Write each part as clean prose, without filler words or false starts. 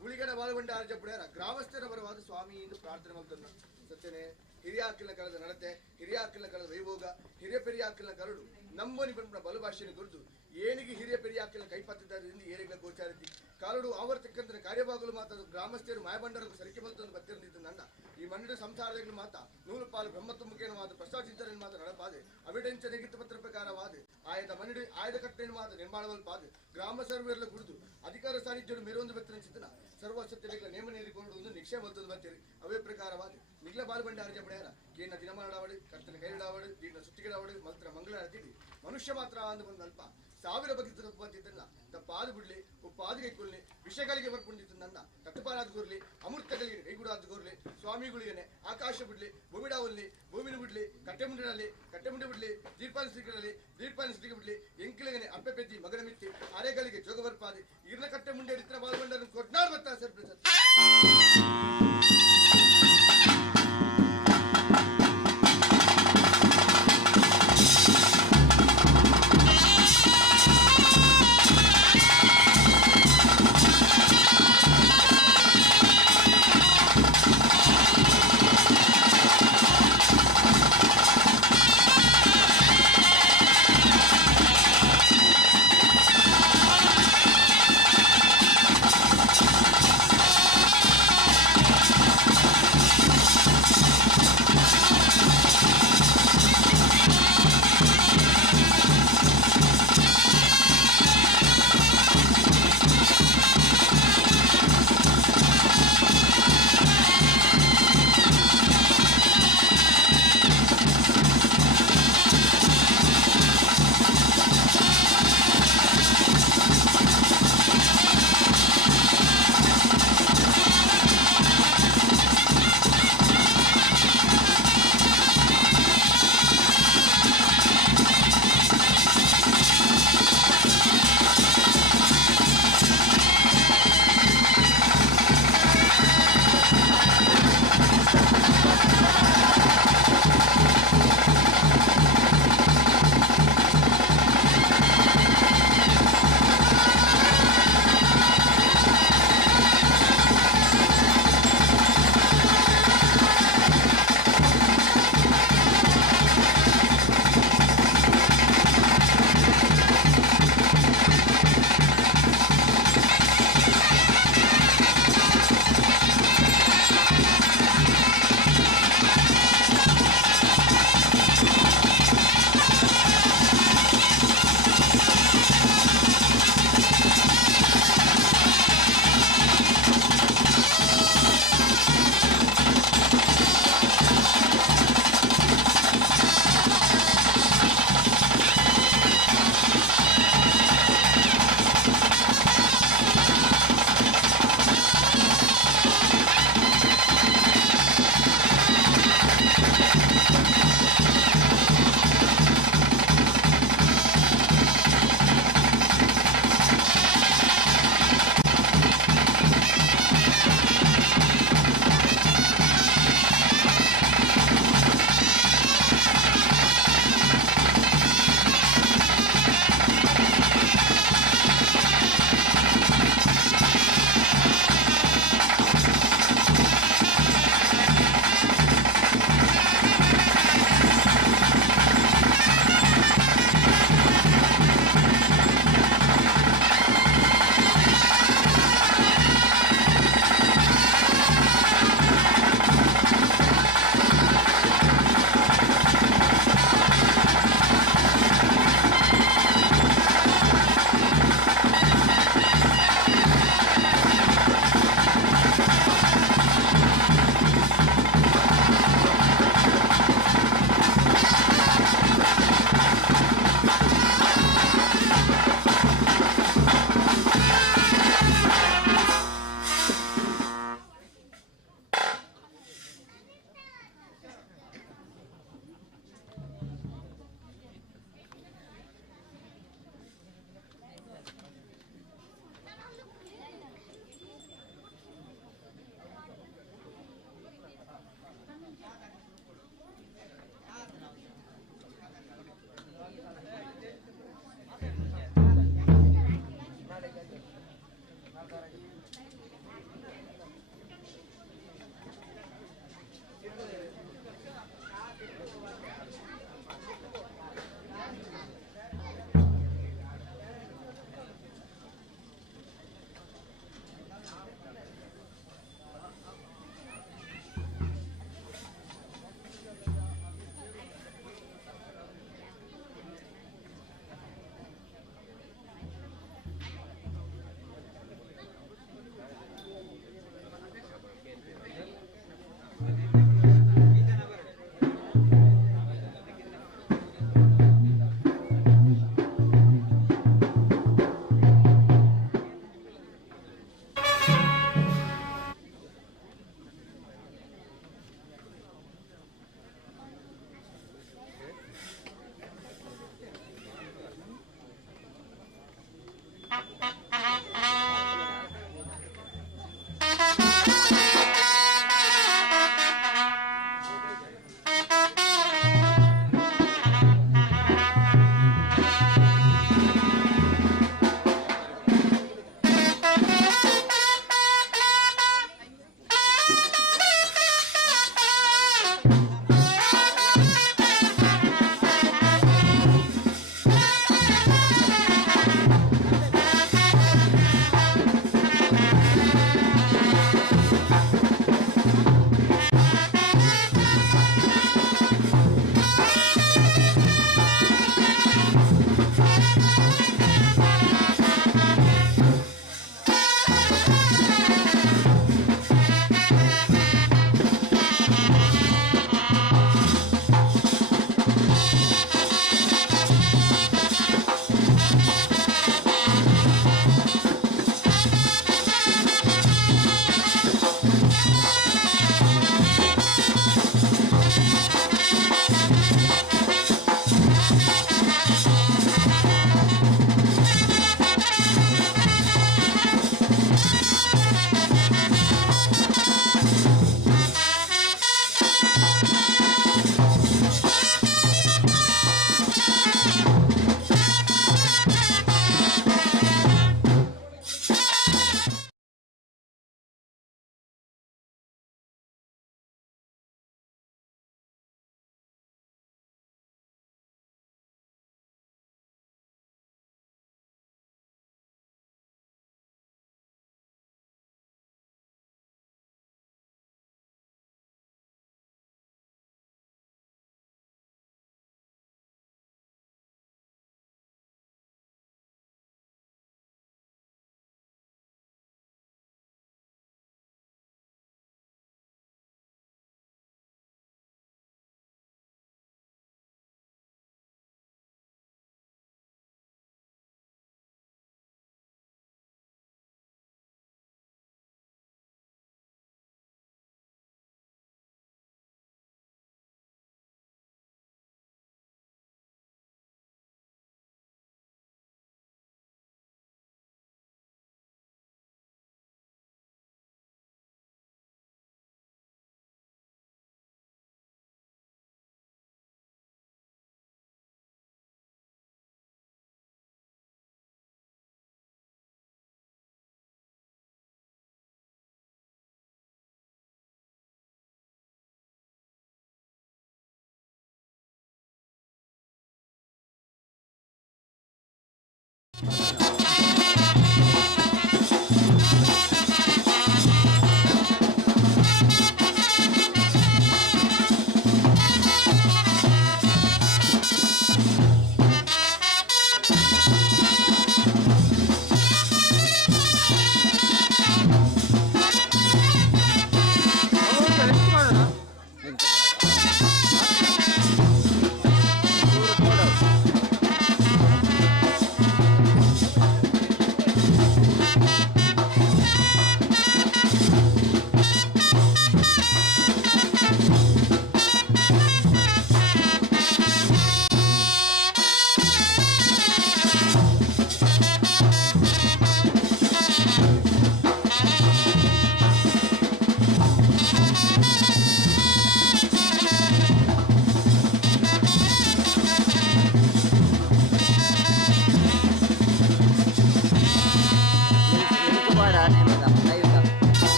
ಗುಳಿಗಡ ಬಾಲಗೊಂಡ ಆರ್ಜಪುಡ್ಯಾರ ಗ್ರಾಮಸ್ಥರ ಬರವಾದ ಸ್ವಾಮಿ ಎಂದು ಪ್ರಾರ್ಥನೆ ಮಾಡ್ತಾನೆ ಸತ್ಯನೇ ಹಿರಿಯ ಹಾಕಿನ ಕಳೆದ ನಡತೆ ಹಿರಿಯ ಹಾಕಿನ ಕಳೆದ ವೈಭೋಗ ಹಿರಿಯ ಪೆರಿಯ ಹಾಕಿನ ಕರಡು ನಂಬನಿ ಬಂದ ಬಲಭಾಷೆಯನ್ನು ಗುರುತು ಏನಿಗೆ ಹಿರಿಯ ಪೆರಿಯ ಹಾಕಿನ ಕೈಪತ್ತಿದ್ದರಿಂದ ಏರಿಗಳ ಗೋಚಾರಿತಿ ಕಾಲುಡು ಆವರ್ತಕ್ಕಂಥ ಕಾರ್ಯಭಾಗಲು ಮಾತಾದ ಗ್ರಾಮಸ್ಥರು ಮಾಯಬಂಡರು ಸರಿಕೆ ಬಂತು ಬತ್ತಿರಂದಿದ್ದು ನನ್ನ ಈ ಮಣ್ಣಿನ ಸಂಸಾರಗಳು ಮಾತ ನೂಲು ಪಾಲು ಬ್ರಹ್ಮತ್ವಮುಖೇನವಾದ ಪ್ರಸ್ತಾವಚಿಂತನೆ ಮಾತ ನಡಪಾದೆ ಅವಿಡೆಂಚ ನೆಗಿತ ಪತ್ರ ಪ್ರಕಾರವಾದ ಆಯದ ಮಣ್ಣಿ ಆಯ್ದ ಕಟ್ಟೆಯನ್ನು ಮಾತ ನಿರ್ಮಾಣವಲ್ಪಾದೆ ಗ್ರಾಮ ಸರ್ವರೆಲ್ಲ ಕುಡಿದು ಅಧಿಕಾರ ಸಾನ್ನಿಧ್ಯಗಳು ಮೇರೊಂದು ಬತ್ತಿನ ಚಿಂತನ ಸರ್ವಸತ್ಯಗಳ ನೇಮ ನೇರಿಕೊಂಡು ನಿಕ್ಷೇಪ ಬರ್ತದೆ ಬರ್ತೀರಿ ಅವೇ ಪ್ರಕಾರವಾದ ನಿಗ್ಲ ಬಾಲ್ಬಂಡ ಅರ್ಜ ಪಡೆಯಾರ ಕೇನ ದಿನಮಾಡಾವಡು ಕರ್ತನ ಕೈಲಾವಡು ದೀನ ಸುತ್ತಿಗಿಡಾವಡು ಮಂತ್ರ ಮಂಗಳ ಅತಿಥಿ ಮನುಷ್ಯ ಮಾತ್ರ ಅಂದು ಬಂದ ಅಲ್ಪ ಸಾವಿರ ಬಗ್ಗೆ ಬಂದಿದ್ದನ್ನ ತಪ್ಪಾದು ಬಿಡ್ಲಿ ಉಪ್ಪಾದು ಕೈಕೊಳ್ಲಿ ವಿಷಯಗಳಿಗೆ ಬರ್ಕೊಂಡಿದ್ದು ನನ್ನ ತಟ್ಟುಪಾರಾದ ಕೂರ್ಲಿ ಅಮೃತಗಳಿಗೆ ಕೈಗೂಡಾದ ಕೂರ್ಲಿ ಸ್ವಾಮಿಗಳಿಗೇನೆ ಆಕಾಶ ಬಿಡ್ಲಿ ಭೂಮಿಡಾವಲ್ಲಿ ಭೂಮಿನ ಬಿಡ್ಲಿ ಕಟ್ಟೆ ಮುಂಡೆ ಬಿಡ್ಲಿ ದೀರ್ಪಾನ ಸ್ಥಿತಿಗೆ ಬಿಡ್ಲಿ ಎಂಕಿಲಗನೆ ಅಪ್ಪೆ ಪೆದ್ದಿ ಮಗನ ಮಿತ್ತಿ ಅರೆಗಳಿಗೆ ಜೋಗ ಬರ್ಪಾದಿ ಇರ್ನ ಕಟ್ಟೆ ಮುಂಡೆ ಇತ್ರ ಬಾಲ್ಬಂಡನ್ನು ಕೊಟ್ನಾಡ್ ಬರ್ತಾ ಸರ್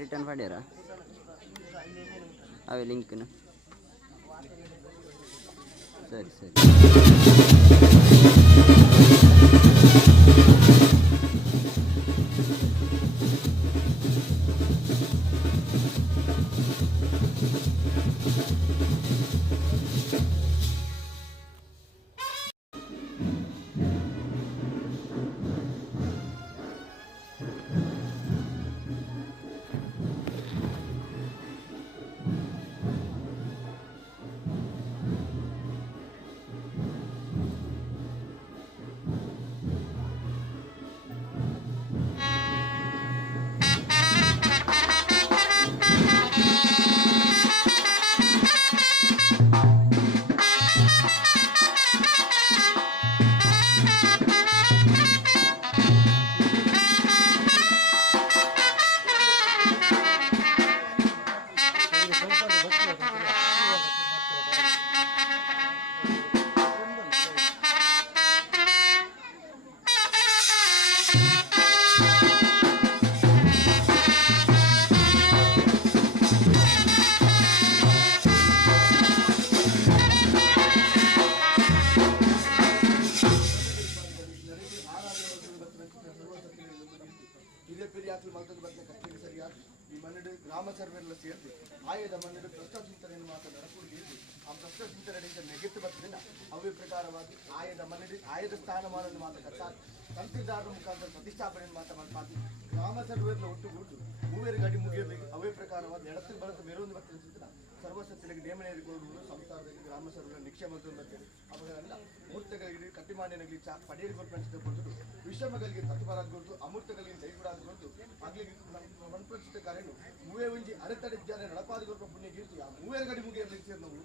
ರಿಟರ್ನ್ ಮಾಡ್ಯಾರ ಅವೇ ಲಿಂಕ್ನ ಸರಿ ಸರಿ ಗ್ರಾಮ ಸರ್ವೆಲ್ಲ ಸೇರಿಸಿ ಆಯದ ಮನ್ನಡು ಪ್ರಶ್ನ ಚಿಂತನೆಯನ್ನು ಮಾತನಾಡಕೂಡಿದ್ದು ಆ ಪ್ರಶ್ನ ಚಿಂತನೆಯಿಂದ ನೆಗೆಟ್ಟು ಬರ್ತದಿಂದ ಅವೇ ಪ್ರಕಾರವಾಗಿ ಆಯದ ಮನ್ನಡು ಆಯದ ಸ್ಥಾನಮಾನವನ್ನು ಮಾತಕತ್ತ ತಂತ್ರದಾರರ ಮುಖಾಂತರ ಪ್ರತಿಷ್ಠಾಪನೆಯನ್ನು ಮಾತಾಡಿ ಗ್ರಾಮ ಸರ್ವೆಲ್ಲ ಒಟ್ಟುಗೂಡು ಮೂವೇರಿಗೆ ಅಡಿ ಮುಗಿಯಬೇಕು ಅವೇ ಪ್ರಕಾರವಾಗಿ ಎಡത്തിൽ ಬರುತ್ತೆ ಮೇರೊಂದು ಬರ್ತದೆ ಸರ್ವಸತ್ಯಗಳಿಗೆ ನೇಮನೆಯಲ್ಲಿ ಕೊಡುವುದು ಸಂಸ್ಥಾನದಲ್ಲಿ ಗ್ರಾಮ ಸರ್ವೆ ನಿಕ್ಷೇಮಂತ ಬರ್ತದೆ ಅವುಗಳೆಲ್ಲ ಮೂರ್ತಗಳಿಗೆ ಕಟ್ಟಿಮಾನ್ಯಗಳಿಗೆ ಪಡೆಯಲು ಕೊಟ್ಟು ಕೊಟ್ಟು ವಿಷಮಗಳಿಗೆ ತತ್ಪರಾದ ಕೊಟ್ಟು ಅಮೂರ್ತಗಳಿಗೆ ದೈವರಾದ ಕೊಟ್ಟು ಆಗ್ಲಿಗೆ ಮನ್ಪರಿಸಿದ ಕಾರ್ಯನು ಮೂವೇ ಒಂಜಿ ಅಡೆತಡೆ ಜಾರ ನಡಪಾದ ಕೊಟ್ಟು ಪುಣ್ಯ ಕೀರ್ತಿ ಆ ಮೂವೇ ಗಡಿ ಮುಗಿಯಲಿಕ್ಕೆ ಸೇರಿ ನಾವು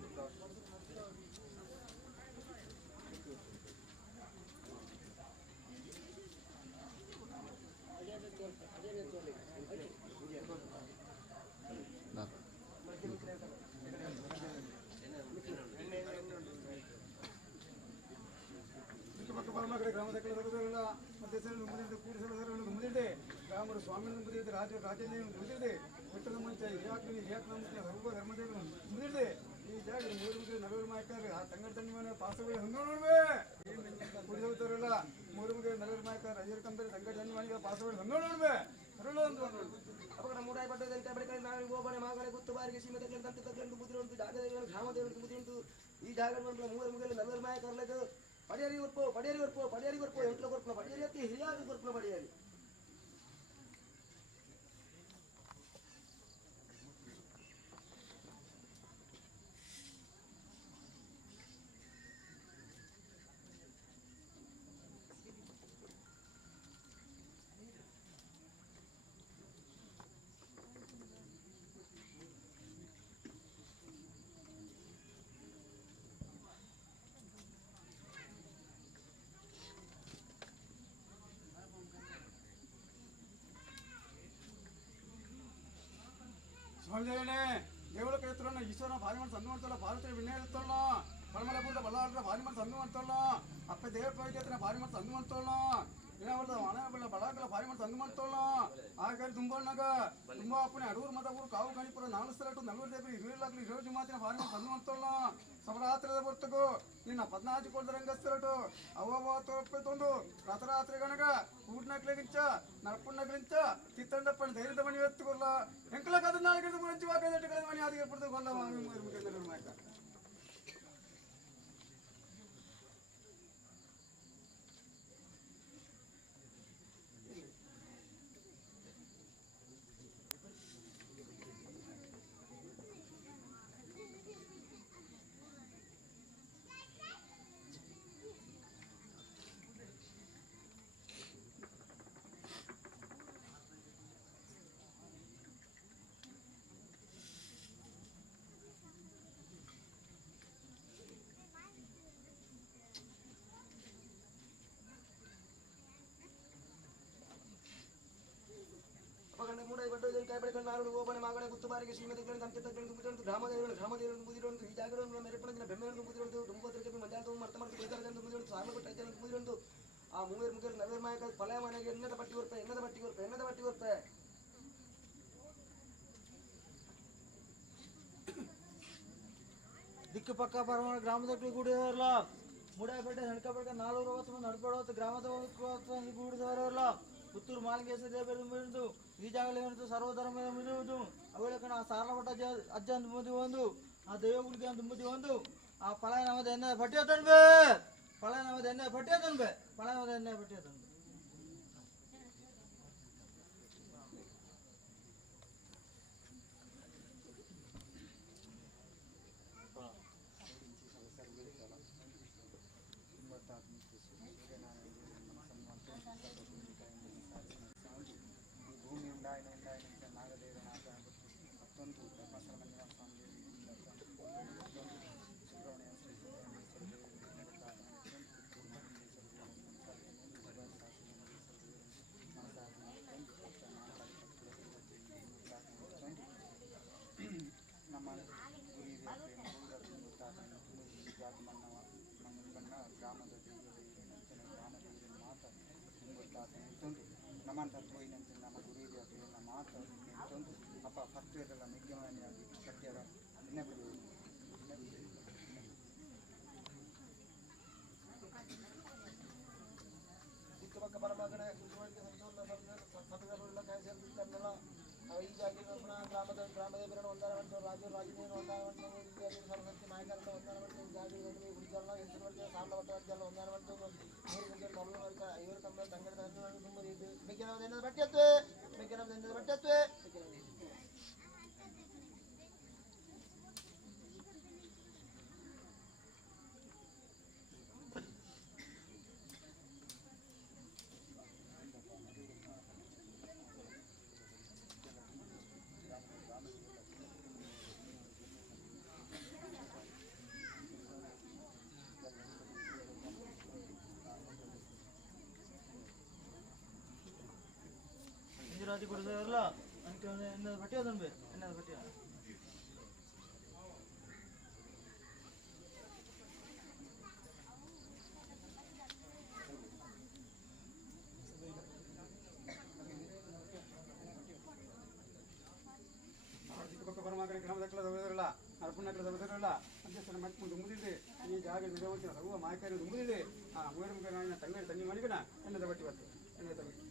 ಗ್ರಾಮದ ಸ್ವಾಮಿ ಮುಂದಿದೆ ರಾಜನೇ ಮುಂದಿದೆ ಒಟ್ಟದ ಮಂಚ ಸರ್ವ ಧರ್ಮದೇವ ಮುಂದಿದೆ ಈ ಜಾಗ ಮೂರು ನಲವತ್ತು ಮಾಯ್ತಾರೆ ಆ ತಂಗಡ ತಂಗಿ ಮನೆ ಪಾಸಗಳು ಹಂಗ ನೋಡ್ಬೇ ಕುಡಿದವರಲ್ಲ ಮೂರು ನಲವತ್ತು ಮಾಯ್ತಾರೆ ಐದು ಕಂಬರಿ ತಂಗಡ ತಂಗಿ ಮನೆಗೆ ಪಾಸಗಳು ಹಂಗ ನೋಡ್ಬೇ ಸರಳ ಅಂತ ಅಪಕಡ ಮೂಡಾಯಿ ಪಟ್ಟದಂತೆ ಬಳಿಕ ನಾವು ಹೋಗೋಣ ಮಾಗಳೆ ಗುತ್ತು ಬಾರಿಗೆ ಸೀಮೆ ತಕ್ಕಂತ ತಕ್ಕಂಡು ಮುದ್ರೆ ಉಂಟು ಜಾಗದೇವ ಗ್ರಾಮದೇವರಿಗೆ ಮುದ್ರೆ ಉಂಟು ಈ ಜಾಗ ಮೂರು ಮುಗಿಯಲ್ಲಿ ನಲವತ್ತು ಮಾಯ ಕರ್ಲಕ್ಕೆ ಪಡಿಯರಿ ಕೊರ್ಪು ಎಂಟ್ಲ ಕೊರ್ಪನ ಪಡಿಯರಿ ಅತಿ ಹಿರಿಯಾಗಿ ಕೊರ್ಪನ ಪಡಿಯರಿ ಸ್ವಾಮಿದೇವನೇ ದೇವಳ ಕೈತ್ರನ ಈಶ್ವರನ ಭಾರಿ ಮಾಡಿ ಸಂದು ಮಾಡ್ತಾಳ ಭಾರತೀಯ ವಿನಯ ಇರ್ತಾಳ ಪರಮಲ ಕೂಡ ಬಲ್ಲಾಡ್ರ ಭಾರಿ ಮಾಡಿ ಸಂದು ಮಾಡ್ತಾಳ ಅಪ್ಪ ದೇವ ಪವಿತ್ರ ಭಾರಿ ಮಾಡಿ ಸಂದು ಮಾಡ್ತಾಳ ಏನಾಗ್ಬಾರ್ದು ಹಣ ಬಳ್ಳ ಬಳ್ಳಾಕಲ ಭಾರಿ ಮಾಡಿ ಸಂದು ಮಾಡ್ತಾಳ ಆ ಮಾಕಾರಿ ತುಂಬಣ್ಣಗ ತುಂಬಾ ಅಪ್ಪನೆ ಅಡೂರು ಮತ ಊರು ಕಾವು ಕಾಣಿಪುರ 4 ಸ್ಥಳ 40 ದೇವರಿ 20 ಲಕ್ಷ 20 ಮಾತಿನ ಫಾರ್ಮ ಬಂದು ಅಂತೋಲ್ಲ ಸವರಾತ್ರದ ಬರ್ತಗೋ ನಿನ್ನ 14 ಕೊಡ್ದ ರಂಗಸ್ಥಳಟು ಅವ್ವ ತೋರ್ಪೆತೊಂದು ರಾತ್ರಾತ್ರಿ ಗಣಗ ಕೂಡ್ನಕ್ಲೆಗಿಂಚ ನರ್ಪುಣ್ಣಗ್ಲಿಂಚ ಚಿತ್ತಂಡಪ್ಪನ ಧೈರ್ಯದ ಮಣಿ ಎತ್ತುಗೊಲ್ಲ ಎಂಕಲ ಕದ ನಾಲ್ಕು ಮುಂಚೆ ವಾಕದ ಮಣಿ ಆದಿಗೆ ಪಡೆದು ಗೊಂಡ ಮಾಕ ನಾಡು ಓಬನೆ ಮಾಗಡೆ ಗುತ್ತು ಬಾರಿಗೆ ಶ್ರೀಮತಿಗಳನ್ನು ತಂತೆಗಳನ್ನು ತುಂಬಿಕೊಂಡು ಗ್ರಾಮದೇವರನ್ನು ಮುಗಿದಿರುವಂತು ಈ ಜಾಗಗಳನ್ನು ಮೆರಪಣ ಬೆಮ್ಮೆಯನ್ನು ಮುಗಿದಿರುವಂತು ದುಂಬತ್ತರಿಗೆ ಮಂಜಾಲದ ಮರ್ತ ಮಾಡ್ತು ಬೈದಾರನ್ನು ಮುಗಿದಿರುವಂತು ಸಾರ್ವಪಟ್ಟ ರೈತರನ್ನು ಮುಗಿದಿರುವಂತು ಆ ಮೂವೇರು ನವೇರು ಮಾಯಕ ಫಲ ಮನೆಗೆ ಎನ್ನದ ಪಟ್ಟಿ ಹೊರಪೆ ದಿಕ್ಕು ಪಕ್ಕ ಪರಮಾಣ ಗ್ರಾಮದ ಗೂಡಿದವರಲ್ಲ ಮುಡಾಪೇಟೆ ನಡ್ಕಬೇಕ 460 ನಡ್ಪಡೋದು ಗ್ರಾಮದ ಗೂಡಿದವರಲ್ಲ ಪುತ್ತೂರು ಮಾಲಿಂಗೇಶ್ವರ ದೇವರು ಈ ಜಾಗದಲ್ಲಿ ಸರ್ವಧರ್ಮ ಮುಗಿಯುವುದು ಅವಳ ಸಾರಲಪಟ್ಟ ಅಜ್ಜ ತುಂಬಿ ಒಂದು ಆ ದೇವಗುಡಿಗೆ ತುಂಬಿ ಒಂದು ಆ ಪಳನಮದ ಎಣ್ಣೆ ಪಟ್ಟಿಯ ತನ್ಬೆ ಪಳನಮದ ಎಣ್ಣೆ ಪಟ್ಟಿಯ ತನ್ಬೆ ನಮ್ಮಂತ ಹೋಯಿನಂತೆ ನಮ್ಮ ಗುರುವಿಗೆ ಮಾತು ಅಪ್ಪ ಫಸ್ಟ್ ಇರಲ್ಲ ಮೆಗ್ಗಮನೆ ಕಟ್ಟ್ಯಾರ ಇನ್ನೊಬ್ಬರು ಚಿಕ್ಕಮಕ್ಕ ಪರಮಗಡೆ ಈ ಜಾಗ ಗ್ರಾಮದೇವರನ್ನು ಒಂದಾರವಂತು ರಾಜನೇನು ಒಂದಾರವಂತು ಸರಸ್ವತಿ ನಾಯಕರನ್ನು ಒಂದಾರವಂತು ಜಾಗಿ ಹುಡುಗಲ್ಲ ಹೆಸರು ಸಾಲವಟ್ಟ ಒಂದಾರವಂತು 3 ಗಂಟೆ 50 ತಂಗಡ ತುಂಬ ರೀತಿ ಮೆಕ್ಕೆನವದ ಬಟ್ಟೆ ರಾಜಿ ಕೊಡಿದವರಲ್ಲ ಅದಕ್ಕೆ ಎಣ್ಣದ ಬಟ್ಟೆ ಅದನ್ಬೆ ಎಣ್ಣದ ಬಟ್ಟೆ ಚಿಕ್ಕಪಕ್ಕ ಪರಮಾಗಡೆ ಗ್ರಾಮದಕ್ಕಳ ಸಹೋದರಲ್ಲ ನರಪುಣ್ಣಕ್ಕಳ ಸಹೋದರಲ್ಲ ಅಧ್ಯಕ್ಷರ ಮಟ್ಟು ತುಂಬುದಿದೆ ಈ ಜಾಗ ನಿರ್ವಹಿಸಿನ ಸರ್ವ ಮಾಯಕಾರಿ ತುಂಬುದಿದೆ ಆ ಮೂವರು ತಂಗಡಿ ತಣ್ಣಿ ಮಾಡಿಕಣ ಎಣ್ಣದ ಬಟ್ಟೆ ಬರ್ತದೆ ಎಣ್ಣೆ ತಗೊಂಡು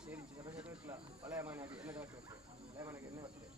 ಸೇರಿ ಹಳೆಯ ಮನೆಯಾಗಿ ಎಣ್ಣೆ ಬಟ್ಟೆ ಹಳೆಯ ಮನೆಗೆ ಎಣ್ಣೆ ಬರ್ತದೆ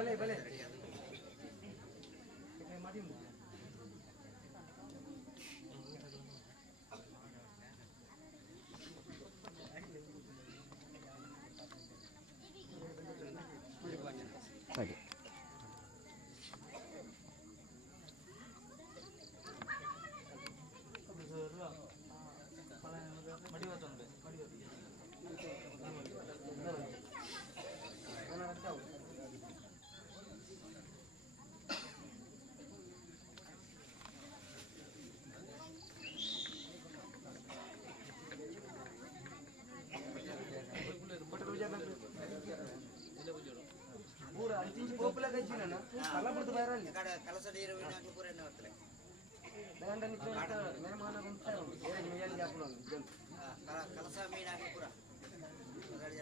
भले भले माटी ಸರಿ पूरा अंतिम पोपला काही ना ना मला पण बाहेर आली ಕಲಸ ನೀರು ವಿನಾಕು ಪೂರ ಎಣ್ಣೆ ಬರ್ತದೆ ಬೇಂಡ ನಿಚ್ಚ ಮೆಹಮಾನ ಬಂತ ಬೇರೆ ಮೇಯಲ್ಲಿ ಹಾಕೋಣ ಕಲಸ ಮೀನಾಗಿ ಪೂರ ಅದರ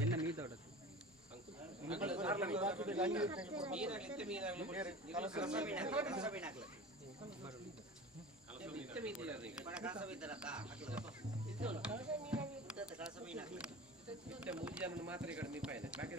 ಜನ ಮಿತ್ರ ಅದರ ಬಂದು ಮಾತ್ರ ಈ ಕಡೆ ಮಿಪ್ಪಾಯಿದೆ ಬಾಕಿ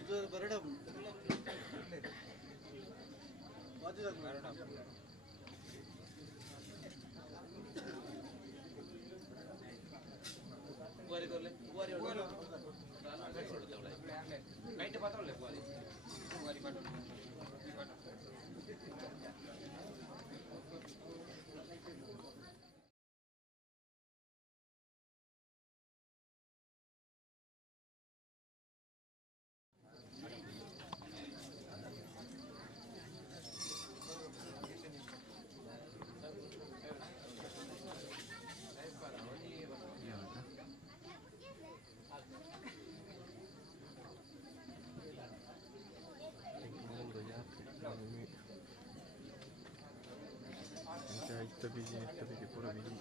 ಇದು ಬರಡ Isto pure bigi.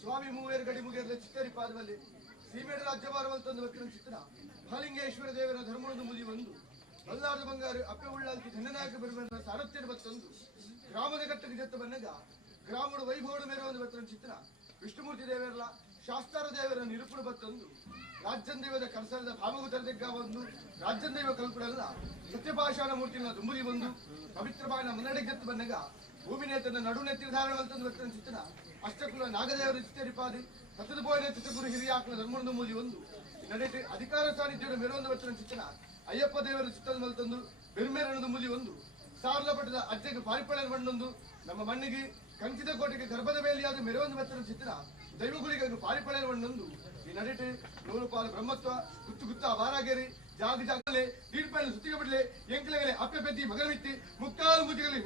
ಸ್ವಾಮಿ ಮೂವೇರು ಗಡಿ ಮುಗಿಯದ ಚಿತ್ತರಿ ಪಾದದಲ್ಲಿ ಸೀಮೆಡ ರಾಜ್ಯಭಾರವಂತಂದು ವಕ್ರನ ಚಿತ್ತನ ಮಹಾಲಿಂಗೇಶ್ವರ ದೇವರ ಧರ್ಮವನ್ನು ಮುಗಿ ಒಂದು ಬಲ್ಲಾರದ ಬಂಗಾರು ಅಪ್ಪೆ ಉಳ್ಳಾಲ್ಕಿ ಧನನಾಯಕ ಬರುವನ್ನ ಸಾರಥ್ಯನ ಬತ್ತಂದು ಗ್ರಾಮದ ಕಟ್ಟಕ್ಕೆ ಜತ್ತ ಬನ್ನಗ ಗ್ರಾಮದ ವೈಭವದ ಮೇರೆ ಒಂದು ವಕ್ರನ ಚಿತ್ತನ ವಿಷ್ಣುಮೂರ್ತಿ ದೇವರಲ್ಲ ಶಾಸ್ತಾರ ದೇವರ ನಿರೂಪಣ ಬತ್ತಂದು ರಾಜ್ಯನ್ ದೈವದ ಕನಸದ ಭಾಮಗುತರ ದೆಗ್ಗ ಒಂದು ರಾಜ್ಯನ್ ದೈವ ಕಲ್ಪಡಲ್ಲ ಸತ್ಯಪಾಷಾಣ ಮೂರ್ತಿನ ದುಂಬುರಿ ಒಂದು ಪವಿತ್ರವಾದ ಮುನ್ನಡೆಗೆ ಜತ್ತ ಬನ್ನಗ ಭೂಮಿನೇತನ ನಡುನೆತ್ತಿನ ಧಾರಣವಂತಂದು ವಕ್ರನ ಚಿತ್ತನ ಅಷ್ಟಕುಲ ನಾಗದೇವರ ಚಿತ್ತರಿಪಾದಿ ಸತದ ಬೋಯನ ಚಿತ್ತಗುರು ಹಿರಿಯಾಕನ ಧರ್ಮವನ್ನು ಮೂಲಿ ಒಂದು ನಡೆಟಿ ಅಧಿಕಾರ ಸಾನ್ನಿಧ್ಯದ ಮೆರವೊಂದು ವಚನ ಚಿತ್ತನ ಅಯ್ಯಪ್ಪ ದೇವರ ಚಿತ್ತದ ಮಲ್ತಂದು ಬೆರುಮೇರಣದ ಮೂಲಿ ಒಂದು ಸಾರ್ಲ ಪಟ್ಟದ ಅಜ್ಜೆಗೆ ಪಾರಿಪಳೆ ಮಣ್ಣೊಂದು ನಮ್ಮ ಮಣ್ಣಿಗೆ ಕಂಚಿದ ಕೋಟೆಗೆ ಗರ್ಭದ ಬೇಲಿಯಾದ ಮೆರವೊಂದು ವಚನ ಚಿತ್ತನ ದೈವಗುಳಿಗೆ ಪಾರಿಪಳೆ ಮಣ್ಣೊಂದು ಈ ನಡೆಟಿ ನೂರು ಪಾಲು ಬ್ರಹ್ಮತ್ವ ಗುತ್ತು ಗುತ್ತ ಅವಾರಾಗೇರಿ ಜಾಗ ಜಾಗಲೆ ದೀಡ್ಪೈನ ಸುತ್ತಿಗೆ ಬಿಡ್ಲೆ ಎಂಕಲೆಗಲೆ ಅಪ್ಪೆ ಪೆದ್ದಿ ಮಗನವಿತ್ತಿ ಮುಕ್ಕಾಲು ಮುತ್ತಿಗಲಿ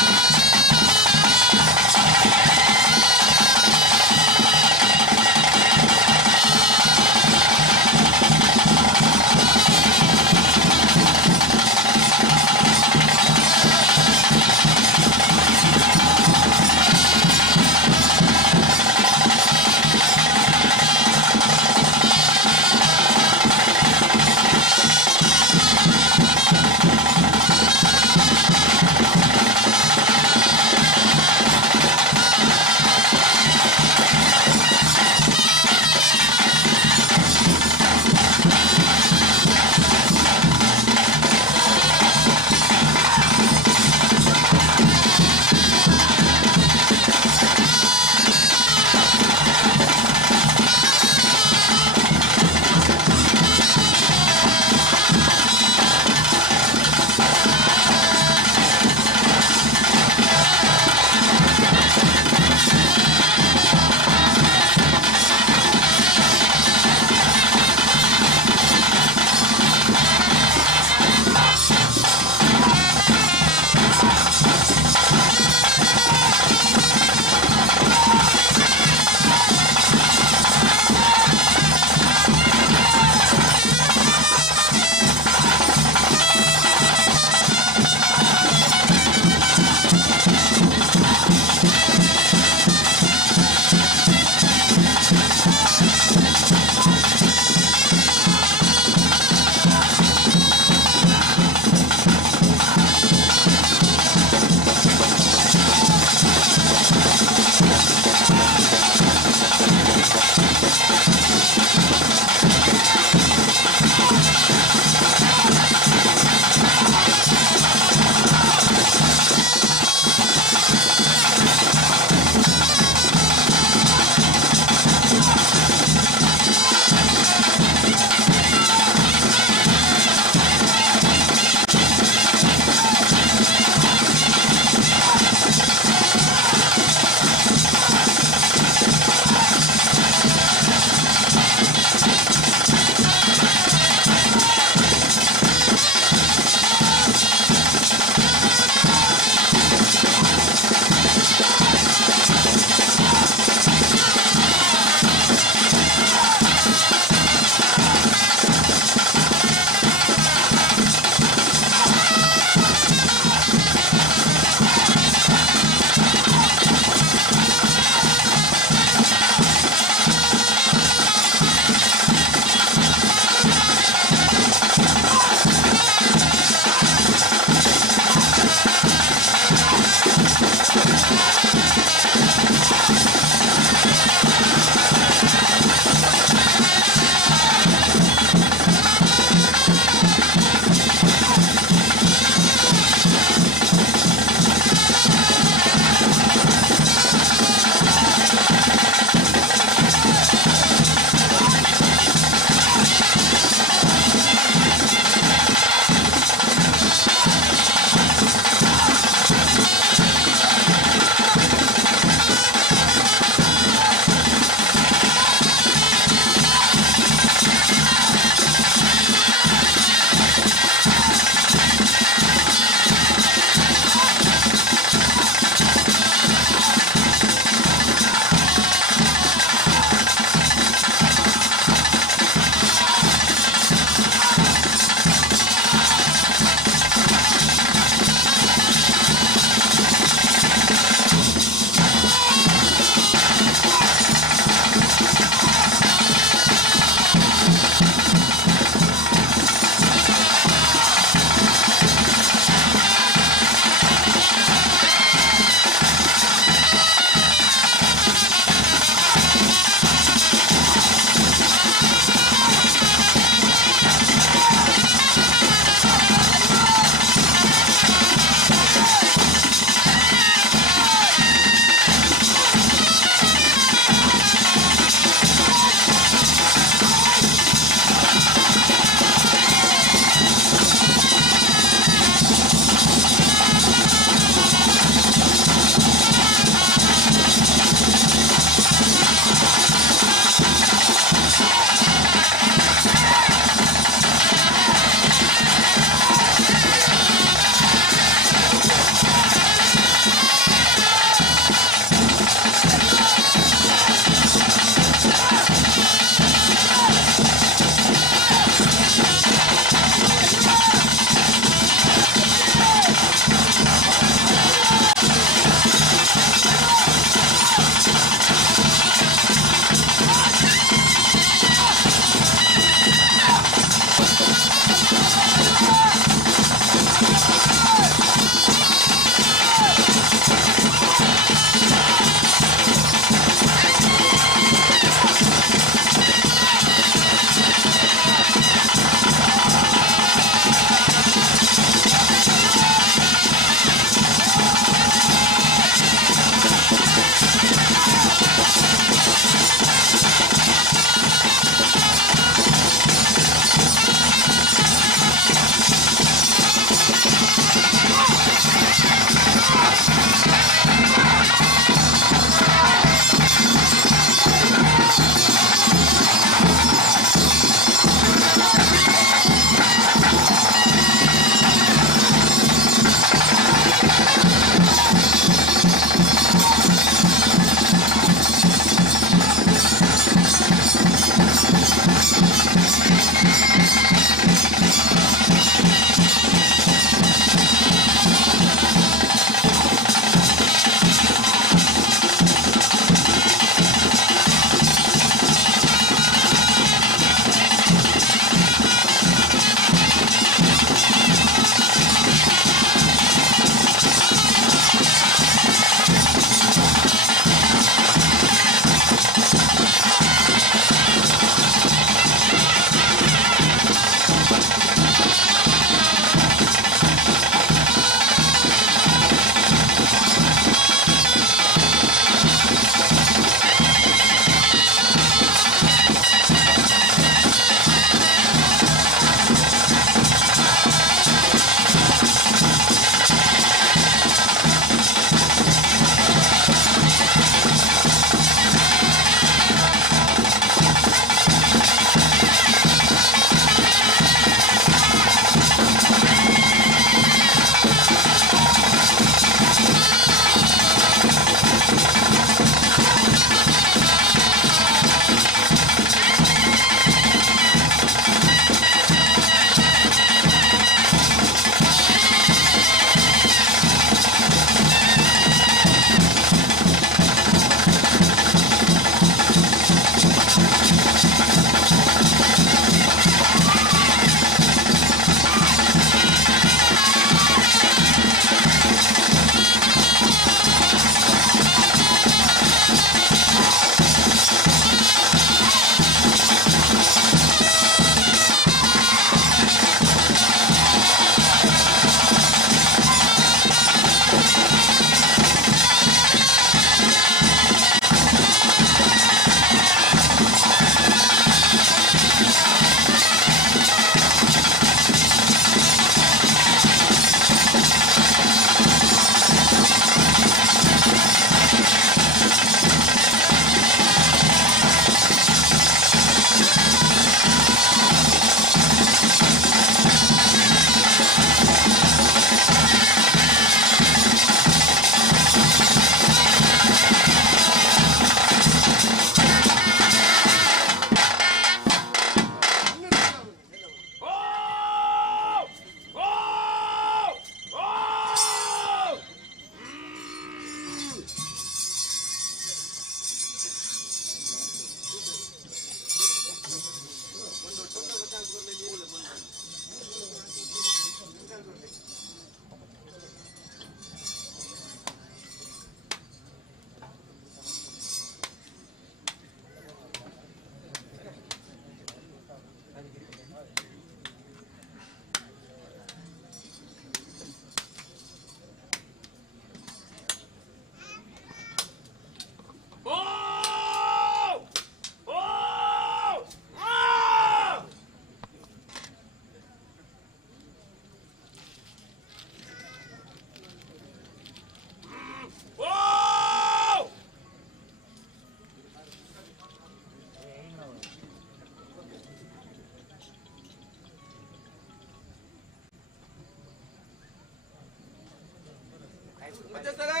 వచ్చేస్తారా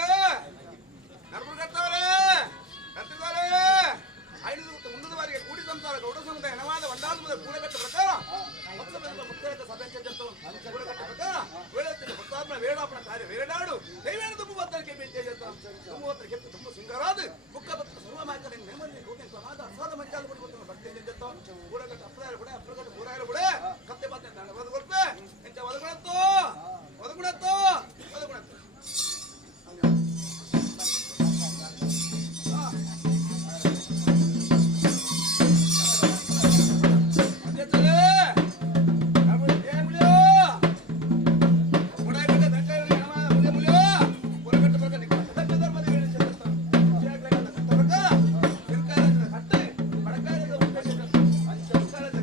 నడుపులు కడతావరే కట్టుకోరే ఐదు ముందు వారికి కూడి సంసార గౌడ సముదాయ హనవాద వండాల మీద కూడగట్ట ప్రకారం మొత్తం ముత్తైత సభ్యం చేస్తాం కూడగట్ట ప్రకారం వేడెత్తిన భక్తాత్మ వేడాపణ కార్య వేడాడు దైవేణ దుమ్ము వత్తలకి చేస్తాం దుమ్ము వత్తలకి దుమ్ము సింగరాదు కుక్క భక్త సర్వమాకని నెమ్మది కూటిన సమాధ అసాధ మంచాలు పడిపోతున్న భక్తి చేస్తాం కూడగట్ట అప్పుడారు కూడా అప్పుడగట్ట కూరాయలు కూడా కత్తి పత్తి వదకొడిపే ఇంత వదకుడెత్తో వదకుడెత్తో వదకుడెత్తో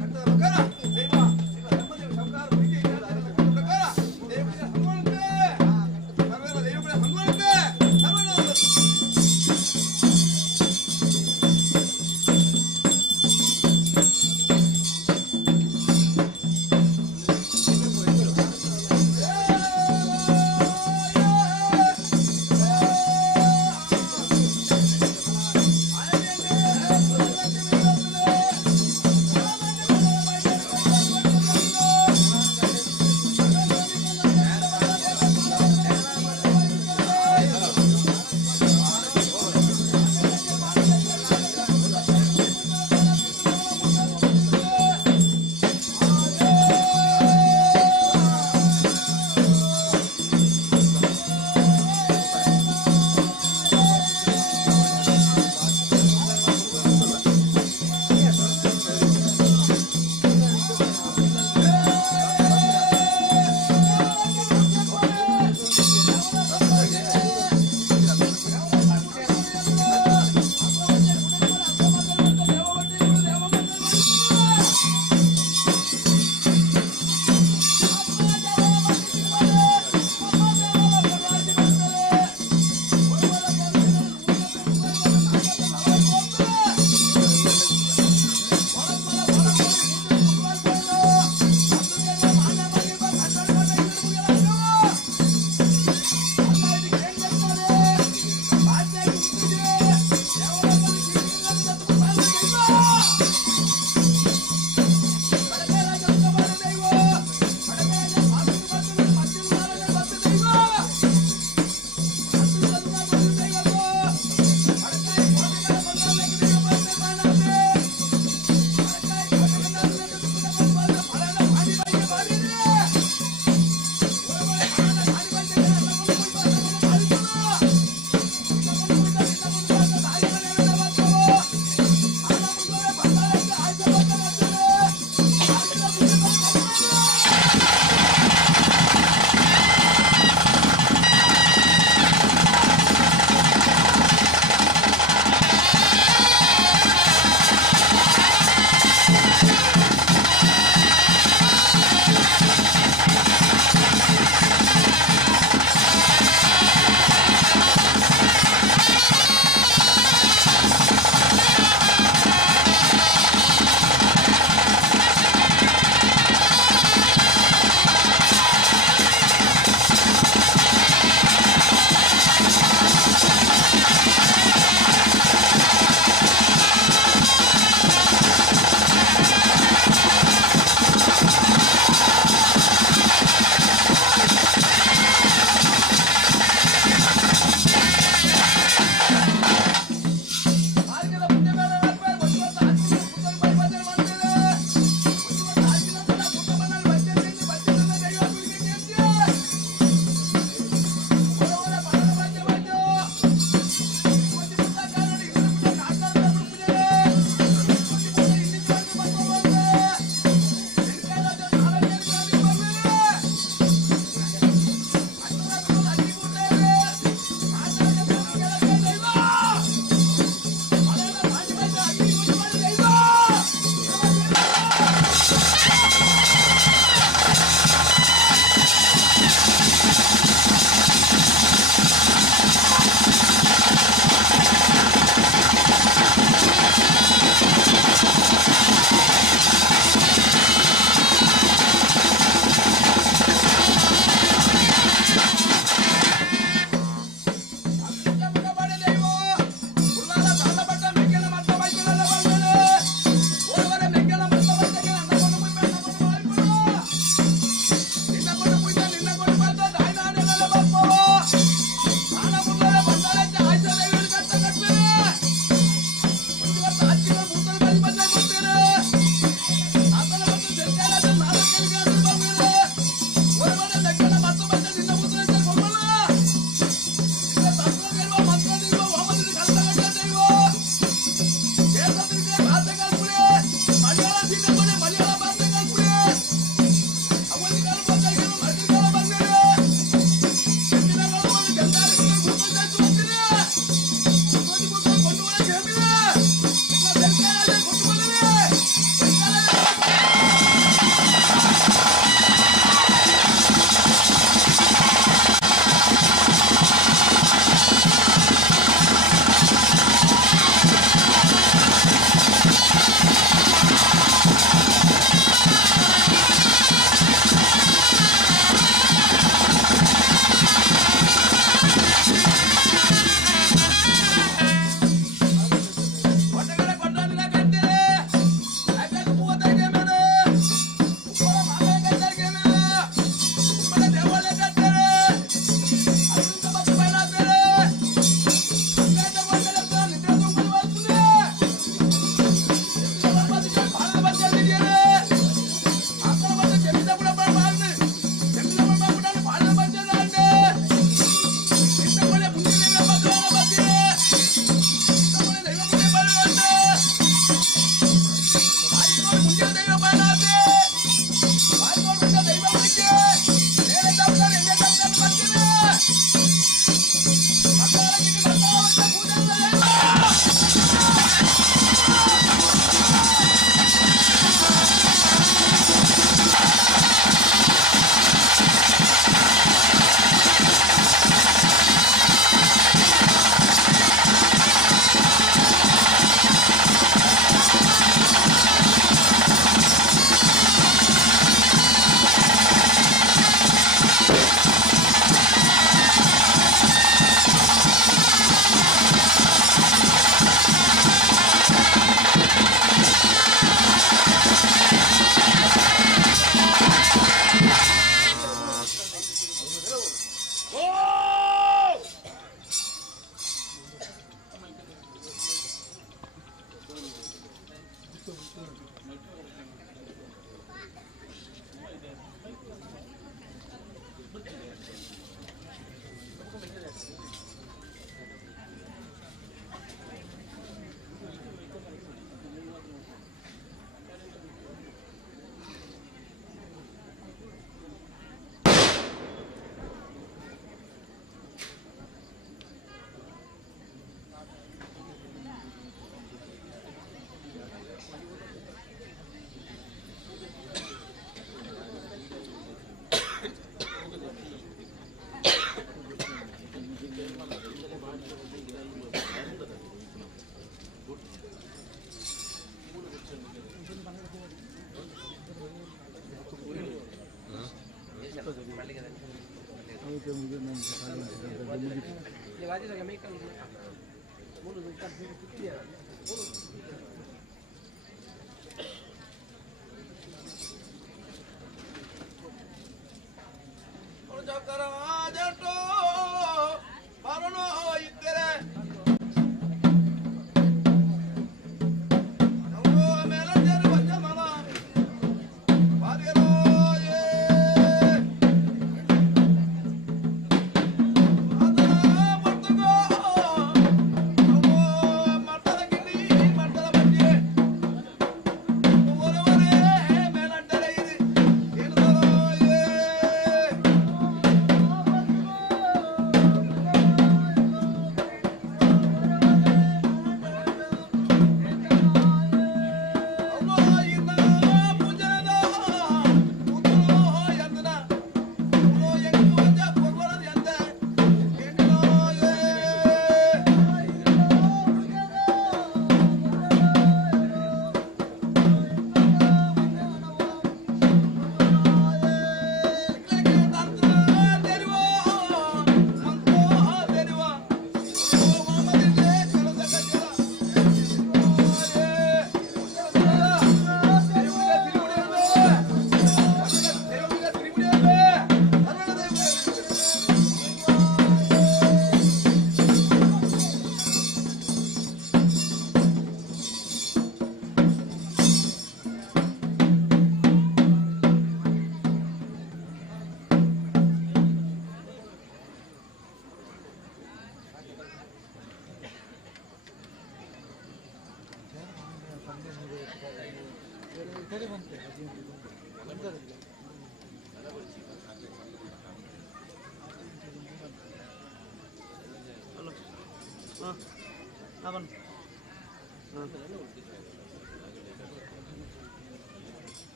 కట్ట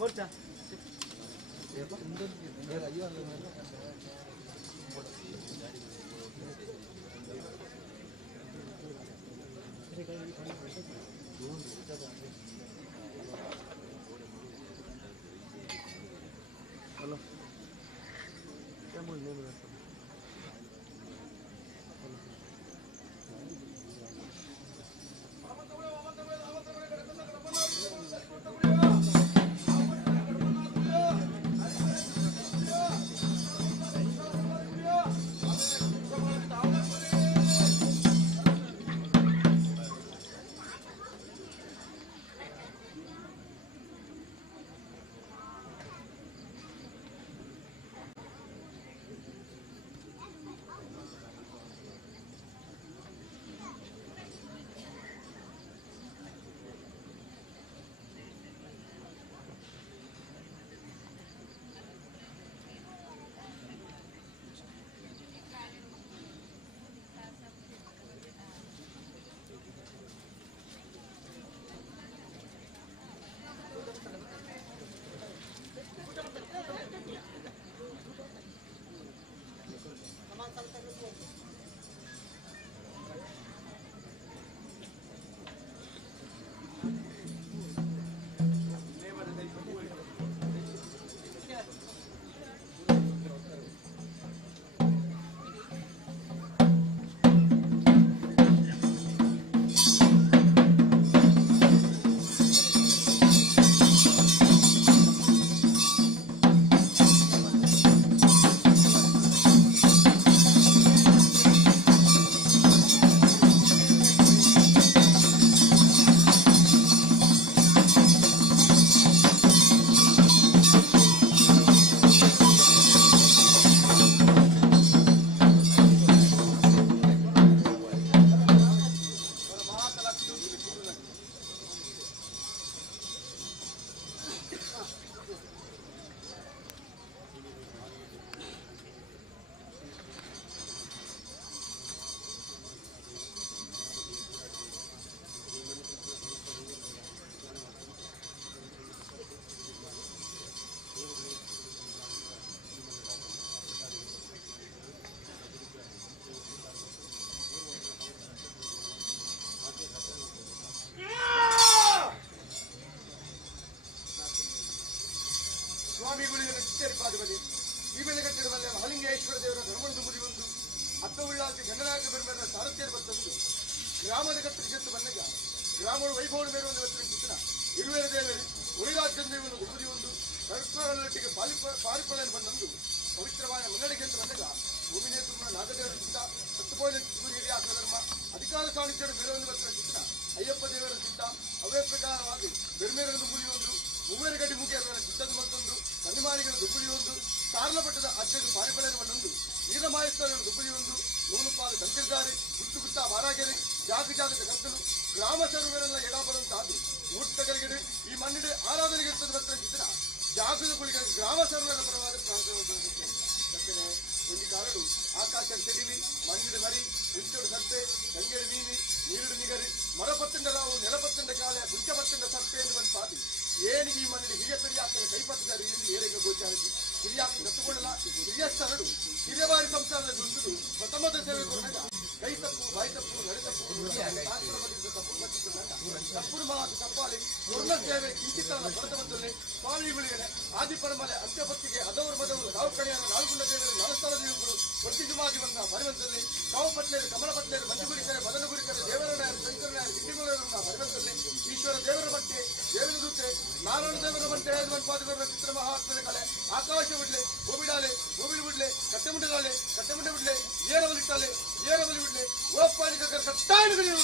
Borja. Halo. Saya mau ini berapa? ಸ್ವಾಮಿಗಳಿಗೆ ಚಿತ್ತೇರಿಪಾಧಿಪತಿ ಈ ಬೆಳಗಟ್ಟಿರುವಲ್ಲ ಮಹಾಲಿಂಗೇಶ್ವರ ದೇವರ ಧರ್ಮದ ಮುರಿಯೊಂದು ಅತ್ತ ಉಳ್ಳಾತಿ ಗಂಗನಾಯಕ ಬೆರ್ಮೇರ ಸಾರಥ್ಯರು ಬರ್ತಂದು ಗ್ರಾಮದ ಕತ್ತರಿಸತ್ತು ಬಂದಾಗ ಗ್ರಾಮದ ವೈಭವನ ಬೇರೆ ಒಂದು ಚಿತ್ರ ಇರುವೇರ ದೇವರು ಉಳಿರಾಜ್ಯ ದೇವನು ಮುರಿಯೊಂದು ಸರ್ಕಾರದೊಟ್ಟಿಗೆ ಪಾರಿಪಳನ್ನು ಬಂದಂದು ಪವಿತ್ರವಾದ ಮುನ್ನಡೆಗೆ ಅಂತ ಬಂದಾಗ ಭೂಮಿನೇ ತುಂಬ ನಾಗದೇವರ ಚಿತ್ತ ಸತ್ತುಪೋಯಿನ ಹಿರಿಯ ಧರ್ಮ ಅಧಿಕಾರ ಸಾಣಿಧ್ಯರು ಬೇರೊಂದು ಬರ್ತಿನ ಚಿತ್ರ ಅಯ್ಯಪ್ಪ ದೇವರ ಚಿತ್ತ ಅವೇ ಪ್ರಕಾರವಾಗಿ ಬೆರ್ಮೇರನ್ನು ಮುರಿಯೊಂದು ಮೂವೇರ ಗಡ್ಡಿ ಮುಗಿಯರ ಚಿತ್ತದ ಮತ್ತೊಂದು ಕನ್ನಿಮಾರಿಗಳ ದುಬ್ಬುಳಿಯೊಂದು ಸಾರ್ಲಪಟ್ಟದ ಅತ್ಯಂತ ಪಾರಿಪಳನ್ನು ಬಂದೊಂದು ನೀಲಮಾಯಸ್ಥರ ದುಬ್ಬುಳಿಯೊಂದು ನೂಲುಪಾದ ತಂತಿರ್ದಾರಿ ಗುಟ್ಟು ಗುಟ್ಟ ಮಾರಾಗೆರೆ ಜಾಗದ ಕತ್ತಲು ಗ್ರಾಮ ಸರ್ವರೆಲ್ಲ ಎಡಾಬಲಂತಾದು ಮೂರ್ತಗರಿಗೆ ಈ ಮಣ್ಣಿಡೆ ಆರಾಧನೆಗೆ ಇರ್ತದ ಬರ್ತಿನ ಚಿತ್ರ ಜಾಗದ ಕುಳಿಗಳಿಗೆ ಗ್ರಾಮ ಸರ್ವರ ಪರವಾದ ಪ್ರಾರ್ಥನೆ ಒಂದು ಕಾರಡು ಆಕಾಶ ತೆಡಿಲಿ ಮಣ್ಣಿಡ ಮರಿ ಮುಂಚೋಡು ಸರ್ಪೆ ಗಂಗೆಡು ಮೀನಿ ನೀರುಡು ನಿಗರಿ ಮರಪತ್ತಂಡ ರಾವು ನೆಲಪತ್ತಂಡ ಕಾಲೆ ಮುಂಚಪತ್ತಂಡ ಸರ್ಪೆ ಎಂದು ಬಂದು ಪಾದಿ ಏನಿಗೆ ಈ ಮಣ್ಣಿಡ ಹಿರಿಯ ಪೆರಿಯಾಕನ ಕೈಪತ್ತಿದ್ದಾರೆ ಎಂದು ಏರಿಗೆ ಗೋಚಾರಿಸಿ ಹಿರಿಯಾಕ ನತ್ತುಕೊಳ್ಳಲ ಹಿರಿಯಸ್ಥರಡು ಹಿರಿಯವಾರಿ ಸಂಸಾರದಲ್ಲಿ ಹೊಂದುದು ಪ್ರಥಮದ ಸೇವೆ ಕೊಟ್ಟಾಗ ಕೈ ತಪ್ಪು ಬಾಯಿ ತಪ್ಪು ನಡೆ ತಪ್ಪು ಮಾತು ತಪ್ಪಾಲಿ ಪೂರ್ಣ ಸೇವೆ ಕಿಂಚಿತ್ತನ ಭರತವಂತಲ್ಲೇ ಸ್ವಾಮಿಗಳಿಗೆ ಆದಿಪರಮಲೆ ಅಂತ್ಯಪತ್ತಿಗೆ ಅದವರು ಮದವರು ನಾವು ಕಡೆಯಾದ ನಾಲ್ಕುಂಡ ದೇವರು ನಾಲ್ಕುಸ್ಥಳ ದೇವರುಗಳು ಒಟ್ಟಿಜುವಾಗಿ ಬಂದ ಭರವಂತಲ್ಲಿ ಕಾವು ಪಟ್ಲೇರು ಕಮಲ ಪಟ್ಲೇರು ಮಂಜುಗುರಿಕರೆ ಮದನಗುರಿಕರೆ ದೇವರನಾಯರು ಶಂಕರನಾಯರು ಕಿಂಡಿಗೋಳರನ್ನ ಭರವಂತಲ್ಲಿ ಈಶ್ವರ ದೇವರ ಬಟ್ಟೆ ದೇವರ ದೂತೆ ನಾರಾಯಣ ದೇವರ ಬಟ್ಟೆ ಪಾದಗರ ಚಿತ್ರ ಮಹಾತ್ಮದ ಕಲೆ ಆಕಾಶ ಬಿಡ್ಲೆ ಗೋಬಿಡಾಲೆ ಗೋಬಿಡು ಬಿಡ್ಲೆ ಕಟ್ಟೆ ಮುಂಡೆ ಬಿಡ್ಲೆ ಏರವಲಿಟ್ಟಾಲೆ ಏರವಲಿ ಬಿಡ್ಲೆ ಓಪಾಲಿಕ ಕಟ್ಟಾಯಗಳು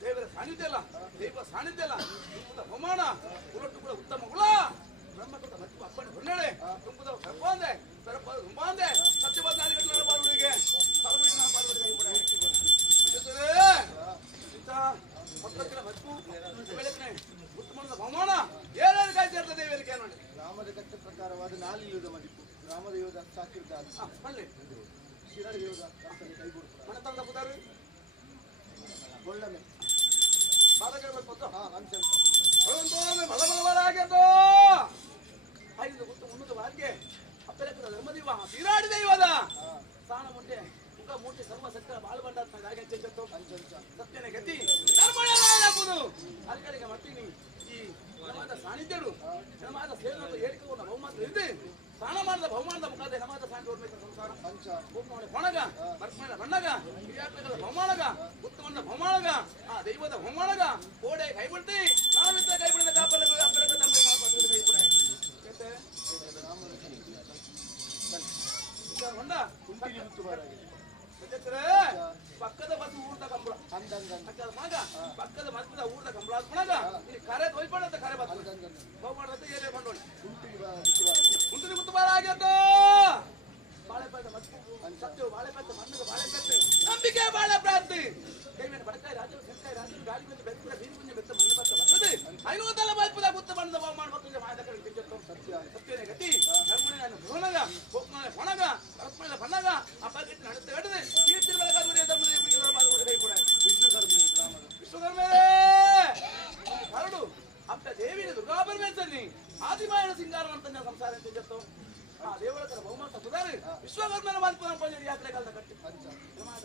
ದೇವರ ಸಾನ್ನಿಧ್ಯ ಅಲ್ಲ, ದೈವ ಸಾನ್ನಿಧ್ಯ ಅಲ್ಲ, ತುಂಬುದ ಹೋಮಾನ ಉರಟ್ಟು ಕೂಡ ಉತ್ತಮ ಹುಳ ಬ್ರಹ್ಮಕೃತ ಮತ್ತು ಅಪ್ಪಣೆ ಹೊನ್ನೆಳೆ ತುಂಬುದ ಸರ್ಪಾಂದೆ ಸರ್ಪ ರುಂಬಾಂದೆ ಸತ್ಯವಾದ ನಾಲಿಗೆ ಪಾರ್ವತಿಗೆ ಬಲಬಲವರಾಗೆದ್ದು ಐದು ಗುತ್ತು ಮುನ್ನೂರು ಬಾರಿಗೆ ಅಪ್ಪಲೆಕ್ಕದ ಧರ್ಮದೀವ ತೀರಾಡಿದ ಇವದ ಸ್ಥಾನ ಮುಂದೆ ಮುಖ ಮೂರ್ತಿ ಸರ್ವ ಸತ್ಯ ಬಾಳು ಬಂಡ ಹಾಗೆ ಚೆಂಚತ್ತು ಸತ್ಯನೇ ಗತಿ ಧರ್ಮಣೆಂಬುದು ಅಲ್ಲಿಗಳಿಗೆ ಮಟ್ಟಿನಿ ಈ ನಮಾದ ಸಾನ್ನಿಧ್ಯರು ನಮಾದ ಸೇವೆ ಹೇಳಿಕೊಂಡು ಬಹುಮತ ಇದ್ದು ಸ್ನಾನ ಮಾಡಿದ ಬಹುಮಾನದ ಮುಖಾದ ನಮಾದ ಸಾನ್ನಿಧ್ಯ ಸಂಸಾರ ಹೊಣಗ ಬರ್ಮಣ ಬಣ್ಣಗ ಕ್ರಿಯಾತ್ಮಕದ ಬಹುಮಾನಗ ಉತ್ತಮನ ಬಹುಮಾನಗ ಆ ದೈವದ ಬಹುಮಾನಗ ಕೋಡೆ ಕೈಬಿಡ್ತಿ ನಾವಿದ್ದ ಕೈಬಿಡಿದ ಕಾಪಲ ಹೊಂಡ ಪಕ್ಕದ ಬಸ್ ಊರ್ದ ಕಂಬಳ ಮಗ ಪಕ್ಕದ ಮಸ್ದ ಊರ್ದ ಕಂಬಳ ಹಾಕೊಂಡಾಗ ಇಲ್ಲಿ ಕರೆ ತೊಯ್ಪಡಂತ ಕರೆ ಬರ್ತದೆ ಬಹುಮಾನದ ಏನೇ ಬಂಡೋಳಿ ಮುಂದಿನ ಗುತ್ತುಬಾರ ಆಗ್ಯದ್ದು ಬಾಳೆಪೇಟ ಮಸ್ತು ಸತ್ಯವು ಬಾಳೆಪೇಟ ಮಣ್ಣಿಗೆ ಬಾಳೆಪೇಟೆ ನಂಬಿಕೆ ಬಾಳೆ ಪ್ರಾಂತಿ ಕೈಮೇಲೆ ಬಡಕಾಯಿ ರಾಜು ಸೆಂಕಾಯಿ ರಾಜು ಗಾಳಿ ಬಂದು ಬೆತ್ತ ಬೀದಿ ಮುಂದೆ ಬೆತ್ತ ಮಣ್ಣು ಬತ್ತ ಬರ್ತದೆ ಐನೂತಲ್ಲ ಬಾಯ್ಪದ ಗುತ್ತ ಬಣ್ಣದ ಬಹುಮಾನ ಬರ್ತದೆ ಮಾದ ಕಡೆ ಕೆಂಚತ್ತು ಸತ್ಯನೇ ಗತಿ ನಮ್ಮನೆ ನಾನು ಭುವನಗ ಹೋಗ್ನಾಳೆ ಹೊಣಗ ರತ್ಮೇಲೆ ಬಣ್ಣಗ ಆ ಬಗೆಟ್ ನಡುತ್ತೆ ಹಿಡಿದು ಕೀರ್ತಿ ಬೆಳಕಾದ್ರೆ ತಮ್ಮದೇ ಬಿಡಿಗಳ ಬಾಗುವ ಕೈ ಕೂಡ ವಿಶ್ವಕರ್ಮೇಲೆ ಹರಡು ಅಪ್ಪ ದೇವಿನ ದುರ್ಗಾಪರಮೇಶ್ವರಿ ಆದಿಮಾಯನ ಸಿಂಗಾರವಂತ ಸಂಸಾರ ಕೆಂಚತ್ತು ಆ ದೇವರ ಬಹುಮತ ಕುದಾರಿ ವಿಶ್ವಕರ್ಮನ ಮಲ್ಪನ ಪಂಜರಿ ಯಾತ್ರೆ ಕಾಲದ ಕಟ್ಟಿ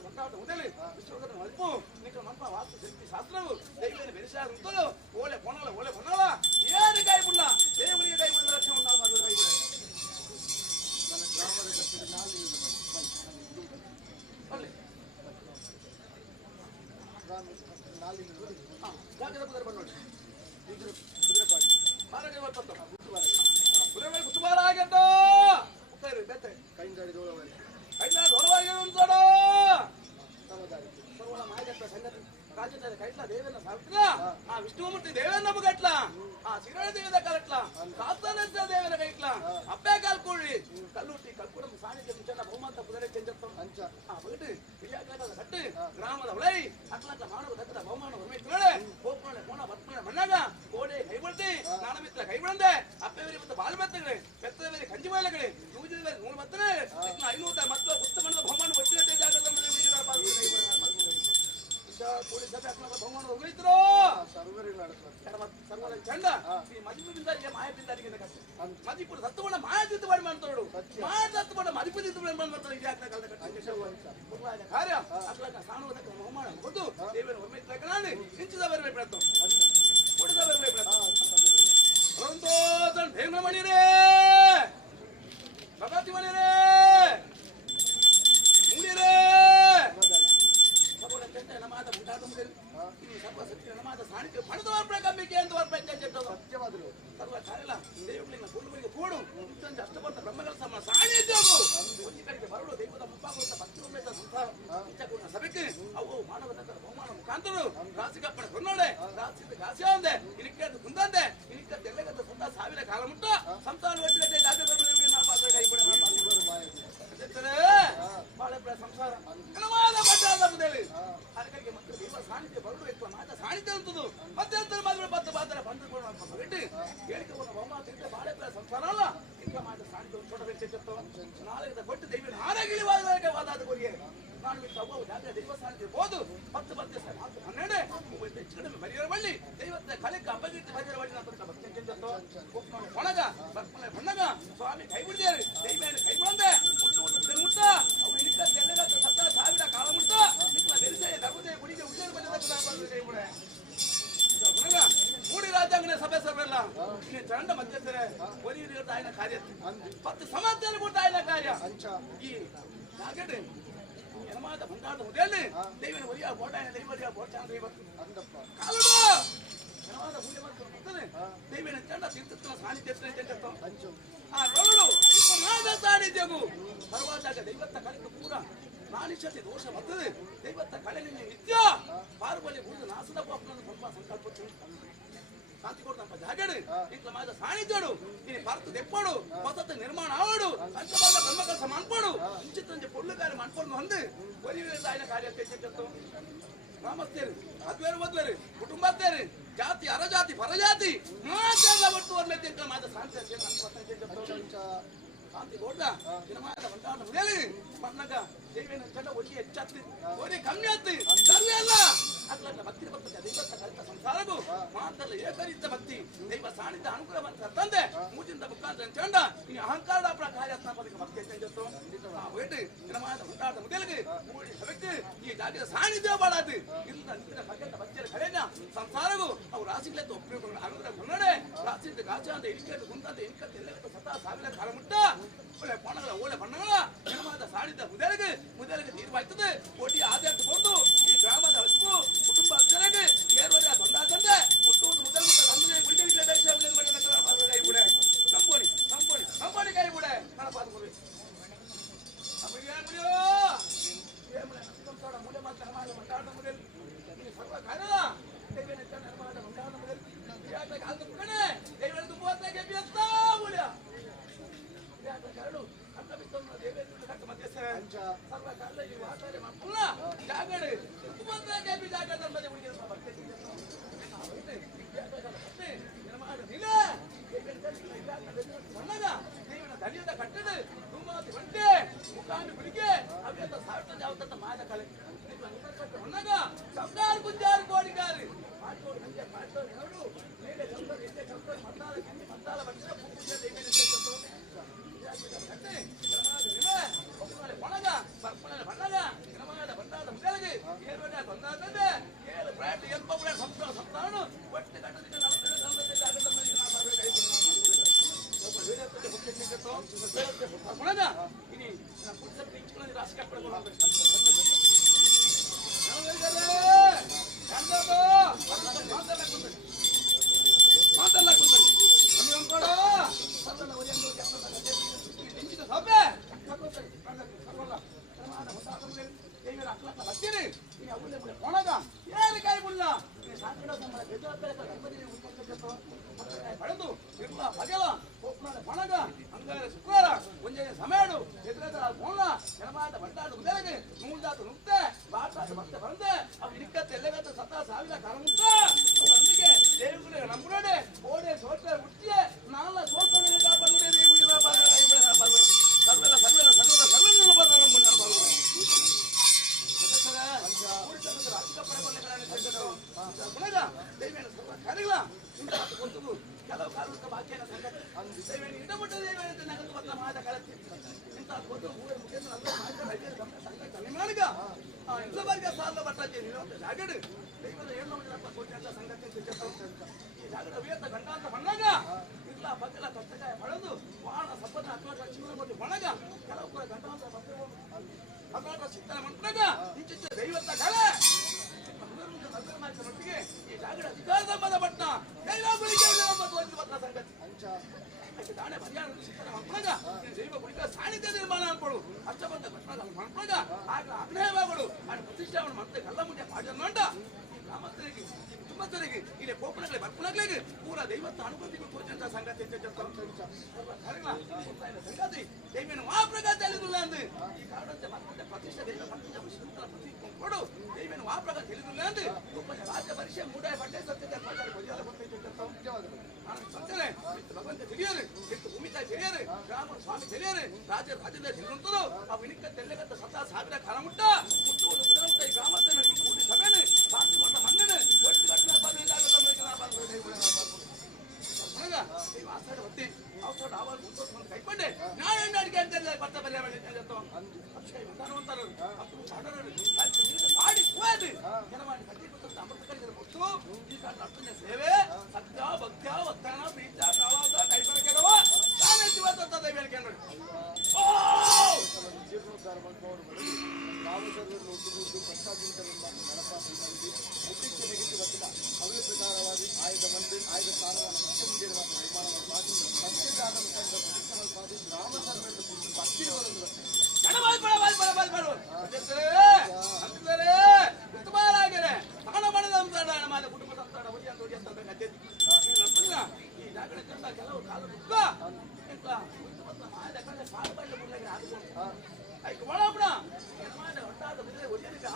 ಬಂದಾಟ ಮೊದಲೇ ವಿಶ್ವಕರ್ಮ ಮಲ್ಪು ನಿಕ್ಕ ಮಲ್ಪ ವಾಸ್ತು ಶಕ್ತಿ ಶಾಸ್ತ್ರವು ದೈವನ ಬೆರೆಸಾರ ಉಂಟು ಓಲೆ ಹೊಣಲ ಏನು ಕೈ ಬಿಡಲ್ಲ ದೇವರಿಗೆ ಕೈ ಬಿಡದ ಲಕ್ಷಣ ನಾವು ಕೈ ಬಿಡ ನನ್ನ ಗ್ರಾಮದ ಕಟ್ಟಿದ ಜಾಗದ ಪುದರ್ ಬಂದು ಕುದುರೆಪಾಡಿ ಮಾರಾಟ ಬರ್ತಾರೆ ಕುತುಬಾರ ಆಗೇಟೋ ಬೆತ್ತೆ ಕೈಂದಾಡಿ ದೋಳವಾಗಿ ಉಂಟೋಡು ಸರ್ವಳ ಮಾಯಗಟ್ಟ ಸಂಗತಿ ರಾಜ್ಯದಲ್ಲಿ ಕೈಟ್ಲ ದೇವನ ಸಾಕ್ಲ ಆ ವಿಷ್ಣುಮೂರ್ತಿ ದೇವನ ಗಟ್ಲ ಆ ಶಿರಳ ದೇವದ ಕರಟ್ಲ ಕಾಸ್ತಾನ ದೇವನ ಕೈಟ್ಲ ಅಪ್ಪೆ ಕಾಲ್ಕೊಳ್ಳಿ ಕಲ್ಲುಟ್ಟಿ ಕಲ್ಕುಡ ಸಾಣಿಧ್ಯ ಮುಂಚೆನ ಬಹುಮಂತ ಕುದುರೆ ಕೆಂಚತ್ತು ಆ ಬಗಟ್ಟು ಹಿರಿಯಾಗದ ಕಟ್ಟು ಗ್ರಾಮದ ಹೊಳೈ ಅಟ್ಲಂತ ಮಾನವ ದಕ್ಕದ ಬಹುಮಾನ ಹೊರಮೇಲೆ ಹೋಗ್ಕೊಳ್ಳೆ ಕೋಣ ಬತ್ಮಣ ಮಣ್ಣಾಗ ಕೋಡೆ ಕೈಬಿಡ್ತಿ ನಾನ ಮಿತ್ರ ಕೈಬಿಡಂದೆ ಅಪ್ಪೆವರಿ ಮತ್ತು ಬಾಲ್ ಮೆತ್ತಗಳೇ ಬೆತ್ತದವರಿ ಕಂಜಿ ಮೇಲೆಗಳೇ ನೂಜಿದವರಿ ನೂರು ಮತ್ತನೇ 500 ಮತ್ತು ಉತ್ತಮದ ಬಹುಮಾನ ಒಟ್ಟಿಗೆ ಜಾಗದ ಮೇಲೆ ಪೊಲೀಸ್ ಸಭೆ ಬಹುಮಾನ ಹೊಗಳಿದ್ರು ಸರ್ವರ ಚಂಡ ಈ ಮದಿಪಿಂದ ಮಾಯಪಿಂದಾರಿಗೆ ಮದಿಪುರ ಸತ್ತುಕೊಂಡ ಮಾಯದಿದ್ದು ಮಾಡಿ ಮಾಡ್ತಾಳು ಮಾಯ ಸತ್ತುಕೊಂಡ ಮದಿಪದಿದ್ದು ಮಾಡ್ತಾರೆ ಕಾರ್ಯ ಅಟ್ಲಾಕ ಸಾಣುವುದಕ್ಕೆ ಬಹುಮಾನ ಕೊಟ್ಟು ದೇವರ ಒಮ್ಮೆ ಹಿಂಚಿದ ಬರಬೇಕು ಕೊಡಿದ ಬರಬೇಕು ಭೇಮ ಮಣಿರೇ ಭಗವತಿ ಮಣಿರೇ ಮೂಡಿರೇ ನಮಾದ ಮುಂಟಾದ ಮುಗಿರು ಸರ್ವ ಸತ್ಯ ನಮಾದ ಸಾಣಿಧ್ಯ ಪಡೆದ ವರ್ಪಂಬಿಕೆ ಅಂತ ವರ್ಪಂಚವಾದರು ಸರ್ವ ಕಾರ್ಯಲ ದೇವಗಳಿಂದ ಕೂಡುಗಳಿಗೆ ಕೂಡು ಮುತ್ತಂಜ ಅಷ್ಟಪಂಥ ಬ್ರಹ್ಮಗಳ ಸಮ ಸಾಣಿಧ್ಯವು ಒಂದು ಕಡೆಗೆ ಬರಲು ದೈವದ ಮುಪ್ಪಾಗುವಂತ ಭಕ್ತರುಮೇತ ಸಂಸಾರ ಇಚ್ಛೆಗೂಡಿನ ಸಭೆಗೆ ಅವು ಮಾನವ ನಂತರ ಬಹುಮಾನ ಮುಖಾಂತರು ರಾಸಿಗಪ್ಪಣ ಕೊನ್ನೋಡೆ ರಾಸಿದ ಗಾಸಿ ಅಂದೆ ಇನಿಕ್ಕದ್ದು ಕುಂದಂದೆ ಇನಿಕ್ಕದ್ದು ಎಲ್ಲಗದ್ದು ಸುತ್ತ ಸಾವಿರ ಕಾಲ ಮುಟ್ಟು ಸಂಸಾರ ಒಟ್ಟಿಗೆ ಜಾಗದಲ್ಲಿ ನಾವು ಕೈ ಬಿಡ ಬಾಳೆ ಸಂಸಾರ ಅದಕ್ಕೆ ಮತ್ತೆ ದೇವ ಸಾನ್ನಿಧ್ಯ ಬರಲು ಇತ್ತು ಮಾತ ಸಾನ್ನಿಧ್ಯ ಅಂತದ್ದು ಮತ್ತೆ ಮದುವೆ ಬತ್ತ ಬಾತರ ಬಂದು ಬಿಟ್ಟು ಹೇಳಿಕೆ ಬಹುಮಾನ ಇದ್ದ ಬಾಳೆ ಸಂಸಾರ ಅಲ್ಲ ಇಂಥ ಮಾತ ಸಾನ್ನಿಧ್ಯ ಕೊಡಬೇಕಿತ್ತು ನಾಳೆ ಕೊಟ್ಟು ದೈವ ಹಾರಾಗಿಳಿವಾದ ವಾದಾದ ಕೊರಿಗೆ ನಾನು ಬಿಟ್ಟು ಅವ್ವ ಜಾಗ ದೈವ ಸಾನ್ನಿಧ್ಯ ಬೋದು 10 12 ಹೆಚ್ಚು ಕಡಿಮೆ ಬರಿಯರ ಬಳ್ಳಿ ದೈವದ ಕಲೆಕ್ಕೆ ಅಪಗೀರ್ತಿ ಬರಿಯರ ಬಳ್ಳಿ ಅಂತ ಭಕ್ತಿಂಚತ್ತು ಹೊಣಗ ಬರ್ಪನೆ ಬಣ್ಣಗ ಸ್ವಾಮಿ ಕೈ ಬಿಡ್ತಾರೆ ದೈವೇನ ಕೈ ಬಿಡಂದೆ ಮುಟ್ಟ ಅವು ಇಳಿಕತ್ತೆ ಎಲ್ಲಗತ್ತೆ ಸತ್ತ ಸಾವಿರ ಕಾಲ ಮುಟ್ಟ ಬೆರಿಸೆ ಧರ್ಮದೇ ಗುಡಿಗೆ ಉಳ್ಳೇರು ಬಂದಿದೆ ಮೂಡಿ ರಾಜ್ಯಾಂಗದ ಸಭೆ ಸಭೆಲ್ಲ ಚಂಡ ಮಧ್ಯಸ್ಥರೆ ಒರಿಯ ಆಯ್ನ ಕಾರ್ಯ 10 ಸಮಾಜದಲ್ಲಿ ಕೊಟ್ಟ ಆಯ್ನ ಕಾರ್ಯ ಈ ಜಾಗಡೆ ಯಮಾದ ಬಂಗಾದ ಹುದೆಯಲ್ಲಿ ದೇವಿನ ಒರಿಯ ಬೋಟಾಯನ ದೈವರಿಯ ಬೋಟಾನ ದೈವ ಕಾಲುಡು ಯಮಾದ ಹುದೆ ಬರ್ತದೆ ದೇವಿನ ಚಂಡ ತೀರ್ಥನ ಸಾನ್ನಿಧ್ಯಕ್ಕೆ ಚೆಂಡತ್ತು ಆ ನೋಡು ನಾದ ಸಾನ್ನಿಧ್ಯವು ಸರ್ವಾಜಾಗ ದೈವತ್ತ ಕಲಿತು ಪೂರ ನಾನಿಶತೆ ದೋಷ ಬರ್ತದೆ ದೈವತ್ತ ಕಳೆ ನಿತ್ಯ ಪಾರ್ವಲಿ ಗುರುದು ನಾಸದ ಪಾಪನ ಸ್ವಲ್ಪ ಸಂಕಲ್ಪ ಶಾಂತಿ ಕೊಡ್ತಂಪ ಜಾಗಡು ಇಂಥ ಮಾದ ಸಾನ್ನಿಧ್ಯಡು ಇಲ್ಲಿ ಭಾರತ ತೆಪ್ಪಡು ಹೊಸತ ನಿರ್ಮಾಣ ಆವಡು ಅಂಚಬಾದ ಬ್ರಹ್ಮ ಕೆಲಸ ಮಾಡ್ಕೊಡು ಇಂಚಿತ್ತಂಜೆ ಪೊಳ್ಳು ಕಾರ್ಯ ಮಾಡ್ಕೊಂಡು ಹೊಂದು ಒರಿವಿರದ ಆಯ್ನ ಕಾರ್ಯ ತೆಗೆದು ಗ್ರಾಮಸ್ಥರು ಅದ್ವೇರು ಮದ್ವೇರು ಕುಟುಂಬಸ್ಥರು ಜಾತಿ ಅರಜಾತಿ ಪರಜಾತಿ ಮಾತೆಲ್ಲ ಒಟ್ಟು ಒಳ್ಳೆ ಮಾದ ಶಾಂತಿ ಶಾಂತಿ ಕೊಡ್ದ ದಿನಮಾದ ಬಂದಾದ ಮುಗಿಯಲಿ ಮಣ್ಣಗ ದೇವಿನ ಚಂಡ ಒಳ್ಳೆ ಹೆಚ್ಚಾಗ್ತಿ ಒಳ್ಳೆ ಕಮ್ಮಿ ಆಗ್ತಿ ಸರ್ವೆ ಅಲ್ಲ ಅಟ್ಲ ಭಕ್ತಿ ಬರ್ತದೆ ದೈವತ್ತ ಕಲಿತ ಸಂಸಾರಗೂ ಮಾತಲ್ಲ ಏಕರಿತ ಭಕ್ತಿ ದೈವ ಸಾಣಿಧ್ಯ ಅನುಗ್ರಹ ತಂದೆ ಮೂಜಿಂದ ಮುಖಾಂತರ ಚಂಡ ಇನ್ನು ಅಹಂಕಾರದ ಅಪರ ಕಾರ್ಯಾತ್ಮ ಪದಕ ಭಕ್ತಿ ಚಂಜತ್ತು ಒಟ್ಟು ಕ್ರಮದ ಉಂಟಾದ ಮುದಲಿಗೆ ಮೂಡಿ ಸಭೆಗೆ ಈ ಜಾಗದ ಸಾಣಿಧ್ಯ ಬಾಳದು ಇಂದ ನಿಂತಿನ ಭಗತ ಭಕ್ತಿಯ ಕಳೆನ ಸಂಸಾರಗೂ ಅವು ರಾಶಿಗಳೆತ್ತ ಒಪ್ಪಿಕೊಂಡು ಅನುಗ್ರಹ ಕೊಂಡಡೆ ರಾಶಿಯಿಂದ ಗಾಚ ಅಂತ ಇರಿಕೆಟ್ಟು ಕುಂತಂತ ಇರಿಕಟ್ಟು ಎಲ್ಲ ಸತಾ ಸಾವಿರ ಕಾಲ ಮುಟ್ಟ ಒಳ್ಳೆ ಪಣಗಳ ಒಳ್ಳೆ ಬಣ್ಣಗಳ ಕ್ರಮದ ಸಾಣಿಧ್ಯ ಮುದಲಿಗೆ ತೀರ್ಪಾಯ್ತದೆ ಕೋಟಿ ಆಧಾರ ಕೊಟ್ಟು ಈ ಗ್ರಾಮದ ಹಕ್ಕು ಕುಟುಂಬ ಅಕ್ಷರಗೆ ಏರ್ವರೆ ತೊಂದಾದಂತೆ ಒಟ್ಟು ಮುದಲ ನಮ್ಮದೇ ಗುಳಿಗೆ ಕೈ ಬಿಡೆ ನಂಬೋಡಿ ಕೈ ಬಿಡೆ ನನ್ನ ಪಾದ ಮೂಲೆ ಮಂಟಾಟ ಮುದಲ್ ಸರ್ವ ಕಾರ್ಯದ ದೈವನ ನಿರ್ಮಾಣ ಮಂಟಾಟ ಮುದಲ್ ಕಾಲ ಕಣೆ ದೈವನ ತುಂಬುವಂತಾಗೆ ವ್ಯಸ್ತ ಮೂಲ್ಯ ಕರಡು ಅನ್ನ ಬಿತ್ತನ್ನು ದೇವೇಂದ್ರ ಕಟ್ಟ ಮಧ್ಯಸ್ಥೆ ಸರ್ವ ಕಾಲ ಈ ವಾತಾವರಣ ಮಾಡ್ಕೊಳ್ಳ ಜಾಗಡೆ ತುಂಬುವಂತಾಗೆ ಜಾಗ ಧರ್ಮದ ಹುಡುಗಿಯ ಬರ್ತೈತಿ ನಿರ್ಮಾಣ ನಿಲ ಸಣ್ಣಗ ದೇವನ ಧನಿಯದ ಕಟ್ಟಡ ತುಂಬಾತಿ ಬಂಡೆ ಮುಖಾಂಡ ಬಿಡಿಗೆ ಅವ್ಯತ ಸಾವಿರ ಜಾವತ ಮಾದ ಕಳೆ ಹೊನ್ನಗ ಸಬ್ದಾರ್ ಗುಂಜಾರ್ ಕೋಡಿಗಾರಿ ಪಾಟೋಡ್ ಮಂಜ ಪಾಟೋಡ್ ಎರಡು ಮೇಲೆ ಸಂತರ ಎಷ್ಟೇ ಸಂತರ ಮತ್ತಾಲ ಕಿಂದಿ ಮತ್ತಾಲ ಬಂದ ಪೂಜೆ ದೇವೇನ ಕಟ್ಟೆ ಕ್ರಮದ ನಿಲ ಒಪ್ಪುನಲೆ ಒಣಗ ಬರ್ಪುನಲೆ ಬಣ್ಣಗ ಕ್ರಮದ ಬಂದಾದ ಮುದಲಿಗೆ ಏರ್ವಡೆ ಬಂದಾದಂತೆ ಏಳು ಪ್ರಾಟ್ ಎಲ್ಪ ಪ್ರಾಟ್ ಸಂತಾನು ಒಟ್ಟು ಕಟ್ಟದಿಂದ ನಲವತ್ತೈದು ನಲವತ್ತೈದು ಆಗದ ಮೇಲೆ ನಾವು ಮಾಡಬೇಕು ಕೈ ಇನಿ ಪುಟ್ಟ ಪಿಂಚುಗಳಲ್ಲಿ ರಾಶಿ ಕಟ್ಟಬೇಕು ಮಾತಾಡ್ಲಾಕುಂತ ಪಡೆದು ಇರ್ಲ ಪಗಲ ಕೋಪ್ನಾಳ ಪಣಗ ಅಂಗಾರ ಶುಕ್ರವಾರ ಒಂಜನೆ ಸಮಯಡು ಎದುರದ ಕೋಣ ಜನಮಾಟ ಬಂಡಾಟ ಮುದಲಿಗೆ ನೂಲ್ದಾತು ನುಗ್ತೆ ಬಾಟಾಟ ಮತ್ತೆ ಬಂದೆ ಅವು ಇಕ್ಕತ್ತೆ ಎಲ್ಲಗತ್ತ ಸತ ಸಾವಿರ ಕಾಲ ಮುಟ್ಟ ಅವು ಅಂದಿಗೆ ದೇವಗುಡೆ ನಂಬುರಡೆ ಓಡೆ ಸೋಟೆ ಮುಟ್ಟಿಯೇ ನಾಲ ಸೋಟೆ ಕಾಪಾಡುವುದೇ ದೇವುಗಳ ಸರ್ವೆಲ್ಲ ಸರ್ವೆಲ್ಲ ಸರ್ವೆಲ್ಲ ಸರ್ವೆಲ್ಲ ಬಂದ ದೇವೇನ ಸರ್ವ ಕಾರ್ಯಗಳ ಕೆಲವು ಕಾರಣಕ್ಕೆ ಬಾಕಿಯ ಸಂಗತಿ ದೇವೇನ ಇಡಮಟ್ಟ ದೇವೇನ ನಗದು ಬಂದ ಮಾದ ಕಳತಿ ಇಂಥ ಗೊತ್ತು ಊರ ಮುಖೇಂದ್ರ ತಲೆಮಾರಿಗ ಎಲ್ಲ ಬಾರಿಗೆ ಸಾಲ ಬಟ್ಟಾಚೆ ಜಾಗಡು ದೈವದ ಏನು ಕೋಟಿ ಸಂಗತಿ ಈ ಜಾಗದ ವೇತ ಗಂಡಾಂತ ಬಣ್ಣಗ ಇಲ್ಲ ಬಗ್ಗಲ ಕಷ್ಟಕಾಯ ಪಡೆದು ವಾಣ ಸಪ್ಪದ ಅಥವಾ ಜೀವನ ಬಂದು ಬಣಗ ಕೆಲವು ಕೂಡ ಗಂಡಾಂತ ಭಗವಂತ ಚಿಂತನೆ ಮಂತ್ರಾಗ ಇಂಚಿತ್ತ ದೈವತ್ತ ಕಳೆ ಮಟ್ಟಿಗೆ ಈ ಜಾಗದ ಅಧಿಕಾರದ ಪಟ್ಟ ಸಂಗತಿ ತಾನೇ ಮರ್ಯಾದ ಚಿಂತನೆ ಮಂತ್ರಾಗ ದೈವ ಕುರಿತ ಸಾನ್ನಿಧ್ಯ ನಿರ್ಮಾಣ ಅನ್ಕೊಳ್ಳು ಅಷ್ಟಬಂಧ ಮಂತ್ರಾಗ ಆಗ ಅಗ್ನೇಯವಾಗಳು ಆ ಪ್ರತಿಷ್ಠಾವಣೆ ಮತ್ತೆ ಕಲ್ಲ ಮುಂದೆ ಪಾಜನ್ ಮಾಡ ಗ್ರಾಮಸ್ಥರಿಗೆ ಕುಟುಂಬಸ್ಥರಿಗೆ ಇಲ್ಲಿ ಕೋಪಣಗಳಿಗೆ ಬರ್ಪಣಗಳಿಗೆ ಪೂರ ದೈವತ್ತ ಅನುಭೂತಿಗೂ ತೋರಿಸಿದಂತ ಸಂಗತಿ ಸಂಗತಿ ದೈವನ ಆ ಪ್ರಕಾರ ತಿಳಿದಿಲ್ಲ ಅಂದು ಈ ಕಾರಣಂತೆ ಮತ್ತೆ ಪ್ರತಿಷ್ಠೆ ದೈವ ಪ್ರತಿ ಕೊಡು ದೈವನ ಆ ಪ್ರಕಾರ ತಿಳಿದಿಲ್ಲ ಅಂದು ರಾಜ್ಯ ಪರೀಕ್ಷೆ ಮೂಢ ಬಟ್ಟೆ ಸತ್ಯದ ಭಗವಂತ ತಿಳಿಯರು ಎಷ್ಟು ಭೂಮಿತ ತಿಳಿಯರು ಗ್ರಾಮ ಸ್ವಾಮಿ ತಿಳಿಯರು ರಾಜ್ಯದ ತಿಳಿದಂತರು ಅವು ಇನಿಕ ತೆಲ್ಲಗತ್ತ ಸತ ಸಾವಿರ ಕಾಲ ಮುಟ್ಟ ಮುಟ್ಟು ಈ ಗ್ರಾಮದ ಕೂಡಿ ಸಭೆನು ಸಾಧು ಕೊಟ್ಟ ಮಣ್ಣನು ಒಟ್ಟು ಕಟ್ಟಿನ ಆಸಾಡ ಹೊತ್ತಿ ಔಷಧ ಆವಾಗ ಮುಂದೆ ಕೈಕೊಂಡೆ ನಾನು ಅಡಿಗೆ ಅಂತ ಭತ್ತ ಬರೆಯ ಅಂತಾರು ಮಾಡಿ ಹೋಯ್ತು ಜನ ಮಾಡಿ ಕಟ್ಟಿ ಕೊಟ್ಟು ಅಮೃತ ಕಲಿಸಿದ ಕೊಟ್ಟು ಈ ಕಾಲ ಅರ್ಥನ ಸೇವೆ ಸತ್ಯ ಭಕ್ತ್ಯ ವರ್ತನ ಪ್ರೀತ ಕಾಳಾದ ಕೈಪರ ಕೆಲವ ನಾನೇ ಜೀವತ್ತ ದೈವ ಹೇಳ್ಕೊಂಡು ಜೀರ್ಣೋದ್ಧಾರ ಮಾಡ್ಕೊಂಡು ರಾಮಚಂದ್ರನ ಒಟ್ಟುಗೂಡು ಪ್ರಸಾದಿಂತರಿಂದ ನಡಪಾಡಿ ಮುಖ್ಯಕ್ಕೆ ನೆಗೆದು ಬರ್ತಿಲ್ಲ ಅವರ ಪ್ರಕಾರವಾಗಿ ಆಯ್ದ ಮಂದಿ ಆಯ್ದ ಸ್ಥಾನವನ್ನು ಮುಖ್ಯಮಂತ್ರಿಗಳ ನಿರ್ಮಾಣ ಮಾಡಿ ಸತ್ಯದಾನ ಮುಖಾಂತರ ಪ್ರತಿಷ್ಠಾನವಾಗಿ ರಾಮಚಂದ್ರನ ಕುರಿತು ಭಕ್ತಿಯವರನ್ನು ಕುಟುಂಬ ಸಂತಾನ ಈ ಜಾಗಡೆ ಕಂಡ ಕೆಲವು ಕಾಲ ದುಃಖ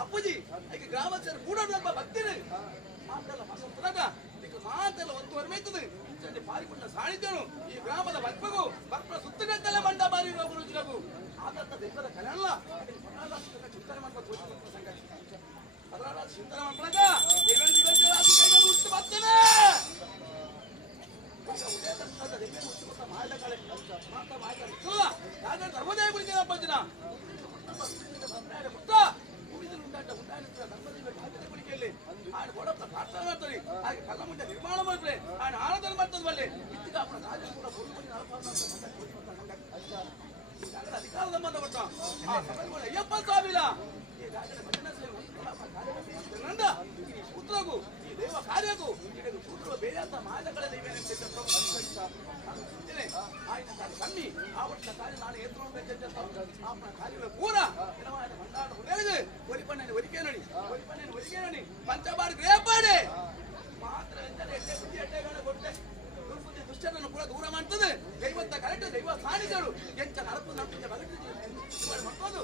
ಅಪ್ಪುಜಿ ಐಕೆ ಗ್ರಾಮಸ್ಥರ ಕೂಡ ಭಕ್ತಿನಿ ಮಾತೆಲ್ಲ ಮಸಂತರಾಗ ಈಗ ಮಾತೆಲ್ಲ ಒಂದುವರೆ ಮೇಯ್ತದೆ ಇಂಚೆ ಪಾರಿಕೊಂಡ ಸಾಣಿಧ್ಯನು ಈ ಗ್ರಾಮದ ಭಕ್ತಗೂ ಭಕ್ತರ ಸುತ್ತಗಟ್ಟಲೆ ಮಂಡ ಬಾರಿ ಗುರುಜಿನಗೂ ಆದಂತ ದೈವದ ಕಲೆ ಅಲ್ಲ ಚಿಂತನೆ ಮಾಡ್ಬೇಕು ಸಂಗತಿ ಅದರ ಚಿಂತನೆ ಮಾಡ್ಕೊಂಡಾಗ ಮಾಡ್ತಾರೆ ಹಾಗೆ ಕಲ್ಲ ಮುಂದೆ ನಿರ್ಮಾಣ ಮಾಡ್ತಾರೆ ఆయన ఆరాధన ಮಾಡ್ತದ ಬಲ್ಲೆ ಇತ್ತಿಗ ಅಪ್ಪನ ರಾಜ ಕೂಡ ಬರುಮನಿ ನಳಪಾಲ ಅಂತ ಅಧಿಕಾರ ಸಂಬಂಧಪಟ್ಟ ಆ ಸಭೆಗಳ ಅಯ್ಯಪ್ಪ ಸ್ವಾಮಿಲ ಈ ರಾಜನ ಭಜನ ಸೇವೆ ನಂದ ಪುತ್ರಗೂ ಈ ದೇವ ಕಾರ್ಯಗೂ ಇದಕ್ಕೆ ಪುತ್ರ ಬೇರೆ ಅಂತ ಮಾತಗಳ ದೈವೇನೆ ఆయన కమ్మి ఆవిడ కార్య నాన్న ఎత్తులో అప్పన కార్యలో పూర ఎనవాడ మండాడు వెలుగు ఒలిపన్నని ఒలికేనని పంచబాడు రేపాడే మాత్రం ఎంతనే ఎట్టే బుద్ధి ఎట్టేగానే కొట్టే దుర్బుద్ధి దుష్టలను కూడా దూరం అంటది దైవత్త కరెక్ట్ దైవ సానిధ్యుడు ఎంత నడుపుతుంటే బగటి వాడు మక్కదు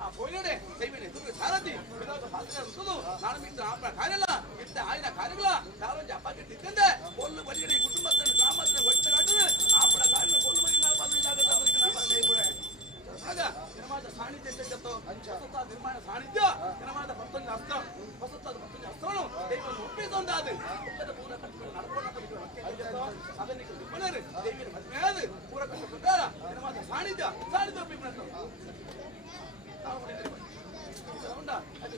ఆ పోయినడే దైవనే దుర్గ సారథి విరోధ భాగంగా ఉంటుదు నాన్న మిత్ర ఆపణ కార్యల ఇట్ట ఆయన కార్యಗಳ ದಾವೊಂಜಿ ಅಪ್ಪಕ್ಕೆ ತಿಕ್ಕಂದೆ ಕೊಲ್ಲು ಬರಿಗಡೆ ಕುಟುಂಬಸ್ಥರು ಗ್ರಾಮಸ್ಥರು ಒಟ್ಟು ಕಟ್ಟದು ಆಪಣ ಕಾರ್ಯ ಕೊಲ್ಲು ಬರಿ ನಾವು ಆಗ ನಿರ್ಮಾಣ ಸಾನ್ನಿಧ್ಯ ಜೊತೆ ಹೊಸತ ನಿರ್ಮಾಣ ಸಾನ್ನಿಧ್ಯ ನಿರ್ಮಾಣದ ಮತ್ತೊಂದು ಅಸ್ತ್ರ ಹೊಸತಾದ ಮತ್ತೊಂದು ಅಸ್ತ್ರನು ದೈವವನ್ನು ಒಪ್ಪಿಸೊಂದಾದ ಒಪ್ಪದ ಪೂರ ಕಟ್ಟುಗಳು ನಡ್ಕೊಂಡು ಅದನ್ನ ನಿಮ್ಮನರು ದೈವಿನ ಮದುವೆ ಆದ ಪೂರ ಕಟ್ಟ ಪ್ರಕಾರ ನಿರ್ಮಾಣ ಸಾನ್ನಿಧ್ಯ ಒಪ್ಪಿಕೊಂಡು ಉಂಟಾ ಅದು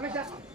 Gracias.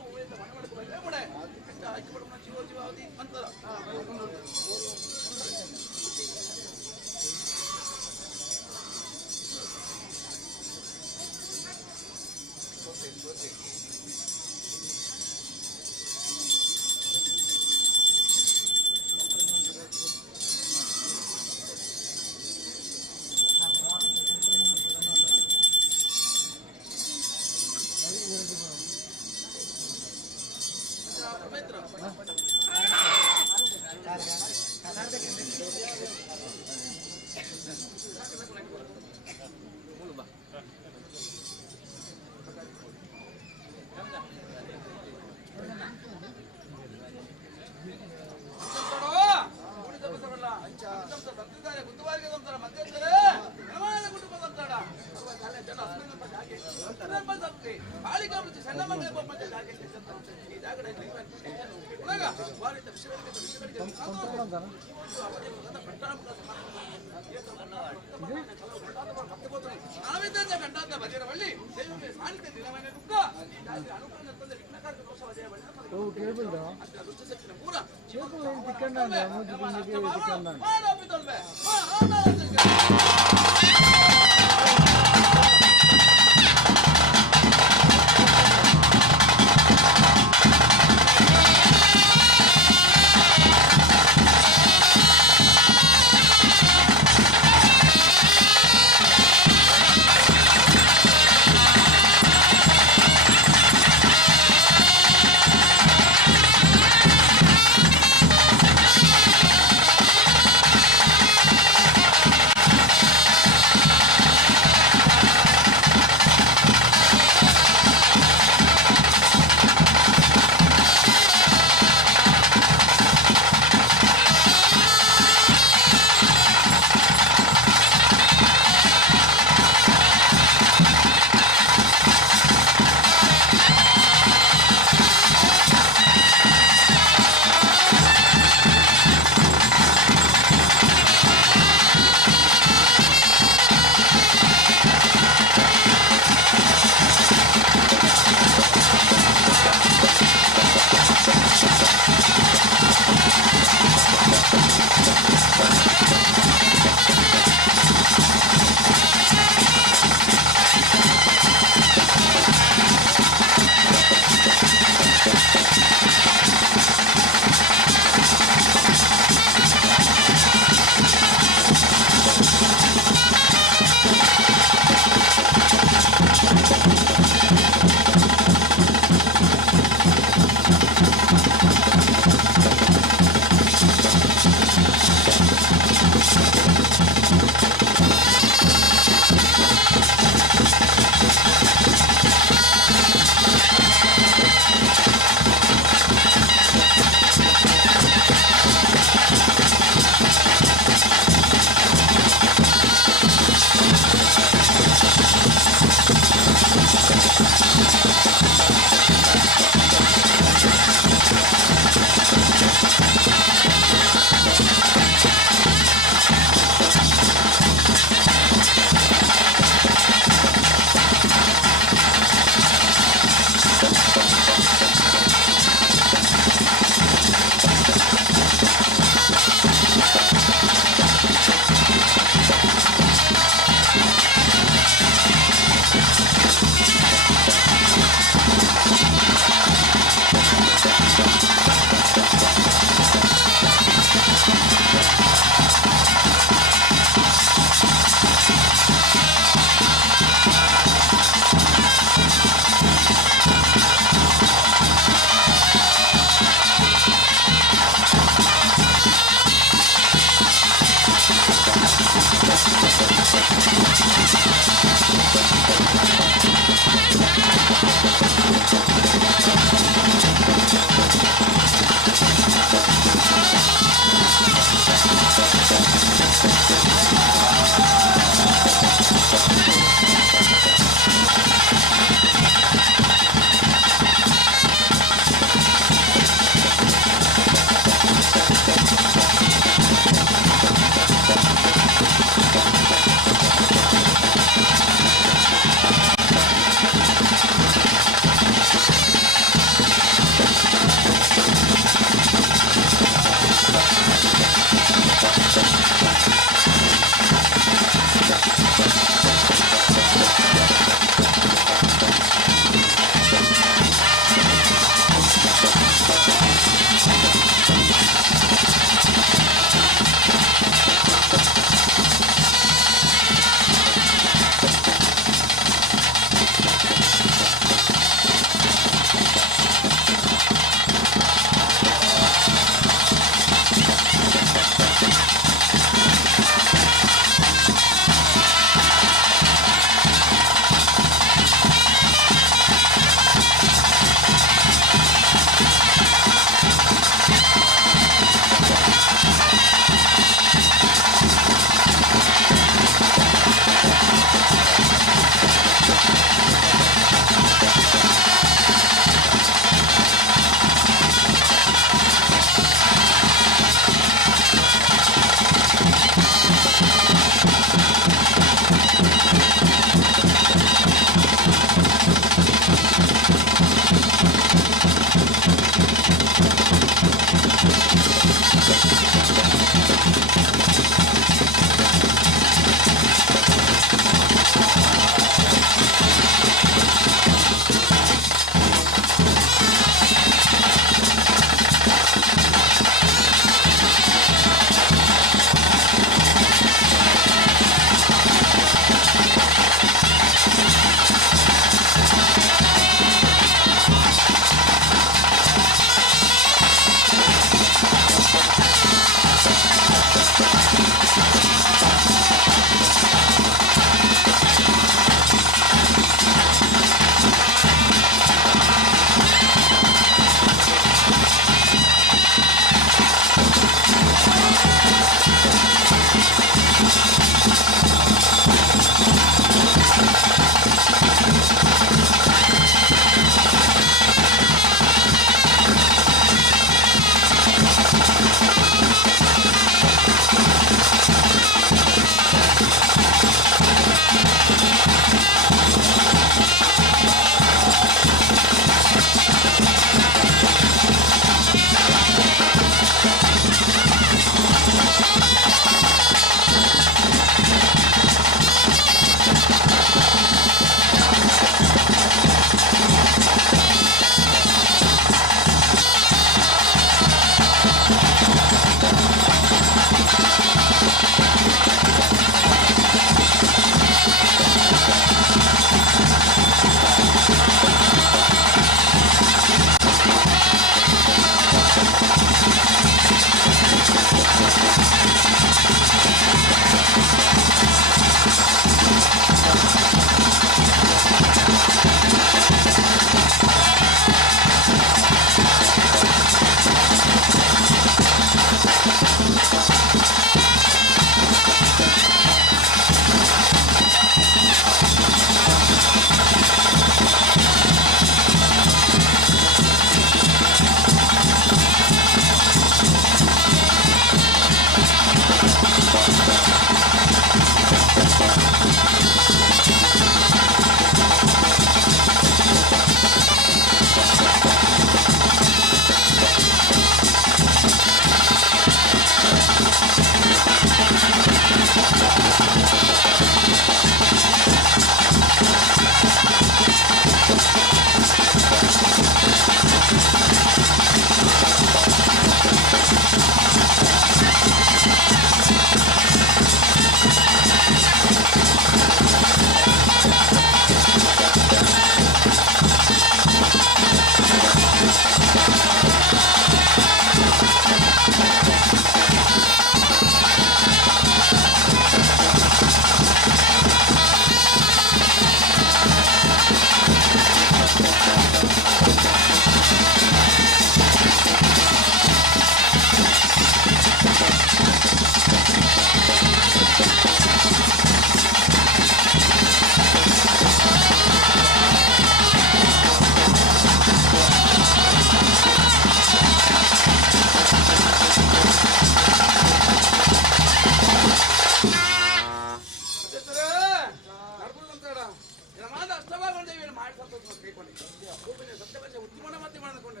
ಕೈಕೊಂಡೆ ಸತ್ಯವನ್ನೇ ಉತ್ತಮನ ಮತ್ತೆ ಮಾಡಿಕೊಂಡೆ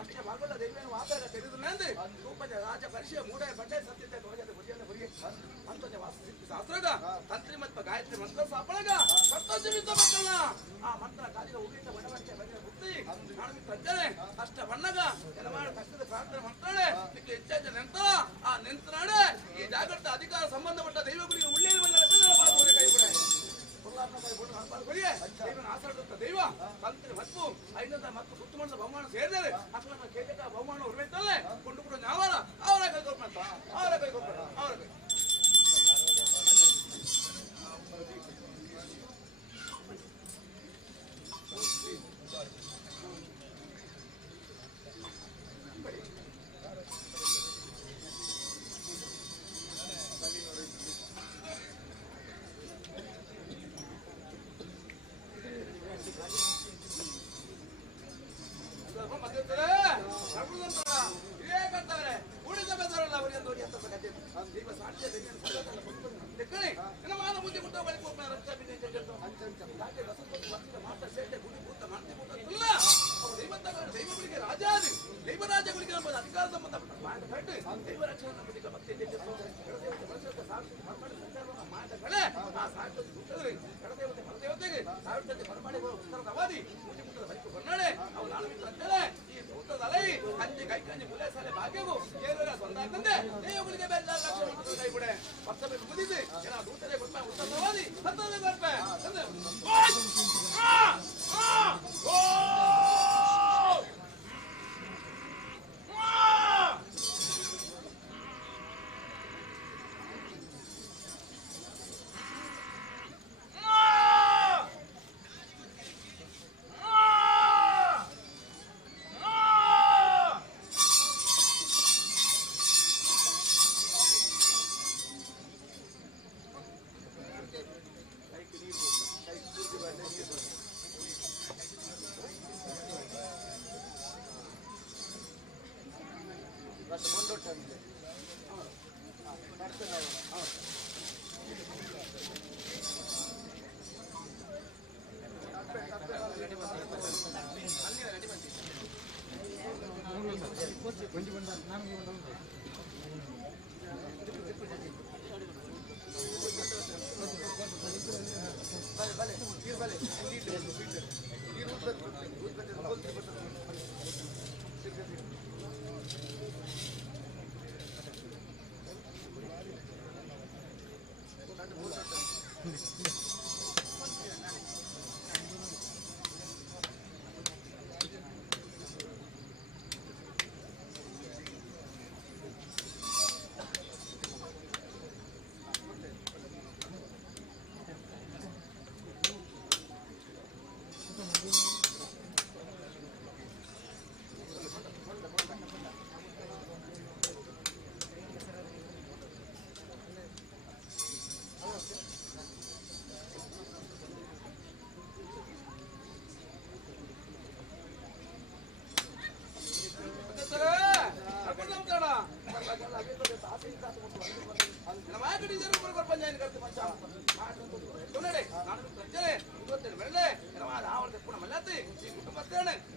ಅಷ್ಟೇ ಮಗಳ ದೇವಿಯನ್ನು ವಾತಾಗ ತೆಗೆದು ನಂದು ರೂಪಜ ರಾಜ ಪರಿಚಯ ಮೂಡೆ ಬಟ್ಟೆ ಸತ್ಯತೆ ತೊಳಗದ ಬುದ್ಧಿಯನ್ನು ಬರಿಗೆ ಅಂತಂದೆ ವಾಸ ಶಾಸ್ತ್ರಗ ತಂತ್ರಿ ಮತ್ತು ಗಾಯತ್ರಿ ಮಂತ್ರ ಸಾಪಳಗ ಸಪ್ತಜೀವಿತ ಮಕ್ಕಳನ್ನ ಆ ಮಂತ್ರ ಕಾಲಿಗೆ ಉಗಿತ ಬಡವಕ್ಕೆ ಬಂದ ಬುದ್ಧಿ ನಾನು ತಜ್ಜನೆ ಅಷ್ಟ ಬಣ್ಣಗ ಎಲ್ಲ ಮಾಡಿ ಕಷ್ಟದ ಪ್ರಾರ್ಥನೆ ಮಾಡ್ತಾಳೆ ನಿಕ್ಕೆ ಹೆಚ್ಚಾಚೆ ನೆಂತರ ಆ ನೆಂತನಾಡೆ ಈ ಜಾಗೃತ ಅಧಿಕಾರ ಸಂಬಂಧಪಟ್ಟ ದೈವಗಳಿಗೆ ಉಳ್ಳೇನು ಬಂದ ಕೈ ಬಿಡ ದೈವ ತಂತ್ರಿ ಮತ್ತು ಐನದ ಮತ್ತು ಸುತ್ತಮುತ್ತ ಬಹುಮಾನ ಸೇರಿದರೆ ಅಸಲ ಕೇಜಕ ಬಹುಮಾನ ಹೊರಬೇಕಲ್ಲೇ ಕೊಂಡು ಕೂಡ ನಾವರ ಅವರ ಕೈ ಕೊಡ್ಬೇಕ ಅವರ ಕೈ ಕೊಡ್ಬೇಕ ಅವರ ಕೈ ಅಧಿಕಾರ ಸಂಬಂಧಪಟ್ಟ ದೈವ ರಕ್ಷಣೆ ಕಡದೇವತೆ ಪರದೇವತೆಗೆ ಸಾವಿರತೆ ಬರಮಾಡಿ ಉತ್ತರದ ಅವಧಿ ಮುಟ್ಟದ ಬೈಕು ಹೊನ್ನಾಡೆ ಅವು ನಾಳು ಅಂತೇಳೆ ಈ ಉತ್ತರದ ಅಲೈ ಕಂಜಿ ಕೈ ಕಂಜಿ ಮುಲೆ ಸಾಲೆ ಭಾಗ್ಯವು ಏರುವರ ಸ್ವಂತ ದೇವಗಳಿಗೆ ಬೆಲ್ಲ ಲಕ್ಷಣ ಕೈ ಬಿಡೆ ವರ್ಷ ಬೇಕು ಮುದಿಸಿ ಏನ ದೂತರೆ ಕೊಟ್ಟ ಉತ್ತರದ ಅವಧಿ ಹತ್ತದ ಕೊಟ್ಟ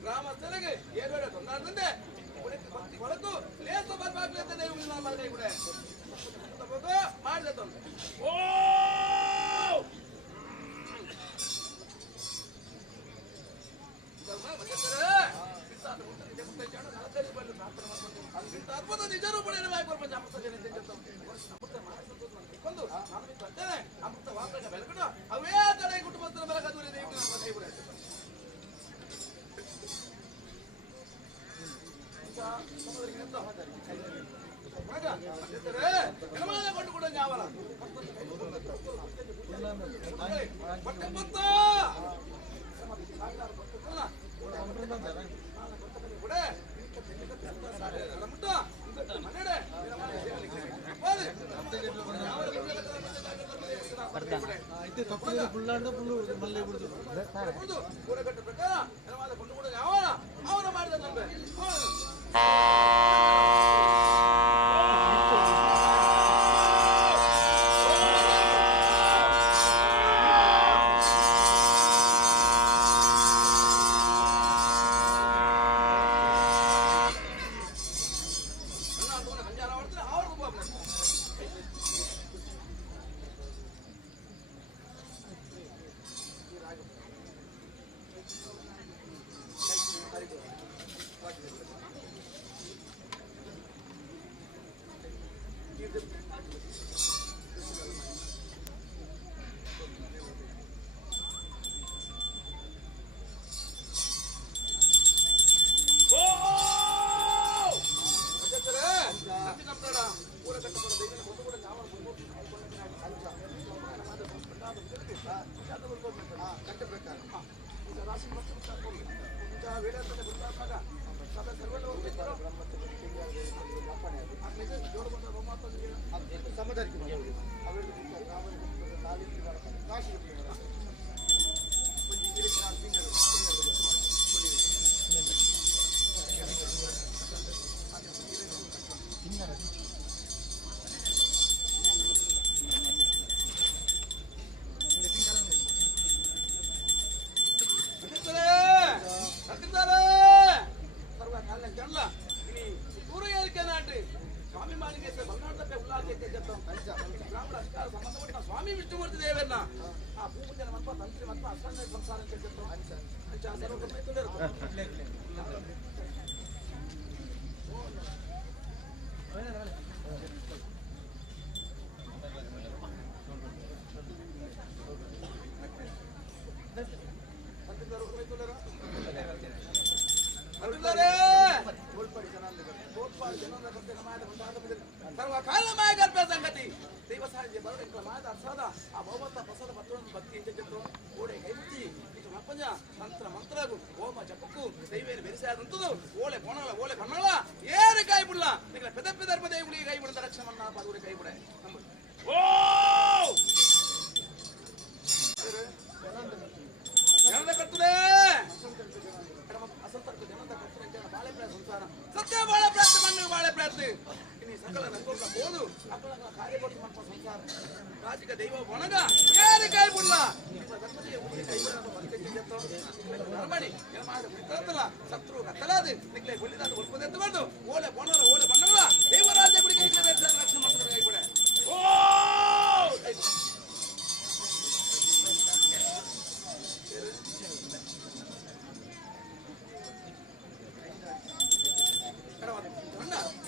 ಗ್ರಾಮಸ್ಥರಿಗೆ ಏರ್ಬೇಡ ತೊಂದರೆ ಹೊರತು ಲೇಸ ಬರ್ಬಾಗ್ಲಂತ ಮಾಡಿದ ತೊಂದರೆ ಓ ಅದ್ಭುತ ನಿಜ ರೂಪಣೆ ಪ್ರಪಂಚ ಅಮೃತ ವಾಸನೆ ಬೆಳಕುಟ ಅವೇ ತಡೆ ಕುಟುಂಬಸ್ಥರ ಬರಕ ದೂರ ಕೈ ಬಿಡ ಕೊಂಡು ಕೂಡ ನ್ಯಾವಲ ಊರಗಟ್ಟ ಪ್ರಕಾರ ಕೊಂಡು ಕೂಡ ನ್ಯಾವಲ ಅವನ ಮಾಡಿದ ನಂಬೆ ಗಂಟೆ ಪ್ರಕಾರ ಈಗ ರಾಶಿ ಮತ್ತು ಈಗ ವೇದಾಂತನೇ ಬದಲಾದಾಗ ಸದಾ ಸರ್ವಲ್ಲ ಹೋಗ್ತಿದ್ದಾರೋ ಜೋಡು ಬಂದ ರೋಮಾಂತನಿಗೆ ಸಮದಾರಿಕೆ ಮಾಡಿ ಅವರಿಗೆ ರಾಶಿ స్వామి మాలికే బలనాడు ఉల్లాసే చెప్తాం బ్రాహ్మణ అధికార సంబంధపడిన స్వామి విష్ణుమూర్తి దేవన్న ఆ భూమిజన మత్వ తంత్రి మత్వ అసన్న సంసారం చెప్తాం అంచా సర్వకమైతుండరు ಸಂಗತಿ ದೈವ ಸಾಹಿತ್ಯ ಬರೋ ಅರ್ಸಾದ ಆ ಭಗವಂತ ಪ್ರಸಾದ ಪತ್ರವನ್ನು ಭಕ್ತಿ ಅಂತ చెప్తాం ಓಡೆ ಕೈಮುಚ್ಚಿ ಇದು ಮಪ್ಪಂಜ ಮಂತ್ರ ಮಂತ್ರಗು ಹೋಮ ಜಪಕ್ಕೂ ದೈವೇನು ಬೆರೆಸಾದಂತದು ಓಲೆ ಕೊಣಲ ಓಲೆ ಕನ್ನಳ ಏರು ಕೈ ಬಿಡಲ ನಿಗಳ ಪೆದ ಪೆದರ್ಪ ದೇವುಗಳಿಗೆ ಕೈ ಬಿಡದ ರಕ್ಷಮನ್ನ ಪಾದೂರಿ ಕೈ ಬಿಡೆ ಓ ಜನದ ಕರ್ತದೆ ಅಸಂತರ್ಕ ಜನದ ಕರ್ತನೆ ಬಾಳೆ ಪ್ರಯತ್ನ ಸಂಸಾರ ಸತ್ಯ ಬಾಳೆ ಪ್ರಯತ್ನ ಮಣ್ಣು ಬಾಳೆ ಪ್ರಯತ್ನ ಸಕಲ ರಂಗೋಲ ಬೋದು ಅಕಲ ಕಾರ್ಯಪಟ್ಟು ಮಕ್ಕ ಸಂಸಾರ ರಾಜಿಕ ದೈವ ಒಣಗ ಏರಿ ಕೈ ಬಿಡಲ ಧರ್ಮದಿಗೆ ಉಡಿ ಕೈ ಬಿಡಲ ಬದುಕೆ ಚೆತ್ತೋ ಧರ್ಮಣಿ ಏನು ಮಾಡಿ ಬಿಡ್ತಲ್ಲ ಶತ್ರು ಕತ್ತಲಾದ ನಿಕ್ಲೆ ಗುಳಿದಾದ ಒಳ್ಪದೆ ಎತ್ತಬಾರ್ದು ಓಲೆ ಬಣ್ಣಗಳ ಓಲೆ ಬಣ್ಣಗಳ ದೇವರಾಜ್ಯ ಗುಡಿಗೆ ರಕ್ಷಣೆ ಮಾಡ್ತಾರೆ ಕೈ ಬಿಡೆ ಓ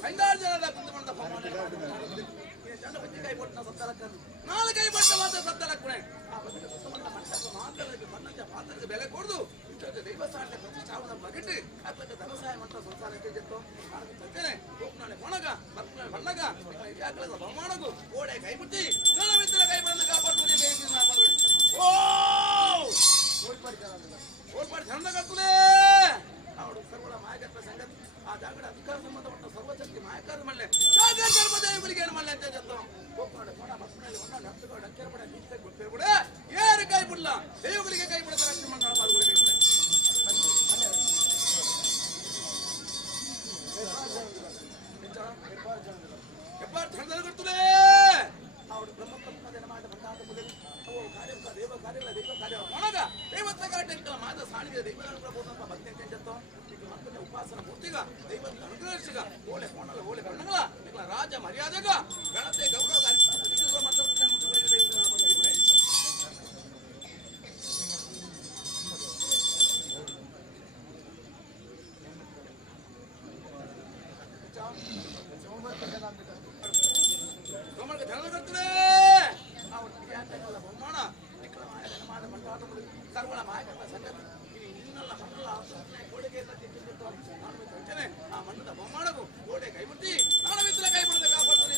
ಐದಾರು ಜನದ ಕುಂತು ಬಂದ ಜನ ಬಜ್ಜಿ ಕೈ ಕೊಟ್ಟ ಸತ್ತಲಕ್ಕ ನಾಲ್ಕು ಕೈ ಕೊಟ್ಟ ಮಾತ್ರ ಸತ್ತಲಕ್ಕಣೆ ಆ ಬದುಕ ಸುತ್ತಮಲ್ಲ ಮಂಟಪ ಮಾತ್ರಕ್ಕೆ ಬಣ್ಣಕ್ಕೆ ಪಾತ್ರಕ್ಕೆ ಬೆಲೆ ಕೊಡ್ದು ಇಷ್ಟೊಂದು ದೈವಸ್ಥಾನಕ್ಕೆ ಪ್ರತಿಷ್ಠಾಪನ ಬಗೆಟ್ಟು ಅತ್ಲಕ್ಕೆ ಧನಸಹಾಯ ಮಂಟ ಸಂಸಾರ ಹೆಚ್ಚೆತ್ತು ನಾನು ತರ್ತೇನೆ ಹೋಗ್ನಾಳೆ ಕೊಣಗ ಬರ್ನಾಳೆ ಬಣ್ಣಗ ಯಾಕಲದ ಬಹುಮಾನಗು ಓಡೆ ಕೈ ಮುಟ್ಟಿ ನನ್ನ ಮಿತ್ರ ಕೈ ಬಂದು ಕಾಪಾಡುವುದೇ ಓ ಓಲ್ಪಾಡಿ ಚಂದ ಕರ್ತದೆ ಅವಳು ಸರ್ವಳ ಮಾಯಕತ್ವ ಸಂಗತಿ ಆ ಜಾಗದ ಅಧಿಕಾರ ಸಂಬಂಧಪಟ್ಟ ಸರ್ವಶಕ್ತಿ ಮಾಯಕಾರ ಮಲ್ಲೆ ಜಾಗ ಧರ್ಮದೇವರಿಗೆ ಏನು ಮಲ್ಲೆ ಅಂತ చెప్తాం ಹೋಗ್ನಾಡೆ ಕೊಣ ಬಸ್ನಲ್ಲಿ ಒಣ್ಣ ನರ್ತಗಳು ಡಕ್ಕೆರ ಬಡ ನಿಂತೆ ಗೊತ್ತಿರಬಿಡ ಏರು ಕೈ ಬಿಡಲ್ಲ ದೇವರಿಗೆ ಕೈ ಬಿಡದ ರಕ್ಷಣೆ ಮಂಡಳ ಪಾಲ್ಗೊಳ್ಳಿ ಕೈ ಬಿಡ ಹೆಬ್ಬಾರ್ ಜನದಲ್ಲಿ ಕೊಡ್ತದೆ ಅವಳು ಬ್ರಹ್ಮಪ್ರಜ್ಞಾನ ಮಾಡಿ ಬಂದಾದ ಮೊದಲು ಅವು ಕಾರ್ಯಕ ದೇವ ಕಾರ್ಯಗಳ ದೈವ ಕಾರ್ಯ ಒಣಗ ದೈವತ್ವ ಕಾರ್ಯ ಮಾದ ಸಾಣಿಗೆ ದೈವ ಪ್ರಬೋಧನ ಭಕ್ತಿ ಅಂತ చెప్తాం ಉಪಾಸನ ಮೂರ್ತಿಗ ದೈವ ಅನುಗ್ರಹಿಸಿಗ ಓಲೆ ಕೋಣಲ ಓಲೆ ಬಣ್ಣಗಳ ನಿಗಳ ರಾಜ ಮರ್ಯಾದೆಗ ಗಣತೆ ಗೌರವ ಬಹುಮಾನ ಸರ್ವಳ ಮಾಯಕ ಸಂಗತಿ ಇನ್ನಲ್ಲ ಮಂಡಲ ಗೋಡೆಗೆ ಆ ಮಣ್ಣದ ಬಹುಮಾನವು ಗೋಡೆ ಕೈ ಮುಟ್ಟಿ ನಾನು ಮಿತ್ರ ಕೈ ಬಿಡದೆ ಕಾಪಾಡುತ್ತದೆ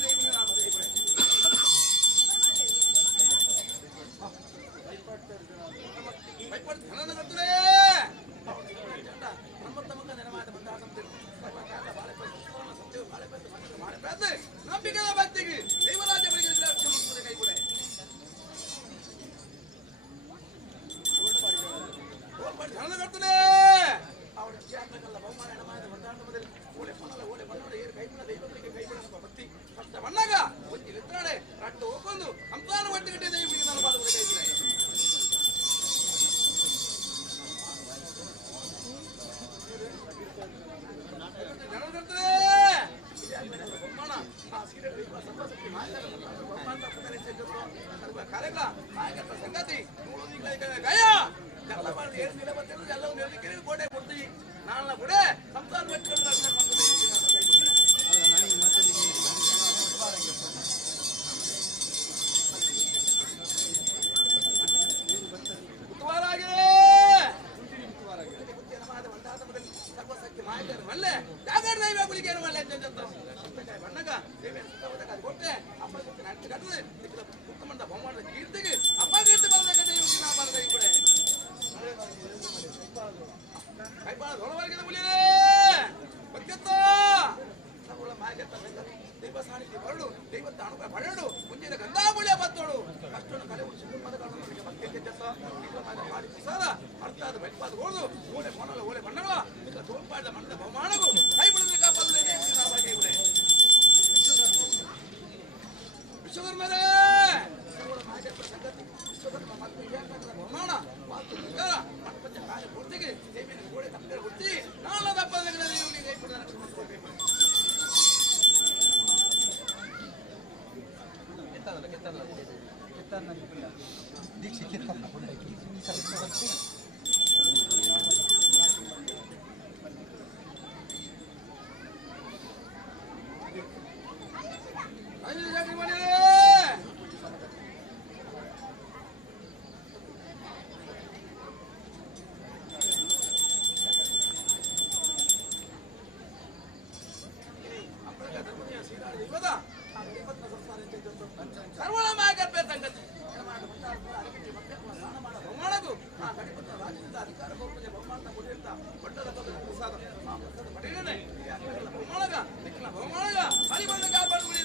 ಧನದ ಕರ್ತದೆ ನಮ್ಮತ್ತಮಕ್ಕ ನೆನಮಾದ ಬಂದಾದ ನಂಬಿಕೆಯ ಭಕ್ತಿಗೆ ದೈವರಾಜ್ಯ ಬಳಿಗೆ ಕೈ ಕೊಡೆ ಧನದ ಕರ್ತದೆ ಅವಳ ಜಾತಕಲ್ಲ ಬಹುಮಾನ ಎಡಮಾದ ಬಂದಾದ ಮೊದಲು ಓಲೆ ಪಣಲ ಓಲೆ ಬಣ್ಣದ ಏರು ಕೈ ಬಿಡ ದೈವಗಳಿಗೆ ಕೈ ಬಿಡ ಭಕ್ತಿ ಕಷ್ಟ ಬಣ್ಣಗ ಒಂಜಿ ಲಿತ್ರಾಡೆ ರಟ್ಟು ಹೋಗೊಂದು ಸಂತಾನ ಒಟ್ಟಿಗಟ್ಟೆ ದೈವರಿಗೆ ನಾನು ಬಾಲುಗಳಿಗೆ ಕೈ ಬಿಡ ಬಹುಮಾನ ಆ ಸೀರೆ ಸರ್ವಶಕ್ತಿ ಕಾರ್ಯಕ್ರಮ ನಾಯಕತ್ವ ಸಂಗತಿ ಗಯ ಎಲ್ಲ ಮಾಡಿ ಏನು ದಿನ ಬರ್ತಿರೋದು ಎಲ್ಲ ಒಂದು ಕೋಟೆ ಕೊಡ್ತೀವಿ ನಾಳೆ ಕೂಡ ಸಂತಾನ ಬೆಟ್ಕೊಂಡು ರಕ್ಷಣೆ ಮಾಡ್ತೀವಿ ಸರ್ವಶಕ್ತಿ ಮಾಯಕರ ಮಲ್ಲೆ ಜಾಗರ ದೈವ ಗುಳಿಗೆ ಮಲ್ಲೆ ಅಂತ ಬಣ್ಣಗ ದೇವೇನ ಅದು ಕೊಟ್ಟೆ ಅಪ್ಪ ಕಟ್ಟದೆ ಉತ್ತಮಂತ ಬಹುಮಾನದ ಕೀರ್ತಿಗೆ ಅಪ್ಪ ಕೀರ್ತಿ ಬರಬೇಕಂತ ನಾ ಬರದೆ ಈ ಕಡೆ ಪ್ರಸಾದ ಅರ್ಥಾದ ಬೈಪಾದ ಹೋದು ಓಲೆ ಮೊನಲ ಓಲೆ ಬಣ್ಣವ ಈಗ ತೋಲ್ಪಾಡಿದ ಮಣ್ಣದ ಬಹುಮಾನವು ಕೈ ಬಿಡದೆ ಕಾಪಾಡಲೇ ನಾವು ಕೈಬಿಡೆ ವಿಶ್ವಕರ್ಮರೇ ಸಂಗತಿ ವಿಶ್ವಕರ್ಮ ಮತ್ತು ವಿವೇಕಾನಂದ ಬಹುಮಾನ ಮಾತು ಪ್ರಕಾರ ಮಠಪಂಚ ಕಾರ್ಯ ಪೂರ್ತಿಗೆ ದೇವಿನ ಗೋಡೆ ತಪ್ಪೆ ಹುಟ್ಟಿ ನಾಲ್ಕು ಹಬ್ಬಗಳಲ್ಲಿ ಇವನಿಗೆ ಕೈ ಬಿಡದ ರಕ್ಷಣೆ ಮಾಡ್ಕೊಳ್ಬೇಕು ದೀಕ್ಷೆ ಕಿತ್ತಲ್ಲ ಜಾಗ್ರಿ ಮಾಡಿ ಸರ್ವಣ ಮಾಯಕರ್ಪೆ ಸಂಗತಿ ಬಹುಮಾನಗೂ ಆ ಗಡಿಪಟ್ಟ ರಾಜ್ಯದಿಂದ ಅಧಿಕಾರ ಬಹುಮಾನ ಬಹುಮಾನ ಕೊಟ್ಟಿರ್ತ ಪಟ್ಟದ ಪ್ರಸಾದ ಆ ಪ್ರಸಾದ ಪಡೆಯಲೇ ಬಹುಮಾನಗ ನಿಖಿಲ ಬಹುಮಾನಗ ಅಲ್ಲಿ ಬಂದ ಕಾಪಾಡುವುದೇ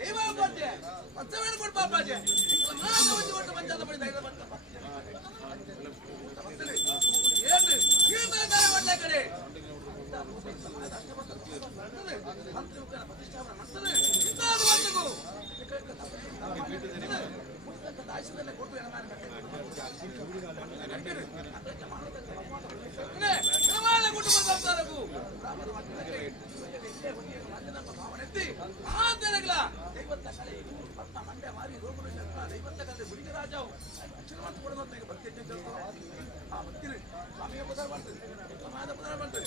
ದೈವ ಕೊಟ್ಟೆ ಪಚ್ಚವೇಣ ಕೊಟ್ಟು ಪಾಪಾಜೆ ಮಾನ ಒಂದು ಕೊಟ್ಟು ಪಂಚಾದ ಬಳಿ ಧೈರ್ಯ ಬಂತ ಏನು ಕೀರ್ತನೆ ಒಳ್ಳೆ ಕಡೆ ಪ್ರತಿಷ್ಠಾಪನೆ ಮಾಡ್ತದೆ ಇಂಥದ್ದು ಬಂದಿಗೂ ಆಶೀರ್ವಾದ ಕೊಟ್ಟು ಕುಟುಂಬ ಸಂಸಾರಕ್ಕೂ ಭಾವನೆತ್ತಿ ಆಂತರಗಳ ದೈವತ್ತ ಕಲೆ ಭಕ್ತ ಮಂಡ್ಯ ಮಾರಿ ರೋಗರು ದೈವತ್ತ ಕಲೆ ಗುಡಿಗೆ ರಾಜವು ಅಕ್ಷರವಂತ ಕೊಡುವಂತ ಈಗ ಭಕ್ತಿ ಆ ಭಕ್ತಿನ ಸ್ವಾಮಿಗೆ ಪದಾರ ಮಾಡ್ತದೆ ಸಮಾಜ ಪದಾರ ಮಾಡ್ತದೆ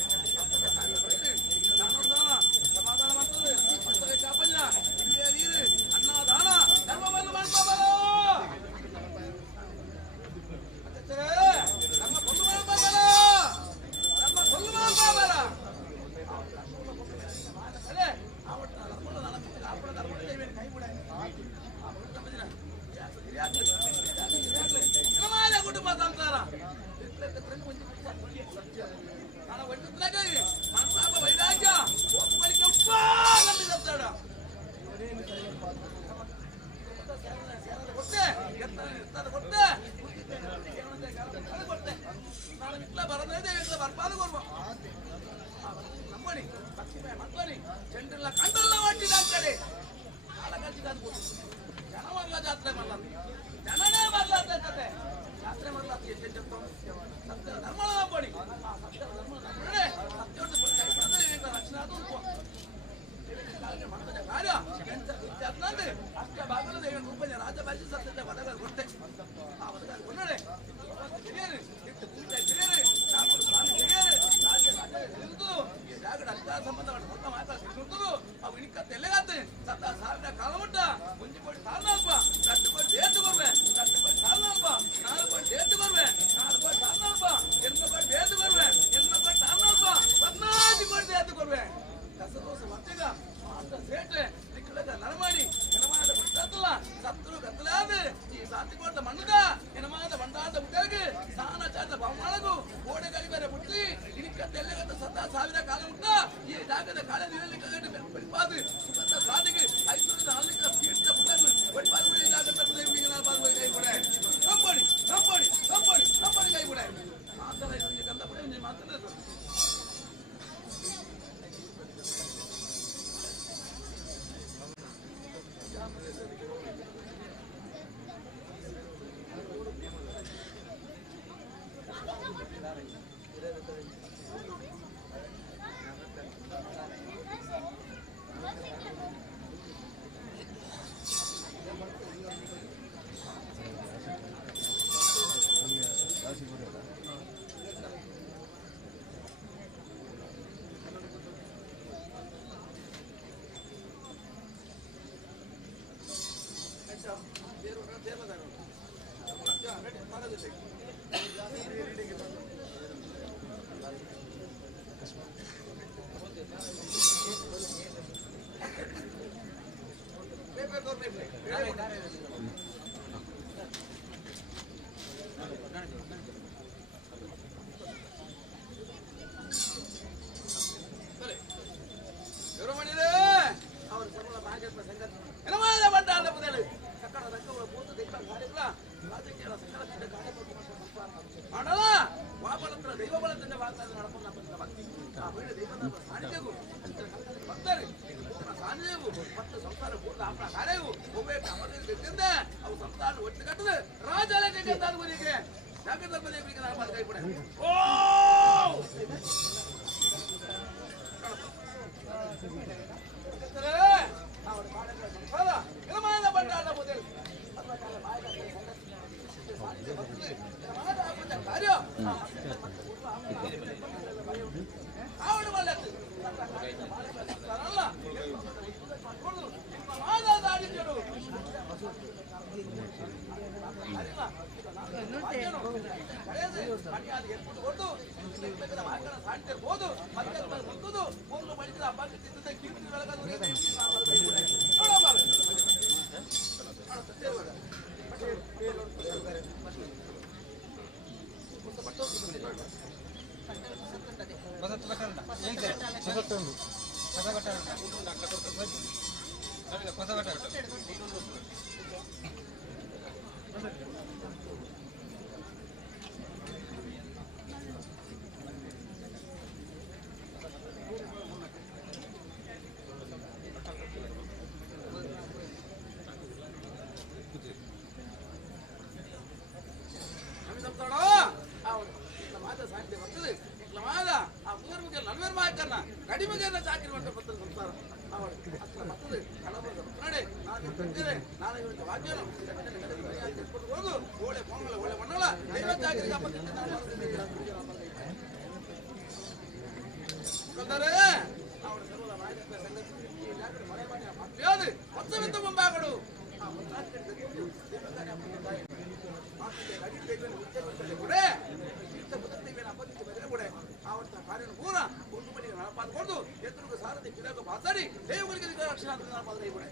ಸಮಾಧಾನ ಮಾಡ್ತದೆ ಭಕ್ತರಿಗೆ ಶಾಪಂಜ ಇಲ್ಲಿಯ ನೀರು ಅನ್ನ ದಾನ ಧರ್ಮವನ್ನು ಮಾಡ್ಕೋಬಾರ ನಮ್ಮ ಕೊಲ್ಲು ಮಾಡ್ಕೋಬಾರ ನಮ್ಮ ಕೊಲ್ಲು ಮಾಡ್ಕೋಬಾರ ಕುಟುಂಬ ಸಂಸಾರ ಮನಸ್ತಾಪ ವೈರಾಗ್ಯ ಒಪ್ಪಳಿಕೆ ನಂಬಿದ್ದಾಡ ಕೊಟ್ಟೆ ಕೊಟ್ಟೆ ಕೊಟ್ಟೆ ನಾನು ಇಟ್ಲ ಬರದೇ ಇಟ್ಲ ಬರ್ಪಾದು ಕೊಡುವ ನಮ್ಮನಿ ಮಕ್ಕಳಿ ಚೆಂಡ್ರೆಲ್ಲ ಕಂಡ್ರೆಲ್ಲ ಒಟ್ಟಿದ ಅಂತೇಳಿ ಕಾಲ ಕಳ್ಸಿದ್ದು ಜನ ಮರಲ ಜಾತ್ರೆ ಮಾಡಲ ಜನನೇ ಮಾಡಲಾತ ಜಾತ್ರೆ ಮಾಡಲಾತ ಎಷ್ಟು ಸತ್ಯ ಧರ್ಮ ನಂಬಡಿ ಸತ್ಯ ಧರ್ಮ ನಂಬಡೆ ಸತ್ಯ ರಕ್ಷಣೆ ಅದು ಮಾಡಿದ ಕಾರ್ಯ ಅಷ್ಟೇ ಭಾಗದ ರೂಪದ ರಾಜ ಭಾಷೆ ಸತ್ಯದ ಪದಗಳು ಕೊಟ್ಟೆ ಆ ಪದಗಳು ಕೊಂಡಳೆ ಸಂಬಂಧಪಟ್ಟ ಹೊಸ ಮಾತಾಡ್ತಿದ್ದು ಅವು ಇಣಿಕ ತೆಲೆಗಾತೆ ಸತ್ತ ಸಾವಿರ ಕಾಲಮುಟ್ಟ ಮುಂಜಿ ಕೊಟ್ಟು ಸಾಲಲ್ಪ ಕಟ್ಟು ಕೊಟ್ಟು ಏತು ಕೊರ್ವೆ ಕಟ್ಟು ಕೊಟ್ಟು ಸಾಲಲ್ಪ 4 ಕೊಟ್ಟು ಏತು ಕೊರ್ವೆ 4 ಕೊಟ್ಟು ಸಾಲಲ್ಪ 8 ಕೊಟ್ಟು ಏತು ಕೊರ್ವೆ 8 ಕೊಟ್ಟು ಸಾಲಲ್ಪ 14 ಕೊಟ್ಟು ಏತು ಕೊರ್ವೆ ಕಸದೋಸ ಮತ್ತೆಗ ಮಾತ ಸೇಟೆ ನಿಕ್ಕಳದ ನರಮಾಡಿ ಹೆಣಮಾದ ಬಿಟ್ಟಲ್ಲ ಸತ್ರು ಗತ್ತಲಾದ ಈ ಸಾತಿ ಕೊಟ್ಟ ಮಣ್ಣದ ಹೆಣಮಾದ ಬಂಡಾದ ಮುದ್ದಾಗಿ ಸ್ನಾನ ಚಾದ ಬಹುಮಾಳಗು ಗೋಡೆಗಳಿಗೆ ಬೇರೆ ಬಿಟ್ಟಿ ಇಣಿಕ ತೆಲೆಗತ್ತ ಸತ್ತ ಸಾವಿರ ಕಾಲಮುಟ್ಟ ಈ ಜಾಗದ ಕಾಳೆ ನೀರಲ್ಲಿ ಬೆಳ್ಪಾದು ಸುಗಂಧ ಸ್ವಾದಿಗೆ ಐಶ್ವರ್ಯದ ಹಲ್ಲಿಕ ಕೀರ್ತ ಪುಟನ್ನು ಬೆಳ್ಪಾದು ಜಾಗದ ದೇವರಿಗೆ ನಾನು ಬಾದು ಕೈ ಬಿಡೆ ನಂಬಡಿ ನಂಬಡಿ ನಂಬಡಿ ನಂಬಡಿ ಕೈ ಬಿಡೆ ಮಾತಲ್ಲ ಇದೊಂದು ಗಂಧ ಬಿಡೆ ನೀವು ಮಾತಲ್ಲ ಹೊಸ ಕಡಿಮೆಗೆ ಚಾಕಿರಿ ಮಾಡ್ತಾ ಬರ್ತದೆ ಸಂಸಾರ ಅಷ್ಟರ ಬರ್ತದೆ ನೋಡಿ ನಾನು ಇವತ್ತು ವಾಕ್ಯನು ಹೋಗು ಒಳ್ಳೆ ಪೊಂಗಲ ಒಳ್ಳೆ ಮಣ್ಣಳ ದೈವ ಚಾಕಿರಿಗೆ ಅವರ ಸರ್ವದ ನಾಯಕ ಸಂಗತಿ ಮನೆ ಮನೆ ಮಕ್ಕಳು ಹೊತ್ತವೆಂದು ಮುಂಬಾಗಡು ಕಾರ್ಯನು ಪೂರ ಒಂದು ಮನೆಗೆ ನಳಪಾದ್ಕೊಂಡು ಎದುರು ಸಾರಥಿ ಕಿರಾಕ ಮಾತಾಡಿ ದೇವರಿಗೆ ರಕ್ಷಣಾ ನಳಪಾದ್ರೆ ಕೂಡ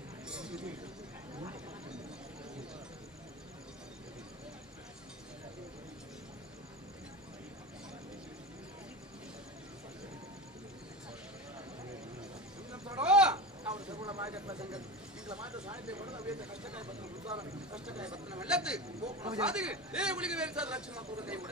ಅವರು ಸರ್ವಳ ಮಾಯಕ ಸಂಗತಿ ಇಂಗ್ಲ ಮಾತ ಸಾಹಿತ್ಯ ಕೊಡದ ವೇದ ಕಷ್ಟಕಾಯ ಪತ್ರ ಉದ್ಧಾರ ಕಷ್ಟಕಾಯ ಪತ್ರ ಮೆಲ್ಲತ್ತು ಗೋಪುರ ಸಾಧಿಗೆ ದೇವರಿಗೆ ವೇರಿಸಾದ ರಕ್ಷಣಾ ಕೂಡ ಕೈ ಕೂಡ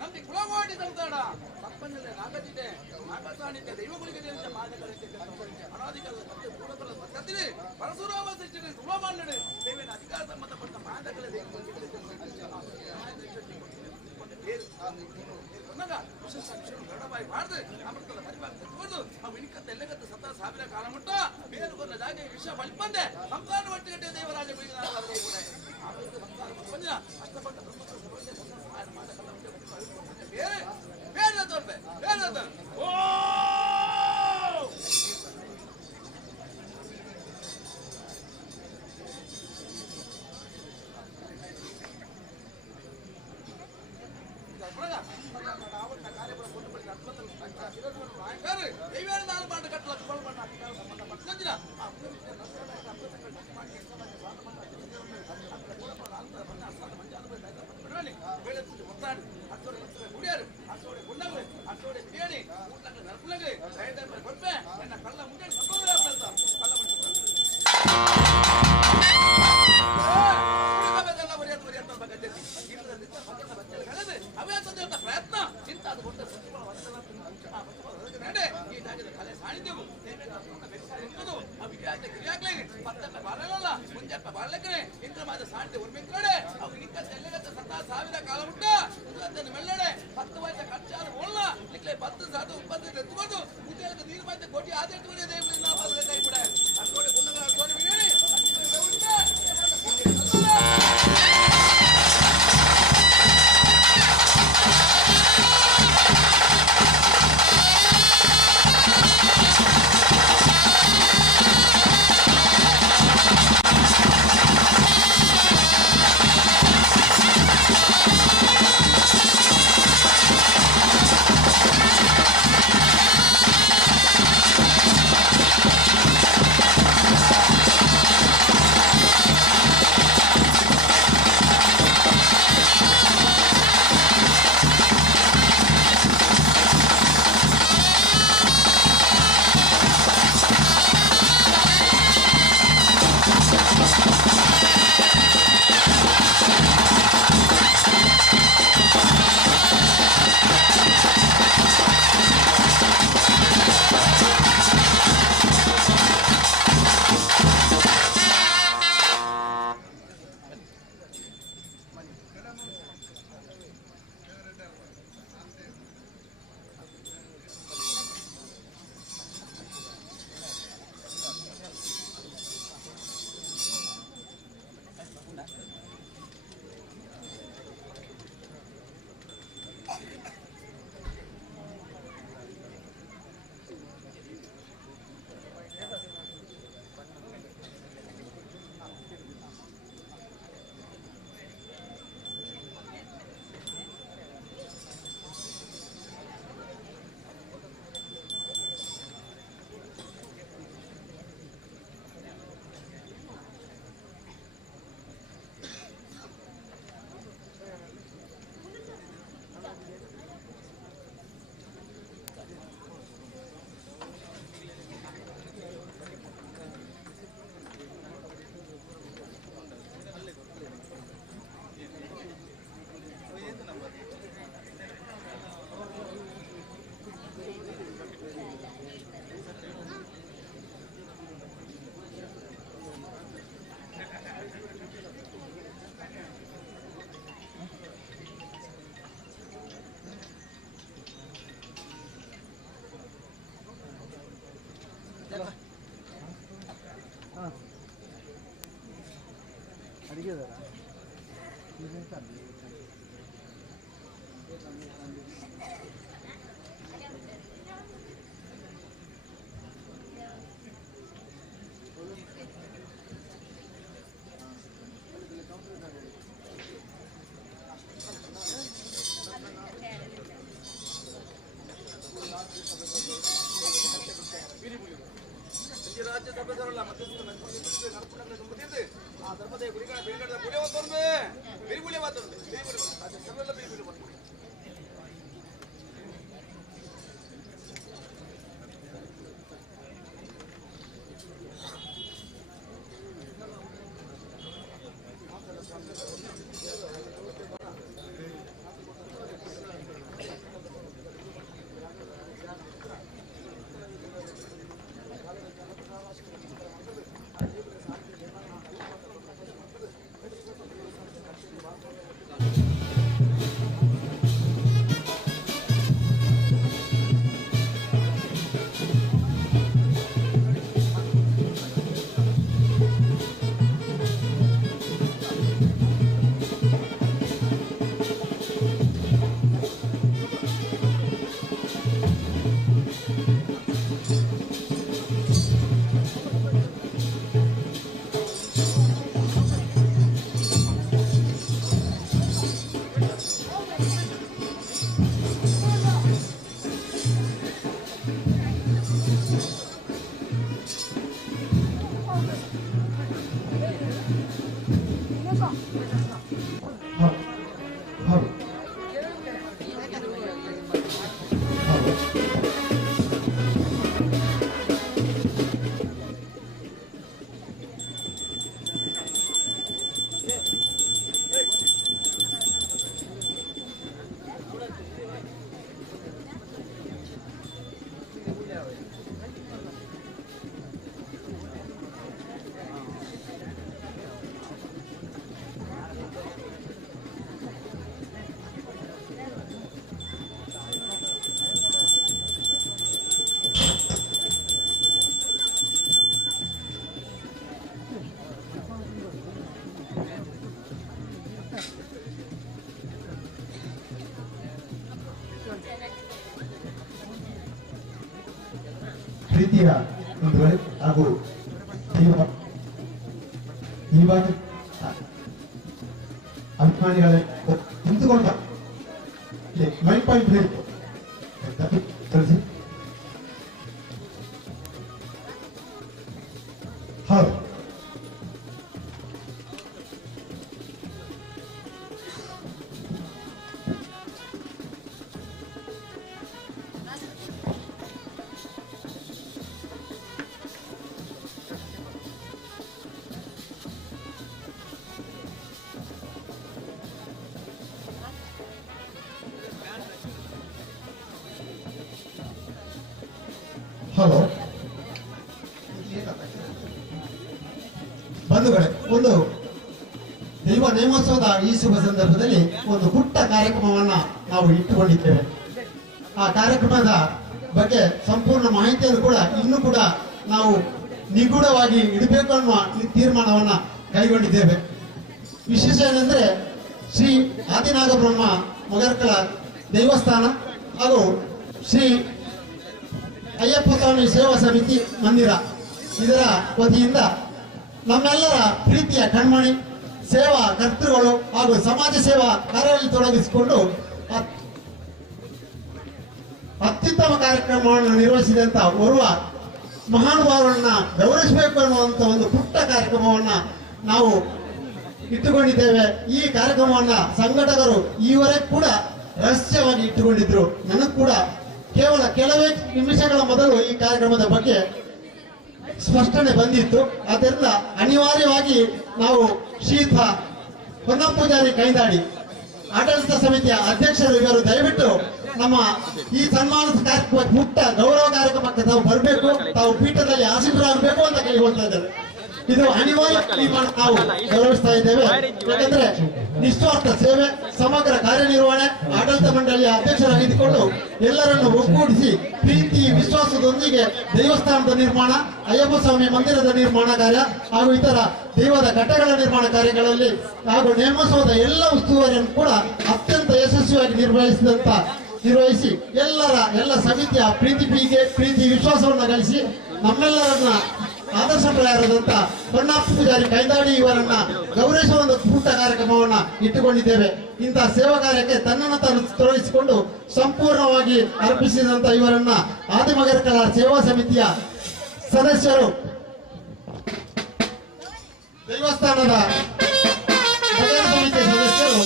ನಮ್ಗೆ ಕುಲಗೋಟಿ ಸಂತಾಡ ತಪ್ಪನ್ನೆಲ್ಲ ನಾಗದಿದೆ ನಾಗಸಾಣಿದ್ದೆ ದೈವಗಳಿಗೆ ಅನಾಧಿಕಾರದ ಮತ್ತೆ ಮೂಲಗಳ ಪದ್ಧತಿ ಪರಶುರಾಮ ಸೃಷ್ಟಿಗೆ ಸುಲಭ ದೇವೇನ ಅಧಿಕಾರ ಸಂಬಂಧಪಟ್ಟ ಮಾದಕಗಳ ಮಾಡದೆ ಅಮೃತದ ಪರಿಭಾಗ ತೆಗೆದುಕೊಂಡು ಆ ವಿನಿಕತ್ತ ಎಲ್ಲಗತ್ತ ಸತ್ತ ಸಾವಿರ ಕಾಲ ಮುಟ್ಟ ಬೇರು ಕೊಲ್ಲ ಜಾಗೆ ವಿಷಯ ಬಲ್ಪಂದೆ ಸಂಸಾರ ಒಟ್ಟಿಗಟ್ಟೆ ದೇವರಾಜ ಸಂಸಾರ ಅಷ್ಟಪಟ್ಟ ಬೇರೆ ಬೇರೆ ತೋರ್ಬೆ ಬೇರೆ ಓ ಸಾವಿರ ಕಾಲ ಉಂಟ ಮೆಲ್ಲಡೆ 10 ವರ್ಷ ಖರ್ಚಾದ ಒಳ್ಳ 10 ಸಾಧು 20 ಎತ್ತುಕೊಂಡು ಉದ್ಯೋಗ ನೀರು ಮತ್ತೆ ಕೊಟ್ಟಿ ಆದಷ್ಟು ದೇವರಿಂದ ಕೈ ಬಿಡ ಅಷ್ಟೋಡೆ ಗುಣಗಳ ಅಷ್ಟೋಡೆ ಹೇಳಿ ಅಡಿಗೆ ರಾಜ್ಯ ಸಭೆದವರಲ್ಲ ಮತ್ತೆ ಆ ಧರ್ಮದ ಗುರಿಗಳ ಬೇಗದ ಗುಳೆ ಒಂದು ಬಿರಿಗುಳೆ ಮಾತೊಂದು ಬಿರಿಗುಳೆ ರಾಜ್ಯ ಸಭೆಲ್ಲ ಬಿರಿಗುಳೆ ಮಾತು ಪ್ರೀತಿಯ ಬಂಧುಗಳೇ ಹಾಗೂ ಇವಾಗ ಅಭಿಮಾನಿಗಳೇ ನಿಂತುಕೊಂಡ ಮೈಕ್ ಪಾಯಿಂಟ್ ಹೇಳಿ ತಿಳಿಸಿ. ಹೌದು, ಹಲೋ ಬಂಧುಗಳೇ, ಒಂದು ದೈವ ನೇಮೋತ್ಸವದ ಈ ಶುಭ ಸಂದರ್ಭದಲ್ಲಿ ಒಂದು ಪುಟ್ಟ ಕಾರ್ಯಕ್ರಮವನ್ನ ನಾವು ಇಟ್ಟುಕೊಂಡಿದ್ದೇವೆ. ಆ ಕಾರ್ಯಕ್ರಮದ ಬಗ್ಗೆ ಸಂಪೂರ್ಣ ಮಾಹಿತಿಯನ್ನು ಕೂಡ ಇನ್ನೂ ಕೂಡ ನಾವು ನಿಗೂಢವಾಗಿ ಇಡಬೇಕು ಅನ್ನುವ ತೀರ್ಮಾನವನ್ನ ಕೈಗೊಂಡಿದ್ದೇವೆ. ವಿಶೇಷ ಏನೆಂದ್ರೆ ಶ್ರೀ ಆದಿನಾಗಬ್ರಹ್ಮ ಮೊಗರ್ಕಳ ದೇವಸ್ಥಾನ ಹಾಗೂ ಶ್ರೀ ಅಯ್ಯಪ್ಪ ಸ್ವಾಮಿ ಸೇವಾ ಸಮಿತಿ ಮಂದಿರ ಇದರ ವತಿಯಿಂದ ನಮ್ಮೆಲ್ಲರ ಪ್ರೀತಿಯ ಕಣ್ಮಣಿ ಸೇವಾ ಕರ್ತೃಗಳು ಹಾಗೂ ಸಮಾಜ ಸೇವಾ ಕಾರ್ಯದಲ್ಲಿ ತೊಡಗಿಸಿಕೊಂಡು ಅತ್ಯುತ್ತಮ ಕಾರ್ಯಕ್ರಮವನ್ನು ನಿರ್ವಹಿಸಿದಂತ ಓರ್ವ ಮಹಾನುಭಾವರನ್ನ ಗೌರವಿಸಬೇಕು ಅನ್ನುವಂತ ಒಂದು ಪುಟ್ಟ ಕಾರ್ಯಕ್ರಮವನ್ನ ನಾವು ಇಟ್ಟುಕೊಂಡಿದ್ದೇವೆ. ಈ ಕಾರ್ಯಕ್ರಮವನ್ನ ಸಂಘಟಕರು ಈವರೆಗೆ ಕೂಡ ರಹಸ್ಯವಾಗಿ ಇಟ್ಟುಕೊಂಡಿದ್ರು. ನನಗೂ ಕೂಡ ಕೇವಲ ಕೆಲವೇ ನಿಮಿಷಗಳ ಮೊದಲು ಈ ಕಾರ್ಯಕ್ರಮದ ಬಗ್ಗೆ ಸ್ಪಷ್ಟನೆ ಬಂದಿತ್ತು. ಆದ್ದರಿಂದ ಅನಿವಾರ್ಯವಾಗಿ ನಾವು ಶ್ರೀಯುತ ಹೊನ್ನಪೂಜಾರಿ ಕೈದಾಡಿ ಆಡಳಿತ ಸಮಿತಿಯ ಅಧ್ಯಕ್ಷರು ಇವರು ದಯವಿಟ್ಟು ನಮ್ಮ ಈ ಸನ್ಮಾನದ ಕಾರ್ಯಕ್ರಮ ಪುಟ್ಟ ಗೌರವ ಕಾರ್ಯಕ್ರಮಕ್ಕೆ ತಾವು ಬರಬೇಕು, ತಾವು ಪೀಠದಲ್ಲಿ ಆಸೀನರಾಗಬೇಕು ಅಂತ ಕೇಳಿಕೊಳ್ತಾ ಇದ್ದಾರೆ. ಇದು ಅನಿವಾರ್ಯ ನಾವು ಗೌರವಿಸ್ತಾ ಇದ್ದೇವೆ. ಯಾಕಂದ್ರೆ ನಿಸ್ವಾರ್ಥ ಸೇವೆ, ಸಮಗ್ರ ಕಾರ್ಯನಿರ್ವಹಣೆ, ಆಡಳಿತ ಮಂಡಳಿಯ ಅಧ್ಯಕ್ಷರಾಗಿದ್ದುಕೊಂಡು ಎಲ್ಲರನ್ನು ಒಗ್ಗೂಡಿಸಿ ಪ್ರೀತಿ ವಿಶ್ವಾಸದೊಂದಿಗೆ ದೇವಸ್ಥಾನದ ನಿರ್ಮಾಣ, ಅಯ್ಯಪ್ಪ ಸ್ವಾಮಿ ಮಂದಿರದ ನಿರ್ಮಾಣ ಕಾರ್ಯ ಹಾಗೂ ಇತರ ದೈವದ ಘಟ್ಟಗಳ ನಿರ್ಮಾಣ ಕಾರ್ಯಗಳಲ್ಲಿ ಹಾಗೂ ನೇಮೋತ್ಸವದ ಎಲ್ಲ ಉಸ್ತುವಾರಿಯನ್ನು ಕೂಡ ಅತ್ಯಂತ ಯಶಸ್ವಿಯಾಗಿ ನಿರ್ವಹಿಸಿ ಎಲ್ಲ ಸಮಿತಿಯ ಪ್ರೀತಿ ವಿಶ್ವಾಸವನ್ನು ಗಳಿಸಿ ನಮ್ಮೆಲ್ಲರನ್ನ ಆದರ್ಶಪ್ರಾಯರಾದಂತ ಬಣ್ಣಪ್ಪ ಪೂಜಾರಿ ಕೈದಾಡಿ ಇವರನ್ನ ಗೌರವಿಸುವ ಒಂದು ಪುಟ್ಟ ಕಾರ್ಯಕ್ರಮವನ್ನ ಇಟ್ಟುಕೊಂಡಿದ್ದೇವೆ. ಇಂತಹ ಸೇವಾ ಕಾರ್ಯಕ್ಕೆ ತನ್ನನ್ನು ತಾನು ತೊಡಗಿಸಿಕೊಂಡು ಸಂಪೂರ್ಣವಾಗಿ ಅರ್ಪಿಸಿದಂತ ಇವರನ್ನ ಆದಿಮಗರ್ಕಳ ಸೇವಾ ಸಮಿತಿಯ ಸದಸ್ಯರು, ದೇವಸ್ಥಾನದ ಭಜನಾ ಸಮಿತಿಯ ಸದಸ್ಯರು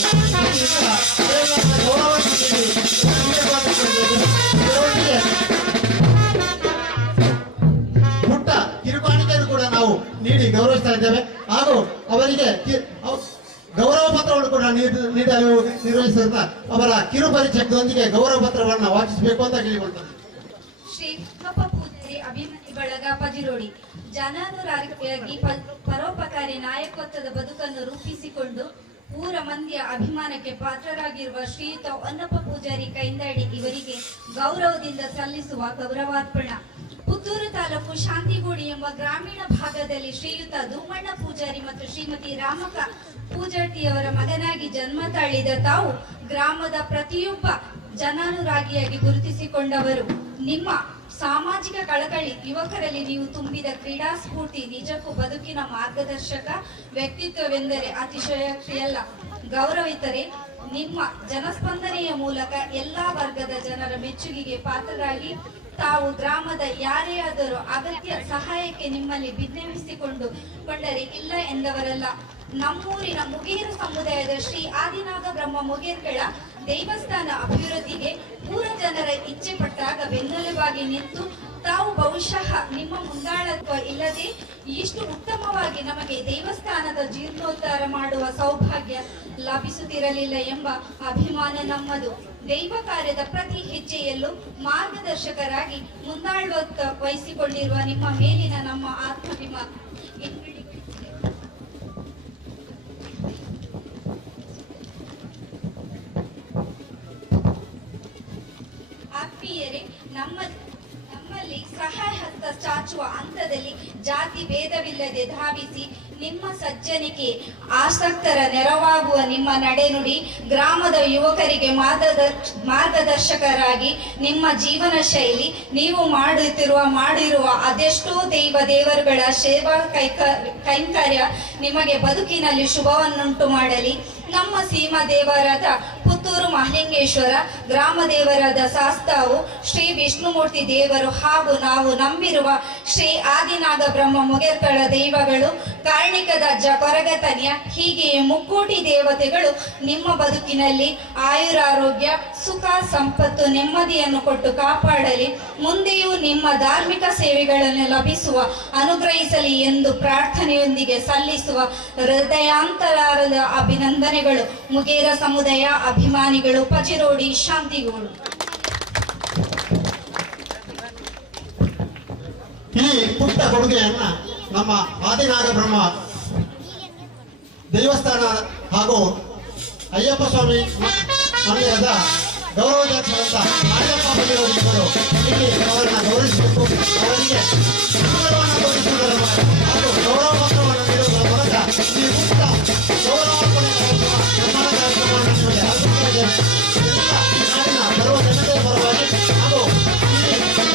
ಪುಟ್ಟ ಕಿರುಕಾಣಿಕೆಯನ್ನು ಕೂಡ ನಾವು ನೀಡಿ ಗೌರವಿಸ್ತಾ ಇದ್ದೇವೆ. ಹಾಗೂ ಅವರಿಗೆ ಗೌರವ ಪತ್ರವನ್ನು ಕೂಡ ನೀಡಲು ನಿರ್ವಹಿಸಿದ ಅವರ ಕಿರು ಪರಿಚಯದೊಂದಿಗೆ ಗೌರವ ಪತ್ರವನ್ನು ವಾಚಿಸಬೇಕು ಅಂತ ಕೇಳಿಕೊಳ್ತಾರೆ. ಶ್ರೀ ಪೂಜಾರಿ ಅಭಿಮಾನಿ ಬಳಗ ಪಜಿರೋಡಿ ಜನಾನುರಾಗಿಯಾಗಿ ಪರೋಪಕಾರಿ ನಾಯಕತ್ವದ ಬದುಕನ್ನು ರೂಪಿಸಿಕೊಂಡು ಊರ ಮಂದಿಯ ಅಭಿಮಾನಕ್ಕೆ ಪಾತ್ರರಾಗಿರುವ ಶ್ರೀಯುತ ಹೊನ್ನಪ್ಪ ಪೂಜಾರಿ ಕೈಂದಾಡಿ ಇವರಿಗೆ ಗೌರವದಿಂದ ಸಲ್ಲಿಸುವ ಗೌರವಾರ್ಪಣ. ಪುತ್ತೂರು ತಾಲೂಕು ಶಾಂತಿಗೂಡಿ ಎಂಬ ಗ್ರಾಮೀಣ ಭಾಗದಲ್ಲಿ ಶ್ರೀಯುತ ಧೂಮಣ್ಣ ಪೂಜಾರಿ ಮತ್ತು ಶ್ರೀಮತಿ ರಾಮಕ್ಕ ಪೂಜಾಟಿಯವರ ಮಗನಾಗಿ ಜನ್ಮ ತಾಳಿದ ತಾವು ಗ್ರಾಮದ ಪ್ರತಿಯೊಬ್ಬ ಜನಾನುರಾಗಿಯಾಗಿ ಗುರುತಿಸಿಕೊಂಡವರು. ನಿಮ್ಮ ಸಾಮಾಜಿಕ ಕಳಕಳಿ, ಯುವಕರಲ್ಲಿ ನೀವು ತುಂಬಿದ ಕ್ರೀಡಾ ಸ್ಫೂರ್ತಿ ನಿಜಕ್ಕೂ ಬದುಕಿನ ಮಾರ್ಗದರ್ಶಕ ವ್ಯಕ್ತಿತ್ವವೆಂದರೆ ಅತಿಶಯೋಕ್ತಿಯಲ್ಲ. ಗೌರವಿತರೆ, ನಿಮ್ಮ ಜನಸ್ಪಂದನೆಯ ಮೂಲಕ ಎಲ್ಲಾ ವರ್ಗದ ಜನರ ಮೆಚ್ಚುಗೆಗೆ ಪಾತ್ರರಾಗಿ ತಾವು ಗ್ರಾಮದ ಯಾರೇ ಆದರೂ ಅಗತ್ಯ ಸಹಾಯಕ್ಕೆ ನಿಮ್ಮಲ್ಲಿ ಕೊಂಡರೆ ಇಲ್ಲ ಎಂದವರಲ್ಲ. ನಮ್ಮೂರಿನ ಮುಗೇರು ಸಮುದಾಯದ ಶ್ರೀ ಆದಿನಾಗ ಬ್ರಹ್ಮ ಮುಗೇರ್ಗಳ ದೇವಸ್ಥಾನ ಅಭಿವೃದ್ಧಿಗೆ ಊರ ಜನರ ಇಚ್ಛೆ ಪಟ್ಟಾಗ ಬೆನ್ನೆಲುಬಾಗಿ ನಿಂತು ತಾವು ಬಹುಶಃ ನಿಮ್ಮ ಮುಂದಾಳತ್ವ ಇಲ್ಲದೆ ಇಷ್ಟು ಉತ್ತಮವಾಗಿ ನಮಗೆ ದೇವಸ್ಥಾನದ ಜೀರ್ಣೋದ್ಧಾರ ಮಾಡುವ ಸೌಭಾಗ್ಯ ಲಭಿಸುತ್ತಿರಲಿಲ್ಲ ಎಂಬ ಅಭಿಮಾನ ನಮ್ಮದು. ದೈವ ಕಾರ್ಯದ ಪ್ರತಿ ಹೆಜ್ಜೆಯಲ್ಲೂ ಮಾರ್ಗದರ್ಶಕರಾಗಿ ಮುಂದಾಳುತ್ವ ವಹಿಸಿಕೊಂಡಿರುವ ನಿಮ್ಮ ಮೇಲಿನ ನಮ್ಮ ಆತ್ಮಾಭಿಮಾನ ಆತ್ಮೀಯರೇ, ನಮ್ಮಲ್ಲಿ ಸಹಾಯ ಹಸ್ತ ಚಾಚುವ ಹಂತದಲ್ಲಿ ಜಾತಿ ಭೇದವಿಲ್ಲದೆ ಧಾವಿಸಿ ನಿಮ್ಮ ಸಜ್ಜನಿಕೆ ಆಸಕ್ತರ ನೆರವಾಗುವ ನಿಮ್ಮ ನಡೆನುಡಿ ಗ್ರಾಮದ ಯುವಕರಿಗೆ ಮಾರ್ಗದರ್ಶಕರಾಗಿ ನಿಮ್ಮ ಜೀವನ ಶೈಲಿ ನೀವು ಮಾಡಿರುವ ಅದೆಷ್ಟೋ ದೇವರುಗಳ ಸೇವಾ ಕೈಂಕರ್ಯ ನಿಮಗೆ ಬದುಕಿನಲ್ಲಿ ಶುಭವನ್ನುಂಟು ಮಾಡಲಿ. ನಮ್ಮ ಸೀಮಾ ದೇವರಾದ ಪುತ್ತೂರು ಮಹಲಿಂಗೇಶ್ವರ, ಗ್ರಾಮ ದೇವರಾದ ಶಾಸ್ತಾವು, ಶ್ರೀ ವಿಷ್ಣುಮೂರ್ತಿ ದೇವರು ಹಾಗೂ ನಾವು ನಂಬಿರುವ ಶ್ರೀ ಆದಿನಾಗ ಬ್ರಹ್ಮ ಮುಗೇರ್ಕಳ ದೈವಗಳು, ಕಾರ್ಣಿಕದ ಕೊರಗತನ್ಯ, ಹೀಗೆಯೇ ಮುಕ್ಕೋಟಿ ದೇವತೆಗಳು ನಿಮ್ಮ ಬದುಕಿನಲ್ಲಿ ಆಯುರಾರೋಗ್ಯ, ಸುಖ, ಸಂಪತ್ತು, ನೆಮ್ಮದಿಯನ್ನು ಕೊಟ್ಟು ಕಾಪಾಡಲಿ. ಮುಂದೆಯೂ ನಿಮ್ಮ ಧಾರ್ಮಿಕ ಸೇವೆಗಳನ್ನು ಲಭಿಸುವ ಅನುಗ್ರಹಿಸಲಿ ಎಂದು ಪ್ರಾರ್ಥನೆಯೊಂದಿಗೆ ಸಲ್ಲಿಸುವ ಹೃದಯಾಂತರಾರದ ಅಭಿನಂದನೆಗಳು. ಮುಗೇರ ಸಮುದಾಯ ಅಭಿಮಾನಿಗಳು, ಪಜಿರೋಡಿ, ಶಾಂತಿಗೂಡು. ಈ ಪುಟ್ಟ ಕೊಡುಗೆಯನ್ನ ನಮ್ಮ ಆದಿನಾಗ ಬ್ರಹ್ಮ ದೇವಸ್ಥಾನ ಹಾಗೂ ಅಯ್ಯಪ್ಪ ಸ್ವಾಮಿ ಮಂದಿರದ ಗೌರವಾಧ್ಯಕ್ಷರಂತ ನಾಯಪ್ಪ ಪಜಿರೋಡಿಗಳು ಇಲ್ಲಿ ಅವರನ್ನ ಗೌರವಿಸಬೇಕು. ಅವರಿಗೆ ಗೌರವವನ್ನು ತೋರಿಸುವುದರ ಹಾಗೂ ಗೌರವ ಪತ್ರವನ್ನು ನೀಡುವುದರ ಮೂಲಕ ಈ ಪುಟ್ಟ ಗೌರವಾರ್ಪಣೆ ನಿರ್ಮಾಣ ಕಾರ್ಯಕ್ರಮವನ್ನು ನಿಮಗೆ ಎಲ್ಲ ಈ ನಾಡಿನ ಸರ್ವ ಜನತೆಯ ಪರವಾಗಿ ಹಾಗೂ ಈ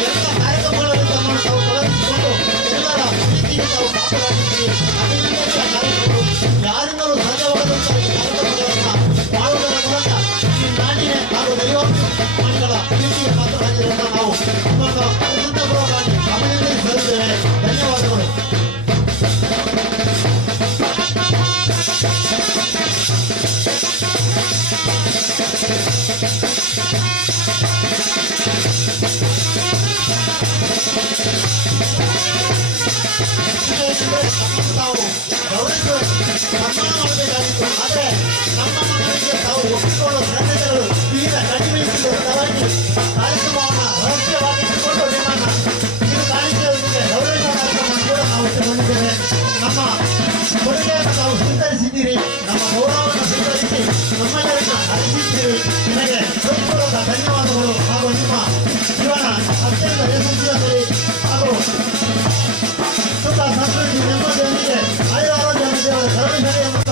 ಎಲ್ಲ ಕಾರ್ಯಕ್ರಮಗಳಲ್ಲಿ ತಮ್ಮನ್ನು ತಾವು ತೊಡಗಿಸಿಕೊಂಡು ಎಲ್ಲರ ಪ್ರೀತಿಗೆ ತಾವು ಪಾತ್ರರಾಗಿದ್ದೀರಿ. ಅಭಿನಂದನೆಯ ಕಾರ್ಯಕ್ರಮಗಳು ಯಾರಿಂದಲೂ ಸಾಧ್ಯವಾಗದಂತಹ ಕಾರ್ಯಕ್ರಮಗಳನ್ನು ಮಾಡುವುದರ ಮೂಲಕ ಈ ನಾಡಿನ ಹಾಗೂ ದೈವಾಭಿಮಾನಿಗಳ ಪ್ರೀತಿಗೆ ಪಾತ್ರರಾಗಿರುವಂತಹ ನಾವು ನಮ್ಮೆಲ್ಲರನ್ನ ಹರಿಸಿದ್ದೀರಿ. ನಿಮಗೆ ಹೃತ್ಪೂರ್ವಕ ಧನ್ಯವಾದಗಳು ಹಾಗೂ ನಿಮ್ಮ ಜೀವನ ಅತ್ಯಂತ ಯಶಸ್ವಿಯಾಗಲಿ ಹಾಗೂ ಸುಖ ಸಮೃದ್ಧಿ ನೆಮ್ಮದಿಯೊಂದಿಗೆ ಆಯುರಾರೋಗ್ಯವನ್ನು ದೇವರ ಕರುಣಿಸಲಿ ಅಂತ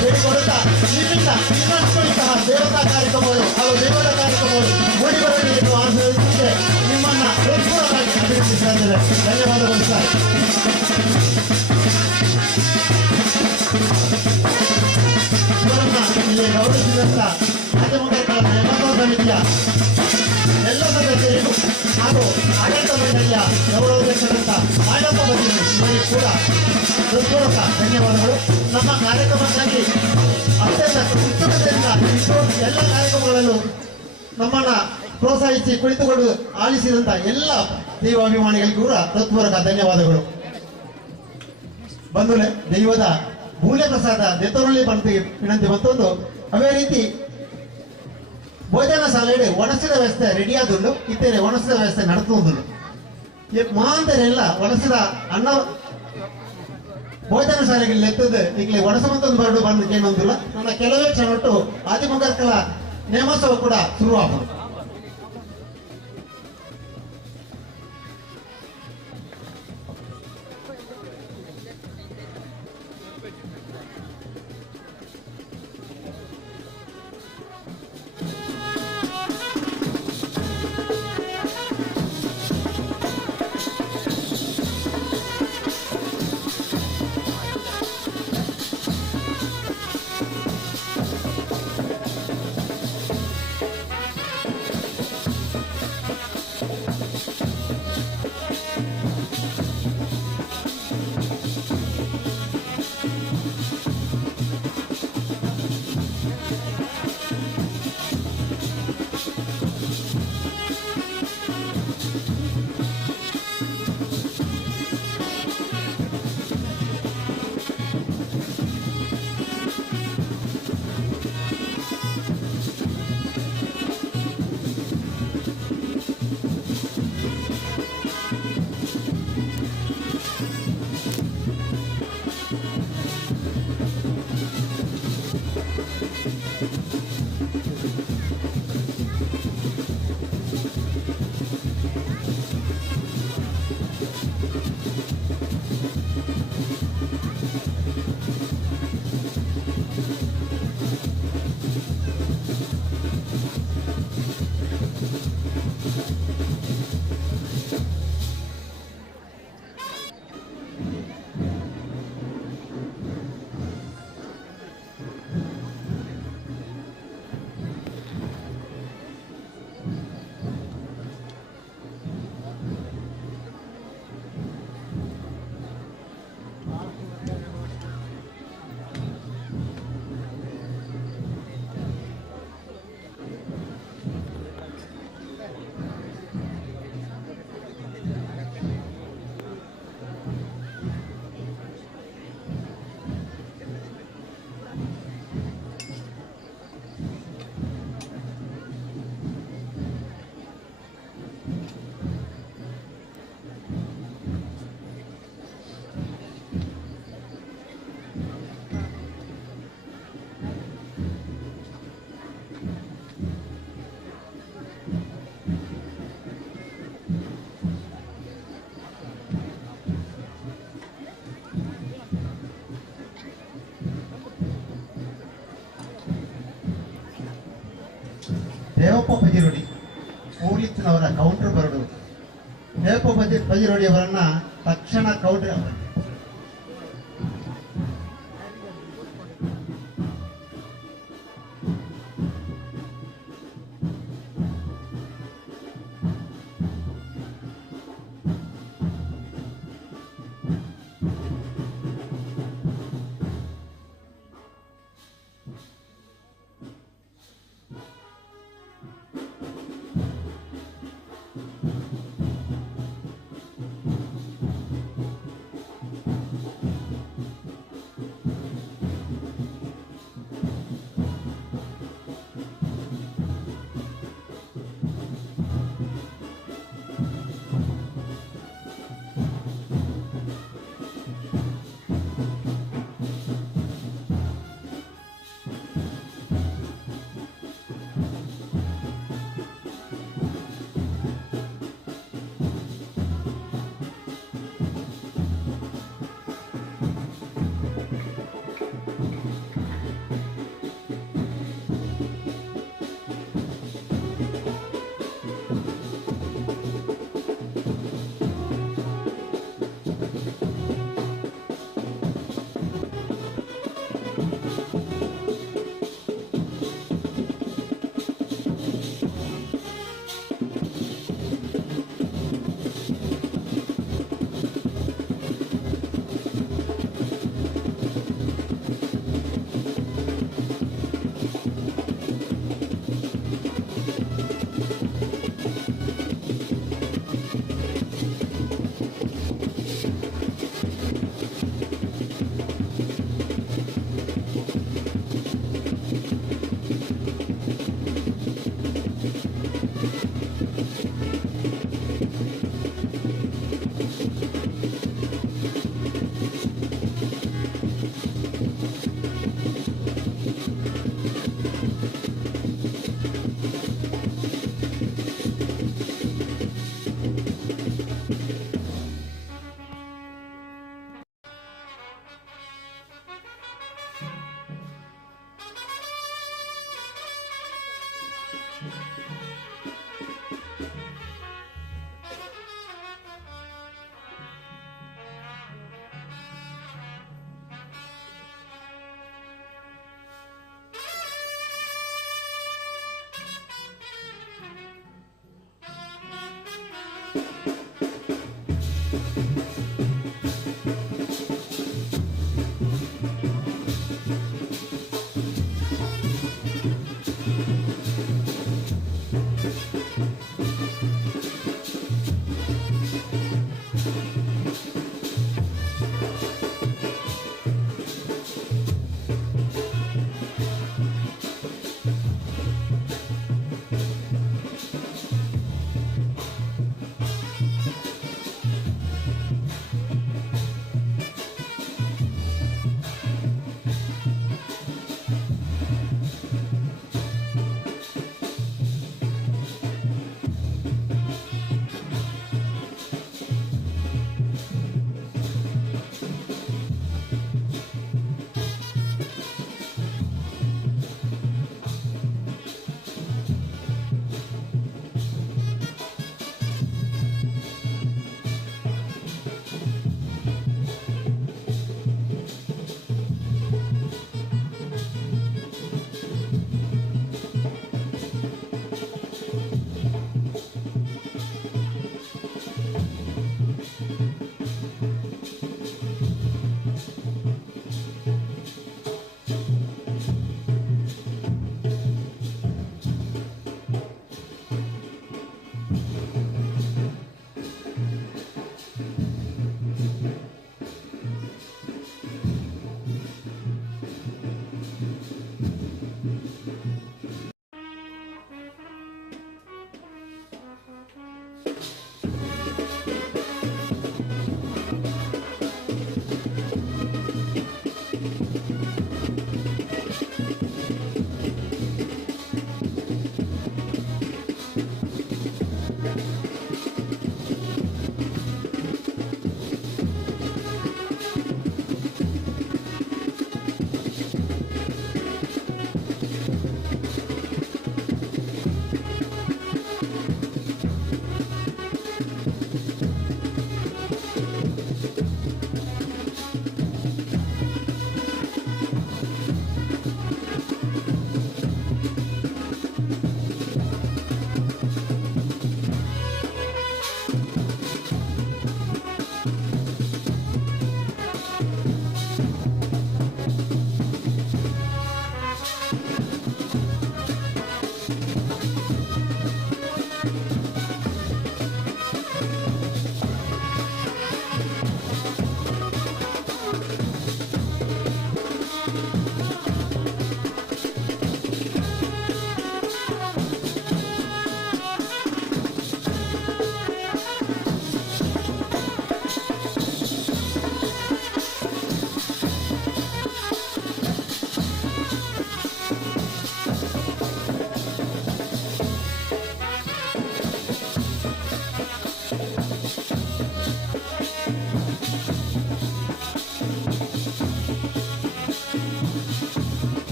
ಹೇಳಿಕೊಡುತ್ತಾ ನಿಮ್ಮಿಂದ ಇನ್ನಷ್ಟು ಇಂತಹ ದೇವತಾ ಕಾರ್ಯಕ್ರಮಗಳು ಹಾಗೂ ದೇವರ ಕಾರ್ಯಕ್ರಮಗಳು ಮೂಡಿಬರಲಿ ಎಂದು ಆಶೀರ್ವದಿಸಿದೆ. ನಿಮ್ಮನ್ನ ಹೃತ್ಪೂರ್ವಕವಾಗಿ ಅಭಿನಂದಿಸ್ತಾ ಇದ್ದೇನೆ. ಧನ್ಯವಾದಗಳು ಸರ್. ಇವರನ್ನ ಇಲ್ಲಿ ಗೌರವಿಸಿದಂತ ರಾಜಮಂಗಲ ನೆಲಮಂಗಲ ಸಮಿತಿಯ ಎಲ್ಲ ಸದಸ್ಯರಿಗೂ ಹಾಗೂ ಆಡಳಿತ ಮಂಡಳಿಯ ಗೌರವಾಧ್ಯಕ್ಷರಂತ ಆಡಳಿತ ಬಂದಿದೆ ಇವರಿಗೆ ಕೂಡ ಹೃತ್ಪೂರ್ವಕ ಧನ್ಯವಾದಗಳು. ನಮ್ಮ ಕಾರ್ಯಕ್ರಮಕ್ಕಾಗಿ ಅತ್ಯಂತ ಉತ್ಸುಕತೆಯಿಂದ ಎಲ್ಲ ಕಾರ್ಯಕ್ರಮಗಳಲ್ಲೂ ನಮ್ಮನ್ನ ಪ್ರೋತ್ಸಾಹಿಸಿ ಕುಳಿತುಕೊಂಡು ಆಲಿಸಿದಂತ ಎಲ್ಲ ದೈವಾಭಿಮಾನಿಗಳಿಗೂ ಕೂಡ ಹೃತ್ಪೂರ್ವಕ ಧನ್ಯವಾದಗಳು. ಬಂಧುಗಳೇ, ದೈವದ ಮೂಲ್ಯ ಪ್ರಸಾದ ದೆತ್ತೊರಳಿ ಬಂದು ವಿನಂತಿ ಮತ್ತೊಂದು ಅವೇ ರೀತಿ ಭೋಜನ ಶಾಲೆಯಲ್ಲಿ ಒಣಸಿದ ವ್ಯವಸ್ಥೆ ರೆಡಿಯಾದುಂಡು ಇತ್ತೇನೆ ಒಣಸಿದ ವ್ಯವಸ್ಥೆ ನಡೆದುಂಡು ಮಾಂದರೆಲ್ಲ ಒಣಸಿದ ಅನ್ನ ಭೋಜನ ಶಾಲೆಗೆ ಎತ್ತದು ಈಗಲೇ ಒಣಸಮಂತೊಂದು ಬರಡು ಬಂದು ಏನೊಂದಿಲ್ಲ. ನನ್ನ ಕೆಲವೇ ಕ್ಷಣ ಒಟ್ಟು ಆದಿಮಂಗಲ ನೇಮೋತ್ಸವ ಕೂಡ ಶುರುವಾಗುವುದು. ದೇವಪ್ಪ ಪಜಿರೋಡಿ ಊರಿತ್ತಿನವರ ಕೌಂಟರ್ ಬರಡು. ದೇವಪ್ಪ ಪಜಿರೋಡಿ ಅವರನ್ನ ತಕ್ಷಣ ಕೌಂಟರ್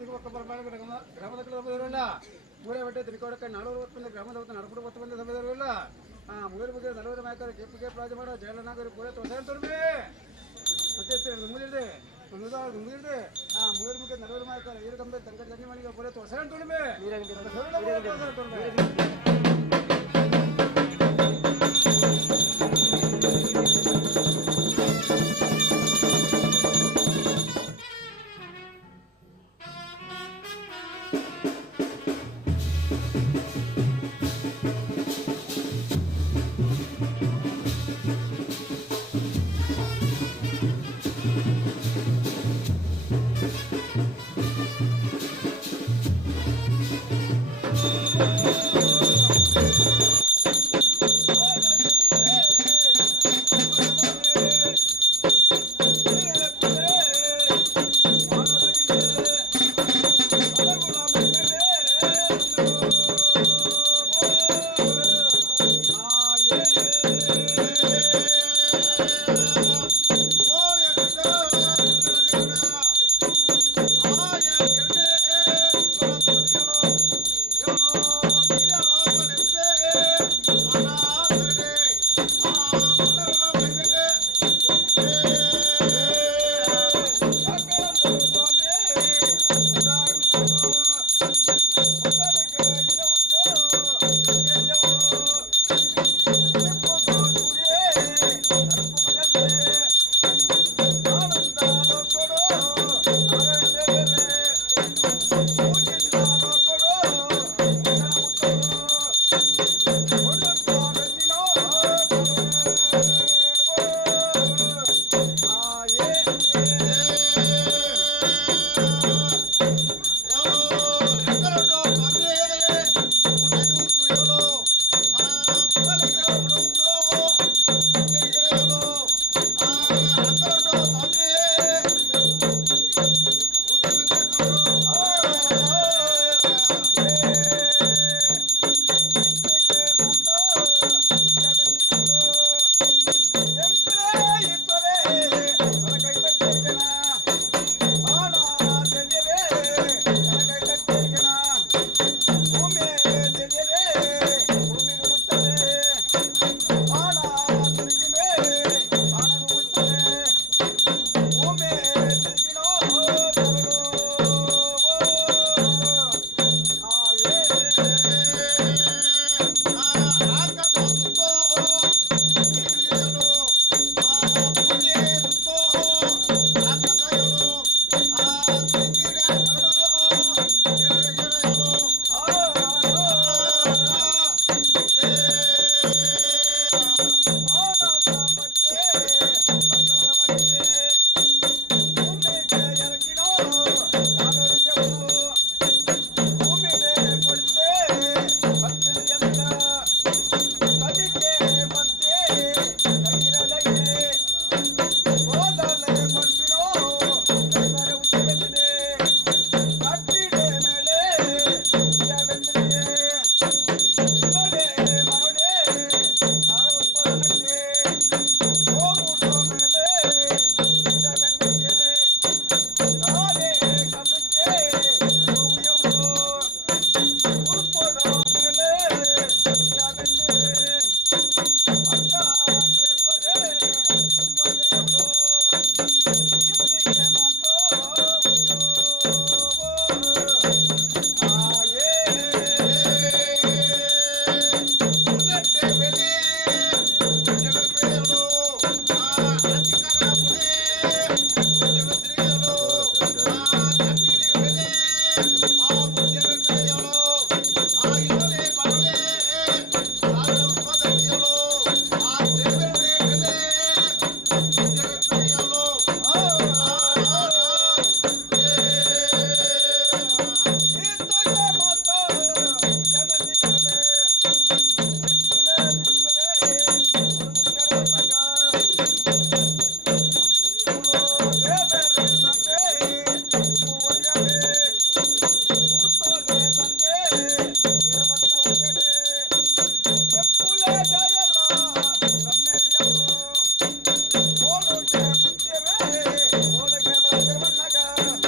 ಗ್ರಾಮದ ಸಮಯದವರಲ್ಲ ಮೂರೇ ಬಟ್ಟೆ ತ್ರಿಕೋಡಕ್ಕೆ 450 ಗ್ರಾಮದ ನಡಪುಡು 10 ಸಮಯದವರಲ್ಲ ಮೂರು ಬಗ್ಗೆ ನಲವರ ನಾಯಕರು ಕೆಪಿಕೆ ರಾಜಮಾಡ ಜಯಲನಾಗರು ಪೂರ ತೊಂದರೆ ತೋರ್ಬಿ ಮತ್ತೆ ಮುಂದಿದೆ ಮುಂದಿದೆ ಮೂರು ಮುಖ್ಯ ನಲವರ ನಾಯಕರು ಈರು ಕಂಬೆ ತಂಕಟ ಜನ್ನಿ ಮನೆಗೆ ಪೂರ ತೊಂದರೆ ತೋರ್ಬಿ Thank you.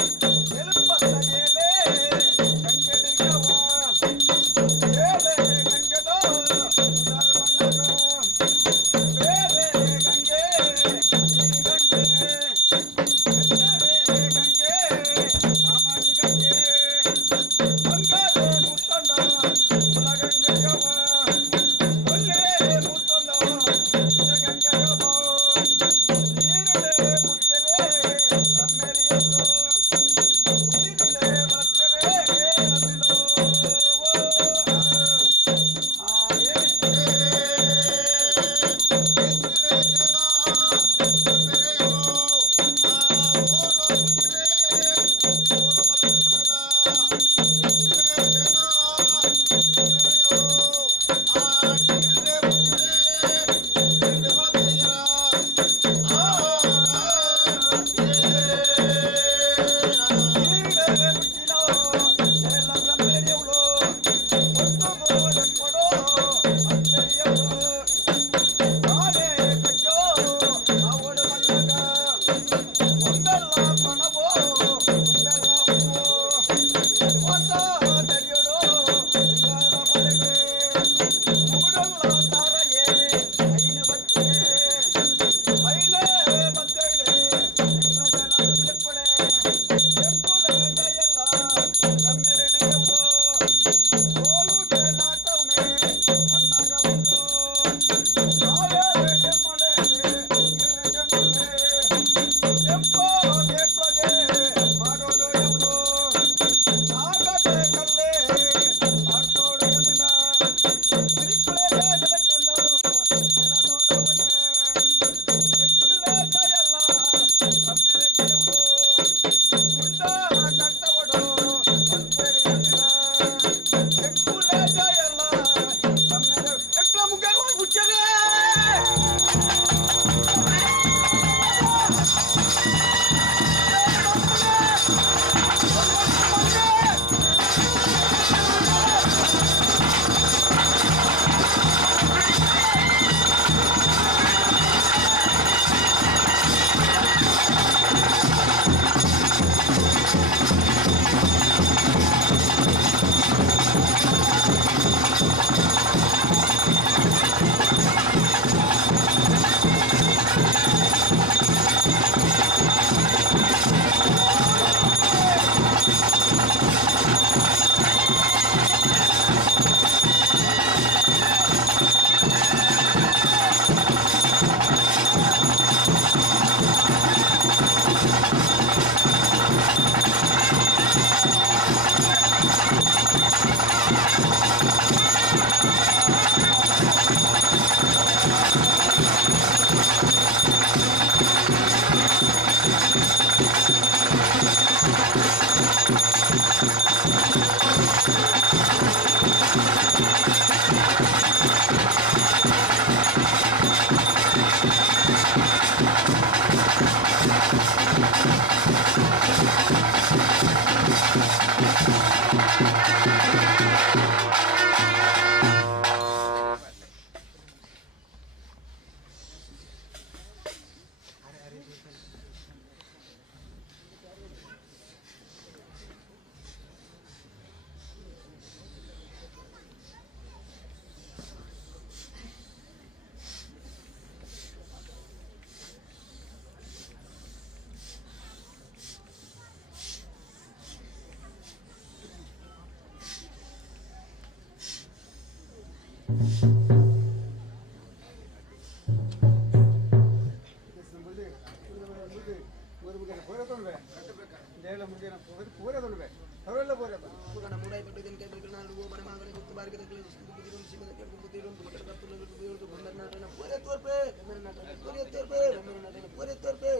ಪೂರದೊಳಗೆ ಅವೆಲ್ಲ ಪೂರದ ಮುಗಣ ಮೂಡೈ ಪಟ್ಟಿನ ಕೇಂದ್ರ ನಾನು ಮನೆ ಮಾಗನೆ ಗುತ್ತು ಬಾರಿಗೆ ತಗಲಿ ಬುದ್ಧಿರಂ ಸಿಮದ ಕೇಂದ್ರ ಬುದ್ಧಿರಂ ಮುಗಟ ಕತ್ತಲು ಬುದ್ಧಿರಂ ಬಂದರ ನಾಟನ ಪೂರೆ ತೋರ್ಪೆ ಬಂದರ ನಾಟನ ಪೂರೆ ತೋರ್ಪೆ ಬಂದರ ನಾಟನ ಪೂರೆ ತೋರ್ಪೆ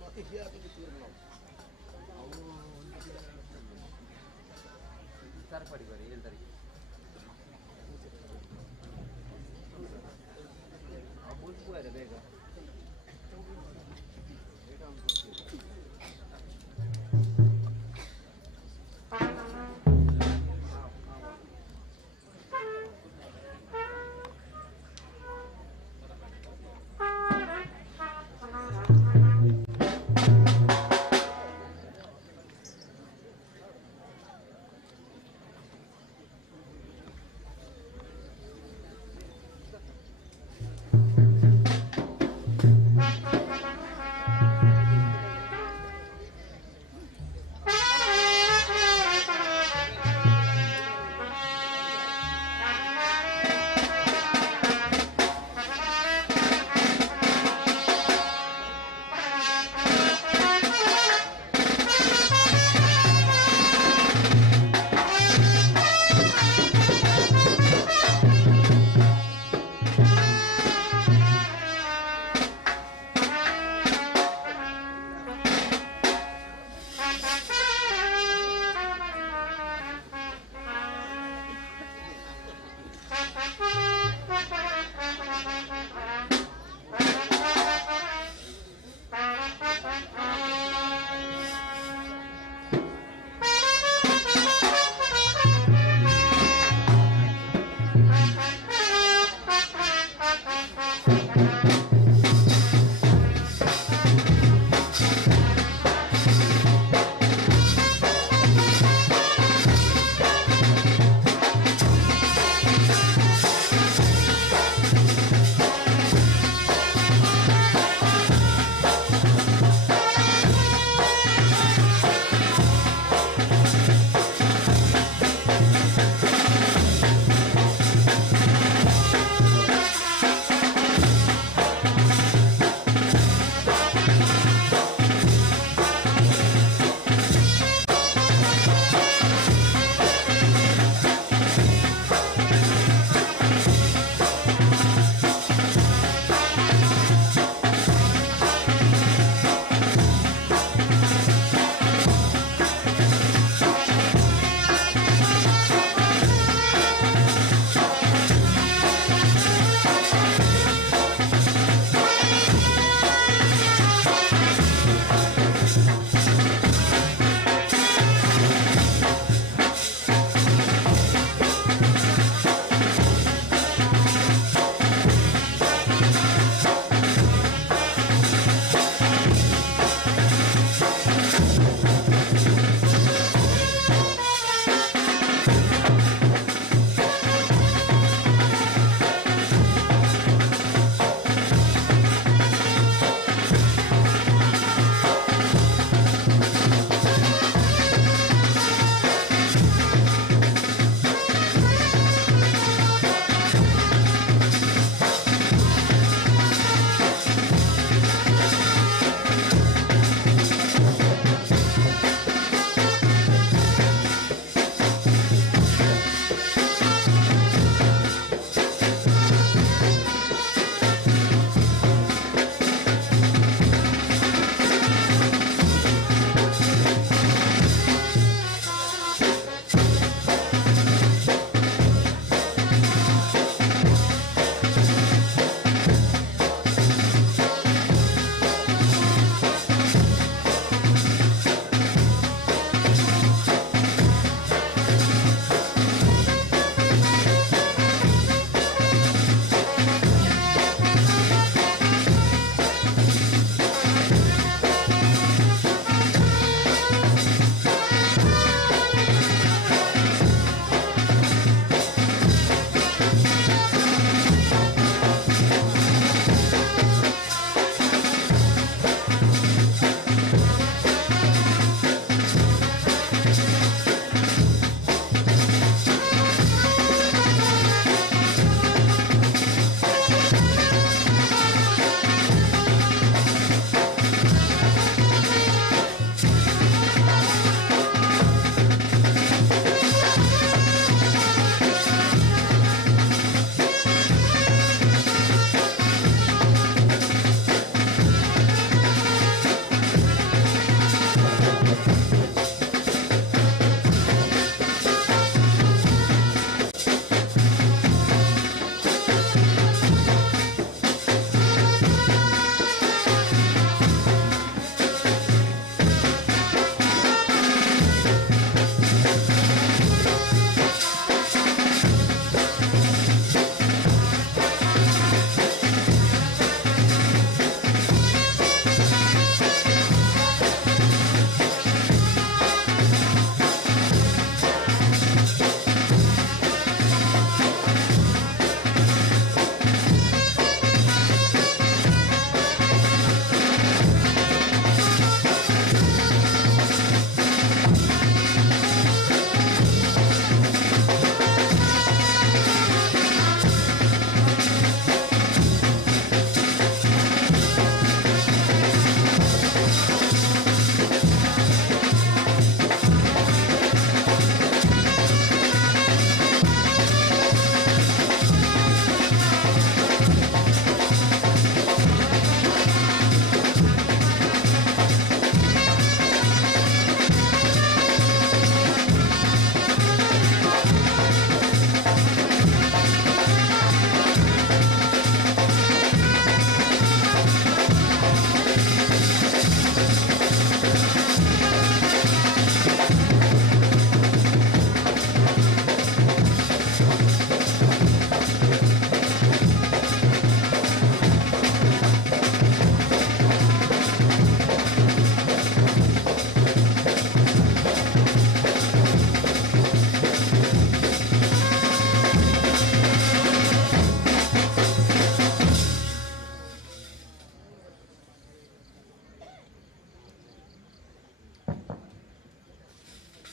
ಮತ್ತೆ ಹಿಯಾಕೆ ಬಿತ್ತಿರು ನಾವು ಸರ್ಪಡಿ ಬರಿ ಹೇಳ್ತಾರೆ ಆ ಬೇಗ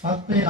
ಆತ್ಮೀಯ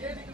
ಏನಿಗೆ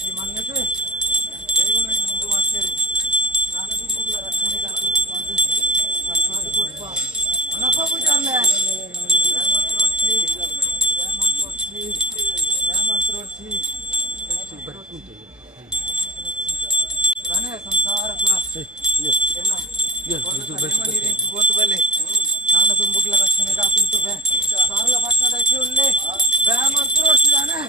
ಈ ಮನ್ನಕ್ಕೆ ದೈವನ ಮುಂದೆ ಮಾಡ್ತೀರಿ ನಾನು ಮಕ್ಕಳ ರಕ್ಷಣೆಗೆ ಹಾಕಿಕೊಂಡು ಸಂಪಾದ ಕೊಡ್ಪ ಅನಪ್ಪ ಪೂಜಾರ್ಲೆ ಜಯ ಮಂತ್ರೋಡ್ಸಿ ಜಯ ಮಂತ್ರೋಡ್ಸಿ ಜಯ ಮಂತ್ರೋಡ್ಸಿ ಸಂಸಾರ ಪುರ ಗೊತ್ತು ಬಲ್ಲಿ ನಾನು ತುಂಬುಕ್ಲ ರಕ್ಷಣೆಗೆ ಹಾಕಿಂತು ಬೇ ಸಾರ್ಲ ಪಟ್ಟಣಕ್ಕೆ ಉಳ್ಳಿ ಜಯ ಮಂತ್ರೋಡ್ಸಿದಾನೆ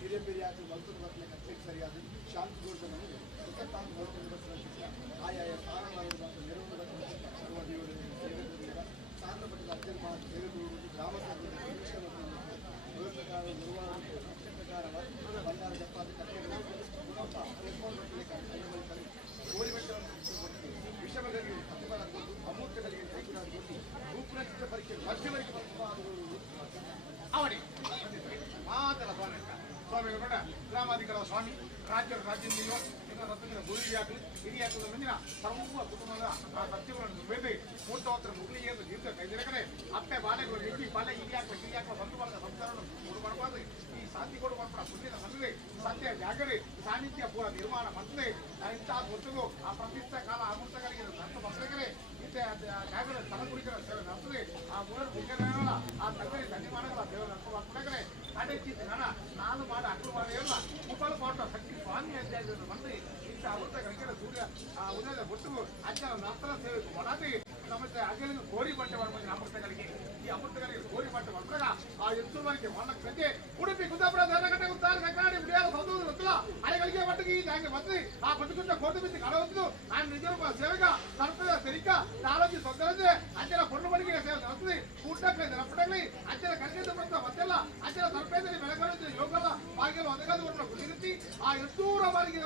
ಹಿರಿಯ ಪೆರಿಯಾತ್ರೆ ಮಲ್ಪದ ಬರ್ತನೆ ಕಟ್ಟಲಿಕ್ಕೆ ಸರಿಯಾದ ಶಾಂತಿಗೊಳಿಸ ನಮಗೆ ಸುತ್ತಕ್ಕಾಗಿ ಹೊರಕೊಂಡು ಬರ್ತದೆ ಆಯಾಯ ಸ್ಥಾನಮಾನದ ನೆರವು ಬರ್ತದೆ ಸರ್ವ ದೇವರಿಗೆ ಸೇವೆ ಕೊಡುವುದಿಲ್ಲ ಸಾಂದ್ರ ಮಟ್ಟದ ಅತ್ಯಂತ ಸೇವೆ ಕೊಡುವುದು ಗ್ರಾಮ ಪ್ರಕಾರ ಬಂಗಾರ ಜಪ್ಪಾದ ಕಟ್ಟೆಗಳು ಗೋಳಿ ಬೆಟ್ಟವನ್ನು ವಿಷಮಗಳಿಗೆ ಪ್ರತಿಫಲ ಕೊಟ್ಟು ಅಮೂರ್ತಿಗಳಿಗೆ ಕೈಗುಣಾಗಿ ಕೊಟ್ಟು ಭೂಪ್ರಚಿತ ಪರೀಕ್ಷೆ ಮಧ್ಯವರಿಗೆ ಅವಡಿ ಮಾತಲ್ಲ ಸ್ವಾಮಿಗಳು ನೋಡ ಗ್ರಾಮಾಧಿಕಾರ ಸ್ವಾಮಿ ರಾಜ್ಯದಿಂದ ನಿಮ್ಮ ರತ್ನ ಗುರುವಿಯಾಗಲಿ ಹಿರಿಯಾಗಲಿ ಮುಂದಿನ ಸರ್ವ ಕುಟುಂಬದ ಆ ಸತ್ಯಗಳನ್ನು ಬೇಡಿ ಮೂರ್ತವತ್ರ ಮುಗಿಲಿಗೆ ಜೀವಿತ ಕೈದಿರಕನೆ ಅಪ್ಪೆ ಬಾಲೆಗಳು ಹೆಜ್ಜಿ ಬಾಲೆ ಹಿರಿಯಾಕ ಬಂಧು ವರ್ಗ ಸಂಸಾರವನ್ನು ಮೂರು ಮಾಡಬಾರ್ದು ಈ ಶಾಂತಿ ಕೊಡುವ ಮುಂದಿನ ಮದುವೆ ಸತ್ಯ ಜಾಗರಿ ಸಾನ್ನಿಧ್ಯ ಪೂರ ನಿರ್ಮಾಣ ಮಂತ್ರಿ ಇಂತಹ ಹೊತ್ತಿಗೂ ಆ ಪ್ರತಿಷ್ಠ ಕಾಲ ಅಮೃತಗಳಿಗೆ ಸಂತ ಭಕ್ತರಿಗೆ ಇಂಥ ಜಾಗರ ತಲಗುರಿಗಳ ಸೇವೆ ನಡೆಸಿದೆ ಆ ಮೂರು ವಿಜ್ಞಾನಗಳ ಆ ತಕ್ಕರಿ ಧನ್ಯಮಾನಗಳ ಸೇವೆ ನಡೆಸುವ ಕಡೆಚಿದ್ದ ಹಣ ನಾನು ಮಾಡ ಅಕ್ರು ಮಾಡಿಲ್ಲ ಮುಪ್ಪಲು ಪಾಟ ಶಕ್ತಿ ಸ್ವಾಮಿ ಅಂತ ಮಂತ್ರಿ ಇಂಥ ಅಮೃತಗಳಿಗೆ ಸೂರ್ಯ ಆ ಉದಯದ ಒಟ್ಟು ಅಜ್ಜನ ನಂತರ ಸೇವೆ ಮಾಡಾತಿ ನಮಗೆ ಅಜಲಿನ ಕೋರಿ ಬಟ್ಟೆ ಮಾಡ್ಬೋದು ಅಮೃತಗಳಿಗೆ ಈ ಅಮೃತಗಳಿಗೆ ಕೋರಿ ಬಟ್ಟೆ ಮಾಡ್ತಾಗ ಆ ಎತ್ತು ಮನೆಗೆ ಮಣ್ಣಕ್ಕೆ ಕಟ್ಟಿ ಉಡುಪಿ ಕುಂದಾಪುರ ಧರ್ಮಘಟ್ಟ ಉತ್ತರ ಕನ್ನಡ ಬಿಡಿಯಾದ ಸೌದೂರು ಗೊತ್ತಿಲ್ಲ ಅಲೆಗಳಿಗೆ ಮಟ್ಟಿಗೆ ಈ ಜಾಗ ಮಂತ್ರಿ ಆ ಪಟ್ಟುಕುಂಟ ಕೋಟು ಬಿದ್ದು ಕಳವತ್ತು ನಾನು ನಿಜ ಸೇವೆಗ ಸರ್ಪದ ತೆರಿಕ ನಾಲೋಜಿ ಸೊಂದರದೆ ಅಜ್ಜನ ಪೊಣ್ಣು ಮನೆಗೆ ಸೇವೆ ನಡೆಸಿದೆ ಕೂಟಕ್ಕೆ ನರಪಡಲಿ ಅಜ್ಜನ ಕಲಿಯಿಂದ ಬರ್ತಾ ಮತ್ತೆಲ್ಲ ಅಜ್ಜನ ಸರ್ಪೇದಲ್ಲಿ ಬೆಳಗಾವಿ ಯೋಗದ ಬಾಗಿಲು ಒದಗದು ಬರುವ ಗುರಿರಿಸಿ ಆ ಎತ್ತೂರ ಬಾರಿಗೆ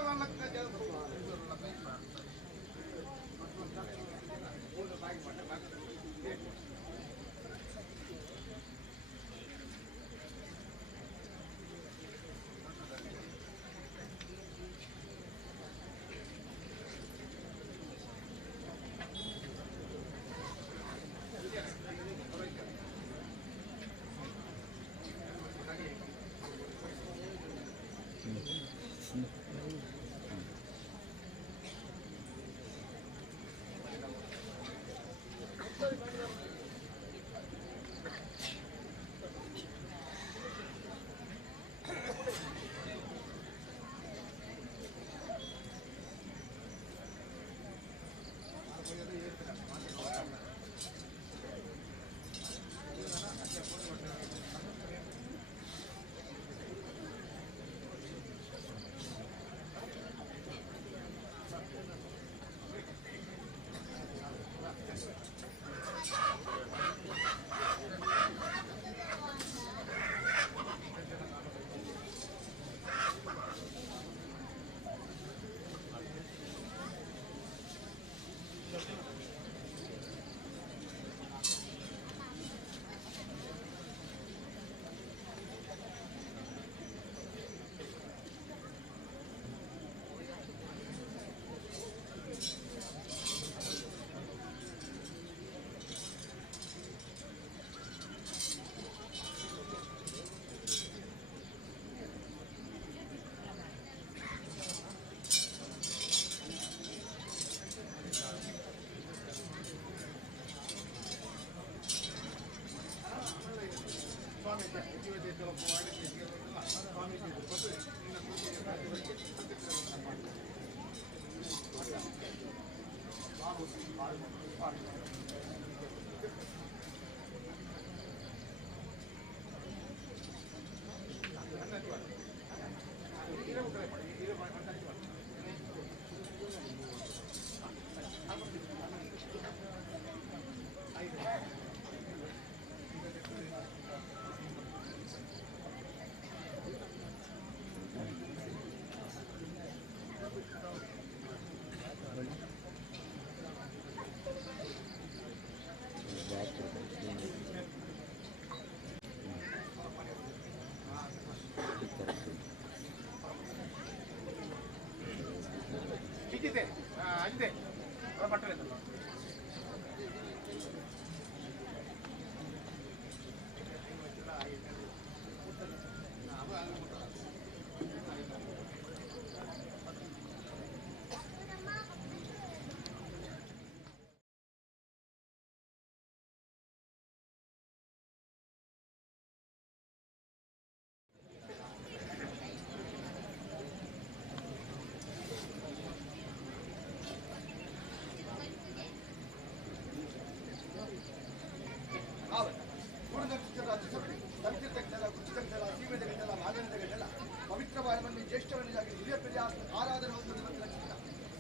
ಸಂಕೀರ್ತಗಳೆಲ್ಲ ಕುಚಿಕಂತೆಲ್ಲ ಸೀಮೆದಗಳೆಲ್ಲ ಮಾಗಣದಗಳೆಲ್ಲ ಪವಿತ್ರವಾದವನ್ನು ಜ್ಯೇಷ್ಠವನ್ನಾಗಿ ಹಿರಿಯ ಪೆರಿಯ ಆರಾಧನೆ ಹೊಂದುವುದು ಮತ್ತು ಲಕ್ಷಣ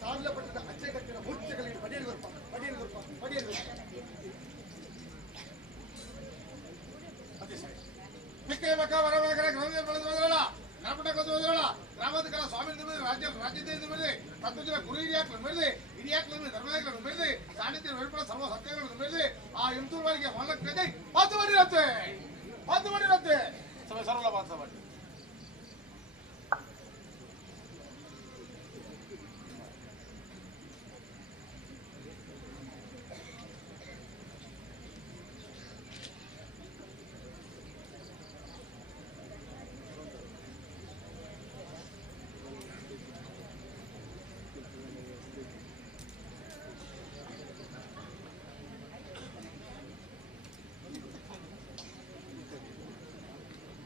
ಸಾರ್ಲಪಟ್ಟದ ಅಚ್ಚೆಗಟ್ಟಿನ ಮೂರ್ತಿಗಳಿಗೆ ಪಡೆಯಲ್ವರ್ಪ ಪಡೆಯಲ್ವರ್ಪ ಪಡೆಯಲ್ವರ್ಪ ಗ್ರಾಮಾಧಿಕಾರ ಸ್ವಾಮಿ ರಾಜ್ಯದಿಂದ ಮೇಲೆ ತತ್ವಜನ ಗುರು ಹಿರಿಯಾಕ್ಗಳನ್ನು ಮೇಲೆ ಹಿರಿಯಾಕ್ಗಳನ್ನು ಧರ್ಮಗಳನ್ನು ಮೇಲೆ ಸಾನ್ನಿಧ್ಯ ವೇರ್ಪಡ ಸರ್ವ ಸತ್ಯಗಳನ್ನು ಮೇಲೆ ಆ ಎಂತೂರುವರೆಗೆ ಹೊಲಕ್ಕೆ ಮಾತು ಮಾಡಿರುತ್ತೆ ಸರ್ವಲ ಮಾತು ಮಾಡಿ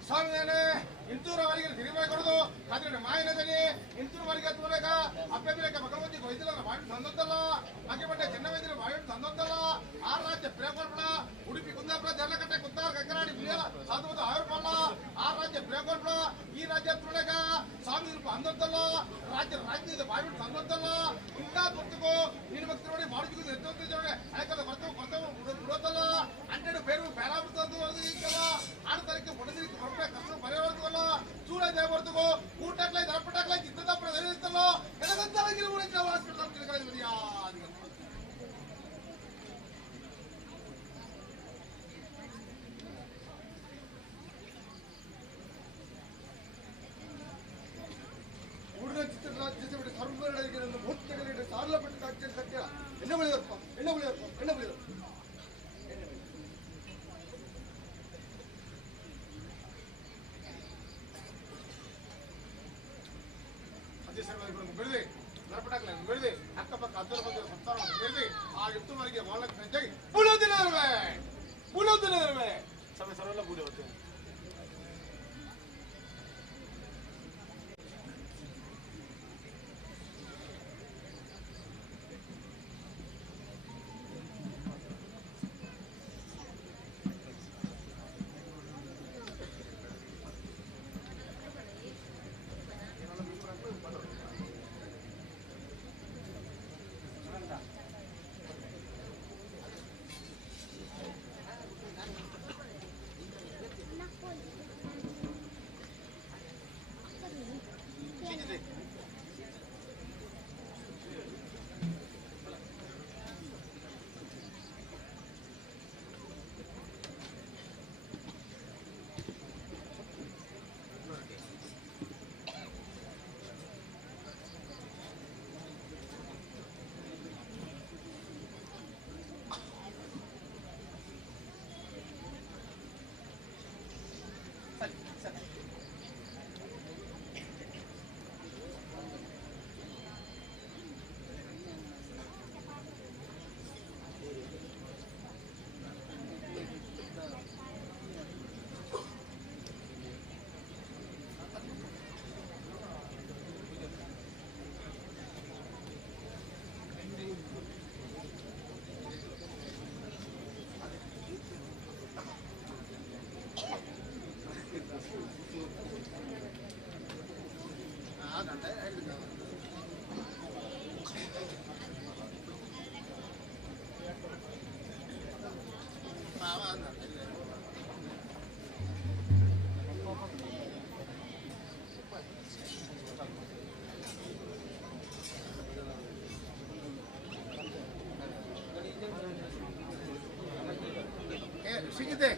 ಸ್ವಾಮಿನೇ ಇಂತೂರವರೆಗೆ ತಿರುಗಿ ಕೊಡೋದು ಅದ್ರ ಮಾಯನದಲ್ಲಿ ಇಂತೂರವರೆಗೆ ತೋಲೇಕ ಅಪ್ಪೆ ಬೇಕ ಮಗಮಂದಿ ವೈದ್ಯರ ಮಾಡಿ ತಂದೊತ್ತಲ್ಲ ಹಾಗೆ ಬಟ್ಟೆ ಚಿನ್ನ ವೈದ್ಯರ ಮಾಡಿ ತಂದೊತ್ತಲ್ಲ ಆ ರಾಜ್ಯ ಪ್ರೇಕೋರ್ಪಣ ಉಡುಪಿ ಕುಂದಾಪುರ ಜರ್ಲಕಟ್ಟೆ ಕುತ್ತಾರ ಕಕ್ಕರಾಡಿ ಬಿಳಿಯಲ್ಲ ಸಾಧುವುದು ಆಯುರ್ಪಲ್ಲ ಆ ರಾಜ್ಯ ಪ್ರೇಕೋರ್ಪಣ ಈ ರಾಜ್ಯ ತೋಲೇಕ ಸ್ವಾಮಿ ರೂಪ ಅಂದೊತ್ತಲ್ಲ ರಾಜ್ಯದ ಬಾಯ್ಬಿಟ್ಟು ತಂದೊತ್ತಲ್ಲ ಇಂಥ ಗೊತ್ತಿಗೂ ನಿನ್ನ ಭಕ್ತಿ ನೋಡಿ ಮಾಡಿದ್ರು ಎತ್ತೊತ್ತಿದ್ದೇವೆ ಯಾಕಂದ್ರೆ ಬರ್ತವೆ ಬಿಡೋದಲ್ಲ ಹನ್ನೆರಡು ಬೇರು ಬೇರಾಬಿಡ್ತದ್ದು ಈಗಲ್ಲ ಆಡ್ತಾರಕ್ಕೆ ಹೊಡೆದಿಕ್ಕೆ ಹೊರಪೆ ಕಷ್ಟ ಬರೆ ಹೊರತಲ್ಲ ಸೂರ್ಯ ಹೊರತಗೋ ಊಟಕ್ಲೈ ದರಪಟಾಕ್ಲೈ ಚಿತ್ತದಪ್ಪಳ ಇರ್ತಲ್ಲ ಎಲ್ಲದಂತಾಗಿರೋ ಹಾಸ್ಪಿಟಲ್ ತಿಳ್ಕೊಳ್ಳೋದಿದೆಯಾ ಉಳಿದ ಚಿತ್ರರಾಜ್ಯದ ಬಿಟ್ಟು ಸರ್ವರಿಗೆ ನನ್ನ ಭೂತಗಳಿಗೆ ಸಾರ್ಲಪಟ್ಟ ರಾಜ್ಯ ಸತ್ಯ ಎಣ್ಣೆ ಬಳಿಯಪ್ಪ ಬೆಳೆದಿ ನರಪಟಾಕ್ಲ ಬೆಳೆದಿ ಅಕ್ಕಪಕ್ಕ 10 ಮಂದಿ ಸಂಸಾರ ಬೆಳೆದಿ ಆ ಎಂತೂವರೆಗೆ ಹೊಲಕ್ಕೆ ನೆಂಚಾಗಿ ಬುಲೋದಿಲ್ಲವೇ ಸಮಯ ಸರ್ವೆಲ್ಲ ಬೂಡಿ ಹೋಗ್ತೇವೆ ಸಿಗಿದೆ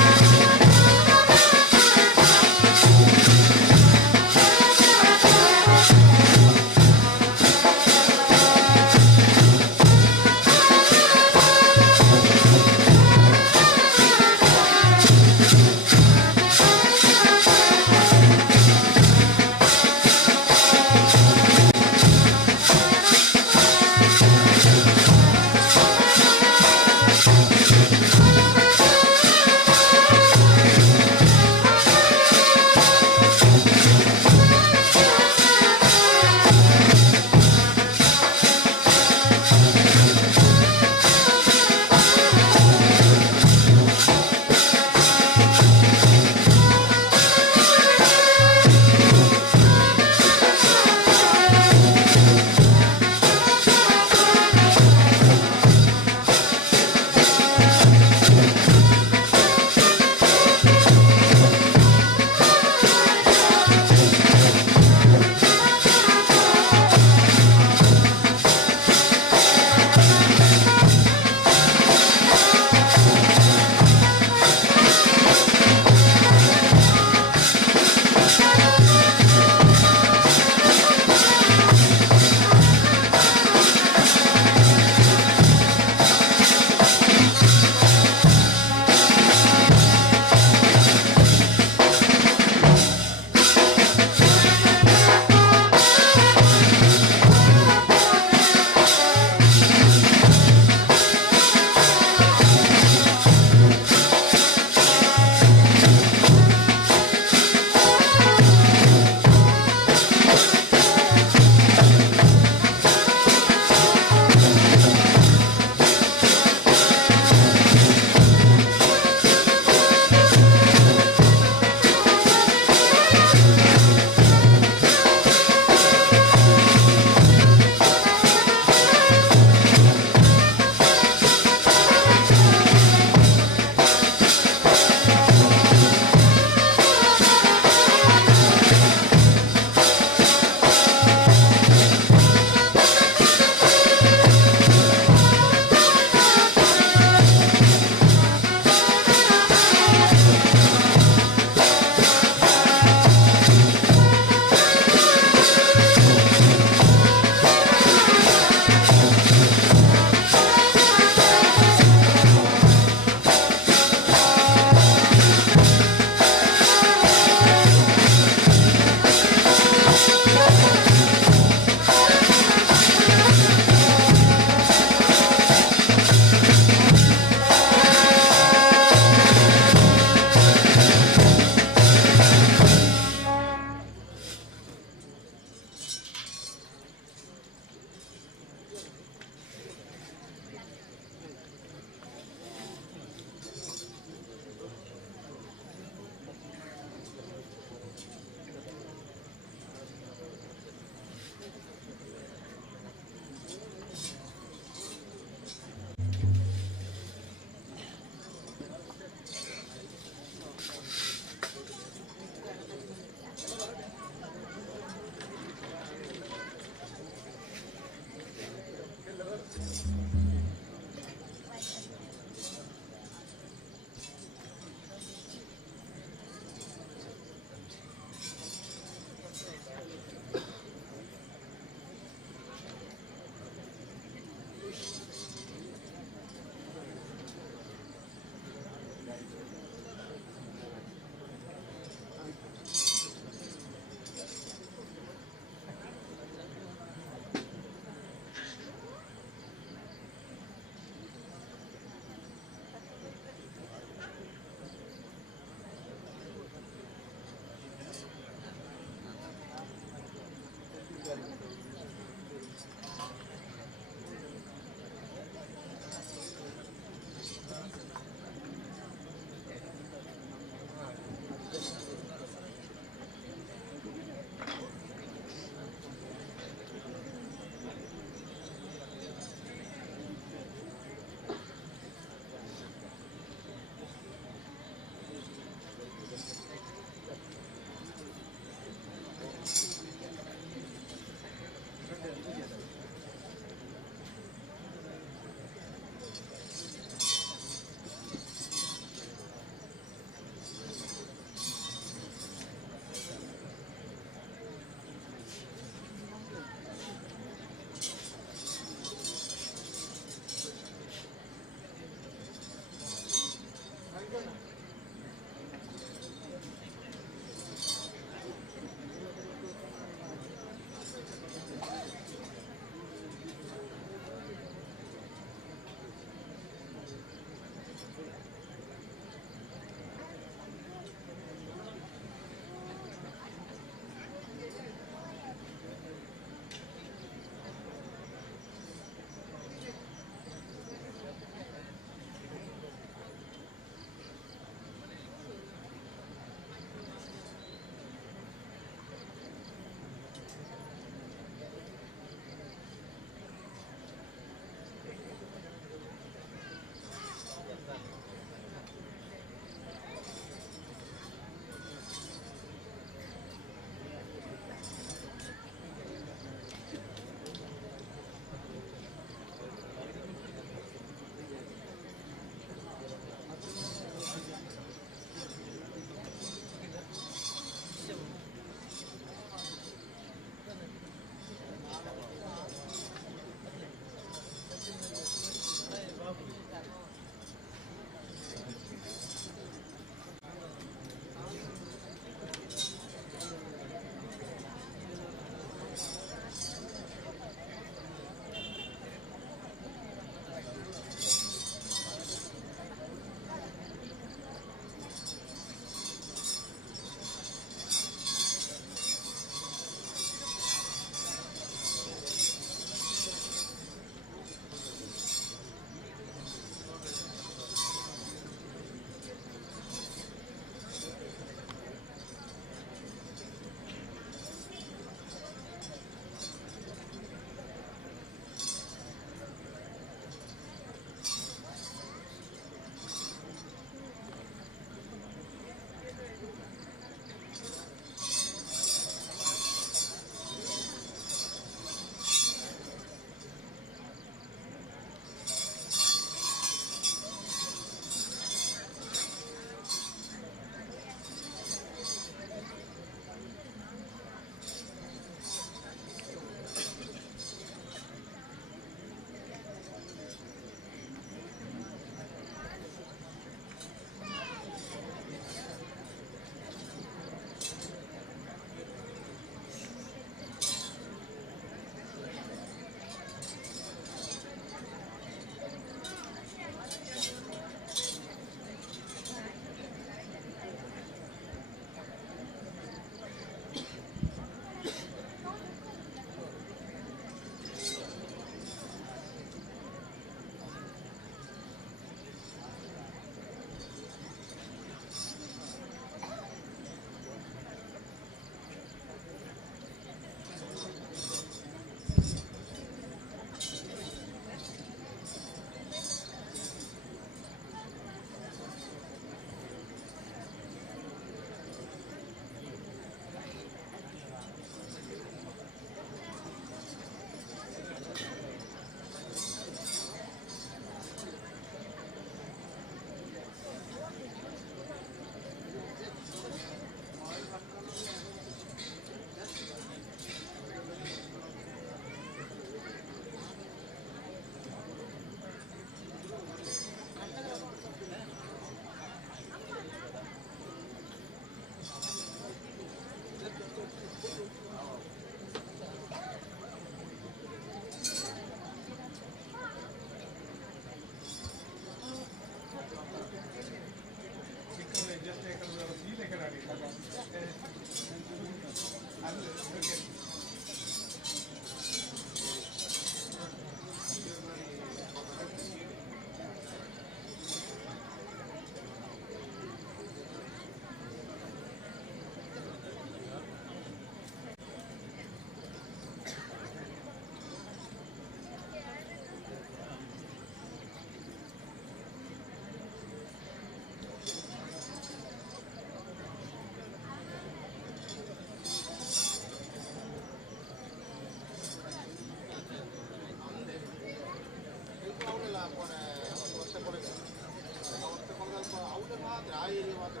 ಮಾತ್ರ ಆ ಏರಿಯಾ ಮಾತ್ರ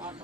ಆಟ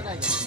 ಚೆನ್ನಾಗಿ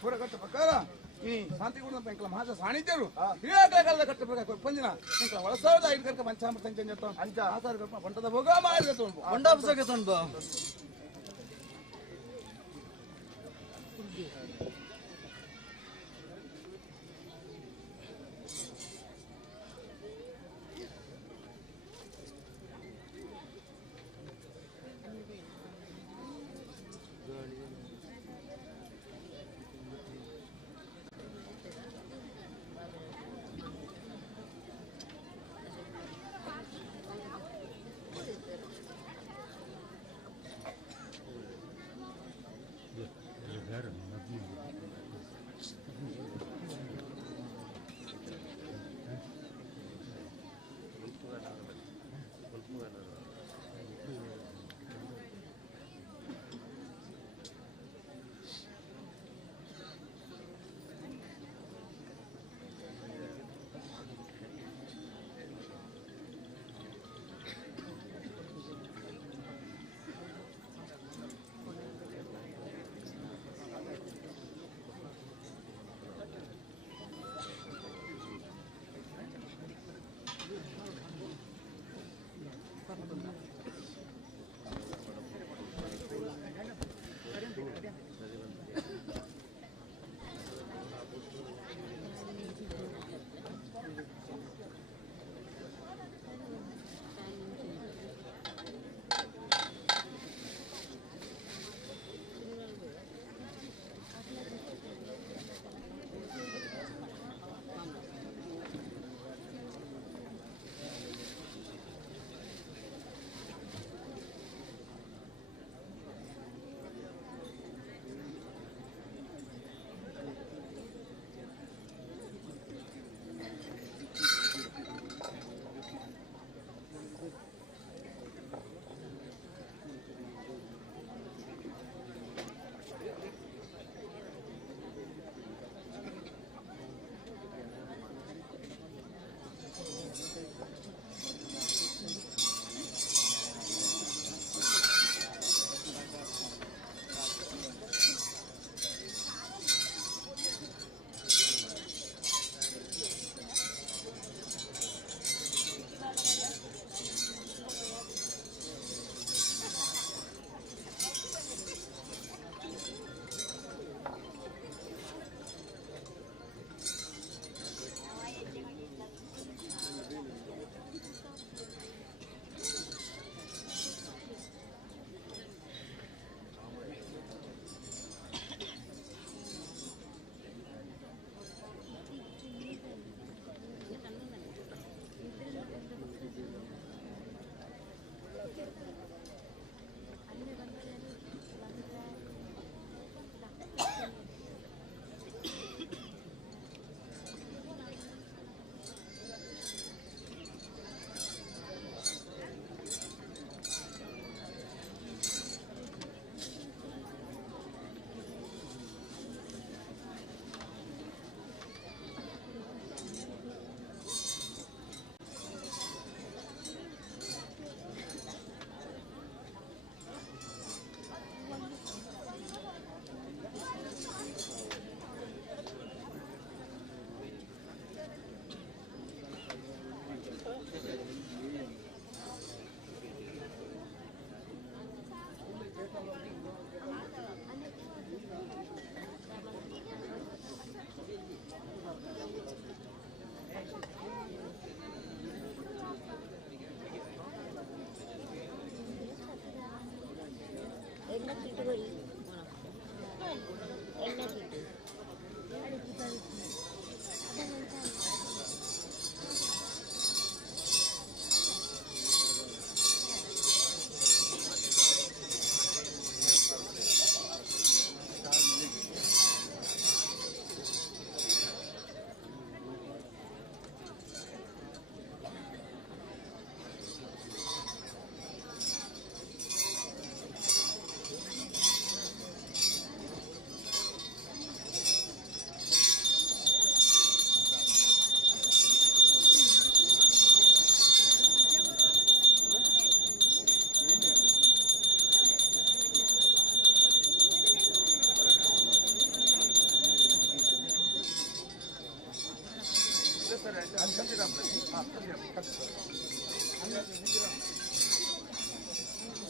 ಕೂಡಗಟ್ಟ ಪ್ರಕಾರ ಈ ಶಾಂತಿಗೂಡ ಬೆಂಕಲ ಮಹಾಜ ಸಾಣಿಧ್ಯರು ಹಿರಿಯಾಕಲ ಕಟ್ಟಬೇಕು ಪಂಜಿನ ಬೆಂಕಲ ಒಳಸಾವದ ಐದು ಕರ್ಕ ಪಂಚಾಮೃತ ಅಂಚ ಆಸಾರ ಕಲ್ಪ ಬಂಟದ ಭೋಗ ಮಾಡಿದ ತೊಂಬ ಮಂಡಾಪಸಕ್ಕೆ ತೊಂಬ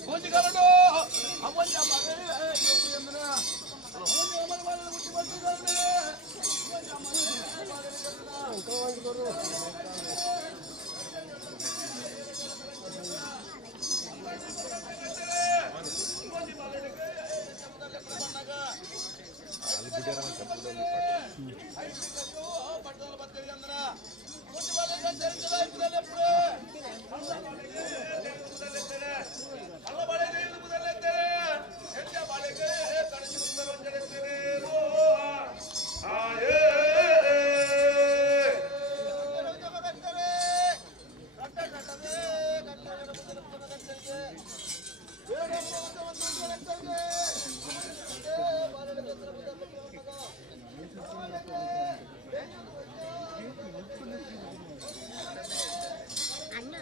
ಗೋಜಿಗಾರಡು ಅವನ ಮಗನೇ ಅಂದ್ರೆ ಅವನ ಮಗನ ಮುಟ್ಟಿ ಬರ್ತಿದ್ದಾನೆ ಅಣ್ಣ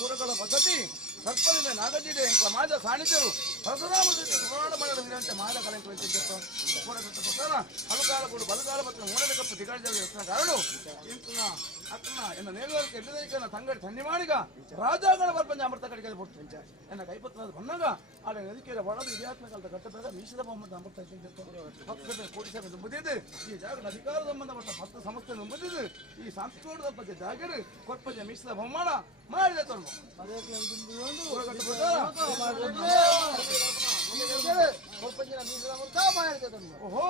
ಪೂರಕಗಳ ಪದ್ಧತಿ ಸರ್ಪದಿಂದ ನಾಗಜಿದೆ ಮಾದ ಸಾಣಿದ್ಯರು ಪರಶುರಾಮದಿಂದ ಪುರಾಣ ಮಾಡದ ವಿರಂತೆ ಮಾದ ಕಲೆಂಕುಳಿಸಿದ್ದರು ಪೂರಕದ ಪ್ರಕಾರ ಹಲುಕಾಲ ಕೂಡ ಬಲಗಾಲ ಮತ್ತು ಮೂಡದ ಕಪ್ಪು ದಿಗಾಳಿದ ಕಾರಣ ಇಂತನ ಅತ್ತನ ಎನ್ನ ನೇರವಾಗಿ ಎಡ್ಡದೈಕನ ತಂಗಡಿ ತನ್ನಿ ಮಾಡಿಗ ರಾಜಾಗಳ ಬರ್ಪಂಜ ಅಮೃತ ಕಡೆಗೆ ಪುಟ್ಟ ಎನ್ನ ಕೈಪತ್ರದ ಬಂದಾಗ ಆಡ ನದಿಕೆಯ ಒಳದು ಇತಿಹಾಸ ಕಾಲದ ಕಟ್ಟಬೇಕ ಮೀಸದ ಬಹುಮತ ಅಮೃತ ಪಕ್ಷದ ಕೋಟಿ ಸಭೆ ನಂಬುದಿದೆ ಈ ಜಾಗದ ಅಧಿಕಾರ ಸಂಬಂಧಪಟ್ಟ 10 ಸಂಸ್ಥೆ ನಂಬುದಿದೆ ಈ ಸಾಂಸ್ಕೃತಿಕ ಬಗ್ಗೆ ಜಾಗರು ಕೊಟ್ಪಂಜ ಮೀಸದ ಬಹುಮಾನ ಮಾಡಿದೆ ತೊಂಬ ಓಹೋ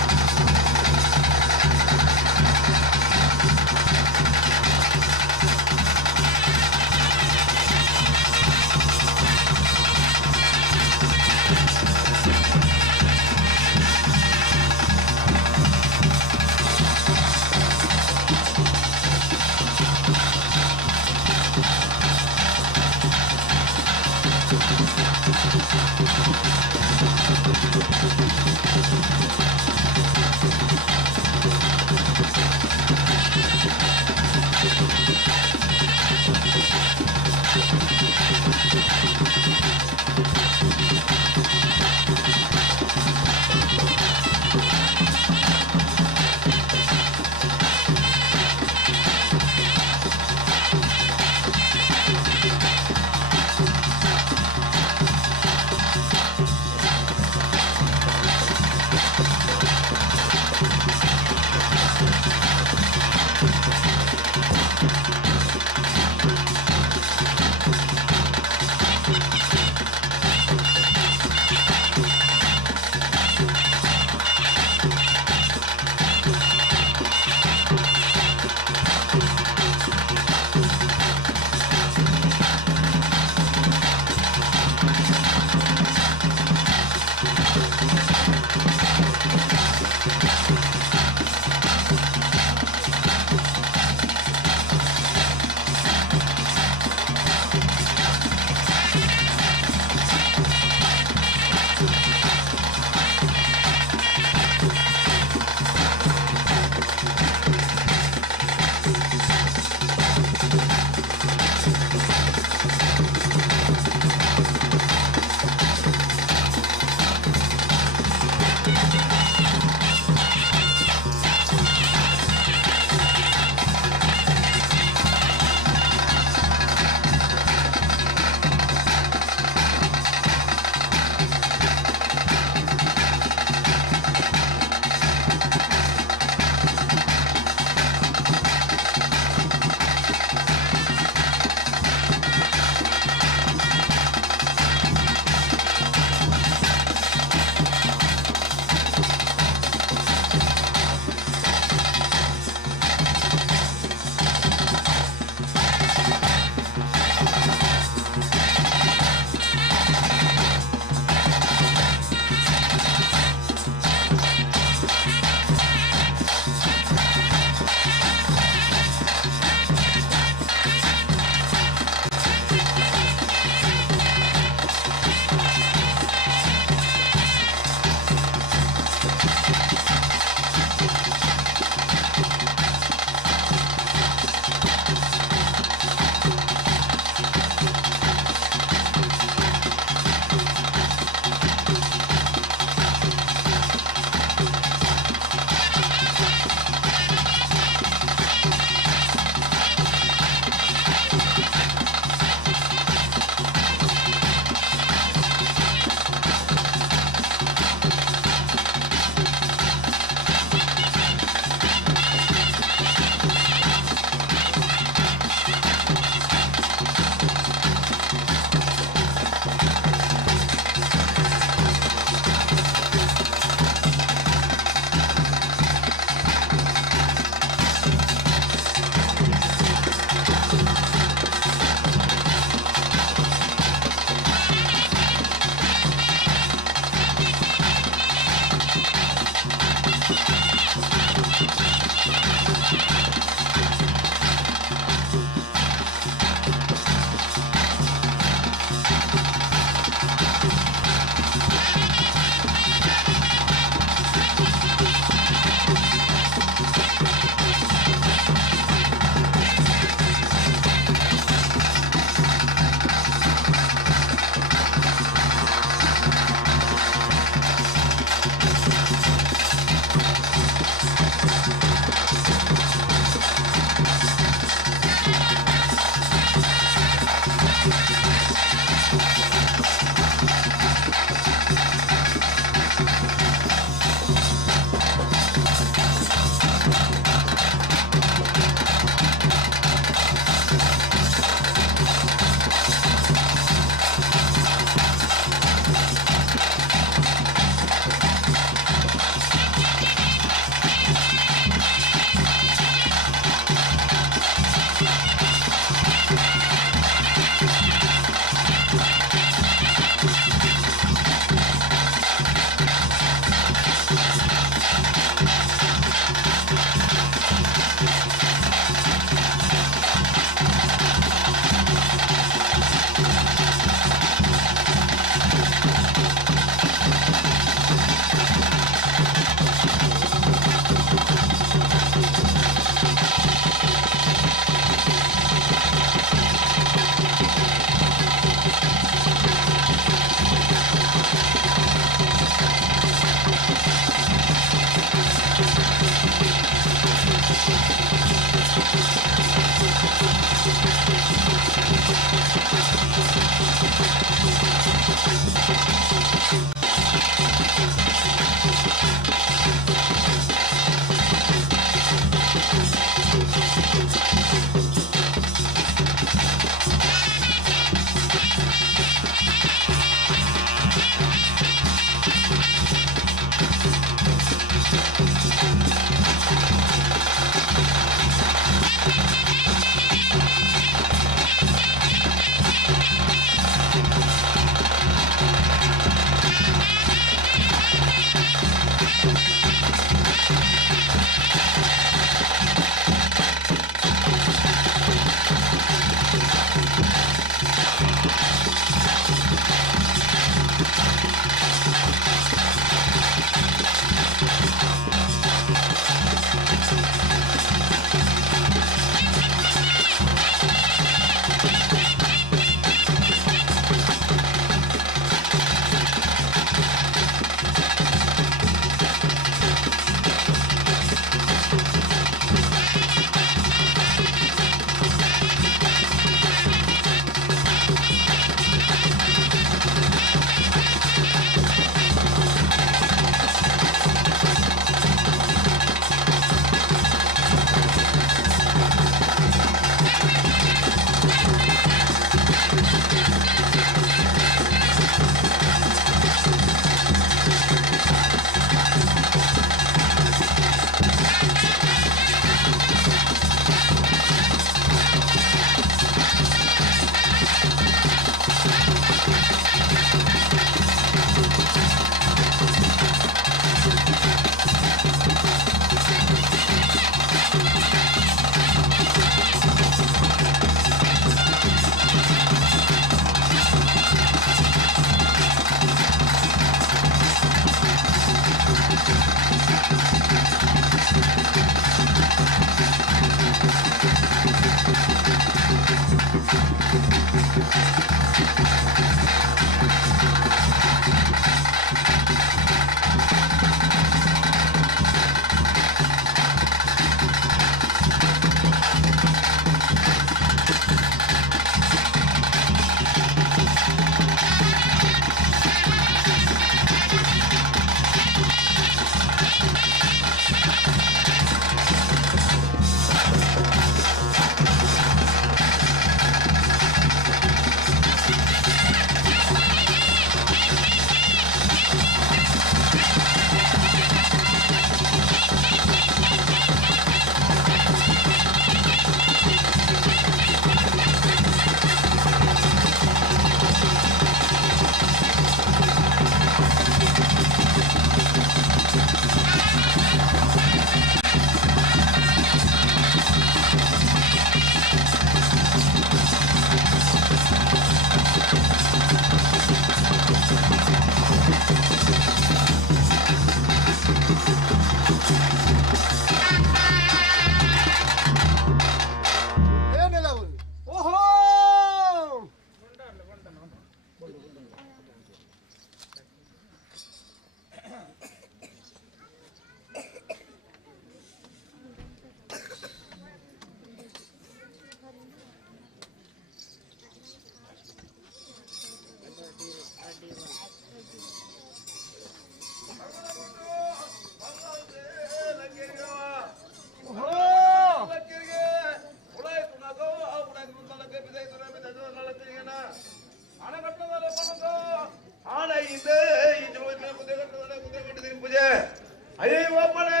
ಅಮ್ಮನೆ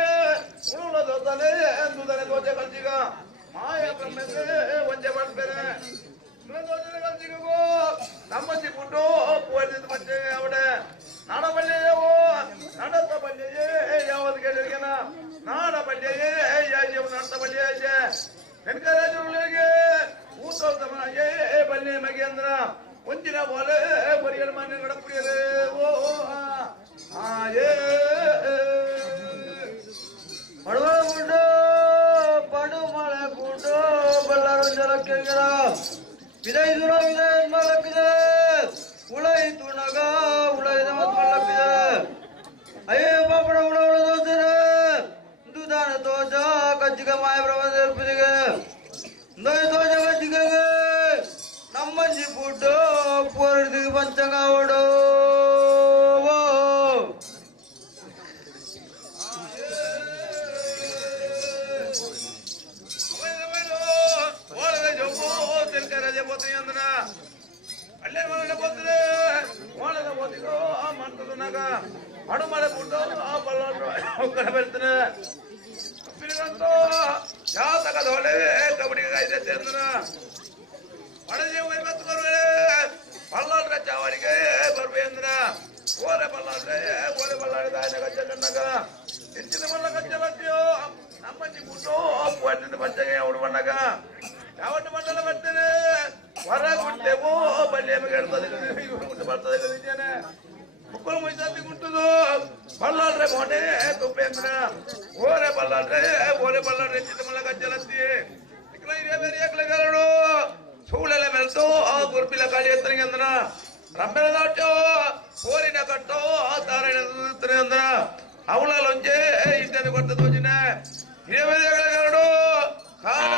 ಉಳುವುದೊತ್ತಲೆ ಎಂದುದನೆ ದೋಚೆ ಕಲ್ಸಿಗ ಮಾಯ ಬ್ರಹ್ಮೆಂದ್ರೆ ಒಂದೇ ಮಾಡ್ತಾರೆ ದೋಚನೆ ಕಲ್ಸಿಗೋ ನಮ್ಮಂದಿ ಬಿಟ್ಟು ಪೋರಿದ ಮತ್ತೆ ಅವಡೆ ನಾಡ ಬಲ್ಲೆಯೋ ನಡತ ಬಲ್ಲೆಯೇ ಯಾವ್ದು ಕೇಳಿರ್ಗೇನ ನಾಡ ಬಲ್ಲೆಯೇ ಯಾಜೀವ ನಡತ ಬಲ್ಲೆಯೇ ಹೆಣ್ಕರಾಜುಗಳಿಗೆ ಊಟದ ಮನೆಗೆ ಬಲ್ಲೆ ಮಗೆ ಅಂದ್ರ ಒಂದಿನ ಬೋಲೆ ಬರಿಯರ ಮನೆ ನಡಪುಡಿಯರೆ ಓ ಏ ಪಡುವ ಗುಡ್ಡು ಪಡು ಮಳೆ ಗುಡ್ಡು ಬಳ್ಳಾರ ಕೇಳಿದ ವಿದೈದುರ ವಿದಯ ಮಲಪಿದೆ ಉಳೈ ತುಣಗ ಉಳೈದ ಮಲ್ಲಪಿದೆ ಅಯ್ಯೇ ಪಾಪಡ ಉಳ ಉಳ ದೋಸರೆ ದುದಾನ ತೋಜ ಕಜ್ಜಿಗ ಮಾಯ ಪ್ರವಾಸ ಏರ್ಪಿದಿಗೆ ದೊಯ್ ತೋಜ ಕಜ್ಜಿಗೆ ನಮ್ಮಂಜಿ ಬುಡ್ಡು ಪೋರಿದಿಗೆ ಪಂಚಂಗ ಓಡು ಅಲ್ಲೇ ಮನೆ ಬರ್ತದೆ ಓಣದ ಓದಿಗೋ ಮಾಡ್ತದ ನಾಗ ಹಡು ಮಳೆ ಬಿಟ್ಟು ಬಲ್ಲ ಬರ್ತನೆ ಅಂತೂ ಯಾವ ತಗದ ಹೊಳೆ ಕಬಡ್ಡಿಗೆ ಕಾಯ್ದೈತೆ ಅಂದ್ರ ಮಳೆ ಮತ್ತು ಬರ್ಬೇಡ ಬಲ್ಲಾಳ್ರ ಚಾವರಿಗೆ ಬರ್ಬೇ ಅಂದ್ರ ಓರೆ ಬಲ್ಲಾಳ್ರೆ ದಾಯನ ಗಜ್ಜ ಕಣ್ಣಾಗ ಹೆಚ್ಚಿನ ಮಲ್ಲ ಗಜ್ಜಲತ್ತೀಯೋ ನಮ್ಮಂಜಿ ಬಿಟ್ಟು ಪಂಚದ ಪಂಚಗೆ ಹುಡು ಬಣ್ಣಾಗ ಯಾವತ್ತು ಮಂಡಲ ಬರ್ತೇನೆ ಹೊರ ಗುಡ್ಡೆವೋ ಬಲ್ಲೆ ಬರ್ತದೆ ಕಲಿದ್ದೇನೆ ಮುಕ್ಕಳು ಮೈಸಾತಿ ಗುಂಟುದು ಬಲ್ಲಾಳ್ರೆ ಮೋನೆ ತುಪ್ಪೆ ಅಂದ್ರ ಓರೆ ಬಲ್ಲಾಳ್ರೆ ಹೆಚ್ಚಿದ ಮಲ್ಲ ಗಜ್ಜಲತ್ತಿ ಹಿರಿಯ ಬೇರೆ ಎಕ್ಲೆಗಳು ಸೂಳೆಲ್ಲ ಮೆಲ್ತು ಗುರ್ಬಿಲ ಕಾಳಿ ಎತ್ತನಿಗೆ ಅಂದ್ರ ರಂಬೆಲ ದಾಟ್ಯೋ ಓರಿನ ಕಟ್ಟೋ ತಾರಣ ಅಂದ್ರ ಅವಳ ಲೊಂಜೆ ಇದ್ದೇನೆ ಕೊಟ್ಟ ತೋಜಿನ ಹಿರಿಯ ಬೇರೆಗಳು ಕಾಲ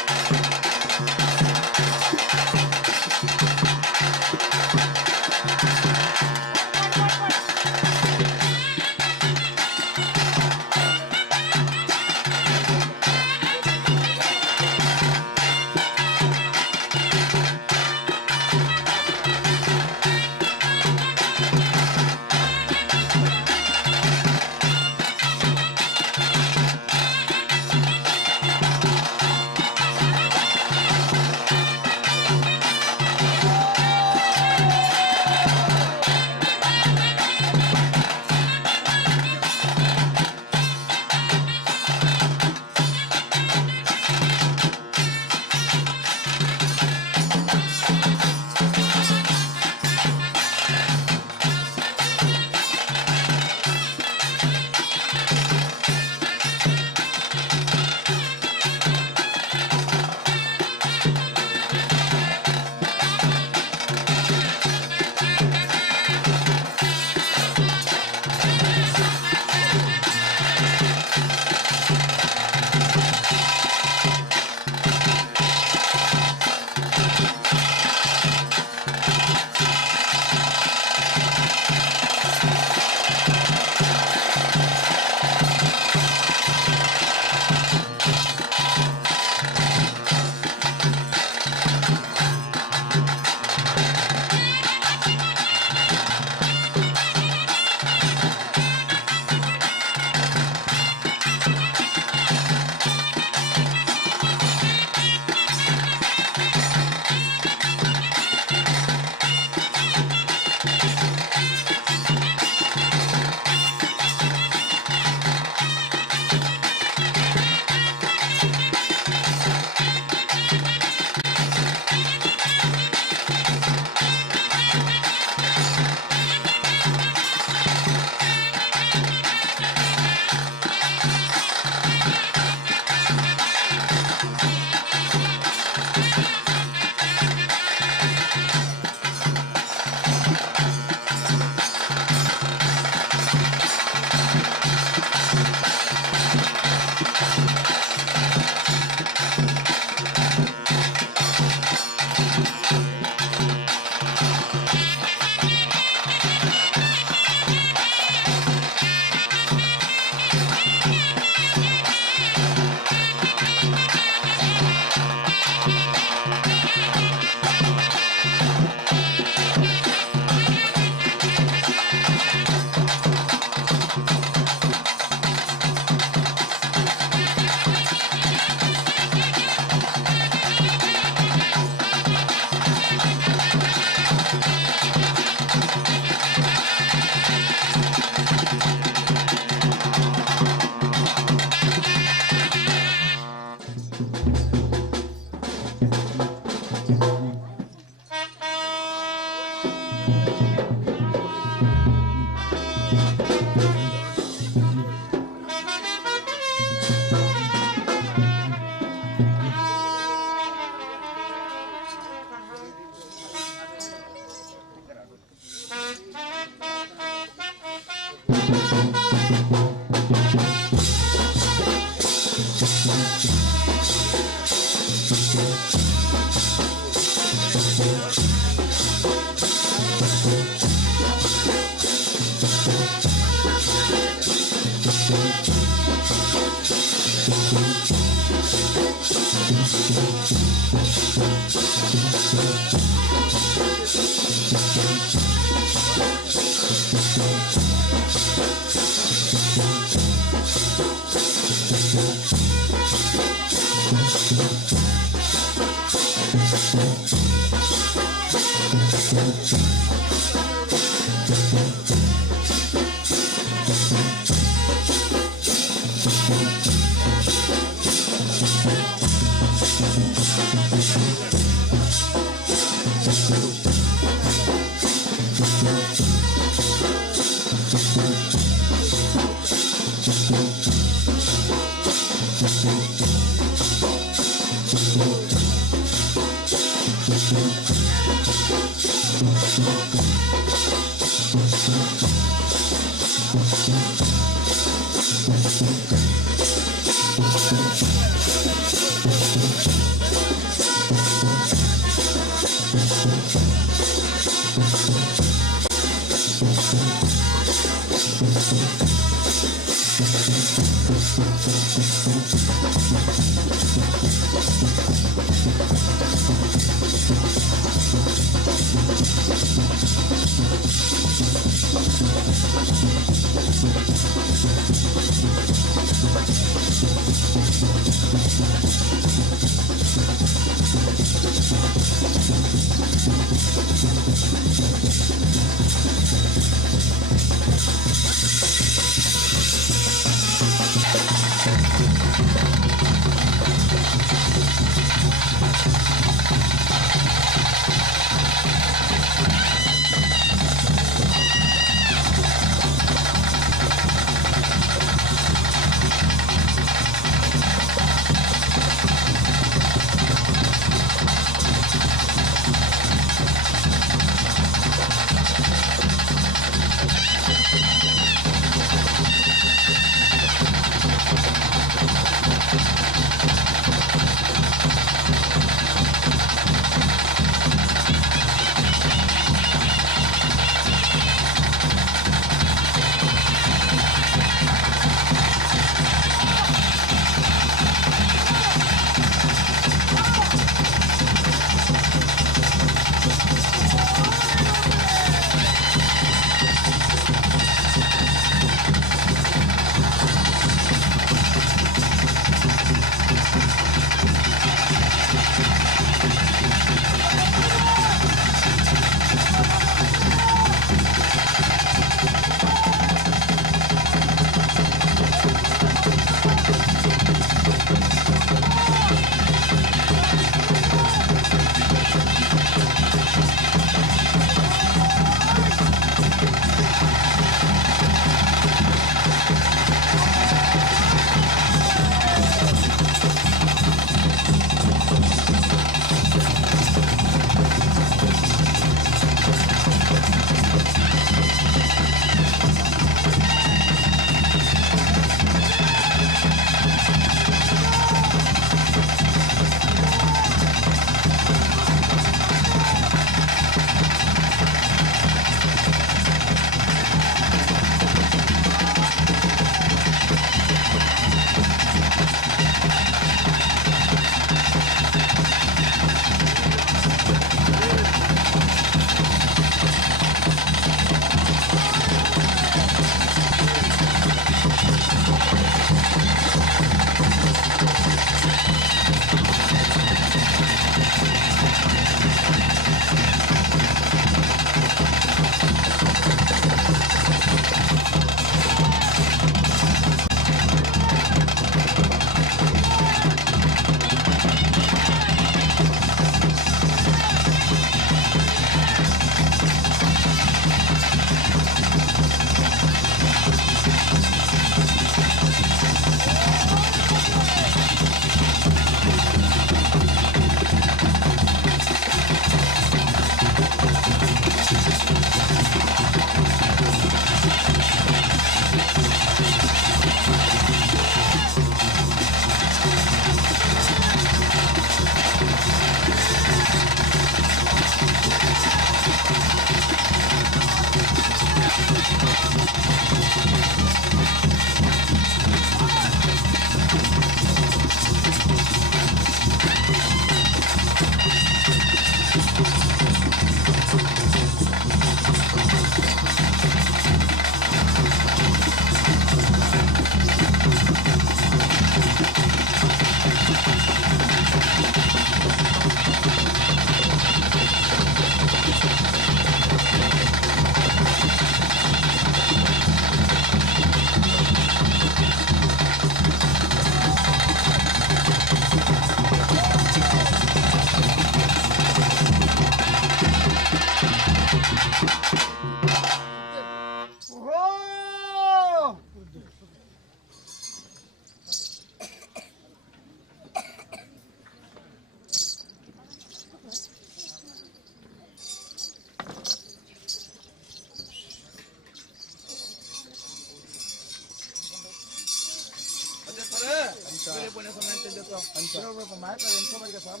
ಪುಣ್ಯ ಸಮಯ ಅಂತ ಜೊತೆ ಮಾತ್ರ ಎಂಟವರೆಗೆ ಸಾಲ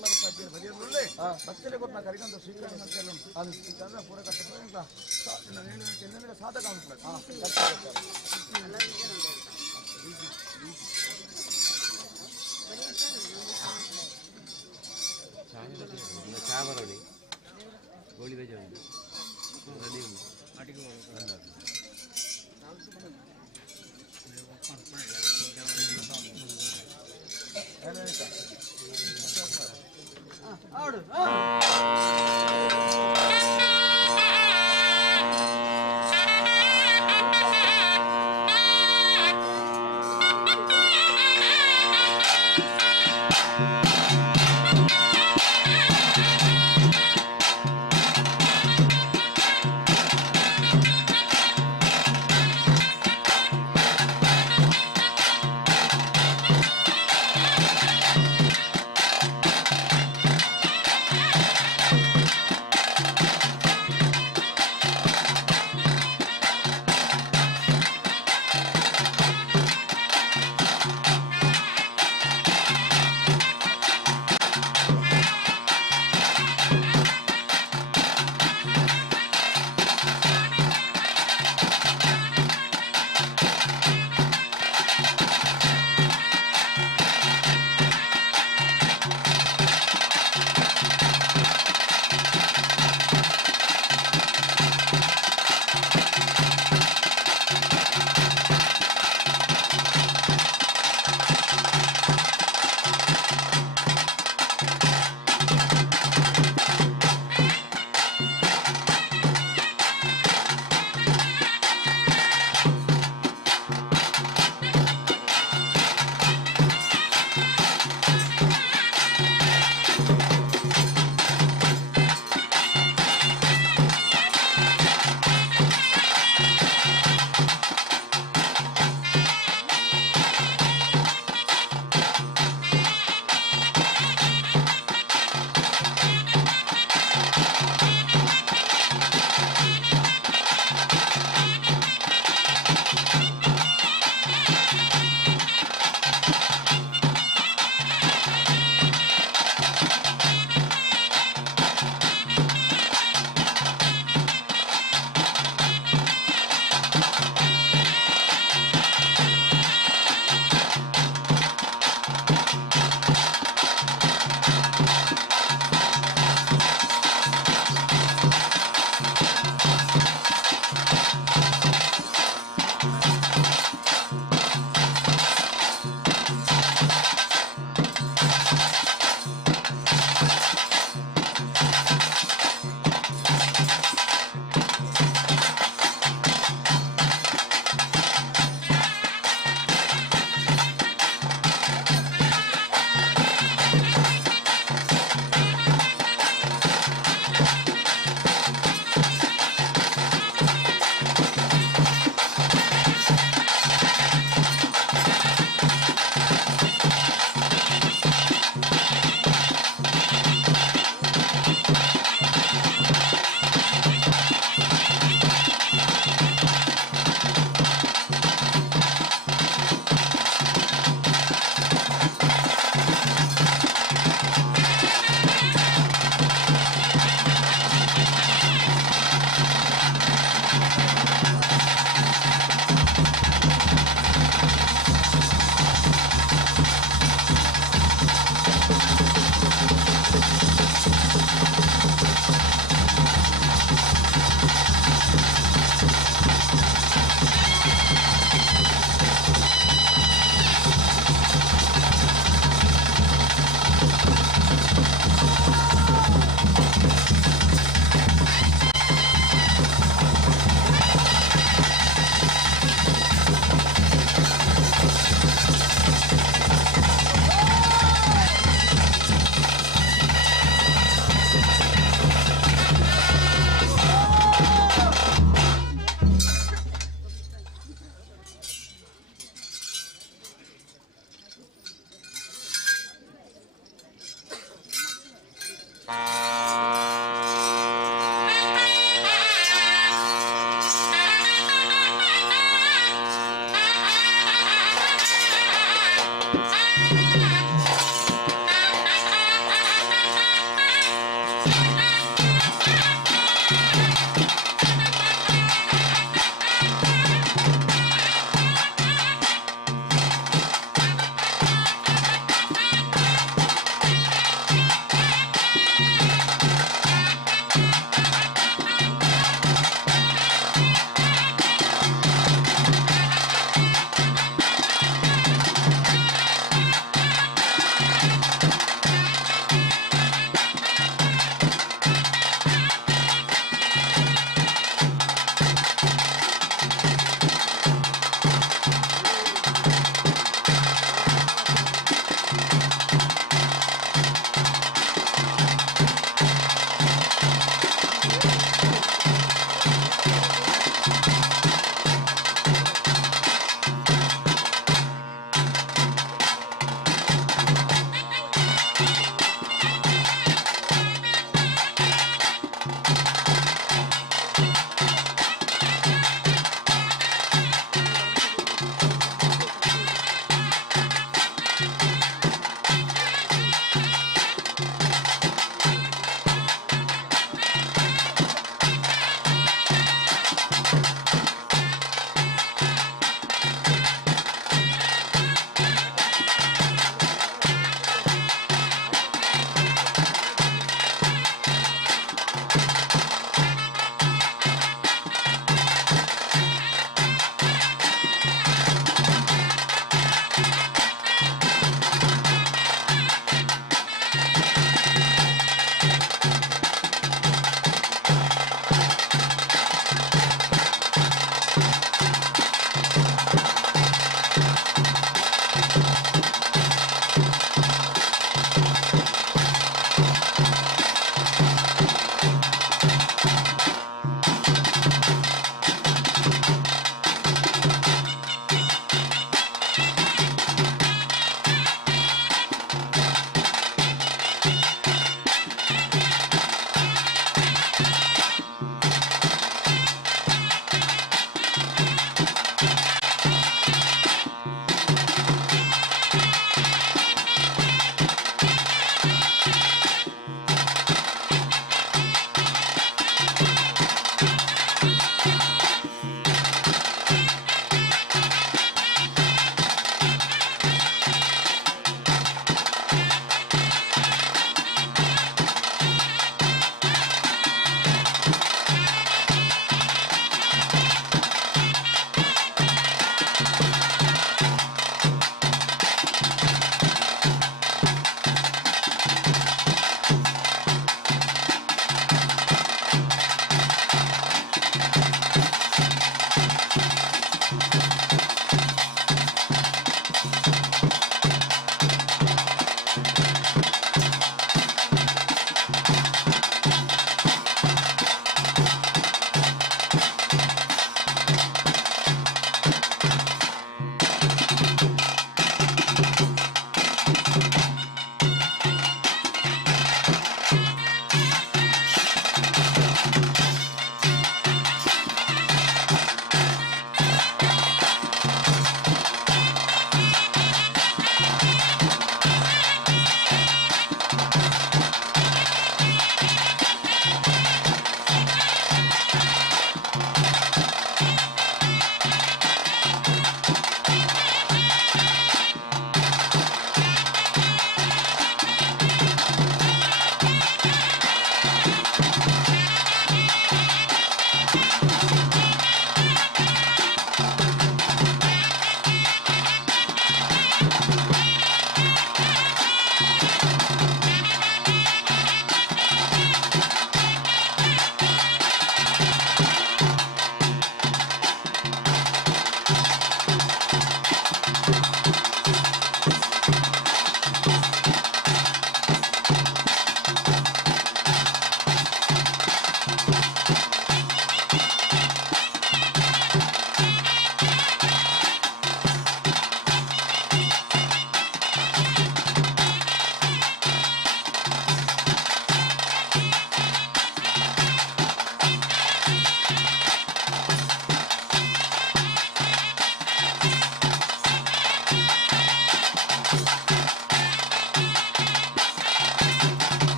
ಬರೆಯೋದ್ರಲ್ಲಿ ಭಕ್ತರಿಗೆ ಕೊಟ್ಟು ನಾ ಕರಿಕೊಂಡು ಸ್ವೀಕಾರ ಮಾಡ್ತಾರೆ ಅದು ಪೂರ ಕಟ್ಟಬೇಕು ಸಾಧಕ చావరని గోళీ వేజండి రెడీ ఉంది అటికి ఆడు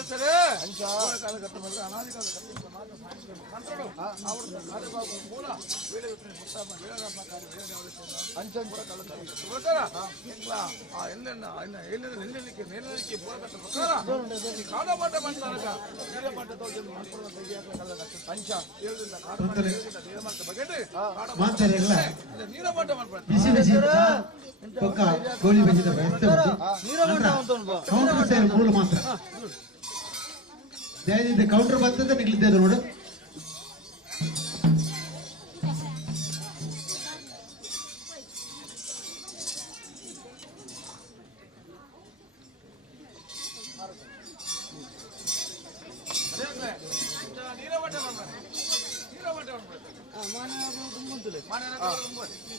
ಅಧ್ಯಕ್ಷರೇ ಕಾಲ ಕಟ್ಟ ಬಂದ್ರೆ ಅನಾದಿ ಕಾಲ ಕಟ್ಟ ಮಂತ್ರಗಳು ಅವ್ರ ಕಾರ್ಯಭಾಗ ಮೂಲ ವೇಳೆ ಪ್ರಕಾರ ಆ ಎಣ್ಣೆಲಿಕ್ಕೆ ಮೇಲಿಕ್ಕೆ ಮೂಲಕ ಪ್ರಕಾರ ಈ ಕಾಡಪಾಠ ಮಾಡ್ತಾರಕ ಕಾಡಪಾಠ ಪಂಚ ಏಳರಿಂದ ಕಾಡಪಾಠ ದೇವಮಾಟ ಬಗೆಟ್ ನೀರಪಾಠ ಮಾಡ್ಬಾರ್ದು ఒక గోళీ బజిద వ్యవస్థ ಕೌಂಟರ್ ಸೇರಿ ಮೂಲ ಮಾತ್ರ ದಯವಿಟ್ಟು ಕೌಂಟರ್ ಬರ್ತದೆ ನಿಲ್ಲಿದ್ದೇವೆ ನೋಡು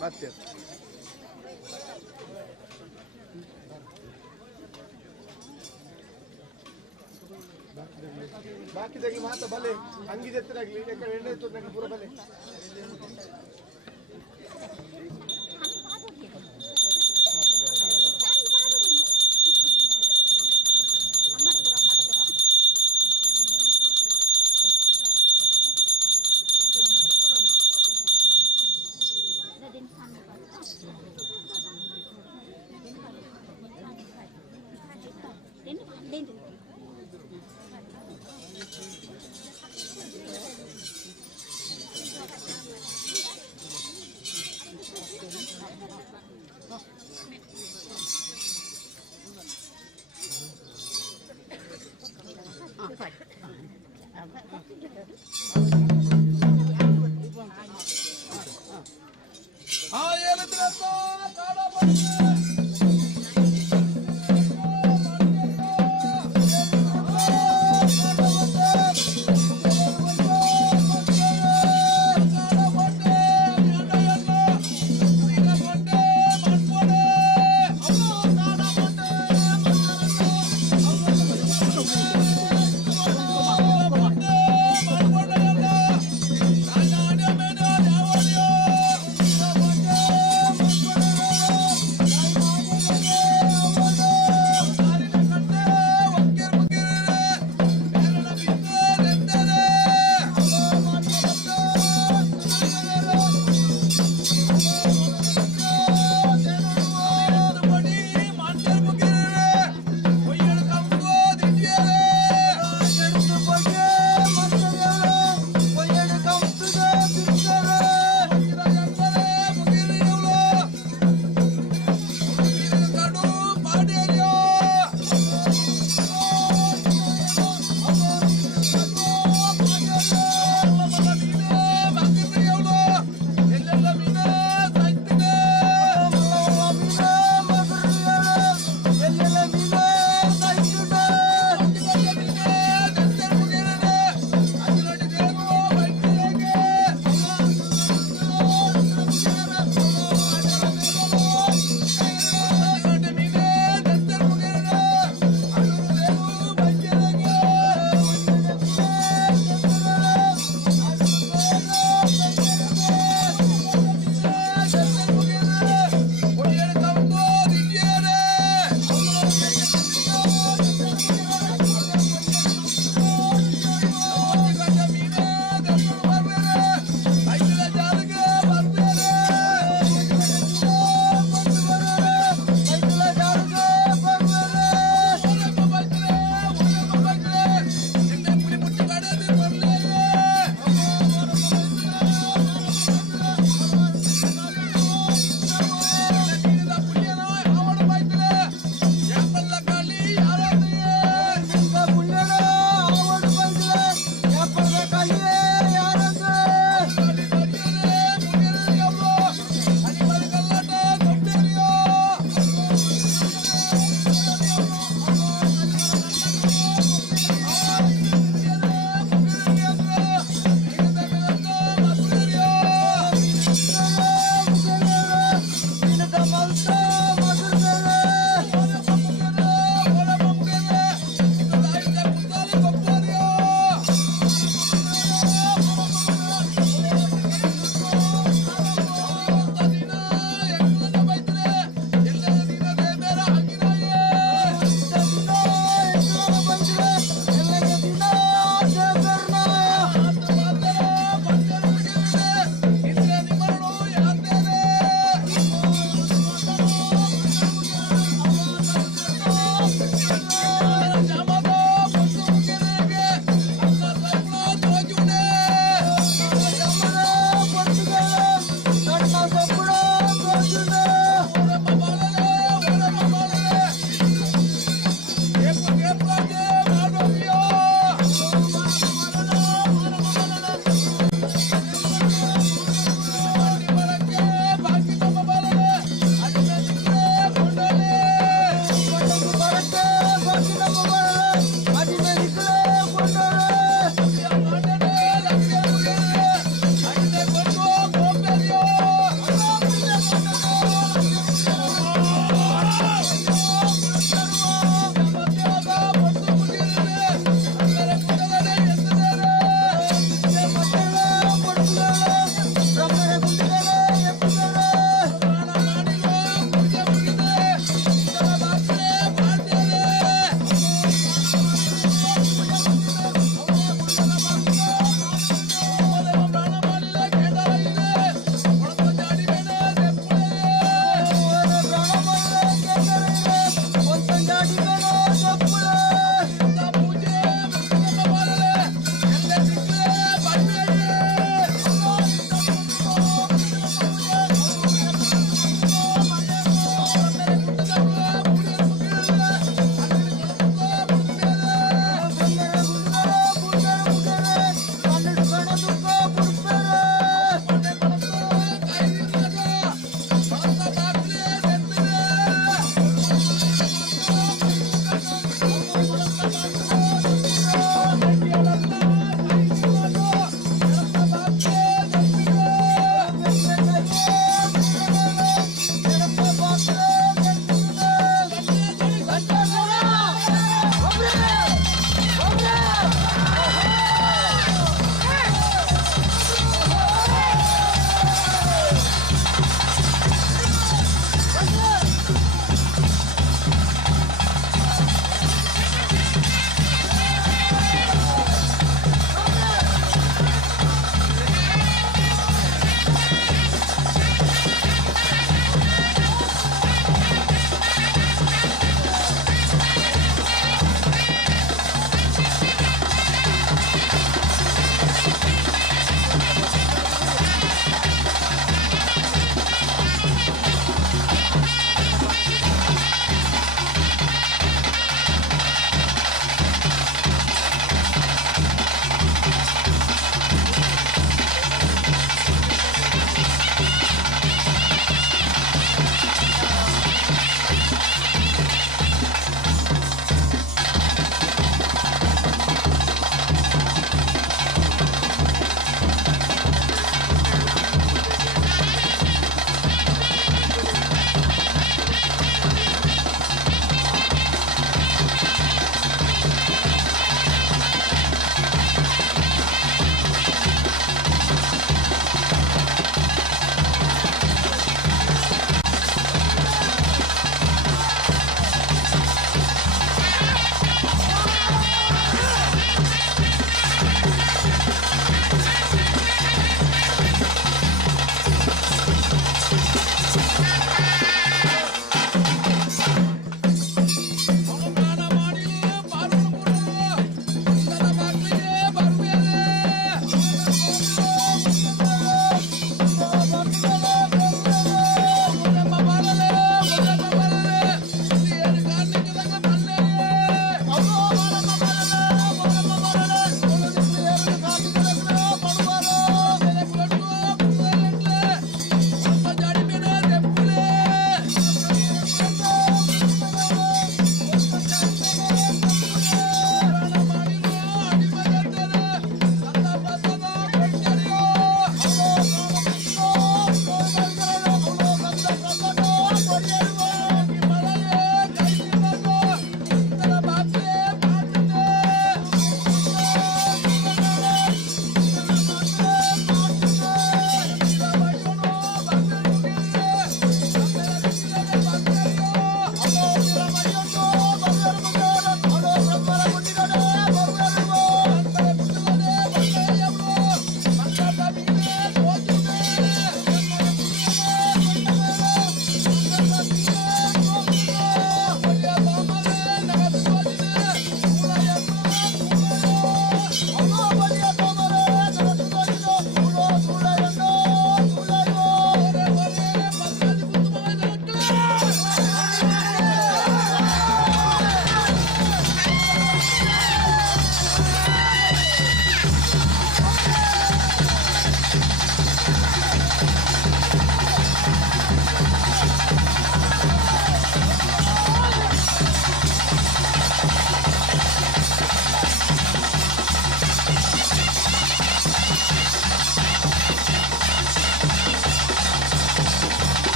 ಮತ್ತೆ ಬಾಕಿದಾಗಿ ಮಾತ್ರ ಬಲೆ ಅಂಗಿದ ಎತ್ತರಾಗ್ಲಿ ಯಾಕಂದ್ರೆ ಎಣ್ಣೆ ಎತ್ತರಾಗ್ಲಿ ಪೂರ ಬಲೆ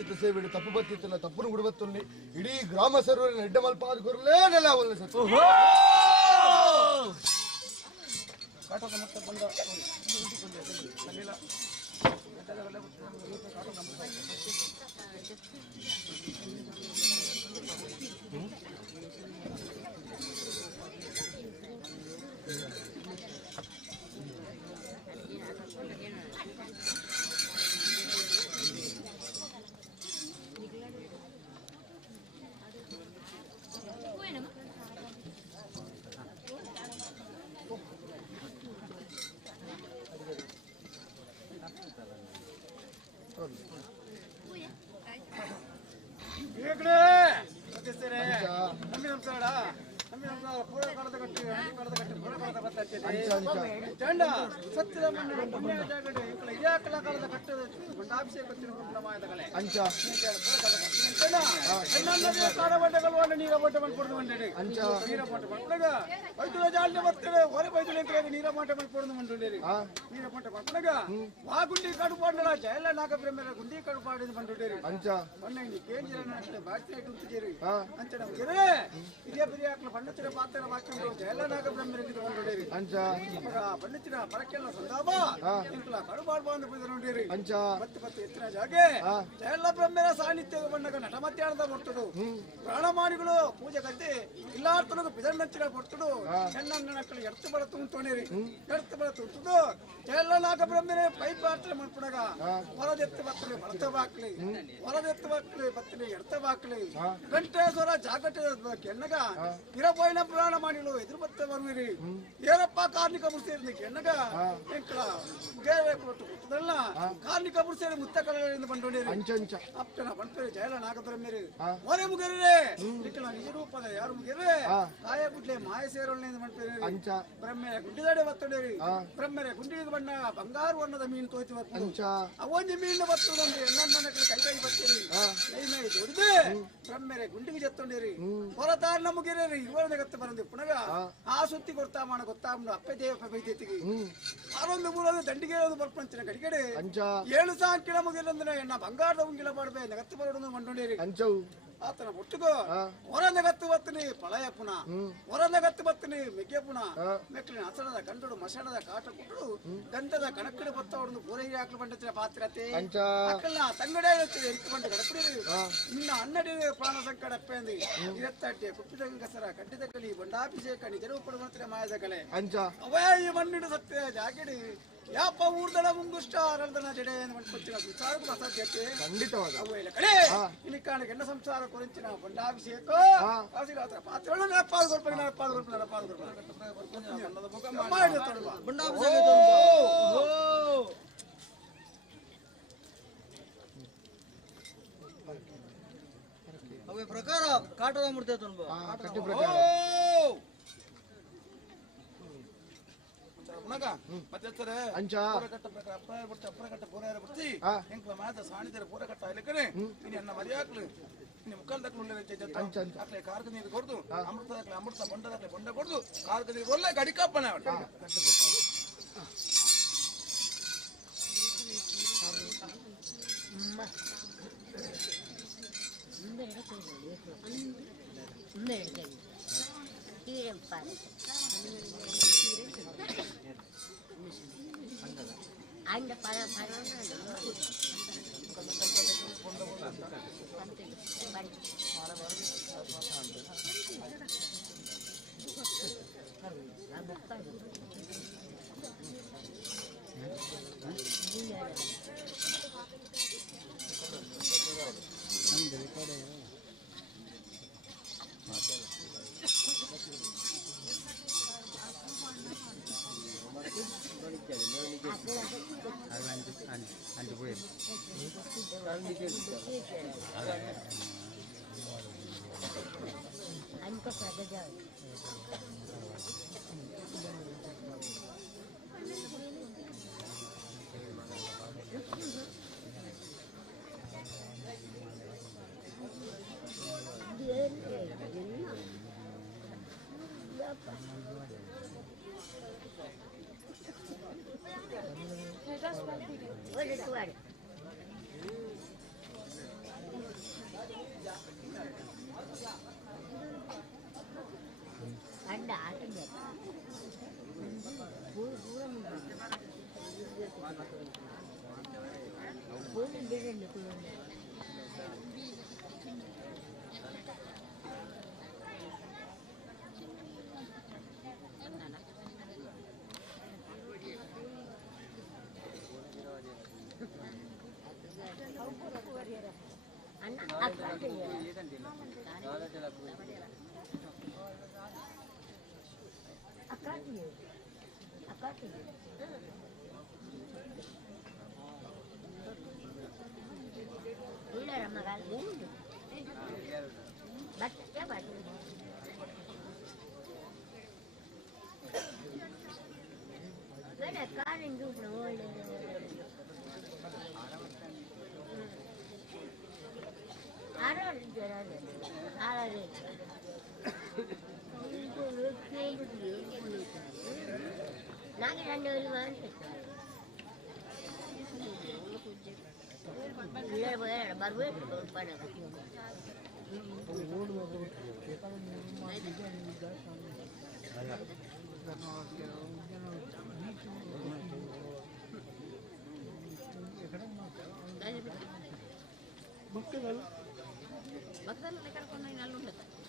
ಉಚಿತ ಸೇವೆ ತಪ್ಪು ಬತ್ತಿತ್ತಲ್ಲ ತಪ್ಪನ್ನು ಗುಡಬತ್ತಲ್ಲಿ ಇಡೀ ಗ್ರಾಮ ಸರ್ವರಿನ ಎಡ್ಡ ಮಲ್ಪಾದ ಕೊರಲೇ ನೆಲ ಅವಲ್ಲ ಸರ್ ಕಾಟದ ಮೊತ್ತ ಬಂದ ಅಲ್ಲಿಲ್ಲ వాగుండి కడుపాడు జైల నాగబ్రహ్మ గుండి కడుపాడు పండుడేరి అంచా మొన్న కేంద్ర బాధ్యత ఉంచేరి అంచడం గిరే ఇదే పిరియాకులు పండించిన పాత్ర వాక్యంలో జైల నాగబ్రహ్మ పండుడేరి అంచా పండించిన పరకెళ్ళ సందాబా ఇంట్లో కడుపాడు బాంధ పొందనుండేరి అంచా పత్తి ఎత్తిన జాగే జైల బ్రహ్మర సాన్నిధ్య పండుగ నటమధ్యాహ్నದ పొట్టుడు ప్రాణమానికులు పూజ కట్టి ఇల్లార్తులకు పిదన్నచ్చిన పొట్టుడు ಹೆಣ್ಣನ್ನಕ್ಕಳು ಎರ್ತುಬಡುತ್ತೋನೇರಿ ಎರ್ತುಬಡುತ್ತುದು ಜೈಲ ನಾಗಬ್ರಹ್ಮನೇ ಪೈ ಪಾತ್ರ ಮಲ್ಪಡಗ ಹೊರದೆತ್ತು ಬತ್ತಲಿ ಭರ್ತ ಬಾಕ್ಲಿ ಹೊರದೆತ್ತು ಬಾಕ್ಲಿ ಬತ್ತಲಿ ಎರ್ತ ಬಾಕ್ಲಿ ಗಂಟೇಶ್ವರ ಜಾಗಟ ಕೆನ್ನಗ ಇರಬೋಯಿನ ಪ್ರಾಣ ಮಾಡಿಲು ಎದುರು ಬತ್ತ ಬರುವಿರಿ ಏನಪ್ಪ ಕಾರ್ಮಿಕ ಮುರ್ಸೇರಿ ಕೆನ್ನಗ ಎಂಕಲ ಗೇರೆ ಕೊಟ್ಟು ಕೊಟ್ಟದಲ್ಲ ಕಾರ್ಮಿಕ ಮುರ್ಸೇರಿ ಮುತ್ತ ಕಳೆಯಿಂದ ಬಂಡೋಡಿರಿ ಅಂಚಂಚ ಅಪ್ಪನ ಬಂತರಿ ಜೈಲ ನಾಗಬ್ರಹ್ಮರಿ ಒರೆ ಮುಗಿರೆ ಇಕ್ಕಲ ನಿಜ ರೂಪದ ಯಾರು ಮುಗಿರೆ ಕಾಯ ಬಿಡ್ಲೆ ಮಾಯ ಸೇರೋಳ್ನಿಂದ ಮಾಡ್ತೀರಿ ಅಂಚ ಬ್ರಹ್ಮೆಯ ಗುಂಡಿದಾಡೆ ಬತ್ತಡೇರಿ ಬ್ರಹ್ಮೆಯ ಗುಂಡಿಗೆ ಬಣ್ಣ ಬಂಗಾರು ವರ್ಣದ ಮೀನು ತೋಯ್ತು ಬತ್ತ ಅವೊಂದು ಮೀನು ಬತ್ತದಂದ್ರೆ ನನ್ನ ಕೈ ಬತ್ತೀರಿ ನೈ ದೊಡ್ಡದೆ ಬ್ರಹ್ಮೆಯ ಗುಂಡಿಗೆ ಜತ್ತೊಂಡೇರಿ ಹೊರತಾರ ನಮಗಿರೇರಿ ಇವರನ್ನ ಗತ್ತ ಬರಂದಿ ಪುನಗ ಆ ಸುತ್ತಿ ಗೊತ್ತಾ ಮಾಡ ಗೊತ್ತಾ ಅಪ್ಪೆ ದೇವ ಬೈತೈತಿಗೆ ಆರೊಂದು ಮೂರೊಂದು ದಂಡಿಗೆ ಬರ್ಪಂಚಿನ ಕಡಿಗಡೆ 7 ಸಾಂಕಿಲ ಮುಗಿಲಂದ್ರೆ ಎನ್ನ ಬಂಗಾರದ ಉಂಗಿಲ ಮಾಡಬೇ ನಗತ್ತು ಬರೋದು ಮಂಡೋಡೇರಿ ಅಂಚವು ಆತನ ಒಟ್ಟಿಗೋ ಹೊರನಗತ್ತು ಬತ್ತನಿ ಪಳಯ ಪುನ ಹೊರನಗತ್ತು ಬತ್ತನಿ ಮೆಗ್ಗೆ ಪುನ ಮೆಕ್ಕಲಿನ ಹಸನದ ಕಂಡುಡು ಮಸಣದ ಕಾಟ ಕೊಟ್ಟರು ಗಂಧದ ಕಣಕ್ಕಡೆ ಬತ್ತ ಹೊಡೆದು ಪೂರೈಗೆ ಹಾಕಲು ಬಂಡಿನ ಪಾತ್ರತೆ ಅಕ್ಕಲ್ನ ತಂಗಡೆ ಎರಿಕೆ ಬಂಡ ಗಡಪಡಿ ಇನ್ನ ಹನ್ನಡಿ ಪ್ರಾಣ ಸಂಕಟ ಅಪ್ಪೆಂದಿ ಇರತ್ತಟ್ಟೆ ಕುಪ್ಪಿದ ಕಸರ ಕಟ್ಟಿದ ಕಲಿ ಬಂಡಾಭಿಷೇಕ ನಿಜರು ಪಡುವಂತೆ ಮಾಯದ ಕಲೆ ಅವೇ ಈ ಮಣ್ಣಿಡು ಸತ್ಯ ಜಾಗಿಡಿ ಯಾಪ ಊರ್ದಳ ಮುಂಗುಷ್ಟ ಅರಳ್ದನ ಜಡೆ ಮಣ್ಪಚ್ಚಿನ ಸಂಸಾರಕ್ಕೂ ಅಸಾಧ್ಯತೆ ಖಂಡಿತವಾಗಿ ಅವು ಕಡೆ ಇಲ್ಲಿ ಕಾಣಕ್ಕೆ ಎನ್ನ ಸಂಸಾರ ಕುರಿಚಿನ ಬಂಡಾಭಿಷೇಕ ಪಾತ್ರಗಳನ್ನು ಅವೇ ಪ್ರಕಾರ ಕಾಟದ ಮೂರ್ತಿ ಮತ್ತೆ ಅಪ್ಪರಕಟ್ಟ ಪೂರ ಬರ್ತಿ ಎಂಕ್ಲ ಮಾತ ಸಾಣಿದರೆ ಪೂರಕಟ್ಟ ಇಲ್ಲಕನೆ ಇನ್ನು ಅನ್ನ ಮರ್ಯಾಕ್ಲು ಇನ್ನು ಮುಖಂಡಕ್ಲು ಅಕ್ಲೆ ಕಾರ್ಕ ನೀರು ಕೊಡ್ದು ಅಮೃತದಕ್ಲೆ ಅಮೃತ ಬಂಡದಕ್ಲೆ ಬಂಡ ಕೊಡ್ದು ಕಾರ್ಕ ನೀರು ಒಳ್ಳೆ ಗಡಿಕಪ್ಪನ Anda para Angkot ada jauh. Boleh tuan.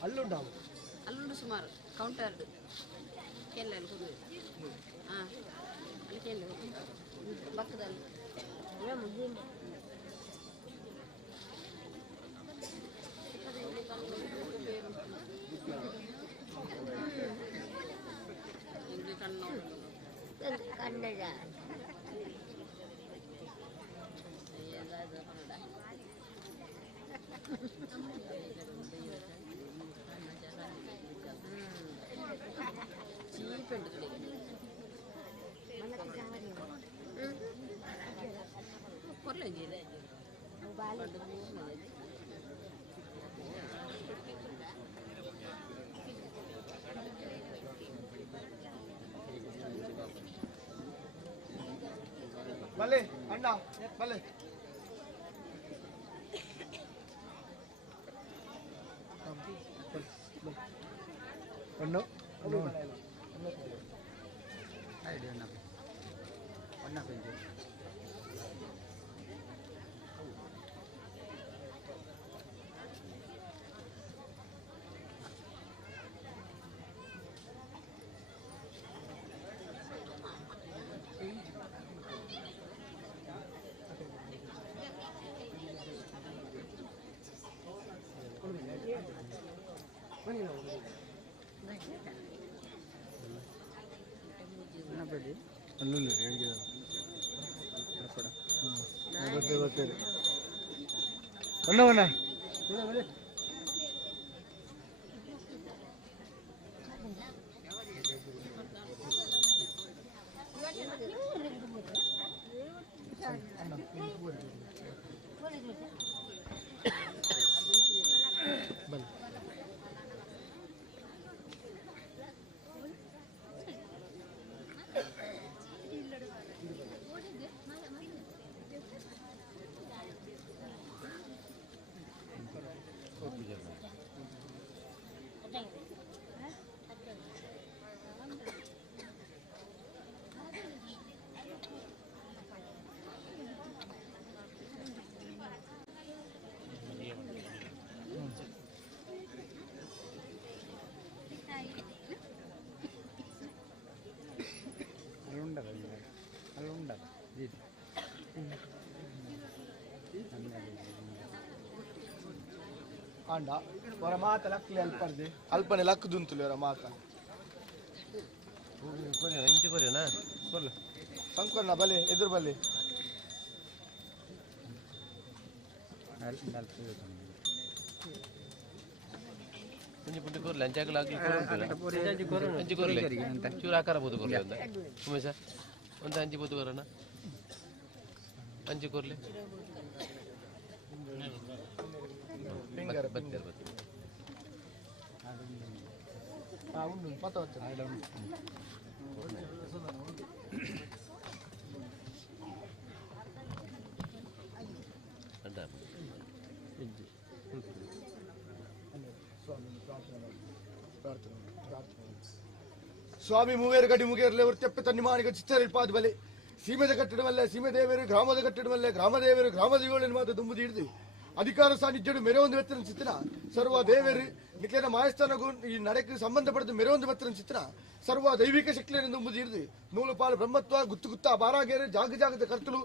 ಅಲ್ಲುಂಟಾವು ಅಲ್ಲುಂಡು ಸುಮಾರು ಕೌಂಟರ್ ಕೆಲ್ಲಲ್ಲಿ ಕುದುರೆ ಹಾಂ ಅಲ್ಲಿ ಕೆಲ್ಲ ಪಕ್ಕದಲ್ಲಿ ಹಿಂಗೆ ಕಣ್ಣು ಕನ್ನಡ ಬಲ್ಲೆ ಅಣ್ಣ ಬಲ್ಲೆ ಅಣ್ಣ ಅಲ್ಲೂ ಗೊತ್ತೇರಿ ಅಣ್ಣವಣ್ಣ ಆಂಡ ಅವರ ಮಾತ ಲಕ್ಕಲಿ ಅಲ್ಪರ್ದೆ ಅಲ್ಪನೆ ಲಕ್ಕದುಂತುಲಿ ಅವರ ಮಾತ ಇಂಚು ಕೊರಿಯನಾ ಕೊರ್ಲ ಸಂಕೊನ್ನ ಬಲೆ ಎದುರು ಬಲೆ ಪುಂಜಿ ಪುಂಜಿ ಕೊರ್ಲೆ ಅಂಚಾಕಲ ಹಾಕಿ ಅಂಚಿ ಕೊರ್ಲೆ ಚೂರು ಆಕಾರ ಬೋದು ಕೊರ್ಲೆ ಒಂದ ಉಮೇಶ ಒಂದು ಅಂಚಿ ಬೋದು ಕೊರೋಣ ಅಂಚಿ ಕೊರ್ಲೆ ಬತ್ತೇರು ಸ್ವಾಮಿ ಮೂವೇರು ಗಡಿ ಮುಗೇರ್ಲೆ ಅವ್ರು ತೆಪ್ಪೆ ತನ್ನಿ ಮಾಣಿಗ ಚಿಚ್ಚರಿಲ್ ಪಾದ ಬಲೆ ಸೀಮೆದ ಕಟ್ಟಿಡವಲ್ಲೇ ಸೀಮೆ ದೇವರು ಗ್ರಾಮದ ಕಟ್ಟಿಡವಲ್ಲೇ ಗ್ರಾಮ ದೇವರು ಗ್ರಾಮ ದೇವಗಳನ್ನು ಮಾತ್ರ ತುಂಬುದು ಹಿಡಿದು ಅಧಿಕಾರ ಸಾನ್ನಿಧ್ಯಡು ಮೆರವೊಂದು ಬೆತ್ತನ ಚಿತ್ರ ಸರ್ವ ದೇವರು ನಿಖೇನ ಮಾಯಸ್ಥಾನಗೂ ಈ ನಡೆಗೆ ಸಂಬಂಧಪಟ್ಟದ್ದು ಮೆರವೊಂದು ಬೆತ್ತನ ಚಿತ್ರ ಸರ್ವ ದೈವಿಕ ಶಕ್ತಿಯನ್ನು ತುಂಬುದು ಹಿಡಿದು ನೂಲು ಪಾಲು ಬ್ರಹ್ಮತ್ವ ಗುತ್ತ ಬಾರಾಗೇರೆ ಜಾಗದ ಕರ್ತಲು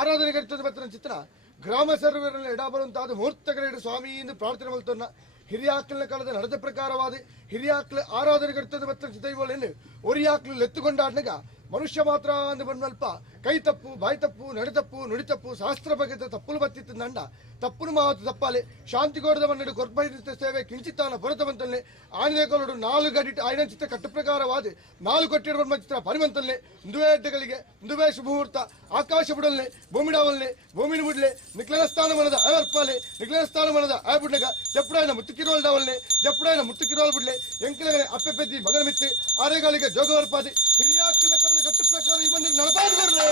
ಆರಾಧನೆ ಕರ್ತದ ಬೆತ್ತನ ಚಿತ್ರ ಗ್ರಾಮ ಸರ್ವರಲ್ಲಿ ಎಡಬರುವಂತಾದ ಮುಹೂರ್ತಗಳಿಡು ಸ್ವಾಮಿ ಎಂದು ಪ್ರಾರ್ಥನೆ ಮಾಡ್ತೋನ್ನ ಹಿರಿಯಾಕಲಿನ ಕಾಲದ ನಡೆದ ಪ್ರಕಾರವಾದ ಹಿರಿಯಾಕಲ ಆರಾಧನೆ ಕರ್ತದ ಬೆತ್ತನ ಚಿತ್ರಗಳನ್ನು ಒರಿಯಾಕಲು ಎತ್ತುಕೊಂಡಾಡ್ನಾಗ ಮನುಷ್ಯ ಮಾತ್ರ ಅಂದು ಬಂದಲ್ಪ ಕೈ ತಪ್ಪು ಬಾಯಿ ತಪ್ಪು ನಡೆ ತಪ್ಪು ನುಡಿ ತಪ್ಪು ಶಾಸ್ತ್ರ ಬಗ್ಗೆ ತಪ್ಪುಲು ಬತ್ತಿತ್ತು ನಂಡ ತಪ್ಪುನು ಮಾತು ತಪ್ಪಾಲೆ ಶಾಂತಿಗೋಡದ ಮನ್ನಡು ಕೊರ್ಪೈತ ಸೇವೆ ಕಿಂಚಿತ್ತಾನ ಹೊರತವಂತಲ್ಲೆ ಆಂಜನೇಯ ಕೊರಡು 4 ಗಡಿ ಆಯ್ನ ಚಿತ್ರ ಕಟ್ಟು ಪ್ರಕಾರವಾದ 4 ಕೊಟ್ಟಿರುವ ಚಿತ್ರ ಪರಿಮಂತಲ್ಲೆ ದುವೆ ಅಡ್ಡಗಳಿಗೆ ದುವೆ ಶುಭಮುಹೂರ್ತ ಆಕಾಶ ಬಿಡಲ್ನೆ ಭೂಮಿಡಾವಲ್ನೆ ಭೂಮಿನ ಬಿಡ್ಲೆ ನಿಕ್ಲನ ಸ್ಥಾನ ಮನದ ಅರ್ಪಾಲೆ ನಿಕ್ಲನ ಸ್ಥಾನ ಮನದ ಆ ಬಿಡ್ನಗ ಜಪ್ಪಡಾಯನ ಮುತ್ತುಕಿರೋಲ್ ಡಾವಲ್ನೆ ಜಪ್ಪಡಾಯನ ಮುತ್ತುಕಿರೋಲ್ ಬಿಡ್ಲೆ ಎಂಕಲಗನೆ ಅಪ್ಪೆ ಪೆದ್ದಿ ಮಗನ ಮಿತ್ತಿ ಆರೆಗಾಲಿಗೆ ಜೋಗವರ್ಪಾದಿ ಹಿರಿಯಾಕಿನ ಕಲ್ಲದ ಕಟ್ಟು ಪ್ರಕಾರ ಇವನ್ನ ನಡಪಾದಿ ಬರ್ಲೆ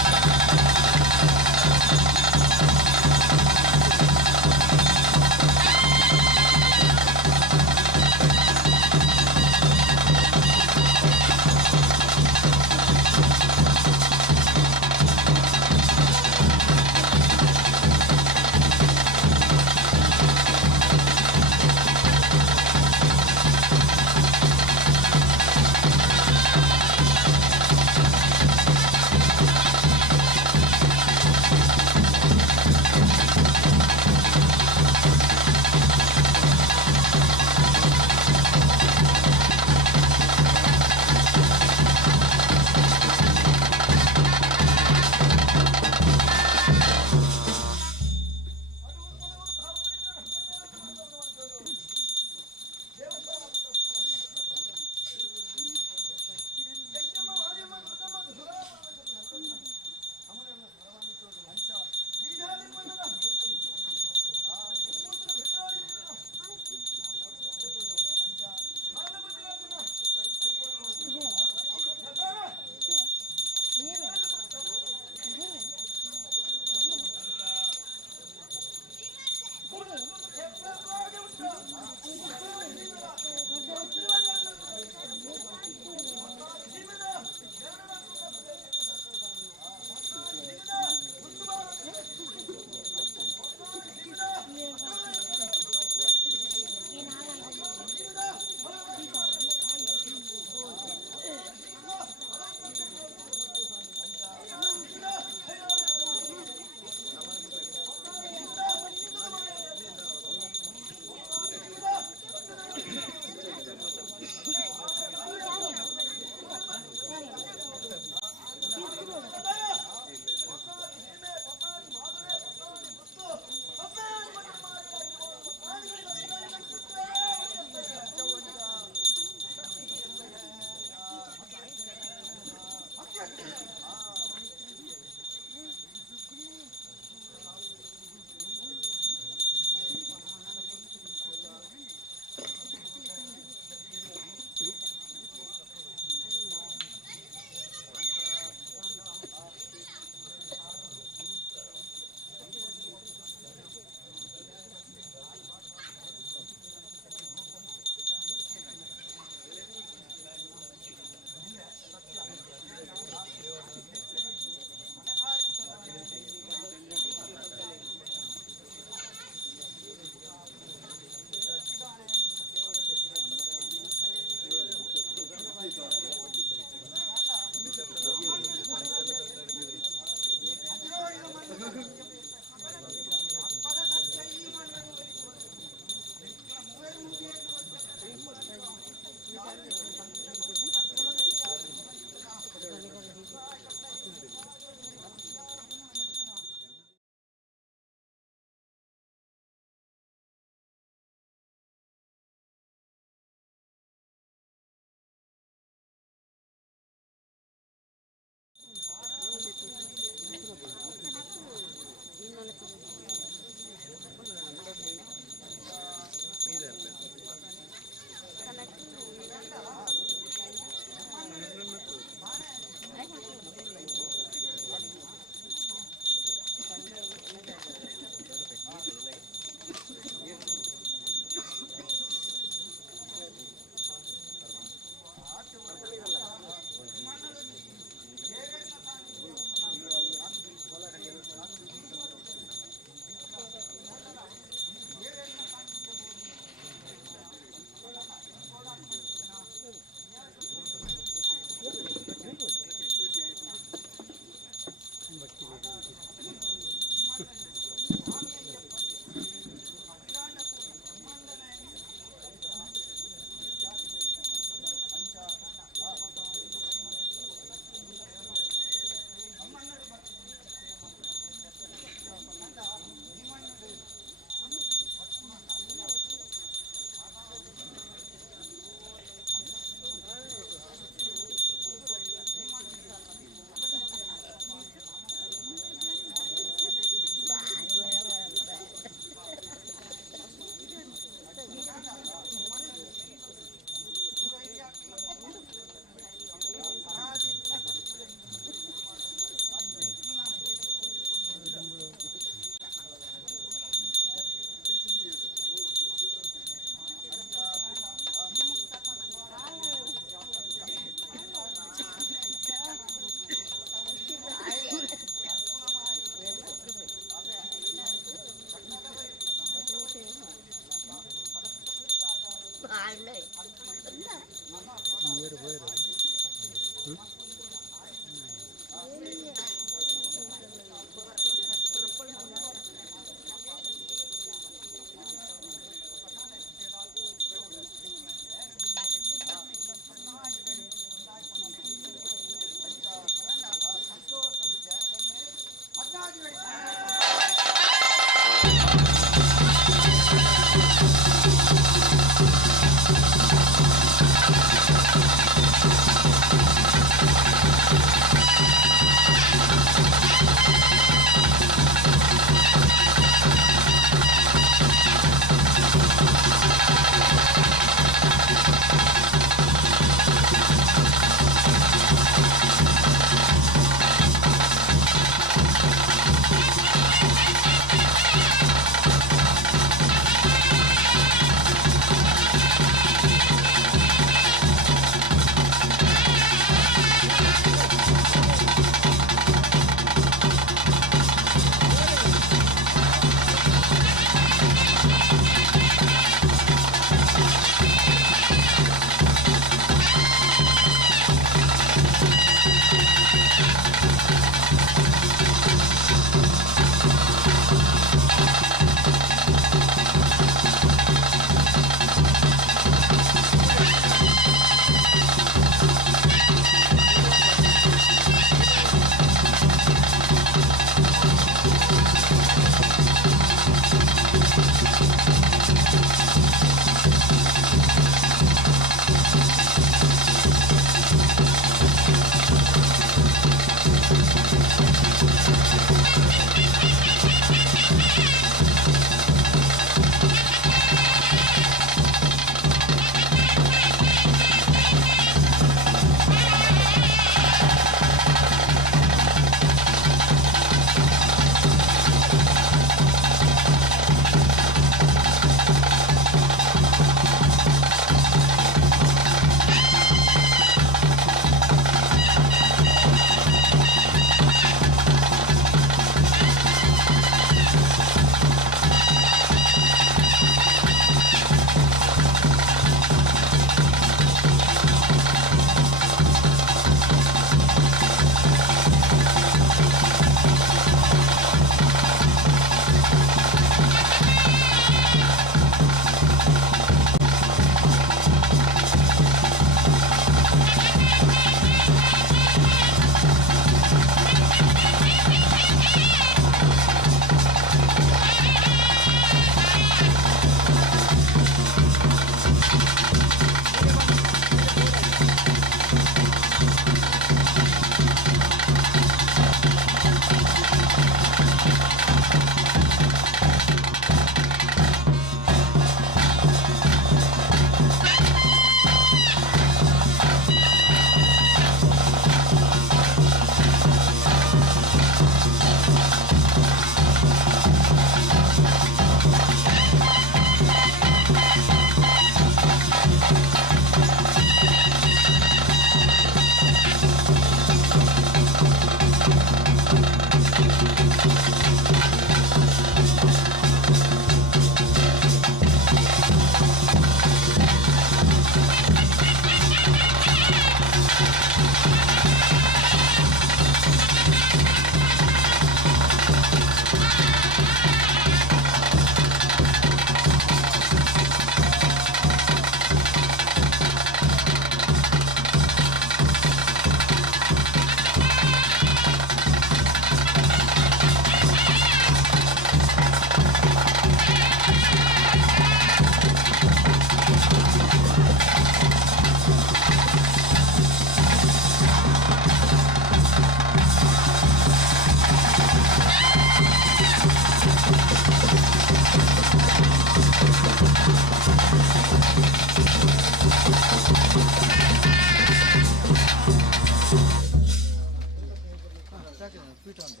ಪೀಠ ಅಂತ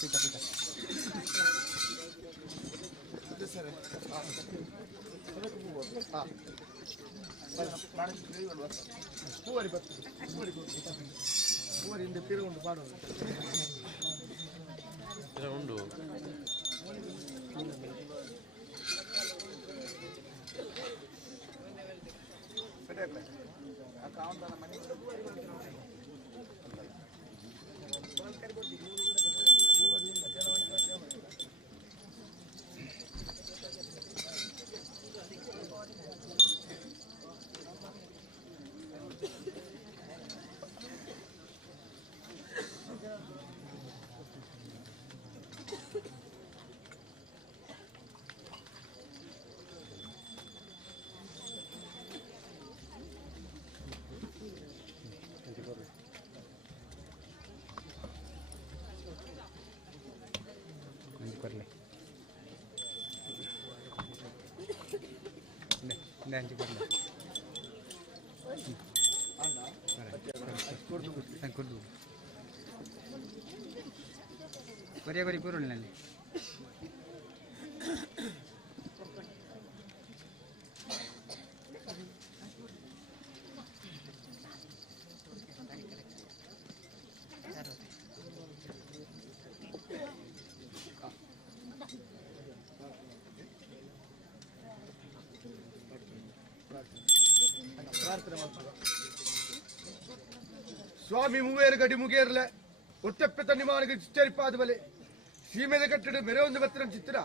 ಪೀಠ ಪೀಠ ಸರ್ ಹೂವರಿ ಬರ್ತದೆ ಹೂವರಿಂದ ತಿರುಗೊಂಡು ಮಾಡೋದು ಉಂಡು ಕೊರಲೆ ಹಂಚಿ ಕೊರಲೆ ಕೊಡ್ದು ಕೊರಿಯ ಕೊರಿ ಕೂರುಳಿನಲ್ಲಿ ಸ್ವಾಮಿ ಮೂವೇರು ಗಡಿ ಮುಗೇರ್ಲೆ ಒಟ್ಟೆಪ್ಪೆ ತನ್ನಿಮಾನಿಗೆ ಚಿಚ್ಚರಿಪಾದ ಬಲೆ ಸೀಮೆದ ಕಟ್ಟಡ ಮೆರೆಯೊಂದು ಬತ್ತಿನ ಚಿತ್ರ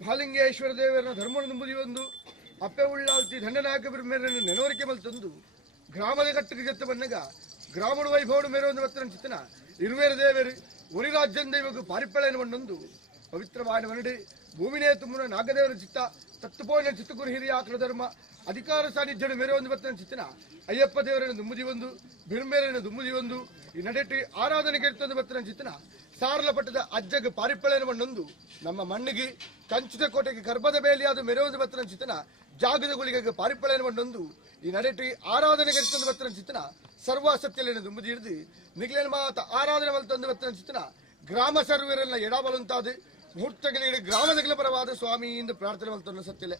ಮಹಾಲಿಂಗೇಶ್ವರ ದೇವರ ಧರ್ಮವನ್ನು ಮುದಿಯೊಂದು ಅಪ್ಪೆ ಉಳ್ಳಾಲ್ತಿ ದಂಡನಾಯಕ ಮೇರನ್ನು ನೆನವರಿಕೆ ಮಲ್ತೊಂದು ಗ್ರಾಮದ ಕಟ್ಟಿಗೆ ಜತ್ತ ಬನ್ನಗ ಗ್ರಾಮದ ವೈಭವನು ಮೆರೆಯೊಂದು ಬತ್ತಿನ ಚಿತ್ತನ ಇರುವೇರ ದೇವರು ಒರಿ ರಾಜ್ಯದ ದೈವಗೂ ಪಾರಿಪ್ಪಳೆಯನ್ನು ಮಣ್ಣೊಂದು ಪವಿತ್ರವಾದ ಮನಡಿ ಭೂಮಿನೇ ತುಂಬುನ ನಾಗದೇವರ ಚಿತ್ತ ತತ್ತುಪೋಯಿನ ಚಿತ್ತಗುರು ಹಿರಿಯ ಆಕಳ ಧರ್ಮ ಅಧಿಕಾರ ಸಾನ್ನಿಧ್ಯನು ಮೆರೆಯೊಂದು ಬತ್ತಿನ ಚಿತ್ತನ ಅಯ್ಯಪ್ಪ ದೇವರನ್ನು ದುಮ್ಮುದಿ ಒಂದು ಬಿರುಮೇರನ್ನು ದುಮ್ಮುದಿ ಒಂದು ಈ ನಡೆಟಿ ಆರಾಧನೆಗೆ ಇರ್ತಂದು ಬತ್ತಿನ ಚಿತ್ತನ ಸಾರಲ ಪಟ್ಟದ ಅಜ್ಜಗ ಪಾರಿಪ್ಪಳೆಯನ್ನು ಮಣ್ಣೊಂದು ನಮ್ಮ ಮಣ್ಣಿಗೆ ಕಂಚಿನ ಕೋಟೆಗೆ ಗರ್ಭದ ಬೇಲಿಯಾದ ಮೆರೆಯೊಂದು ಬತ್ತಿನ ಚಿತ್ತನ ಜಾಗದ ಗುಳಿಗೆ ಪಾರಿಪ್ಪಳೆಯನ್ನು ಮಣ್ಣೊಂದು ಈ ನಡೆಟಿ ಆರಾಧನೆಗೆ ಇರ್ತಂದು ಬತ್ತಿನ ಚಿತ್ತನ ಸರ್ವಾಸತ್ಯಲೇನು ದುಮ್ಮುದಿ ಹಿಡಿದು ನಿಗ್ಲೇನ ಮಾತ ಆರಾಧನೆ ಮಲ್ತಂದು ಬತ್ತಿನ ಚಿತ್ತನ ಗ್ರಾಮ ಸರ್ವರೆಲ್ಲ ಎಡಬಲುಂತಾದ ಮುಹೂರ್ತಗಳಿಗೆ ಗ್ರಾಮದಗಳ ಪರವಾದ ಸ್ವಾಮಿಯಿಂದ ಪ್ರಾರ್ಥನೆ ಮಲ್ತನ್ನು ಸತ್ಯಲೆ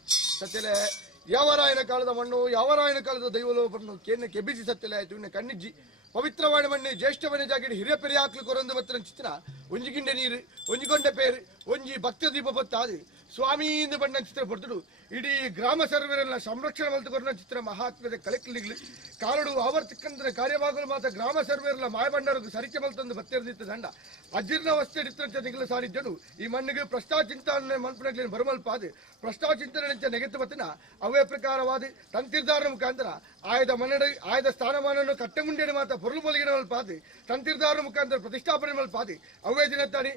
ಯಾವರಾಯನ ಕಾಲದ ಮಣ್ಣು ಯಾವರಾಯನ ಕಾಲದ ದೈವಲೋಪನ್ನು ಕೆಬ್ಬಿಸಿ ಸತ್ಯಲೆ ಆಯ್ತು ಇನ್ನು ಕಣ್ಣಿಜ್ಜಿ ಪವಿತ್ರವಾದ ಮಣ್ಣೆ ಜ್ಯೇಷ್ಠವನೇ ಜಾಗಿಡಿ ಹಿರಿಯ ಪೆರಿಯ ಹಾಕ್ಲು ಕೊರೊಂದು ಬತ್ತಿನ ಚಿತ್ತನ ಒಂಜಿ ಗಿಂಡೆ ನೀರು ಒಂಜಿ ಗೊಂಡೆ ಪೇರು ಒಂಜಿ ಭಕ್ತ ದೀಪ ಬತ್ತಾದು ಸ್ವಾಮಿಯಿಂದ ಬಣ್ಣ ಚಿತ್ರ ಪಡ್ತಡು ಇಡೀ ಗ್ರಾಮ ಸರ್ವರೆಲ್ಲ ಸಂರಕ್ಷಣೆ ಮಲ್ತುಕೊರನ ಚಿತ್ರ ಮಹಾತ್ಮದ ಕಲೆಕ್ಲಿಗ್ಲಿ ಕಾರಡು ಆವರ್ತಿಕ್ಕಂದ್ರೆ ಕಾರ್ಯವಾಗಲು ಮಾತ್ರ ಗ್ರಾಮ ಸರ್ವರೆಲ್ಲ ಮಾಯಬಂಡರಿಗೆ ಸರಿಕೆ ಮಲ್ತಂದು ಬತ್ತೆರ್ದಿತ್ತ ದಂಡ ಅಜೀರ್ಣಾವಸ್ಥೆ ಇತ್ತಂತ ನಿಗಲ ಸಾರಿದ್ದನು ಈ ಮಣ್ಣಿಗೆ ಪ್ರಶ್ನಾಚಿಂತನೆ ಮನ್ಪಣಗ್ಲಿನ ಬರುಮಲ್ಪಾದು ಪ್ರಶ್ನಾಚಿಂತನೆ ನೆಗೆತು ಬತ್ತಿನ ಅವೇ ಪ್ರಕಾರವಾದ ತಂತಿರ್ದಾರನ ಮುಖಾಂತರ ಆಯ್ದ ಮನ್ನಡ ಆಯ್ದ ಸ್ಥಾನಮಾನವನ್ನು ಕಟ್ಟೆ ಮುಂಡೆನ ಮಾತ್ರ ಪೊರುಳು ಬಲಗಿನ ಮಲ್ಪಾದು ತಂತಿರ್ದಾರನ ಮುಖಾಂತರ ಪ್ರತಿಷ್ಠಾಪನೆ ಮಲ್ಪಾದು ಅವೇ ದಿನತ್ತಾನೆ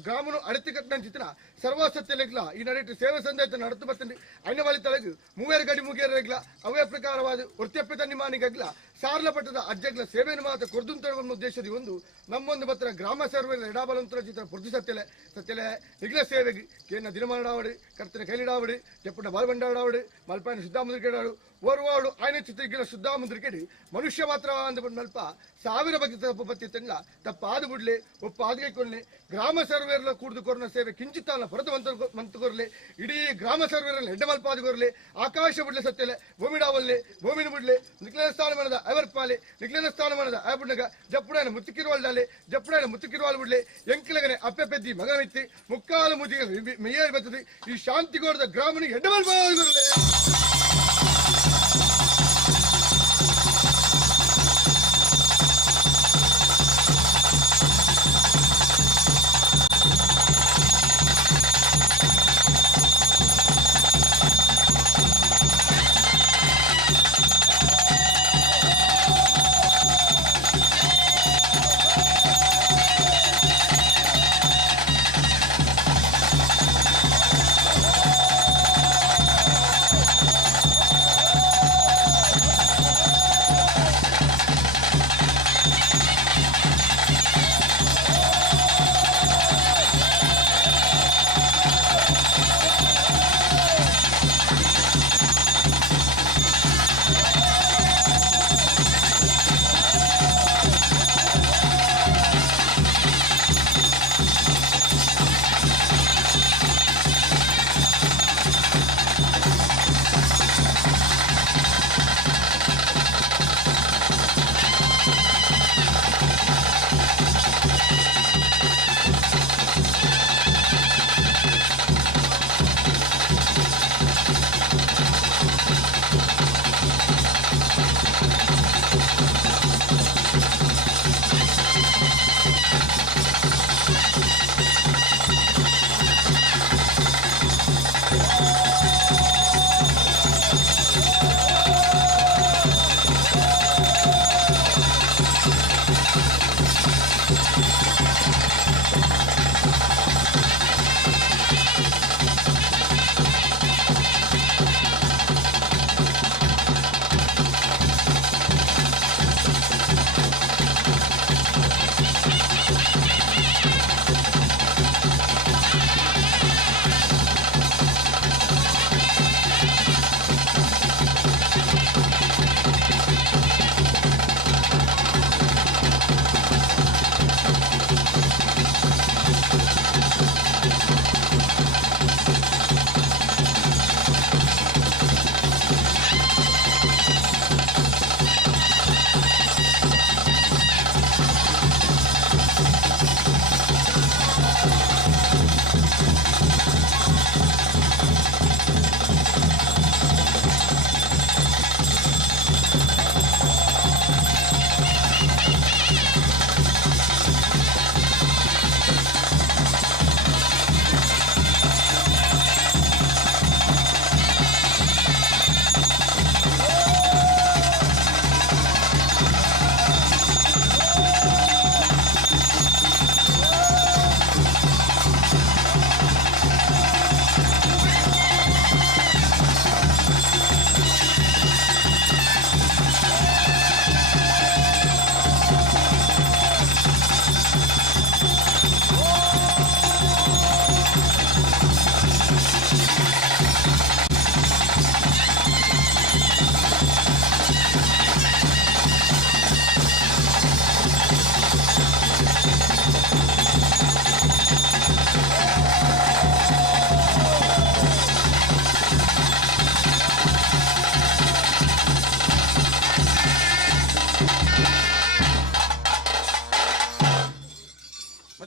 ಗ್ರಾಮನು ಅಡತಿ ಕಟ್ಟಿನ ಚಿತ್ರ ಸರ್ವಸತ್ಯಲೆಗ್ಲ ಈ ನಡೆಟ್ಟು ಸೇವೆ ಸಂದೇಶ ನಡೆತು ಬತ್ತಂದು ಅಣ್ಣ ಬಳಿ ತಳಗು ಮೂವೇರು ಗಡಿ ಮುಗಿಯರೆಗ್ಲ ಅವೇ ಪ್ರಕಾರವಾದ ಒರ್ತೆಪ್ಪೆ ತನ್ನಿಮಾನಿಗಗ್ಲ ಸಾರ್ಲ ಪಟ್ಟದ ಅಜ್ಜಗ್ಲ ಸೇವೆಯನ್ನು ಮಾತ್ರ ಕೊರ್ದುಂತರವನ್ನು ಉದ್ದೇಶದಿ ಒಂದು ನಮ್ಮೊಂದು ಬತ್ರ ಗ್ರಾಮ ಸರ್ವೆಲ್ಲ ಎಡಾಬಲಂತರ ಚಿತ್ರ ಪೊರ್ದು ಸತ್ಯಲೆ ನಿಗ್ಲ ಸೇವೆಗೆ ಕೇನ ದಿನಮಾಡಾವಡು ಕರ್ತನ ಕೈಲಿಡಾವಡು ಜಪ್ಪುನ ಬಾಲ್ಬಂಡಾವಡು ಮಲ್ಪಾಯನ ಶುದ್ಧಾಮುದ್ರಿಕೆಡಾಡು ಓರ್ವಾಡು ಆಯ್ನ ಚಿತ್ರಗಿಲ ಶುದ್ಧಾಮುದ್ರಿಕೆಡಿ ಮನುಷ್ಯ ಮಾತ್ರ ಅಂದ ಮಲ್ಪ ಸಾವಿರ ಬಗ್ಗೆ ತಪ್ಪು ಬತ್ತಿತ್ತಲ್ಲ ತಪ್ಪಾದು ಬಿಡ್ಲೆ ಒಪ್ಪ ಆದ್ಗೆಕೊಂಡ್ಲೆ ಗ್ರಾಮ ಸರ್ವೇರ್ಲ ಕೂಡ್ದು ಕೊರನ ಸೇವೆ ಕಿಂಚಿತ್ತಾಲ ಹೊರತು ಮಂತುಕೊರ್ಲೆ ಇಡೀ ಗ್ರಾಮ ಸರ್ವೇರ್ಲ ಎಡ್ಡ ಮಲ್ಪಾದು ಕೊರ್ಲೆ ಆಕಾಶ ಬಿಡ್ಲೆ ಸತ್ಯಲೆ ಭೂಮಿಡಾವಲ್ಲೆ ಭೂಮಿನ ಬಿಡ್ಲೆ ನಿಕ್ಲನ ಸ್ಥಾನಮಾನದ ಐವರ್ಪಾಲೆ ನಿಕ್ಲನ ಸ್ಥಾನಮಾನದ ಐಬುಡ್ನಗ ಜಪ್ಪುಡಾನ ಮುತ್ತಿಕಿರುವಾಲ್ಡಾಲೆ ಜಪ್ಪುಡಾನ ಮುತ್ತಿಕಿರುವಾಲ್ ಬಿಡ್ಲೆ ಎಂಕಿಲಗನೆ ಅಪ್ಪೆ ಪೆದ್ದಿ ಮಗನ ಮೆತ್ತಿ ಮುಕ್ಕಾಲು ಮುಜಿಗೆ ಮೇಯರ್ ಬರ್ತದೆ ಈ ಶಾಂತಿಗೋಡದ ಗ್ರಾಮನಿಗೆ ಎಡ್ಡ ಮಲ್ಪಾದು ಕೊರ್ಲೆ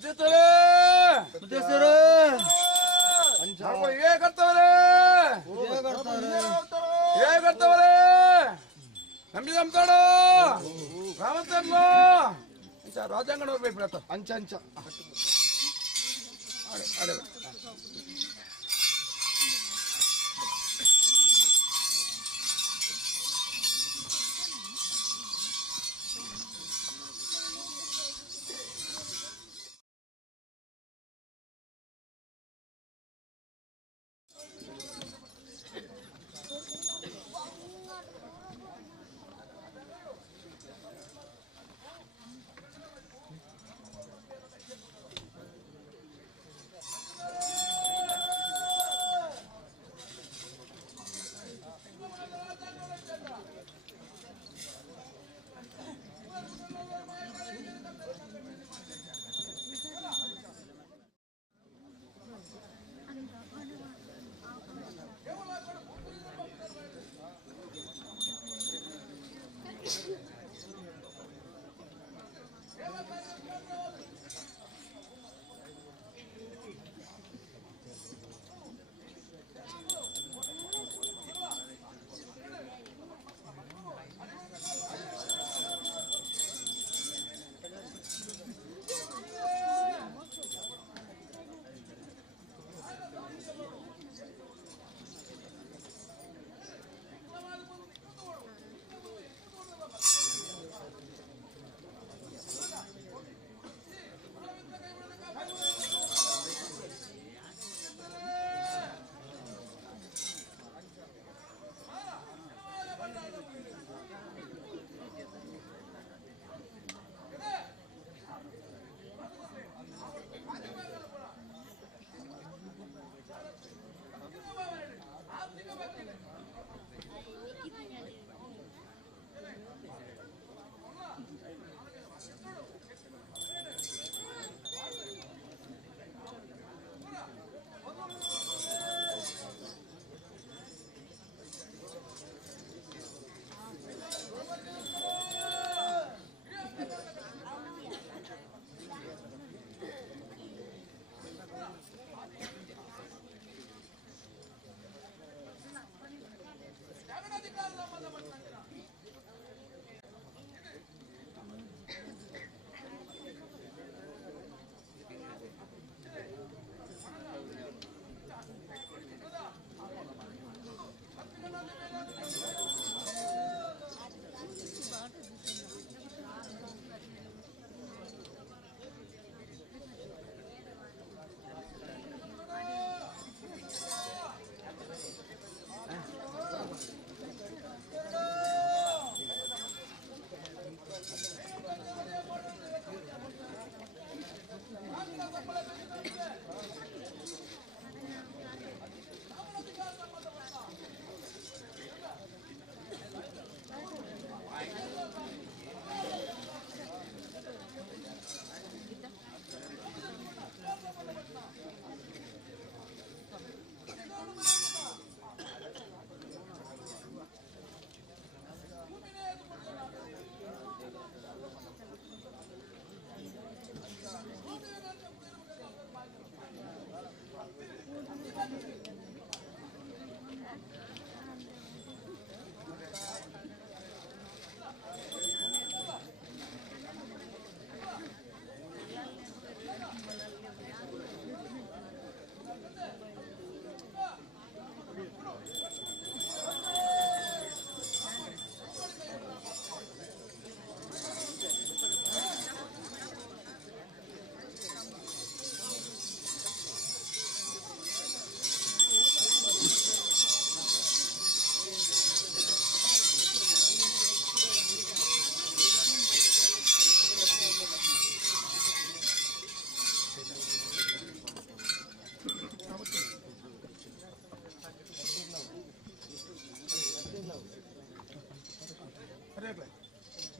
ಅತಿಥಿಗಳೇ ಮುತ್ತೇಶ್ವರೇ ಹೇಗರ್ತವರೇ ಹೇಗರ್ತವರೇ ನಂಬಿ ನಂಬ್ತಾಡು ರಾಮಂತರ್ಲು ರಾಜಾಂಗಣ ಬೇಡ ಅಂಚ ಅಂಚ ಅಡೆ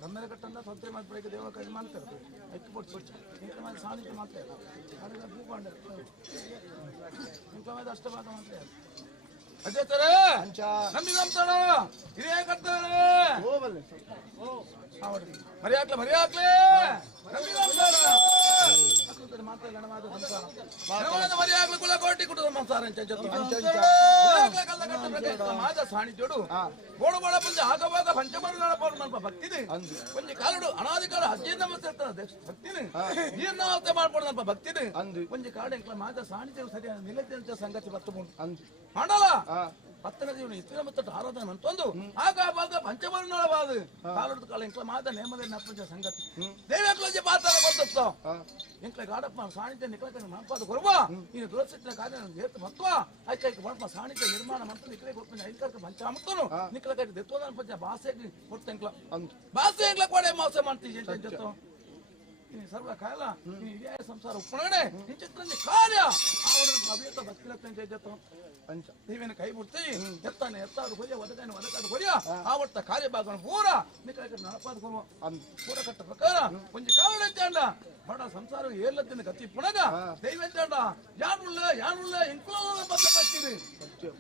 ಗಂಧದ ಕಟ್ಟಂದ ತೊಂದರೆ ಮಾಡ್ಬೇಕು ದೇವ ಕೈ ಮಾಡ್ತಾರೆ ಎಕ್ಕು ಪೊಟ್ಟು ಇಂಕ ಮೇಲೆ ಸಾಣಿಕೆ ಮಾತ್ರ ಅದಕ್ಕೆ ಭೂಪಾಂಡ ಇಂಕ ಮೇಲೆ ಅಷ್ಟಭಾಗ ಮಾತ್ರ ಅದೇ ತರ ನಮ್ಗೆ ನಂಬ್ತಾಳ ಇದೇ ಕಟ್ತಾರೆ ಮರಿ ಹಾಕ್ಲೆ ನಮ್ಗೆ ನಂಬ್ತಾಳ ಪಾಟಿ ಕುಟುಂಬ ಸಂಸಾರ ಮಾದ ಸಾಣಿಜ್ಯೋಡು ಬೋಡ ಬೋಡ ಪಂಚ ಆಗವಾಗ ಪಂಚಮರಣ ಪೌರ್ಣಪ ಭಕ್ತಿದೆ ಒಂಜಿ ಕಾಲಡು ಅನಾದಿಕಾಲ ಹಜ್ಜಿಂದ ಭಕ್ತಿದೆ ಜೀರ್ಣಾವತೆ ಮಾಡ್ಕೊಡಪ್ಪ ಭಕ್ತಿದೆ ಒಂಜಿ ಕಾಡು ಎಂಕ್ಲ ಮಾದ ಸಾಣಿಜ್ಯ ಸರಿಯಾದ ನಿಲತೆ ಸಂಗತಿ ಬತ್ತು ಮಾಡಲ್ಲ ಪತ್ತನ ಜೀವನ ಇತ್ತಿನ ಮತ್ತ ಆರಾಧನೆ ಮಂತೊಂದು ಆಗ ಭಾಗ ಪಂಚಮರ್ಣವಾದ ಕಾಲದ ಕಾಲ ಎಂಕ್ಲ ಮಾದ ನೇಮದ ನಪ್ಪಂಚ ಸಂಗತಿ ದೇವಕ್ಲಜೆ ಪಾತ್ರ ಬರ್ತೋ ಎಂಕ್ಲ ಗಾಡಪ್ಪ ಸಾಣಿಧ್ಯ ನಿಕ್ಲಕ ಮಾಪಾದ ಕೊರವ ಇನ್ನು ದುರಸಿಟ್ಟಿನ ಕಾರ್ಯ ಏತು ಮತ್ವ ಐಕೈಕ ಬಡಪ ಸಾಣಿಧ್ಯ ನಿರ್ಮಾಣ ಮಂತ್ರ ನಿಕ್ಲೆ ಕೊಡ್ತಾನೆ ಐಕರ್ಕ ಪಂಚಾಮತ್ತನು ನಿಕ್ಲಕ ದೆತ್ತೋದನ ಪಂಚ ಭಾಷೆಗೆ ಕೊಡ್ತೆಂಕ್ಲ ಭಾಷೆ ಎಂಕ್ಲ ಕೊಡೆ ಮೋಸ ಮಾಡ್ತೀವಿ ಜೊತೆ ಸರ್ವ ಕಾಲ ಇದೇ ಸಂಸಾರ ಉಪ್ಪಣೆ ಇಂಚಿತ್ರಂಜಿ ಕಾರ್ಯ ಅವರ ಅಭಿಯತ ಭಕ್ತಿಲತ್ತೆ ಜೊತೆ ಪಂಚ ನೀವೇನು ಕೈ ಬಿಡ್ತೀವಿ ಎತ್ತಾನೆ ಎತ್ತಾಡು ಕೊಯ್ಯ ಒದಗಾನೆ ಒದಗಾಡು ಕೊಯ್ಯ ಆವರ್ತ ಕಾರ್ಯಭಾಗವನ್ನು ಪೂರ ನಿಕ್ಲಕ ನಡಪಾದ ಕೊರುವ ಪೂರ ಕಟ್ಟ ಪ್ರಕಾರ ಒಂಜಿ ಕಾರಣ ಚಂಡ ಬಡ ಸಂಸಾರ ಏರ್ಲತ್ತಿನ ಗತಿ ಪುಣಗ ದೈವ ಚಂಡ ಯಾನುಳ್ಳ ಇಂಕ್ಲೋ ಬಂದ ಬರ್ತೀರಿ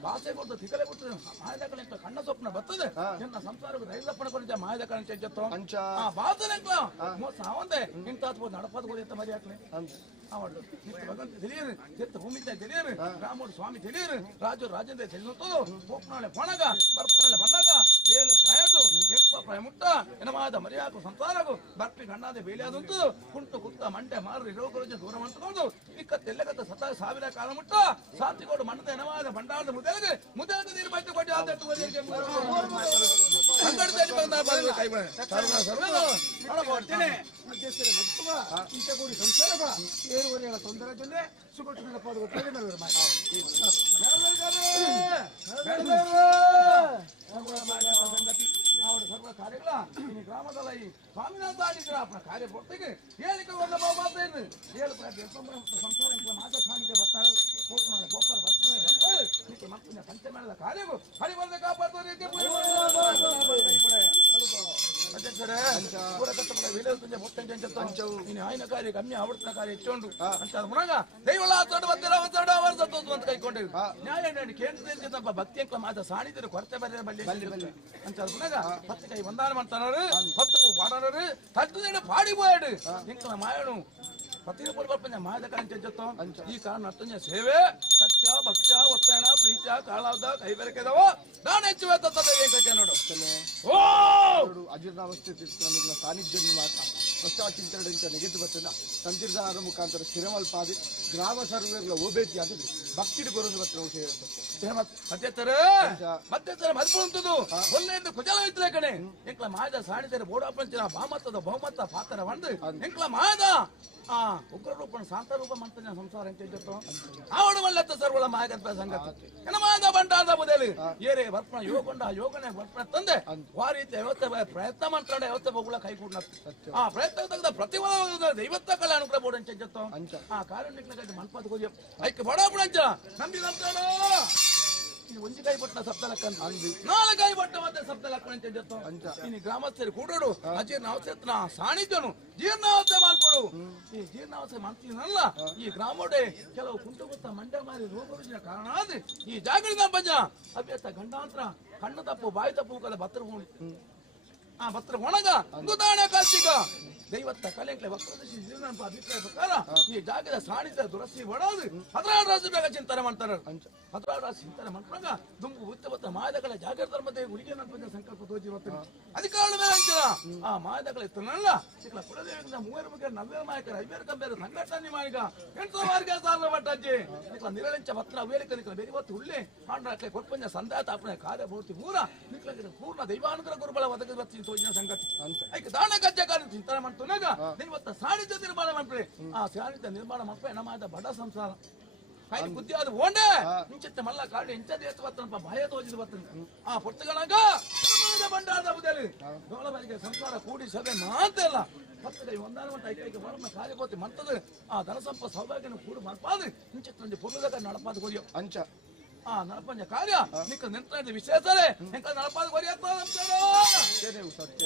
ಭಾಷೆ ಕೊಡ್ತ ತಿಕಲೆ ಕೊಡ್ತದೆ ಮಾಯದ ಕಡೆ ಕಣ್ಣ ಸ್ವಪ್ನ ಬರ್ತದೆ ಎನ್ನ ಸಂಸಾರಕ್ಕೆ ದೈವಪ್ಪಣ ಕೊಡ ಮಾಯದ ಕಡೆ ಚೆಜ್ಜತ್ತೋ ಆ ಭಾಷೆ ಮೋಸ ಅವಂದೆ ಇಂತಾತ್ ನಡಪಾದ ಕೊಯ್ಯ ಮರಿ ಹಾಕ್ಲಿ ಅವಳು ಭಗವಂತ ತಿಳಿಯರು ಚಿತ್ತ ಭೂಮಿ ತಿಳಿಯರು ರಾಮೋಡು ಸ್ವಾಮಿ ತಿಳಿಯರು ರಾಜೇಂದ್ರ ತಿಳಿಯುತ್ತದು ಹೋಗ್ನಾಳೆ ಪೊಣಗ ಬರ್ಪನಾಳೆ ಬಂದಾಗ ಏಳು ಪ್ರಾಯದು ಎಲ್ಪ ಪ್ರಾಯ ಮುಟ್ಟ ಎನಮಾದ ಮರಿಯಾಕು ಸಂಸಾರಗು ಬರ್ಪಿ ಗಣ್ಣಾದೆ ಬೇಲಿಯಾದಂತು ಕುಂಟು ಕುತ್ತ ಮಂಡೆ ಮಾರು ರೋಗರುಜ ದೂರ ಮಂಟಕೊಂಡು ಇಕ್ಕತ್ತೆಲ್ಲಗತ್ತ ಸತ ಸಾವಿರ ಕಾಲ ಮುಟ್ಟ ಸಾತಿಗೋಡು ಮಂಡದ ಎನಮಾದ ಬಂಡಾಳದ ಮುದೆಲಗೆ ನೀರು ಬೈತು ಕೊಟ್ಟು ಆದಟ್ಟು ಇಂಚಗೂಡಿ ಸಂಸಾರದ ಏರುವರೆಗಳ ತೊಂದರೆ ಜೊತೆ ಸುಗಟ್ಟು ನೆನಪಾದ ಗೊತ್ತಾಗಿ ನಾವು ಅವರ ಸರ್ವ ಕಾರ್ಯಗಳ ಈ ಗ್ರಾಮದಲ್ಲ ಈ ಸ್ವಾಮಿನಾಥ ಆಡಿದ್ರ ಅಪ್ಪನ ಕಾರ್ಯ ಪೂರ್ತಿಗೆ ಹೇಳಿಕೆ ಒಂದು ಮಾತಾಡಿದ್ರು ಹೇಳು ಸಂಸಾರ ಮಾತ ಸಾಂಗಿದೆ ಬರ್ತಾರೆ ಹೋಗ್ತಾನೆ ಗೋಪಾಲ ಬರ್ತಾರೆ ಮತ್ತೆ ಪಂಚಮೇಳದ ಕಾರ್ಯವು ಹರಿಬಂದ ಕಾಪಾಡುವ ರೀತಿ ಅಧ್ಯಕ್ಷರೇ ಪೂರ ಕಟ್ಟಪಡ ವಿಲೇಜ್ ನೀನು ಆಯ್ನ ಕಾರ್ಯ ಕಮ್ಮಿ ಆವರ್ತನ ಕಾರ್ಯ ಹೆಚ್ಚುಂಡು ಅಂತ ಮುನಗ ದೈವಳ ಅಂತ ಕೈಕೊಂಡೇವು ನ್ಯಾಯ ಕೇಂದ್ರಪ್ಪ ಭಕ್ತಿ ಅಂಕ ಮಾತ ಸಾಣಿದ್ರು ಕೊರತೆ ಬರ ಬಲ್ಲಿ ಅಂತ ಮುನಗ ಹತ್ತು ಕೈ ಬಂದಾನ ಮಾಡ್ತಾರು ಹತ್ತು ಪಾಡಾರು ತಟ್ಟು ಪಾಡಿ పోయాడు ఇంకా మాయను ಪ್ರತಿ ಪುಲ್ಪಂಜ ಮಾಯದ ಕಾಂಚೋ ಈ ಕಾರಣ ಅತ್ತಂಜ ಸೇವೆ ಸತ್ಯ ಭಕ್ತ್ಯ ಒತ್ತಣ ಪ್ರೀತ್ಯ ಕಾಳಾದ ಕೈಬೆರಕೆದವ ನಾನು ಹೆಚ್ಚುವೆ ತತ್ತದೆ ನೋಡು ಓ ಅಜೀರ್ಣಾವಸ್ಥೆ ತಿರ್ಸ್ಕೊಂಡು ಸಾನ್ನಿಧ್ಯ ಪಶ್ಚಾಚಿಂತನೆ ನೆಗೆದು ಬರ್ತದ ಸಂತಿರ್ಧಾರ ಮುಖಾಂತರ ಸ್ಥಿರಮಲ್ಪಾದಿ ಗ್ರಾಮ ಸರ್ವೇರ್ಲ ಓಬೇತಿ ಆಗಿದೆ ಭಕ್ತಿ ಬರೋದು ಬರ್ತದೆ ಮಧ್ಯತರ ಮಲ್ಪುಂತದು ಒಳ್ಳೆಯಿಂದ ಕುಜಲ ಇತ್ತಲೆ ಕಣೆ ಎಂಕ್ಲ ಮಾಯದ ಸಾಣಿದರೆ ಬೋಡಾಪಂಚನ ಬಾಮತ್ತದ ಬಹುಮತ್ತ ಪಾತ್ರ ಬಂದು ಎಂಕ್ಲ ಮಾಯದ ಉಗ್ರ ರೂಪಣ ಶಾಂತ ರೂಪ ಮಂತನ ಸಂಸಾರ ಅಂತ ಆವಡ ಮಲ್ಲತ್ತ ಸರ್ವಳ ಮಾಯಗರ್ಭ ಸಂಗತಿ ಮಾಯದ ಬಂಡಾದ ಮೊದಲು ಏರೇ ವರ್ಪಣ ಯೋಗನೆ ವರ್ಪಣ ತಂದೆ ಆ ರೀತಿ ವ್ಯವಸ್ಥೆ ಪ್ರಯತ್ನ ಮಾಡ್ತಾರೆ ವ್ಯವಸ್ಥೆ ಬಗುಳ ಕೈ ಕೂಡ ಆ ಪ್ರಯತ್ನ ತೆಗೆದ ಪ್ರತಿಫಲ ದೈವತ್ತ ಕಲೆ ಅನುಗ್ರಹ ಬೋರ್ಡ್ ಅಂತ ಆ ಕಾರ್ಯ ಮನ್ಪಾದ ಹೋಗಿ ಐಕ್ಯ ಬಡಾಪಣ ನಂಬಿ ನಂತರ ಒಂಜಿ ಕೈ ಪಟ್ಟ ಸಪ್ತ ಲಕ್ಕ ನಾಲ್ಕು ಕೈ ಪಟ್ಟ ಮತ್ತೆ ಸಪ್ತ ಲಕ್ಕ ಇನ್ನು ಗ್ರಾಮಸ್ಥರು ಕೂಡೋಡು ಅಜೀರ್ಣಾವಸ್ಥೆ ಸಾಣಿಧ್ಯನು ಜೀರ್ಣಾವಸ್ಥೆ ಮಾಡ್ಕೊಡು ಈ ಜೀರ್ಣಾವಸ್ಥೆ ಮಾಡ್ತೀನಲ್ಲ ಈ ಗ್ರಾಮೋಡೆ ಕೆಲವು ಕುಂಟು ಗೊತ್ತ ಮಂಡ್ಯ ಮಾರಿ ರೋಗರುಜಿನ ಕಾರಣ ಆದ್ರೆ ಈ ಜಾಗೃತ ಭಜ ಅಭ್ಯಸ್ತ ಗಂಡಾಂತರ ಕಣ್ಣು ತಪ್ಪು ಬಾಯಿ ತಪ್ಪು ಕಲೆ ಭತ್ರ ಭತ್ರ ಒಣಗ ಗುದಾಣ ಕಾಲ್ಸಿಗ ದೈವತ್ತ ಕಲೆಂಕ್ಲೆ ವಕ್ರದಶಿ ಅಭಿಪ್ರಾಯ ಪ್ರಕಾರ ಈ ಜಾಗದ ಸಾಣಿಧ್ಯ ದುರಸ್ತಿ ಒಡೋದು 16 ರಾಜ ಬೇಗ ಚಿಂತನೆ ಮಾಡ್ತಾರೆ 16 ರಾಜ ಚಿಂತನೆ ಮಾಡ್ಕೊಂಡ ದುಂಬು ಉತ್ತಮತ್ತ ಮಾಯದಗಳ ಜಾಗೃತರ ಮಧ್ಯೆ ಹುಡುಗಿ ನನ್ನ ಸಂಕಲ್ಪ ತೋಜಿರುತ್ತೆ ಅಧಿಕಾರವೇ ಅಂತೀರ ಆ ಮಾಯದಗಳ ಇತ್ತನಲ್ಲ ಸಿಕ್ಲ ಕುಲದೇವಿಯಿಂದ 3 ಮುಖ 40 ಮಾಯಕರ 5 ಕಂಬೇರ ಸಂಘಟನೆ ಮಾಡಿಗ 8 ಮಾರ್ಗ ಸಾಲ ಬಟ್ಟಜ್ಜಿ ಸಿಕ್ಲ ನಿರಳಿಂಚ ಪತ್ರ ವೇರಿಕ ನಿಕ್ಲ ಬೇರಿವತ್ತು ಹುಳ್ಳಿ ಆಂಡ್ರಾಕ್ಲೆ ಕೊಟ್ಪಂಜ ಸಂದಾತ ಅಪ್ಪನೆ ಕಾರ್ಯ ಬಹುತಿ ಪೂರ ನಿಕ್ಲ ಪೂರ್ಣ ದೈವಾನುಗ್ರಹ ಗುರುಬಲ ಒದಗಿ ಬರ್ತೀನಿ ತೋಜಿನ ಸಂಗತಿ ಐಕ ದಾನ ಗಜ್ಜೆ ಕಾರ್ಯ ಚಿಂತನೆ ಮಾಡ್ತು ನೀವತ್ತ ಸಾಣಿಧ್ಯ ನಿರ್ಮಾಣ ಮಾಡ್ರಿ ಆ ಸಾಣಿಧ್ಯ ನಿರ್ಮಾಣ ಮಾಡ್ರೆ ನಮ್ಮದ ಬಡ ಸಂಸಾರ ಕೈ ಬುದ್ಧಿ ಅದು ಓಂಡೆ ಇಂಚತ್ತೆ ಮಲ್ಲ ಕಾಡಿ ಇಂಚದ ಎತ್ತು ಬರ್ತನಪ್ಪ ಭಯ ತೋಜಿದು ಬರ್ತನೆ ಆ ಪುಸ್ತಕನಾಗ ಬಂಡಾದ ಬುದ್ಧಿ ಡೋಳ ಬಾರಿಗೆ ಸಂಸಾರ ಕೂಡಿ ಸಭೆ ಮಾತಲ್ಲ ಹತ್ತು ಕೈ ಒಂದಾನ ಒಂದು ಐಕೈಕ ಬರಮ ಕಾರ್ಯಕೋತಿ ಮಾಡ್ತದೆ ಆ ಧನ ಸಂಪ ಸೌಭಾಗ್ಯನ ಕೂಡು ಮಾಡ್ಪಾದು ಇಂಚತ್ತೊಂದು ಪುರ್ಲದಾಗ ನಡಪಾದ ಕೊರಿಯೋ ಅಂಚ ಆ ನಡಪಂಜ ಕಾರ್ಯ ನಿಕ್ಕ ನಿಂತ ವಿಶೇಷರೇ ಎಂಕ ನಡಪಾದ ಕೊರಿಯತ್ತ ಸತ್ಯ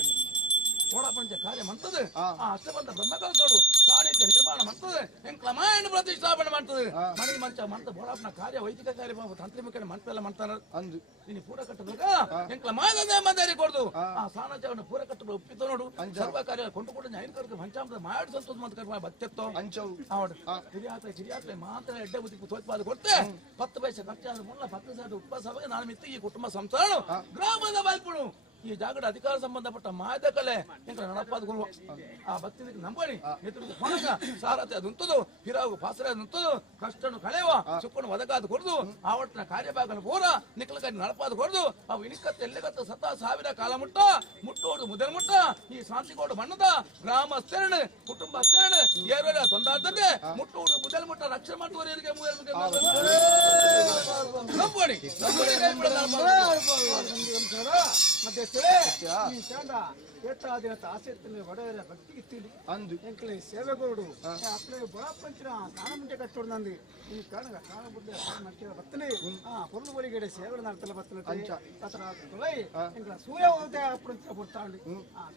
ಓಡಪಂಚ ಕಾರ್ಯ ಮಂತದೆ ಆ ಅಷ್ಟಬಂಧ ಬ್ರಹ್ಮಕಲ ತೋಡು ಸಾಣಿಧ್ಯ ನಿರ್ಮಾಣ ಮಂತದೆ ಎಂಕ್ಲ ಮಾಯಣ್ಣ ಪ್ರತಿಷ್ಠಾಪನೆ ಮಾಡ್ತದೆ ಮನೆ ಮಂಚ ಮಂತ ಬೋಳಪ್ಪನ ಕಾರ್ಯ ವೈದಿಕ ಕಾರ್ಯ ತಂತ್ರಿ ಮುಖ್ಯ ಮಂತ್ರ ಮಾಡ್ತಾರ ಅಂದು ನೀನು ಪೂರ ಕಟ್ಟಬೇಕ ಎಂಕ್ಲ ಮಾಯದ ಮಂದಾರಿ ಕೊಡ್ದು ಆ ಸಾನಜವನ್ನು ಪೂರ ಕಟ್ಟಬೇಕು ಒಪ್ಪಿತು ನೋಡು ಸರ್ವ ಕಾರ್ಯ ಕೊಂಡು ನ್ಯಾಯ ಕರ್ಕ ಪಂಚಾಮೃತ ಮಾಡಿ ಸಂತೋಷ ಮಂತ ಕರ್ಕ ಬಚ್ಚೆತ್ತೋ ಅಂಚವು ಅವಡು ಹಿರಿಯಾತ್ರೆ ಮಾತ್ರ ಎಡ್ಡೆ ಬುದ್ಧಿ ತೋಚ್ಪಾದ ಕೊಡ್ತೆ 10 ಪೈಸೆ ಖರ್ಚಾದ ಮುನ್ನ 10 ಸಾವಿರ ಉಪವಾಸವಾಗಿ ನಾನು ಮಿತ್ತು ಈ ಕುಟುಂಬ ಸಂಸಾರ ಗ್ರಾಮದ ಬಲ್ಪುಡು ಈ ಜಾಗದ ಅಧಿಕಾರ ಸಂಬಂಧಪಟ್ಟ ಮಾಯದ ಕಲೆ ಎಂಕ ನಡಪಾದ ಗುರು ಆ ಭಕ್ತಿ ನಂಬಣಿ ನೇತೃತ್ವ ಸಾರಥಿ ಅದುಂತದು ಹಿರಾಗು ಪಾಸರೆ ಅದುಂತದು ಕಷ್ಟನು ಕಳೆಯುವ ಸುಕ್ಕನು ಒದಗಾದ ಕೊಡ್ದು ಆವಟ್ಟಿನ ಕಾರ್ಯಭಾಗನ ಬೋರ ನಿಖಲಕಾರಿ ನಡಪಾದ ಕೊಡ್ದು ಅವು ಇನಿಕತ್ತ ಎಲ್ಲೆಗತ್ತ ಸತ ಸಾವಿರ ಕಾಲ ಮುಟ್ಟೋಡು ಮುದಲ್ ಮುಟ್ಟ ಈ ಶಾಂತಿಗೋಡು ಬಣ್ಣದ ಗ್ರಾಮಸ್ಥರಣ ಕುಟುಂಬ ಸ್ಥರಣ ಏರ್ವೇಳ ತೊಂದಾಡ್ತದೆ ಮುಟ್ಟೋಡು ಮುದಲ್ ಮುಟ್ಟ ರಕ್ಷಣೆ ಮಾಡುವವರಿಗೆ ನಂಬಣಿ ಮತ್ತೆ ಈ ಚಂದ ಏಟಾದಿನ ಆಸಕ್ತಿ ಒಡೆಯರ ಭಕ್ತಿಗೆ ತಿಳಿ ಅಂದು ಎಂಕಲೆ ಸೇವೆಗೋಡು ಅಪ್ಲೆ ಬೊಳಪಂಚಿನ ಸ್ನಾನ ಮುಂಚೆ ಕಟ್ಟೋಡು ನಂದು ಈ ಕಾರಣ ಸ್ನಾನ ಬುದ್ಧಿ ಮಾಡ್ತೀರ ಬತ್ತನೆ పొర్లు బలిగడే సేవలు నడతల బత్తల అతర తొలై ఇంకా సూర్య ఉదయ అప్పుడు పుడతాండి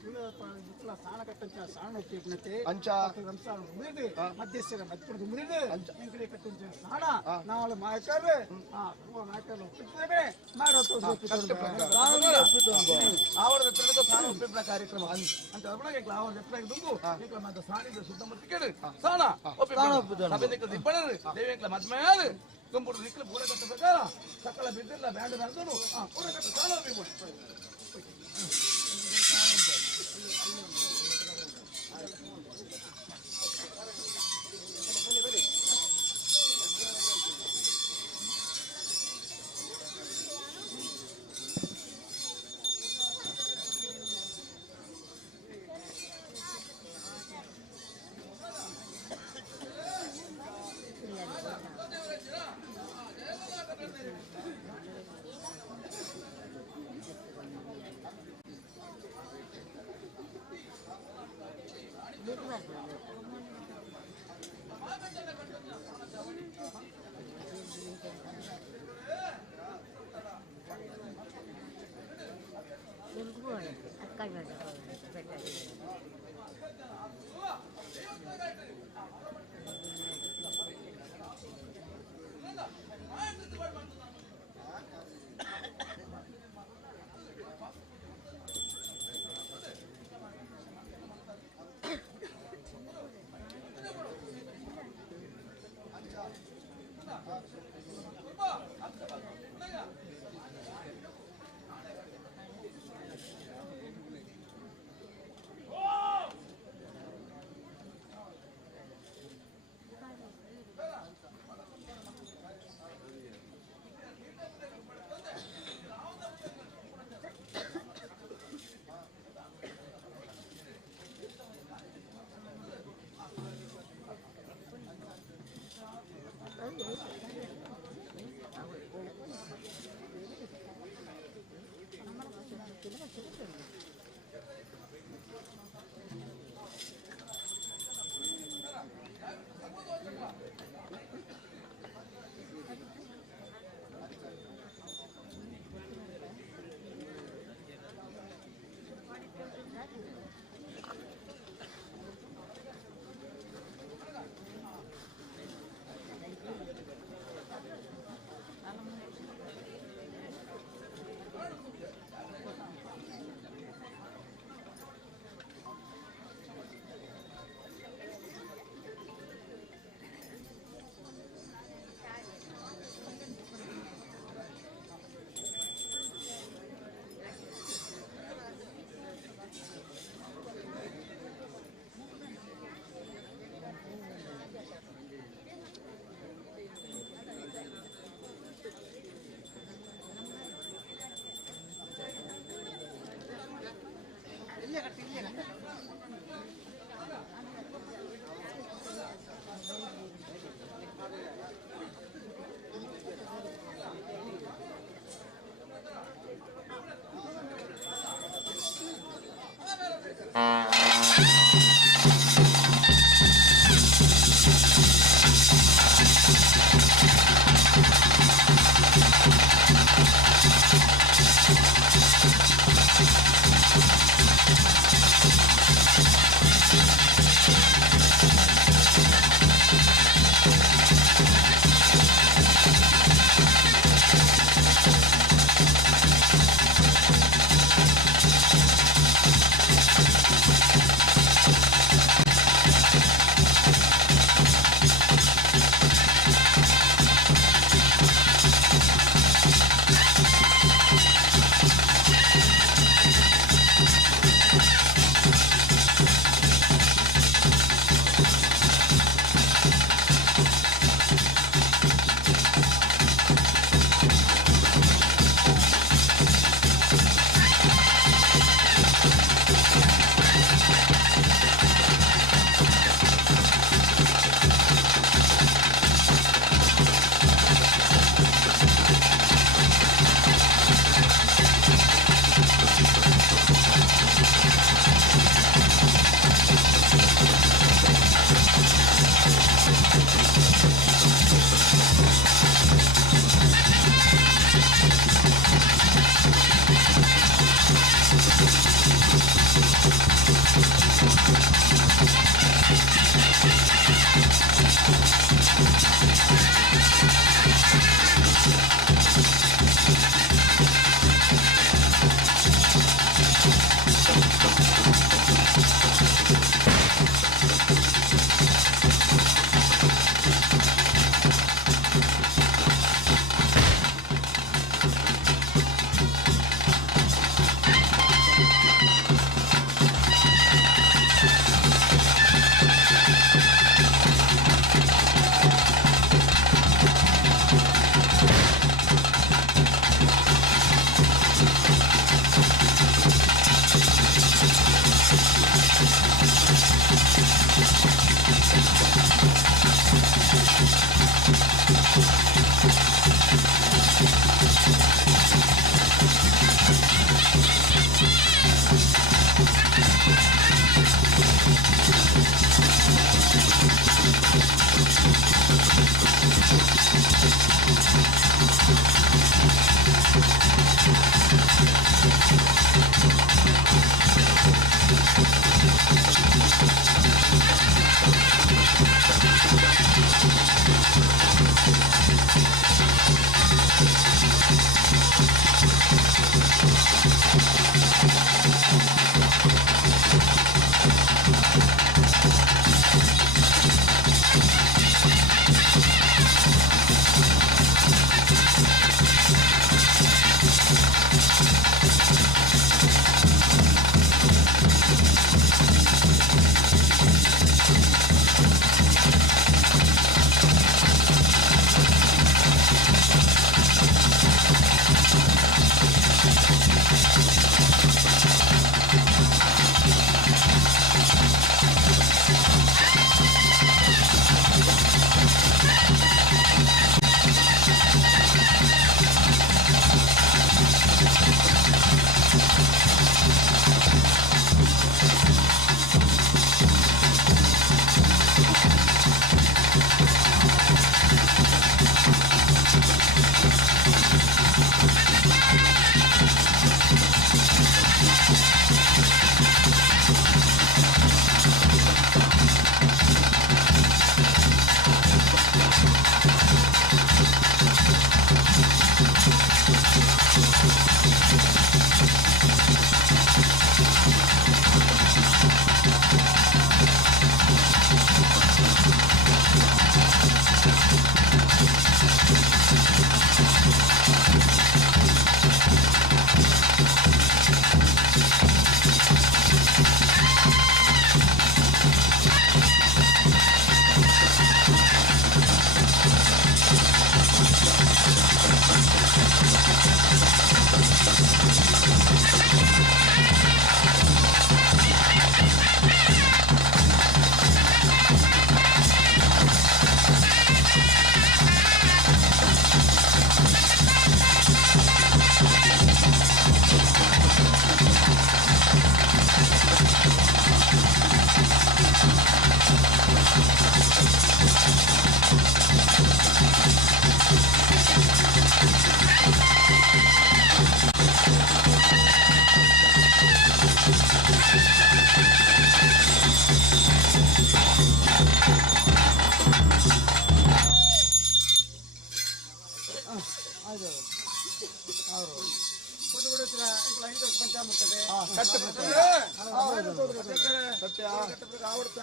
సూర్య ఇట్లా సాన కట్టించిన సాన చెప్పినతే అంచా రంసాలు ముదిది మధ్యస్థర మధ్యపుడు ముదిది ఇంకడే కట్టించిన సాన నాలుగు మాయకర్లు మాయకర్లు ఒప్పితే మాడతో ఆవడ తిరగతో సాన ఒప్పిన కార్యక్రమం అంటే అప్పుడు ఇంకా ఆవడ ఎట్లా దుంగు ఇంకా మధ్య సానిద శుద్ధమతికేడు సాన ఒప్పిన సభెనికి దిప్పడరు దేవేంకల మధ్యమయాలు తుంపుడు నిక్కులు పూర కట్టಬೇಕಾ ಸಕಲ ಬಿದ್ದಿಲ್ಲ ಬ್ಯಾಂಡ್ ನಡೆದನು ಪೂರ ಕಟ್ಟ ಸಾಲ ಒಪ್ಪಿಬಿಡು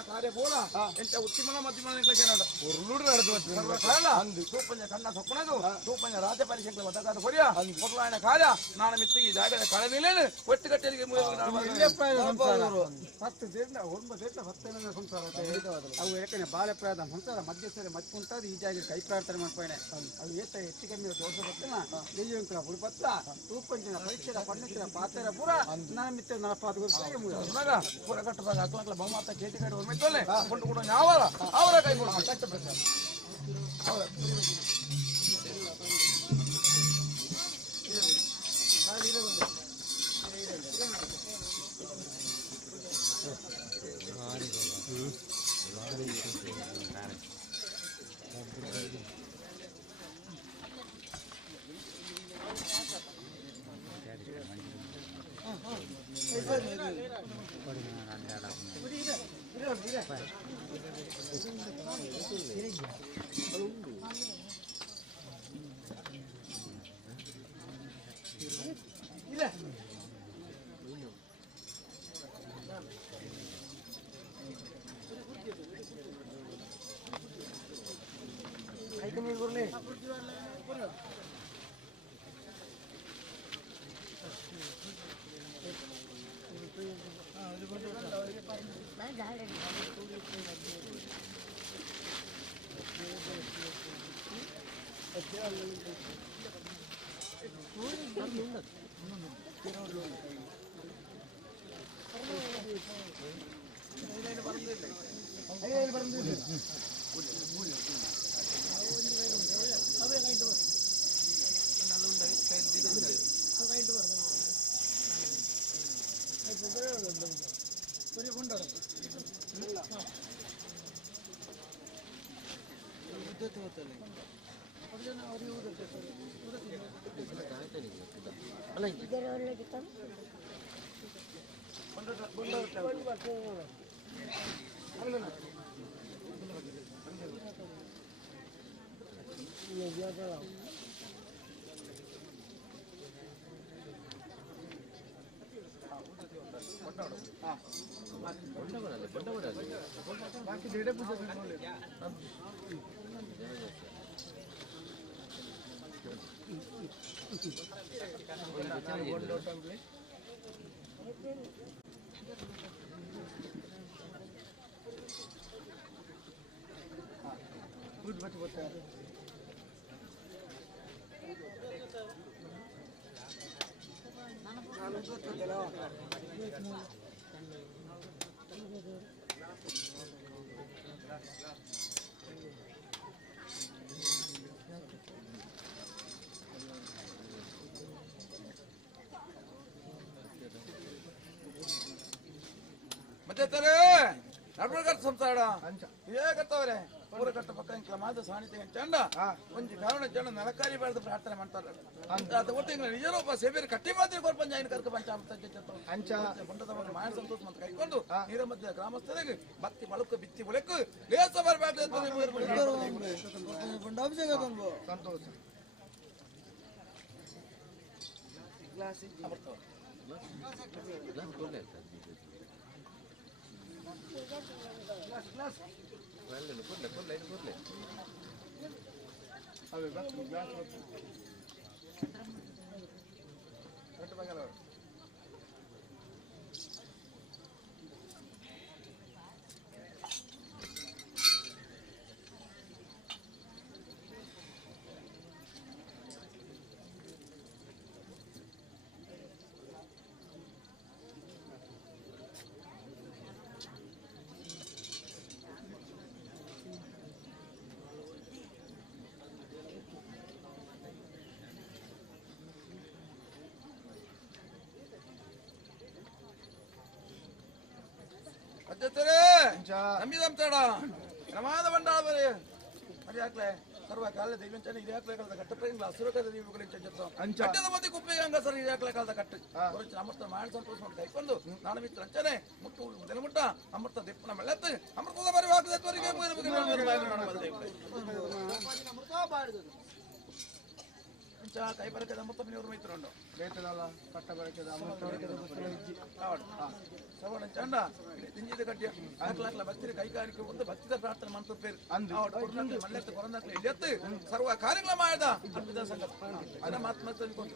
ಕಾರ್ಯ ಬೋಲ ಎಂತ ಉತ್ತಿಮನ ಮಧ್ಯಮನ ಉರುಳುಡು ನಡೆದು ತೂಪಂಜ ಕಣ್ಣ ಸೊಪ್ಪನದು ತೂಪಂಜ ರಾಜ್ಯ ಪರಿಷತ್ ಒತ್ತಗಾದ ಕೊರಿಯ ಮೊದಲಾಯನ ಕಾರ್ಯ ನಾನು ಮಿತ್ತಿಗೆ ಜಾಗದ ಕಳೆದಿಲ್ಲೇನು ಒಟ್ಟು ಕಟ್ಟೆರಿಗೆ ಅವು ಯಾಕಂದ್ರೆ ಬಾಲ್ಯಪ್ರಾಯದ ಸಂಸಾರ ಮಧ್ಯಸ್ಥರ ಮತ್ಕೊಂತಾದ ಈ ಜಾಗ ಕೈ ಪ್ರಾರ್ಥನೆ ಮಾಡ್ಕೊಂಡೆ ಅವು ಹೆಚ್ಚು ಕಮ್ಮಿ ದೋಷ ಬರ್ತನ ದೆಯ್ಯಂಕರ ಹುಡುಪತ್ತ ತೂಪಂಚಿನ ಪರೀಕ್ಷೆದ ಪಂಡಿತರ ಪಾತ್ರ ಪೂರ ನನ್ನ ಮಿತ್ರ ನಲಪಾದ ಪೂರ ಕಟ್ಟದಾಗ ಅಕ್ಲಕ್ಲ ಬಹುಮತ ಕೇಟಿ ಕಡೆ ಒಮ್ಮೆತ್ತಲೆ ಕೊಂಡು ಕೂಡ ಯಾವಲ್ಲ ಅವರ ಕೈ ಕೊಡ ಕಟ್ಟಬೇಕು ಸಂಸಾರ ಹೇಗತ್ತವ್ರೆ ಪೂರ ಕಟ್ಟ ಪಕ್ಕ ಇಂಕ್ಲ ಮಾದ ಸಾಣಿತೆ ಚಂಡ ಒಂಜಿ ಕಾರಣ ಜನ ನಲಕಾರಿ ಬೆಳೆದು ಪ್ರಾರ್ಥನೆ ಮಾಡ್ತಾರೆ ಅದು ಒಟ್ಟು ಇಂಗ್ಲ ನಿಜರೂಪ ಸೇಬೇರಿ ಕಟ್ಟಿ ಮಾತ್ರ ಕೊರ್ಪಂಜ ಆಯ್ನ ಕರ್ಕ ಪಂಚಾಮೃತ ಅಂಚ ಬಂಡದ ಮಗ ಮಾಯ ಸಂತೋಷ ಅಂತ ಕೈಕೊಂಡು ನೀರ ಮಧ್ಯ ಗ್ರಾಮಸ್ಥರಿಗೆ ಭಕ್ತಿ ಬಳುಕು ಬಿತ್ತಿ ಬುಲೆಕು ಲೇಸ ಬರಬೇಕು ಸಂತೋಷ ನಂಬಿದಂತಾಡ ಪ್ರಮಾದ ಬಂಡಾಳ ಬರೀ ಮರಿ ಹಾಕ್ಲೆ ಸರ್ವ ಕಾಲ ದೈವಂಚನೆ ಇದು ಹಾಕ್ಲೆ ಕಾಲದ ಕಟ್ಟ ಪ್ರೇಂಗ್ಲ ಹಸುರಕದ ದೀಪಗಳು ಅಂಚದ ಮಧ್ಯೆ ಕುಪ್ಪೆಗೆ ಹಂಗ ಸರ್ ಇದು ಹಾಕ್ಲೆ ಕಾಲದ ಕಟ್ಟು ಅಮೃತ ಮಾಡಿ ಸಂತೋಷ ಮಾಡಿ ಕೈಕೊಂಡು ನಾನು ಮಿತ್ರ ಅಂಚನೆ ಮುಟ್ಟು ಮುಟ್ಟ ಅಮೃತ ದಿಪ್ಪನ ಮೆಳೆತ್ತು ಅಮೃತದ ಬರಿ ಹಾಕದವರಿಗೆ ಕೈ ಬರಕದ ಅಮೃತ ಮನೆಯವರು ಮೈತ್ರುಂಡು ಬೇತದಲ್ಲ ಕಟ್ಟ ಬರಕದ ಸವಣ ಚಂಡ ತಿಂಜಿದ ಕಟ್ಟಿ ಆಕ್ಲಾಕ್ಲ ಭಕ್ತಿರ ಕೈಗಾರಿಕೆ ಒಂದು ಭಕ್ತಿದ ಪ್ರಾರ್ಥನೆ ಮಾಡ್ತಿರ್ಪೇರು ಮಲ್ಲೆತ್ತು ಕೊರಂದಾಕ್ಲ ಇಲ್ಲಿಯತ್ತು ಸರ್ವ ಕಾರ್ಯಗಳ ಮಾಡಿದ ಅದ್ಭುತ ಸಂಗತಿ ಅದನ್ನ ಮಾತು ತಂದ್ಕೊಂಡು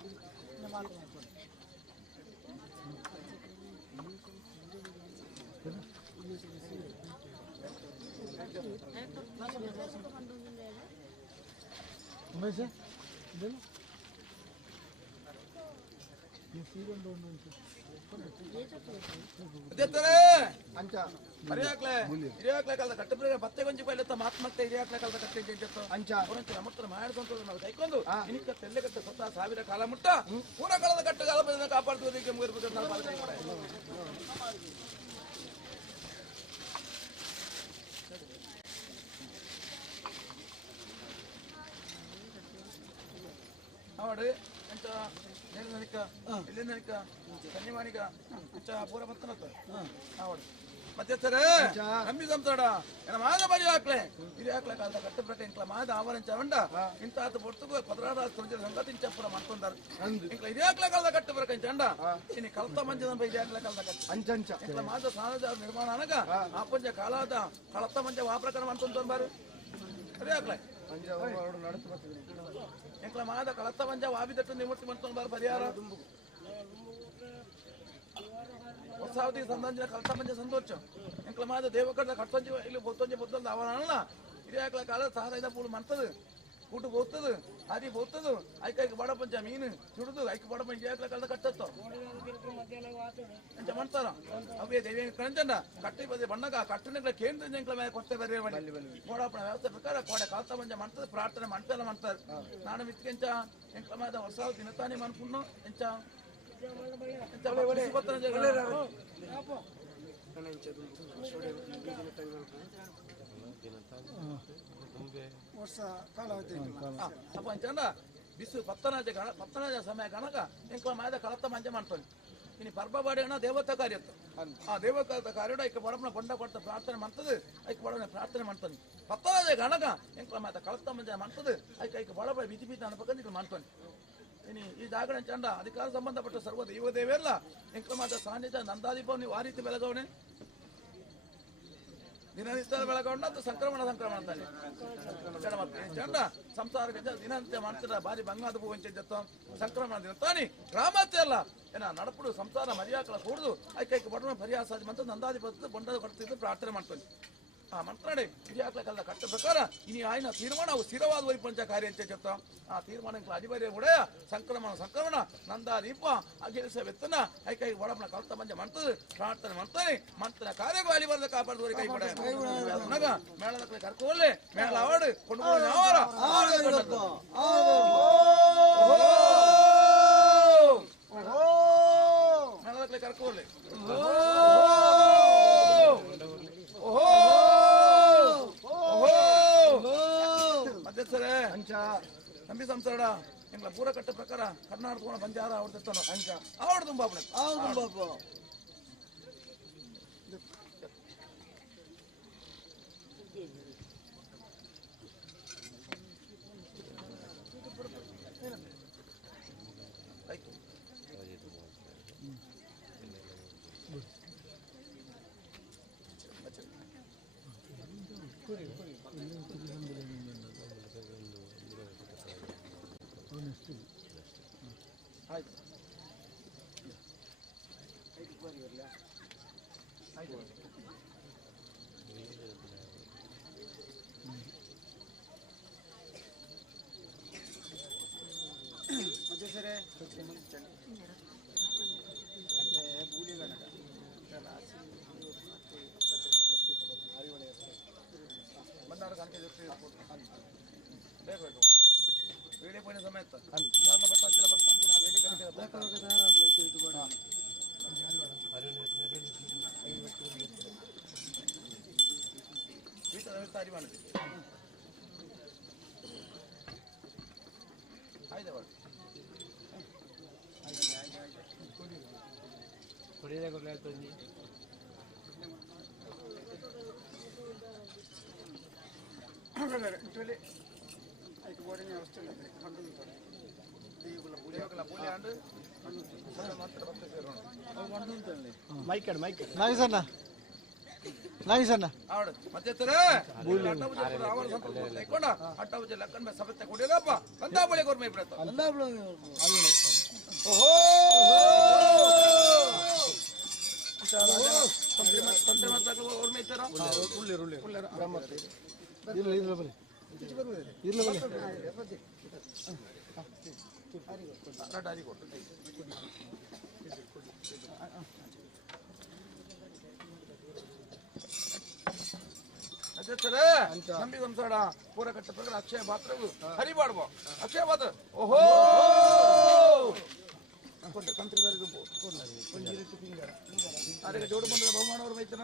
ಕಟ್ಟಪ್ರ ಬತ್ತೆ ಗೊಂಜಿ ಪೈಲತ್ತ ಮಾತ್ಮತ್ತೆ ಹಿರಿಯಾಕ್ಲೆ ಕಾಲದ ಕಟ್ಟೆ ಅಂಚ ಅಮೃತ ಮಾಡಿ ಸಂತೋಷ ನಾವು ಕೈಕೊಂಡು ಇನಿಕ ತೆಲ್ಲೆ ಕಟ್ಟ ಸತ್ತ ಸಾವಿರ ಕಾಲ ಮುಟ್ಟ ಪೂರ ಕಾಲದ ಕಟ್ಟ ಕಾಲ ಕಾಪಾಡ್ಕೋದಕ್ಕೆ ಮುಗಿರ್ಬೇಕು ಅವಡು ಅಂಚ ನೆನಕ ಇಲ್ಲಿ ನೆನಕ ಕನ್ನಿಮಾನಿಗ ಅಂಚ ಪೂರ ಬತ್ತನತ್ತ ಅವಡು ಮತ್ತೆ ಸರ್ ನಂಬಿದಂತಾಡ ಏನ ಮಾದ ಬರಿ ಹಾಕ್ಲೆ ಇಲ್ಲಿ ಹಾಕ್ಲೆ ಕಾಲದ ಕಟ್ಟ ಪ್ರಕ ಇಂಕ್ಲ ಮಾದ ಆವರಂಚ ಉಂಡ ಇಂತ ಆತ ಬೊಡ್ತುಗು ಪದರಾದ ಸಂಜೆ ಸಂಗತಿ ಇಂಚಪುರ ಮಾಡ್ಕೊಂಡಾರ ಇಂಕ್ಲ ಇಲ್ಲಿ ಹಾಕ್ಲೆ ಕಾಲದ ಕಟ್ಟ ಪ್ರಕ ಇಂಚ ಇನಿ ಕಲ್ತ ಮಂಜದ ಬೈ ಹಾಕ್ಲೆ ಕಾಲದ ಕಟ್ಟ ಅಂಚಂಚ ಇಂಕ್ಲ ಮಾದ ಸಾನದ ನಿರ್ಮಾಣ ಅನಗ ಆಪಂಜ ಕಾಲಾದ ಕಳತ ಮಂಜ ವಾಪ್ರಕರಣ ಮಾಡ್ಕೊಂಡ್ ಬಾರು ಸರಿ ಹಾಕ್ಲೆ ಎಂಕ್ಲ ಮಾದ ಕಳತ ಮಂಜ ವಾಬಿದಟ್ಟು ನಿವೃತ್ತಿ ಮಾಡ್ಕೊಂಡ್ ಬಾರು ಪರಿಹಾರ ಹೊಸಾವತಿ ಸಂಧಾನ ಕಲ್ತ ಮಂಜ ಸಂತೋಷ ಎಂಕ್ಲ ಮಾದ ದೇವಕಡ ಕಟ್ಟಂಜಿ ಇಲ್ಲಿ ಬೊತ್ತಂಜಿ ಬೊತ್ತಂದ ಅವನಲ್ಲ ಹಿರಿಯಾಕ್ಲ ಕಾಲ ಸಹದ ಪೂಳು ಮಾಡ್ತದ ಕೂಟು ಬೋಗ್ತದ ಹಾದಿ ಬೋಗ್ತದ ಐಕೈಕ ಬಡ ಪಂಚ ಮೀನು ಚುಡುದು ಐಕ ಬಡ ಪಂಚ ಹಿರಿಯಾಕ್ಲ ಕಾಲದ ಕಟ್ಟತ್ತ ಎಂಚ ಮಾಡ್ತಾರ ಅವೇ ದೇವಿ ಕಣಂಚಂಡ ಕಟ್ಟಿ ಬದಿ ಬಣ್ಣಗ ಕಟ್ಟನೆಗಳ ಕೇಂದ್ರ ಎಂಕ್ಲ ಮೇಲೆ ಕೊಟ್ಟೆ ಬರೀ ಕೋಡಪ್ಪನ ವ್ಯವಸ್ಥೆ ಪ್ರಕಾರ ಕೋಡೆ ಕಲ್ತ ಮಂಜ ಮಾಡ್ತದ ಪ್ರಾರ್ಥನೆ ಮಾಡ್ತಾರ ಮಾಡ್ತಾರೆ ನಾನು ಮಿತ್ಕೆಂಚ ಎಂಕ್ಲ ಮಾದ ಹೊಸಾವತಿ ನಿತಾನಿ ಮನ್ಪುಣ್ಣು ಎಂಚ ವರ್ಷ ಕಾಲಾವಧಿ ಅಪ್ಪ ಅಂಚಂಡ ಬಿಸು ಪತ್ತನಾಜ ಸಮಯ ಕನಕ ಎಂಕ್ಲ ಮಾಯದ ಕಳತ್ತ ಮಂಜೆ ಮಾಡ್ತಾನೆ ಇನ್ನು ಪರ್ಬ ಬಾಡಿಗಣ ದೇವತಾ ಕಾರ್ಯ ಆ ದೇವತಾ ಕಾರ್ಯಡ ಐಕ ಬಡಪನ ಬಂಡ ಕೊಟ್ಟ ಪ್ರಾರ್ಥನೆ ಮಾಡ್ತದೆ ಐಕ ಬಡವನ ಪ್ರಾರ್ಥನೆ ಮಾಡ್ತಾನೆ ಪತ್ತನಾಜ ಗಣಕ ಎಂಕ್ಲ ಮಾಯದ ಕಳತ್ತ ಮಂಜೆ ಮಾಡ್ತದೆ ಐಕ ಬಡಬ ಬಿತಿ ಬಿತಿ ಅನ್ಬೇಕಂತ ಮಾಡ್ತಾನೆ ಇನ್ನು ಈ ಜಾಗಣ ಚಂಡ ಅಧಿಕಾರ ಸಂಬಂಧಪಟ್ಟ ಸರ್ವ ದೈವ ದೇವೆಲ್ಲ ಎಂಕ್ಲ ಮಾಯದ ಸಾನ್ನಿಧ್ಯ ನಂದಾದೀಪ ನೀವು ಆ ರೀತಿ ಬೆಳಗವಣೆ ದಿನನಿತ್ಯ ಬೆಳಗೊಂಡ ಸಂಕ್ರಮಣ ಅಂತಾನೆ ಚಂಡ ಸಂಸಾರಕ್ಕೆ ದಿನನಿತ್ಯ ಮಾಡ್ತಿರ ಬಾರಿ ಬಂಗಾದ ಹೂವಂಚ ಸಂಕ್ರಮಣ ದಿನ ತಾನಿ ಗ್ರಾಮತ್ತೆ ಅಲ್ಲ ಏನ ನಡಪುಡು ಸಂಸಾರ ಮರ್ಯಾಕಳ ಕೂಡುದು ಐಕೈಕ ಬಡವನ ಪರಿಹಾಸಾದಿ ಮಂತ ನಂದಾಧಿಪತಿ ಬಂಡದ ಕೊಡ್ತಿದ್ದು ಪ್ರಾರ್ಥನೆ ಮಾಡ್ತಾನೆ ಆ ಮಂತ್ರಾಡೆ ಹಿರಿಯಾಕಲ ಕಲ್ಲ ಕಟ್ಟ ಪ್ರಕಾರ ಇನಿ ಆಯ್ನ ತೀರ್ಮಾನ ಅವು ಸ್ಥಿರವಾದ ವೈಪಂಚ ಕಾರ್ಯ ಅಂತ ಚೆತ್ತ ಆ ತೀರ್ಮಾನ ಅಧಿಬಾರಿ ಉಡೆಯ ಸಂಕ್ರಮಣ ನಂದಾದೀಪ ಅಗಿರಿಸ ವೆತ್ತನ ಐಕೈ ಬಡಪನ ಕಲ್ತ ಮಂಜ ಮಾಡ್ತದೆ ಪ್ರಾರ್ಥನೆ ಮಾಡ್ತಾನೆ ಮಂತ್ರನ ಕಾರ್ಯಗಳು ಅಲಿಬಾರ್ದ ಕಾಪಾಡುವವರಿಗೆ ಕೈ ಕೊಡ ನಗ ಮೇಳದ ಕಡೆ ಕರ್ಕೋಲೆ ಮೇಳ ಆವಾಡು ಕೊಂಡು ಮೇಳದ ಕಡೆ ಕರ್ಕೋಲೆ ಅಧ್ಯಕ್ಷರೇ ನಂಬಿ ಸಂಸಾರ ಎಂಗ್ಲ ಪೂರ ಕಟ್ಟ ಪ್ರಕಾರ ಕರ್ನಾಟಕ ಬಂಜಾರ ಅವ್ರ ತೆತ್ತನು ಅಂಚ ಅವಡು ತುಂಬಾ ಆಯ್ತು ಅಧ್ಯಕ್ಷರೇ ಬಂದಾರ ಕಾಣಿಕೆ ಬೇಕು ವೇಳೆ ಪೋಯಿನ ಸಮೇತ ಆವಡು ಮತ್ತೆ ಅಟ್ಟ ಲಕ್ಕನ್ ಸಭೆ ಕೊಡಿಲ್ಲಪ್ಪ ಬಂದಾ ಬಳಿ ಗೋರ್ಮೆ ಬಿಡತ್ತ ಓಹೋ ತಂತ್ರಿ ಮಾತಾಡುವ ಓರ್ಮೆ ಇತ್ತಾರ ಅಧ್ಯಕ್ಷರೇ ನಂಬಿ ಸಂಸಾರ ಪೂರ ಕಟ್ಟ ಪ್ರಕಾರ ಅಕ್ಷಯ ಪಾತ್ರವು ಹರಿಬಾಡುವ ಅಕ್ಷಯ ಪಾತ್ರ ಓಹೋ ಅದಕ್ಕೆ ಜೋಡು ಬಂದ ಬಹುಮಾನ ಅವರು ಮೈತನ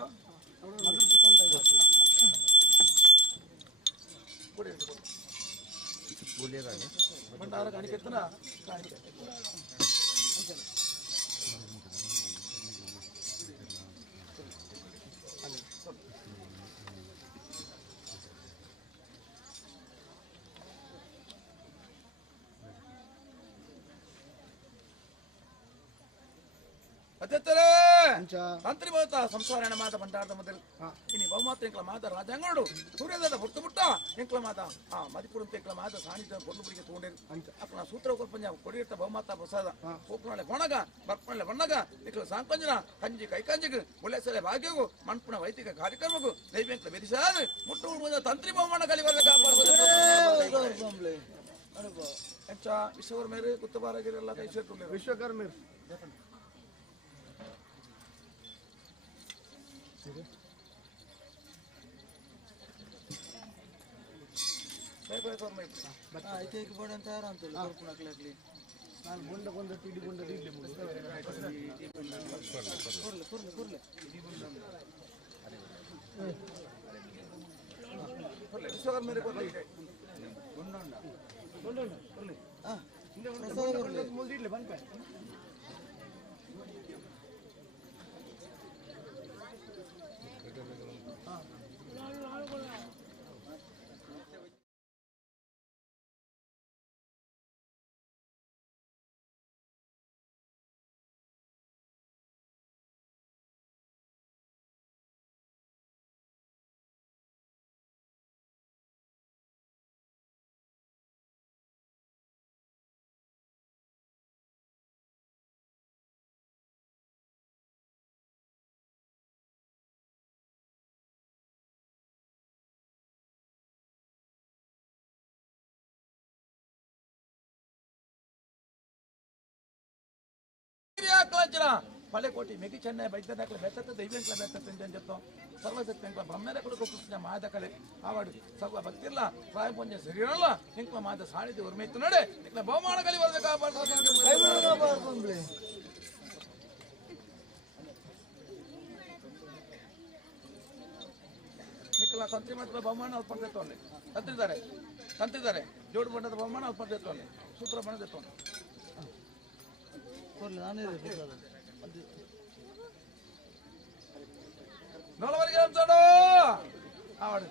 ಭಂಡಾರ ಕಾಣಿಕೆತ್ತನ ತಂತ್ರಿ ಬರುತ್ತಾ ಸಂಸಾರ ಮಾತ ಭಂಡಾರದ ಮೊದಲು ಇನಿ ಬಹುಮಾತ ಎಂಕ್ಲ ಮಾತ ರಾಜಾಂಗಡು ಸೂರ್ಯದ ಹೊತ್ತು ಮುಟ್ಟ ಎಂಕ್ಲ ಮಾತ ಆ ಮದಿಪುರಂತ ಎಂಕ್ಲ ಮಾತ ಸಾನಿಧ್ಯ பொண்ணுಪುರಿಗೆ ತಗೊಂಡಿರು ಅಪ್ಪನ ಸೂತ್ರ ಕೊಲ್ಪಂಜ ಕೊಡಿರ್ತ ಬಹುಮಾತ ಪ್ರಸಾದ ಕೋಪನಳೆ ಕೊಣಗ ಬರ್ಪಣಲೆ ಬಣ್ಣಗ ಎಂಕ್ಲ ಸಾಂಕಂಜನ ಕಂಜಿ ಕೈಕಂಜಿಗೆ ಮುಳೆಸಲೆ ಭಾಗ್ಯಗೂ ಮಣ್ಪುಣ ವೈದಿಕ ಕಾರ್ಯಕ್ರಮಗೂ ದೈವ್ಯಂಕ್ಲ ಬೆರಿಸಾದ ಮುಟ್ಟು ಉಳಿದ ತಂತ್ರಿ ಬಹುಮಾನ ಕಲಿವರ್ಗ ಕಾಪಾಡುವುದು ಹೆಚ್ಚ ವಿಶ್ವವರ ಮೇಲೆ ಕುತ್ತಬಾರಗಿರೆಲ್ಲ ಕೈ ಸೇರ್ಕೊಂಡು ವಿಶ್ವಕರ್ಮ ಐತೈಕ ಬೋರ್ಡ್ ಅಂತ ಯಾರು ಅಂತಲ್ಲ ಕೊರ್ಪುಣಕ್ಲಾಗ್ಲಿ ನಾನು ಬೊಂಡ ಬಂದ ತಿಡಿ ಬೊಂಡ ಇಡ್ಲಿ ಕುರ್ಲೆ ವಿಶ್ವಕರ್ಮ ಮೇಲೆ ಮುಗಿಡ್ಲಿ ಬಂದ್ಪೆ పల్లెకోటి మెగి చెన్నై బయటకు బెత్తత దైవ్యంకుల బెత్తత అని చెప్తాం సర్వశక్తింకుల బ్రహ్మేరకుడు కృష్ణ మాదకలే ఆవాడు సర్వ భక్తిర్ల ప్రాయపొంజ శరీరంలో ఇంకో మాద సాణిధ్య ఉరిమెత్తున్నాడే ఇక్కడ బహుమాన కలి వరద కాపాడు ನಿಕ್ಕಲ ತಂತ್ರಿ ಮಾತ್ರ ಬಹುಮಾನ ಅಲ್ಪಂದಿತ್ತವಲ್ಲಿ ತಂತಿದ್ದಾರೆ ಜೋಡು ಬಣ್ಣದ ಬಹುಮಾನ ಅಲ್ಪಂದಿತ್ತವಲ್ಲಿ ಸೂತ್ರ ಬಣ್ಣದಿತ್ತವಲ್ಲಿ ನೋಲವರಿಗೆ ಅಂತಾಡೋ ಆವಾಡು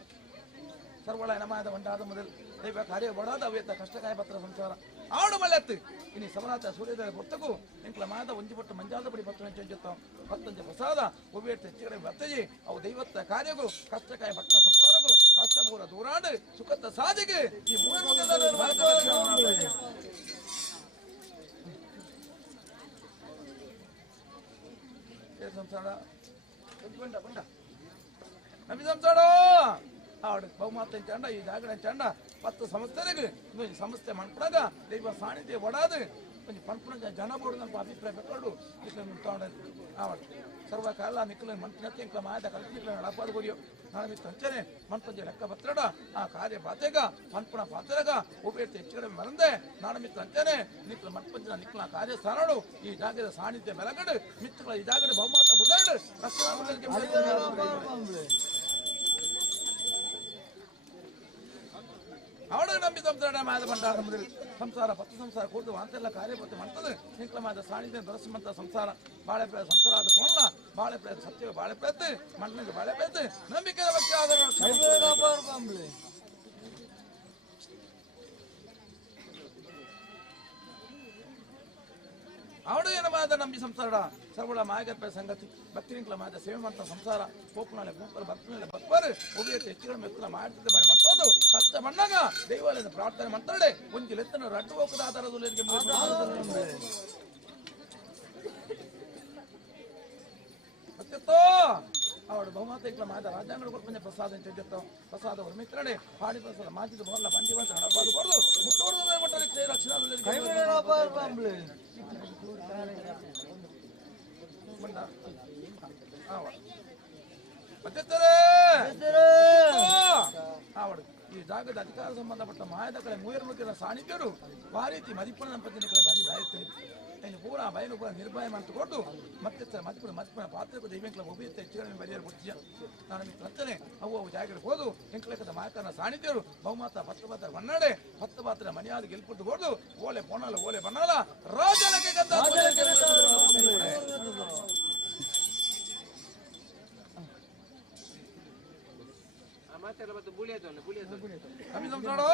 ಸರ್ವಳ ನಮಾದ ಬಂಡಾದ ಮೊದಲು ದೈವ ಕಾರ್ಯ ಬಡಾದ ಅವೇತ ಕಷ್ಟಕಾಯ ಪತ್ರ ಸಂಸಾರ ಆಡು ಮಳೆತ್ತು ಇನಿ ಸಮನಾಥ ಸೂರ್ಯೋದಯ ಹೊತ್ತಗೂ ಇಂಕ್ಲ ಮಾದ ಒಂಜಿಪಟ್ಟು ಮಂಜಾದ ಬಡಿ ಪತ್ರ ಚೆಂಜುತ್ತಾಂ ಪತ್ತಂಜ ಪ್ರಸಾದ ಒಬ್ಬೇಟ್ ಹೆಚ್ಚಿಗಡೆ ಬರ್ತಜಿ ಅವು ದೈವತ್ತ ಕಾರ್ಯಗಳು ಕಷ್ಟಕಾಯ ಪತ್ರ ಸಂಸಾರಗಳು ಕಷ್ಟಪೂರ ದೂರಾಡು ಸುಖದ ಸಾಧಿಗೆ ಈ ಮೂರು ಸಂಸಾರ ಬಂಡ ನಮ್ಮಿ ಸಂಸಾರ ಆಡು ಬಹುಮಾತ ಚಂಡ ಈ ಜಾಗಡ ಚಂಡ 10 ಸಂಸ್ಥೆಗೆ ಸಂಸ್ಥೆ ಮನ್ಪಡಾಗ ದೈವ ಸಾನ್ನಿಧ್ಯ ಒಡಾದು కొంచెం పనుకున్న జనబోడు నాకు అభిప్రాయం పెట్టాడు ఇట్లా ఉంటాడు ఆవాడు సర్వకాల నిక్కులు మంచినట్టు ఇంకా మాయద కలిపి నడపాదు కొరియో ನಾನು ಮಿತ್ರ ಹಂಚನೆ ಮನ್ಪಂಜೆ ಲೆಕ್ಕ ಬತ್ತಡ ಆ ಕಾರ್ಯ ಬಾತೆಗ ಮನ್ಪುಣ ಪಾತ್ರಗ ಉಪೇಟ್ ಹೆಚ್ಚಿಗಡೆ ಮರಂದೆ ನಾನು ಮಿತ್ರ ಹಂಚನೆ ನಿಕ್ಲ ಮನ್ಪಂಜನ ನಿಕ್ಲ ಕಾರ್ಯ ಸ್ಥಾನಡು ಈ ಜಾಗದ ಸಾನ್ನಿಧ್ಯ ಬೆಳಗಡು ಮಿತ್ರಗಳ ಈ ಜಾಗದ ಬಹುಮಾತ ಬುದಾಡು ಅವಳು ನಂಬಿ ಸಂಸಾರ ಮಾದ ಭಂಡಾರ ಸಂಸಾರ 10 ಸಂಸಾರ ಕೂಡಿದು ಅಂತೆಲ್ಲ ಕಾರ್ಯಪತಿ ಮಾಡ್ತದೆ ನಿಂಕ್ಲ ಮಾದ ಸಾನ್ನಿಧ್ಯ ದೊರಸಿಮಂತ ಸಂಸಾರ ಬಾಳೆ ಪ್ರೇತ ಸಂಸಾರ ಆದ ಕೊಲ್ಲ ಬಾಳೆ ಪ್ರೇತ ಸತ್ಯ ಬಾಳೆ ಪ್ರೇತ ಮಣ್ಣಿಗೆ ಬಾಳೆ ಪ್ರೇತ ನಂಬಿಕೆ ಬಗ್ಗೆ ಆಧಾರ ಅವಳು ಏನು ಮಾದ ನಂಬಿ ಸಂಸಾರ ಸರ್ವಳ ಮಾಯಗರ್ಭ ಸಂಗತಿ ಭಕ್ತಿನಿಂಕ್ಲ ಮಾದ ಸೇವೆ ಮಾಡ್ತಾ ಸಂಸಾರ ಕೋಪನಾಳೆ ಕೂಪರು ಭಕ್ತನಾಳೆ ಭಕ್ತರು ಉಭಯತೆ ಹೆಚ್ಚುಗಳ ಮೆತ್ತಲ ಮಾಡ್ತಿದ್ದೆ ಬಳಿ ಮಾಡ್ತೋದು ಕಷ್ಟ ಮಣ್ಣಾಗ ದೈವಾಲಯದ ಪ್ರಾರ್ಥನೆ ಮಾಡ್ತಾಳೆ ಒಂಜಿ ಲೆತ್ತನ ರಡ್ಡು ಹೋಗದ ಆಧಾರದಲ್ಲಿ ಮತ್ತಿತ್ತೋ ಅವಳು ಬಹುಮತ ಇಕ್ಲ ಮಾದ ರಾಜ್ಯಾಂಗಗಳು ಕೊಟ್ಟು ಪ್ರಸಾದ ಅಂತ చెప్తాం ಪ್ರಸಾದ ಅವ್ರ ಮಿತ್ರಡೆ ಪಾಡಿ ಪ್ರಸಾದ ಮಾತಿದ ಬೋರ್ಲ ಬಂಡಿ ಬಂತ ಹಡಬಾದು ಕೊಡು ಮುಟ್ಟೋಡದ ಮಟ್ಟಕ್ಕೆ ರಕ್ಷಣಾದಲ್ಲಿ ಆವಡು ಈ ಜಾಗದ ಅಧಿಕಾರ ಸಂಬಂಧಪಟ್ಟ ಮಾಯದ ಕಡೆ ಮೂಯರ್ಮುಖದ ಸಾನ್ನಿಧ್ಯರು ಆ ರೀತಿ ಮದಿಪ್ಪನ ದಂಪತಿನ ಕಡೆ ಬಾರಿ ಬಾಯುತ್ತೆ ಇನ್ನು ಪೂರ ಬಯಲು ಪೂರ ನಿರ್ಭಯ ಅಂತ ಕೊಟ್ಟು ಮತ್ತೆ ಮತ್ತಿಪ್ಪನ ಪಾತ್ರಕ್ಕೂ ದೈವ್ಯಂಕ್ಲ ಒಬ್ಬ ಹೆಚ್ಚುಗಳನ್ನು ಬರೆಯಲು ಕೊಡ್ತೀಯ ನಾನು ಮಿತ್ರ ಹಂಚನೆ ಅವು ಜಾಗಕ್ಕೆ ಹೋದು ಎಂಕ್ಲೆಕ್ಕದ ಮಾಯಕನ ಸಾನ್ನಿಧ್ಯರು ಬಹುಮಾತ 10 ಪಾತ್ರ ಬಣ್ಣಾಡೆ 10 ಪಾತ್ರ ಮನೆಯಾದ ಗೆಲ್ಪಟ್ಟು ಕೊಡ್ದು ಓಲೆ ಪೊಣಾಲ ಓಲೆ ಬಣ್ಣಾಲ ರಾಜನಕ್ಕೆ ಕಮ್ಮಿ ಸಂಸಾರೋ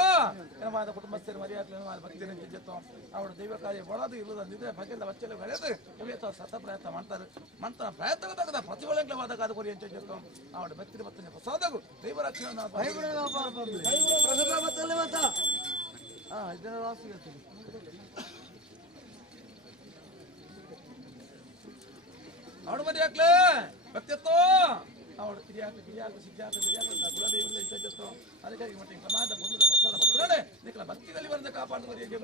ಏನಮಾದ ಕುಟುಂಬಸ್ಥರು ಮರ್ಯಾದೆ ಭಕ್ತಿನ చెప్తాం ఆవిడ దైవ కార్య బడదు ఇల్లు నిద్ర భక్తుల వచ్చేలు వెళ్ళదు ఇవేతో సత ప్రయత్న ಮಾಡ್ತಾರೆ ಮಂತ್ರ ಪ್ರಯತ್ನ ತಗದ ಪ್ರತಿಫಲಕ್ಕೆ ವಾದ ಕಾದು ಕೊರಿ ಅಂತ చెప్తాం ఆవిడ భక్తిని భక్తిని ప్రసాదకు దైవ రక్షణ ಇದರ ವಾಸಿಗೆ ఆవిడ మరి అట్లే భక్తితో ಅವಳು ಕಿರಿಯಾಕ ಸಿದ್ಧಾಕ ಕುಲದೇವಿಲ್ಲ ಇಂತ చెప్తాం ಅದಕ್ಕಾಗಿ ಮತ್ತೆ ಪ್ರಮಾದ ಪುಣ್ಯದ ಪ್ರಸಾದ ಭಕ್ತರೇ ನಿಖಲ ಭಕ್ತಿಯಲ್ಲಿ ಬಂದ ಕಾಪಾಡುವರಿಗೆ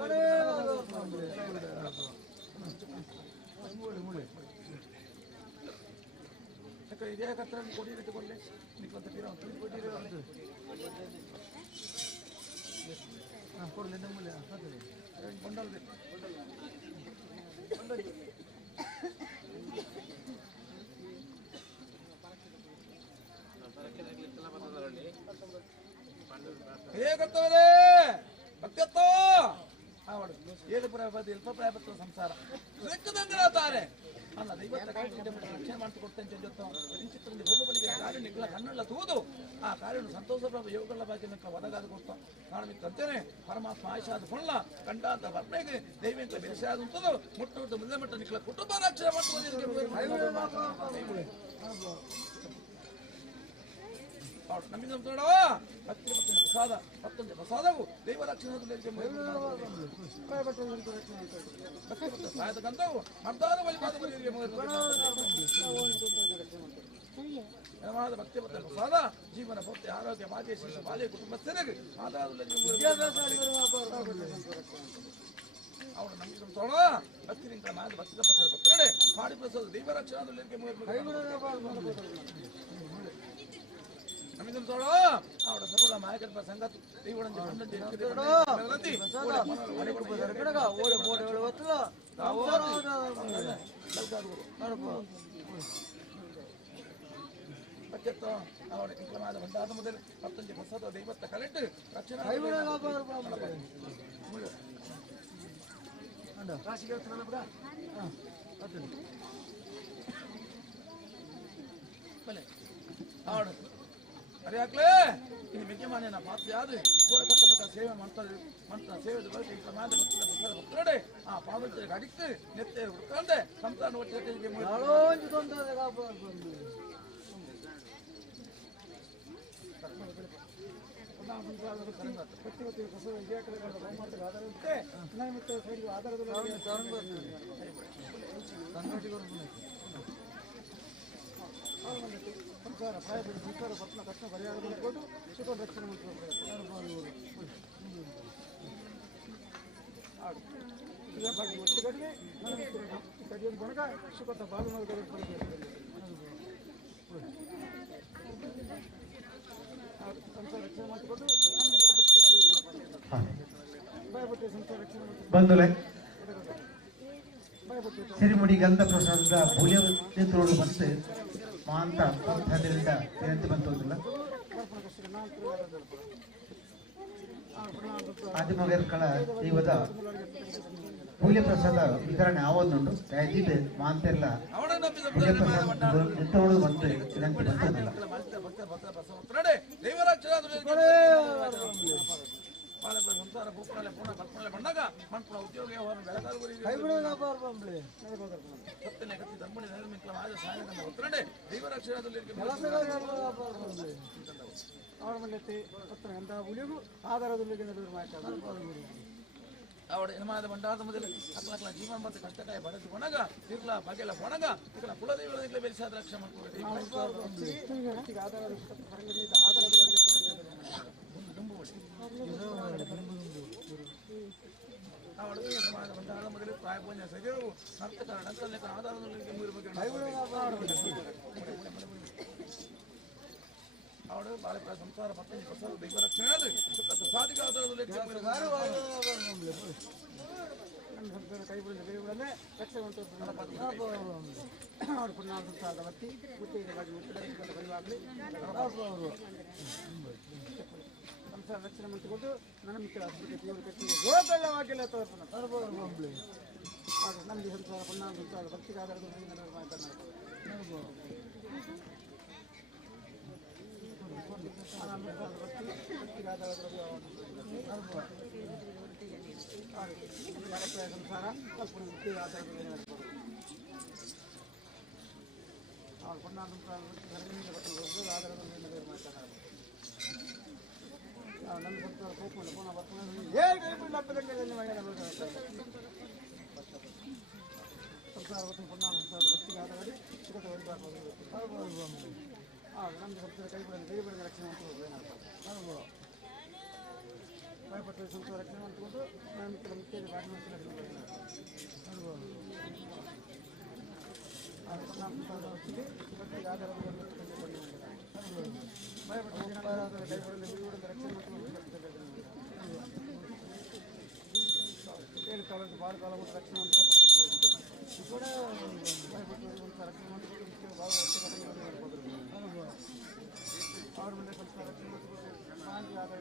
ಇದೇ ಕತ್ರ ಕೊಡಿ ಕೊಡಲಿ ನಿಖಂತ ಕೊಡಲಿ ನಮ್ಮಲ್ಲಿ ಕೊಂಡಲ್ ಬೇಕು ಹೇಗೆ ಕರ್ತವ್ಯದೇ ಏಳು ಪ್ರಾಯಪದ ಅಲ್ಪ ಪ್ರಾಯಪತ್ರ ಸಂಸಾರ ಲೆಕ್ಕದಂಗಳಾತಾರೆ ಅಲ್ಲ ದೈವತ್ತ ರಕ್ಷಣೆ ಮಾಡ್ತು ಕೊಡ್ತೇನೆ ಚಿತ್ರದಲ್ಲಿ ಬೋಗಬಲಿಗೆ ಕಾರ್ಯ ನಿಕ್ಕಲ ಕಣ್ಣುಳ್ಳ ತೂದು ಆ ಕಾರ್ಯವನ್ನು ಸಂತೋಷ ಯೋಗಗಳ ಬಗ್ಗೆ ನಿಕ್ಕ ಒದಗಾದ ಕೊಡ್ತ ಕಾಣಮಿತ್ತಂತೇನೆ ಪರಮಾತ್ಮ ಆಯುಷಾದ ಹೊಳ್ಳ ಕಂಡಾಂತ ಬರ್ಮೆಗೆ ದೈವಂತ ಬೆರೆಸಾದಂಥದ್ದು ಮುಟ್ಟುವುದು ಮುಂದೆ ಮಟ್ಟ ನಿಕ್ಕಲ ಕುಟುಂಬ ರಕ್ಷಣೆ ಮಾಡ್ಕೊಂಡು ನಮ್ಮಿಂದ ನೋಡವ ಹತ್ತಿರ ಪ್ರಸಾದ ಮತ್ತೊಂದು ಪ್ರಸಾದವು ದೈವ ರಕ್ಷಣೆ ಸಹಾಯದ ಗಂಧವು ಅರ್ಧಾದ ಬಲಿಪಾದ ಭಕ್ತಿ ಮತ್ತು ಪ್ರಸಾದ ಜೀವನ ಭಕ್ತಿ ಆರೋಗ್ಯ ಭಾಗ್ಯ ಶಿಕ್ಷಣ ಬಾಲ್ಯ ಕುಟುಂಬಸ್ಥರಿಗೆ ಅವರು ನಮ್ಗೆ ತೋಳ ಭಕ್ತಿ ನಿಂತ ಮಾದ ಭಕ್ತಿದ ಪ್ರಸಾದ ಭಕ್ತರಡೆ ಮಾಡಿ ಪ್ರಸಾದ ದೈವ ರಕ್ಷಣೆ ನಮ್ಮಿಂದ ತೋಳ ಅವರ ಸಕಲ ಮಾಯಕಲ್ಪ ಸಂಗತ ದೈವಡಂಜಿ ಬಂದಂಜಿ ಪಚ್ಚತ್ತು ಅವರ ಇಂಕ್ಲಮಾದ ಬಂದಾದ ಮೊದಲು ಮತ್ತೊಂದು ಪ್ರಸಾದ ದೈವತ್ತ ಕಲೆಕ್ಟ್ ರಕ್ಷಣೆ ಅವಳು ಅರೆ ಹಾಕ್ಲೇ ಇನ್ನು ಮಿಜ್ಜಮಾನೆ ನಾ ಪಾತ್ರ ಯಾವ್ದು ಕೋರ ಕಟ್ಟಬೇಕ ಸೇವೆ ಮಾಡ್ತಾರೆ ಸೇವೆದ ಬಗ್ಗೆ ಇಂಕ್ಲಮಾದ ಪ್ರಸಾದ ಭಕ್ತರಡೆ ಆ ಪಾವತಿಗೆ ಅಡಿಕ್ತು ನೆತ್ತೆ ಹುಡ್ಕೊಂಡೆ ಸಂತಾನ ಒಟ್ಟಿಗೆ ಬಂಧುಲೆ ಸಿರಿಮುಡಿ ಗಂಧ ಪ್ರಸಾದದ ಬುಲಿಯ ನೇತೃಗಳು ಬಂದು ಮಾಂತ ಅದರಿಂದ ವಿನಂತಿ ಬಂತೋದಿಲ್ಲ ಆದಿಮಗರ್ಕಳ ದೈವದ ಬುಲಿಯ ಪ್ರಸಾದ ವಿತರಣೆ ಆವೊಂದುಂಡು ದಯದಿದ್ದು ಮಾಂತೆಲ್ಲ ಬುಲಿಯ ಪ್ರಸಾದ ನಿಂತವಳು ಬಂದು ವಿನಂತಿ ಬಂತೋದಿಲ್ಲ ಸಂಸಾರ ಭೂಪಣಲೆ ಪೂರ್ಣ ಕಲ್ಪನೆ ಬಂದಾಗ ಮಣ್ಪುಣ ಉದ್ಯೋಗ ಸತ್ತನೆ ಕತ್ತಿ ಧರ್ಮಣಿ ನಿರ್ಮಿತ ಮಾಜ ಸಾಯನ ಒತ್ತರಡೆ ದೈವ ರಕ್ಷಣದಲ್ಲಿ ಅವಡ ಎನಮಾದ ಬಂಡಾದ ಮೊದಲು ಅಕ್ಲಕ್ಲ ಜೀವನ ಮತ್ತು ಕಷ್ಟಕಾಯ ಬಡದು ಕೊನಗ ಇರ್ಲ ಬಗೆಲ ಕೊನಗ ಇಕಲ ಕುಲದೈವದ ಬೆಳೆಸಾದ ರಕ್ಷಣೆ ಮಾಡ್ಕೊಂಡು ಮೊದಲು ಪ್ರಾಯ ಪೂಜೆ ಸಜೆವು ನರ್ತಕ ನಂತರಕ್ಕೆ ಆಧಾರದಲ್ಲಿ ಅವಳು ಬಾಳಿಕ ಸಂಸಾರ ಪತ್ನಿ ಪ್ರಸಾದ ದೈವ ರಕ್ಷಣೆ ಸಾಧಿಕ ಆಧಾರದಲ್ಲಿ ಕೈ ಬಿಡಿದ ದೇವರನ್ನೇ ರಕ್ಷಣೆ ಭಕ್ತಿ ಸಂಸಾರ ರಕ್ಷಣೆ ಮಾಡಿಕೊಂಡು ನನ್ನ ಮಿತ್ರ ದೇವರು ಕಟ್ಟಿಗೆ ಗೋಪೆಲ್ಲವಾಗಿಲ್ಲ ತೋರ್ಪಣೆ ನಮಗೆ ಸಂಸಾರ ಪುಣ್ಯ ಸಂಸಾರ ಭಕ್ತಿಗೆ ಆಧಾರದ ಸಂಸಾರ ನನ್ನ ಸಂಸಾರ ಹೋಗ್ಕೊಂಡು ಪುನಃ ಸಂಸಾರ ಪುನಃ ಸಂಸಾರ ಭಕ್ತಿಗೆ ಆಧಾರದಲ್ಲಿ ಸಿಗತ್ತೆ ನಮ್ಗೆ ಸಂಸಾರ ಕೈ ಬಿಡೋದು ರಕ್ಷಣೆ ಮಾಡ್ಕೊಂಡು ಭಯಪಟ್ಟ ಸಂಸಾರ ರಕ್ಷಣೆ ಮಾಡ್ಕೊಂಡು ನಾನು ಮುಖ್ಯ ಭಕ್ತಿಗೆ ಆಧಾರದಲ್ಲಿ ಏಳು ಕಾಲದ ಭಾಳ ಕಾಲ ಮತ್ತು ರಕ್ಷಣೆ ಕೂಡ ರಕ್ಷಣೆ ಮಾಡಿಕೊಂಡು ಭಾಳ ಅವ್ರ ಮೇಲೆ ಸ್ವಲ್ಪ ರಕ್ಷಣೆ ಆಧಾರ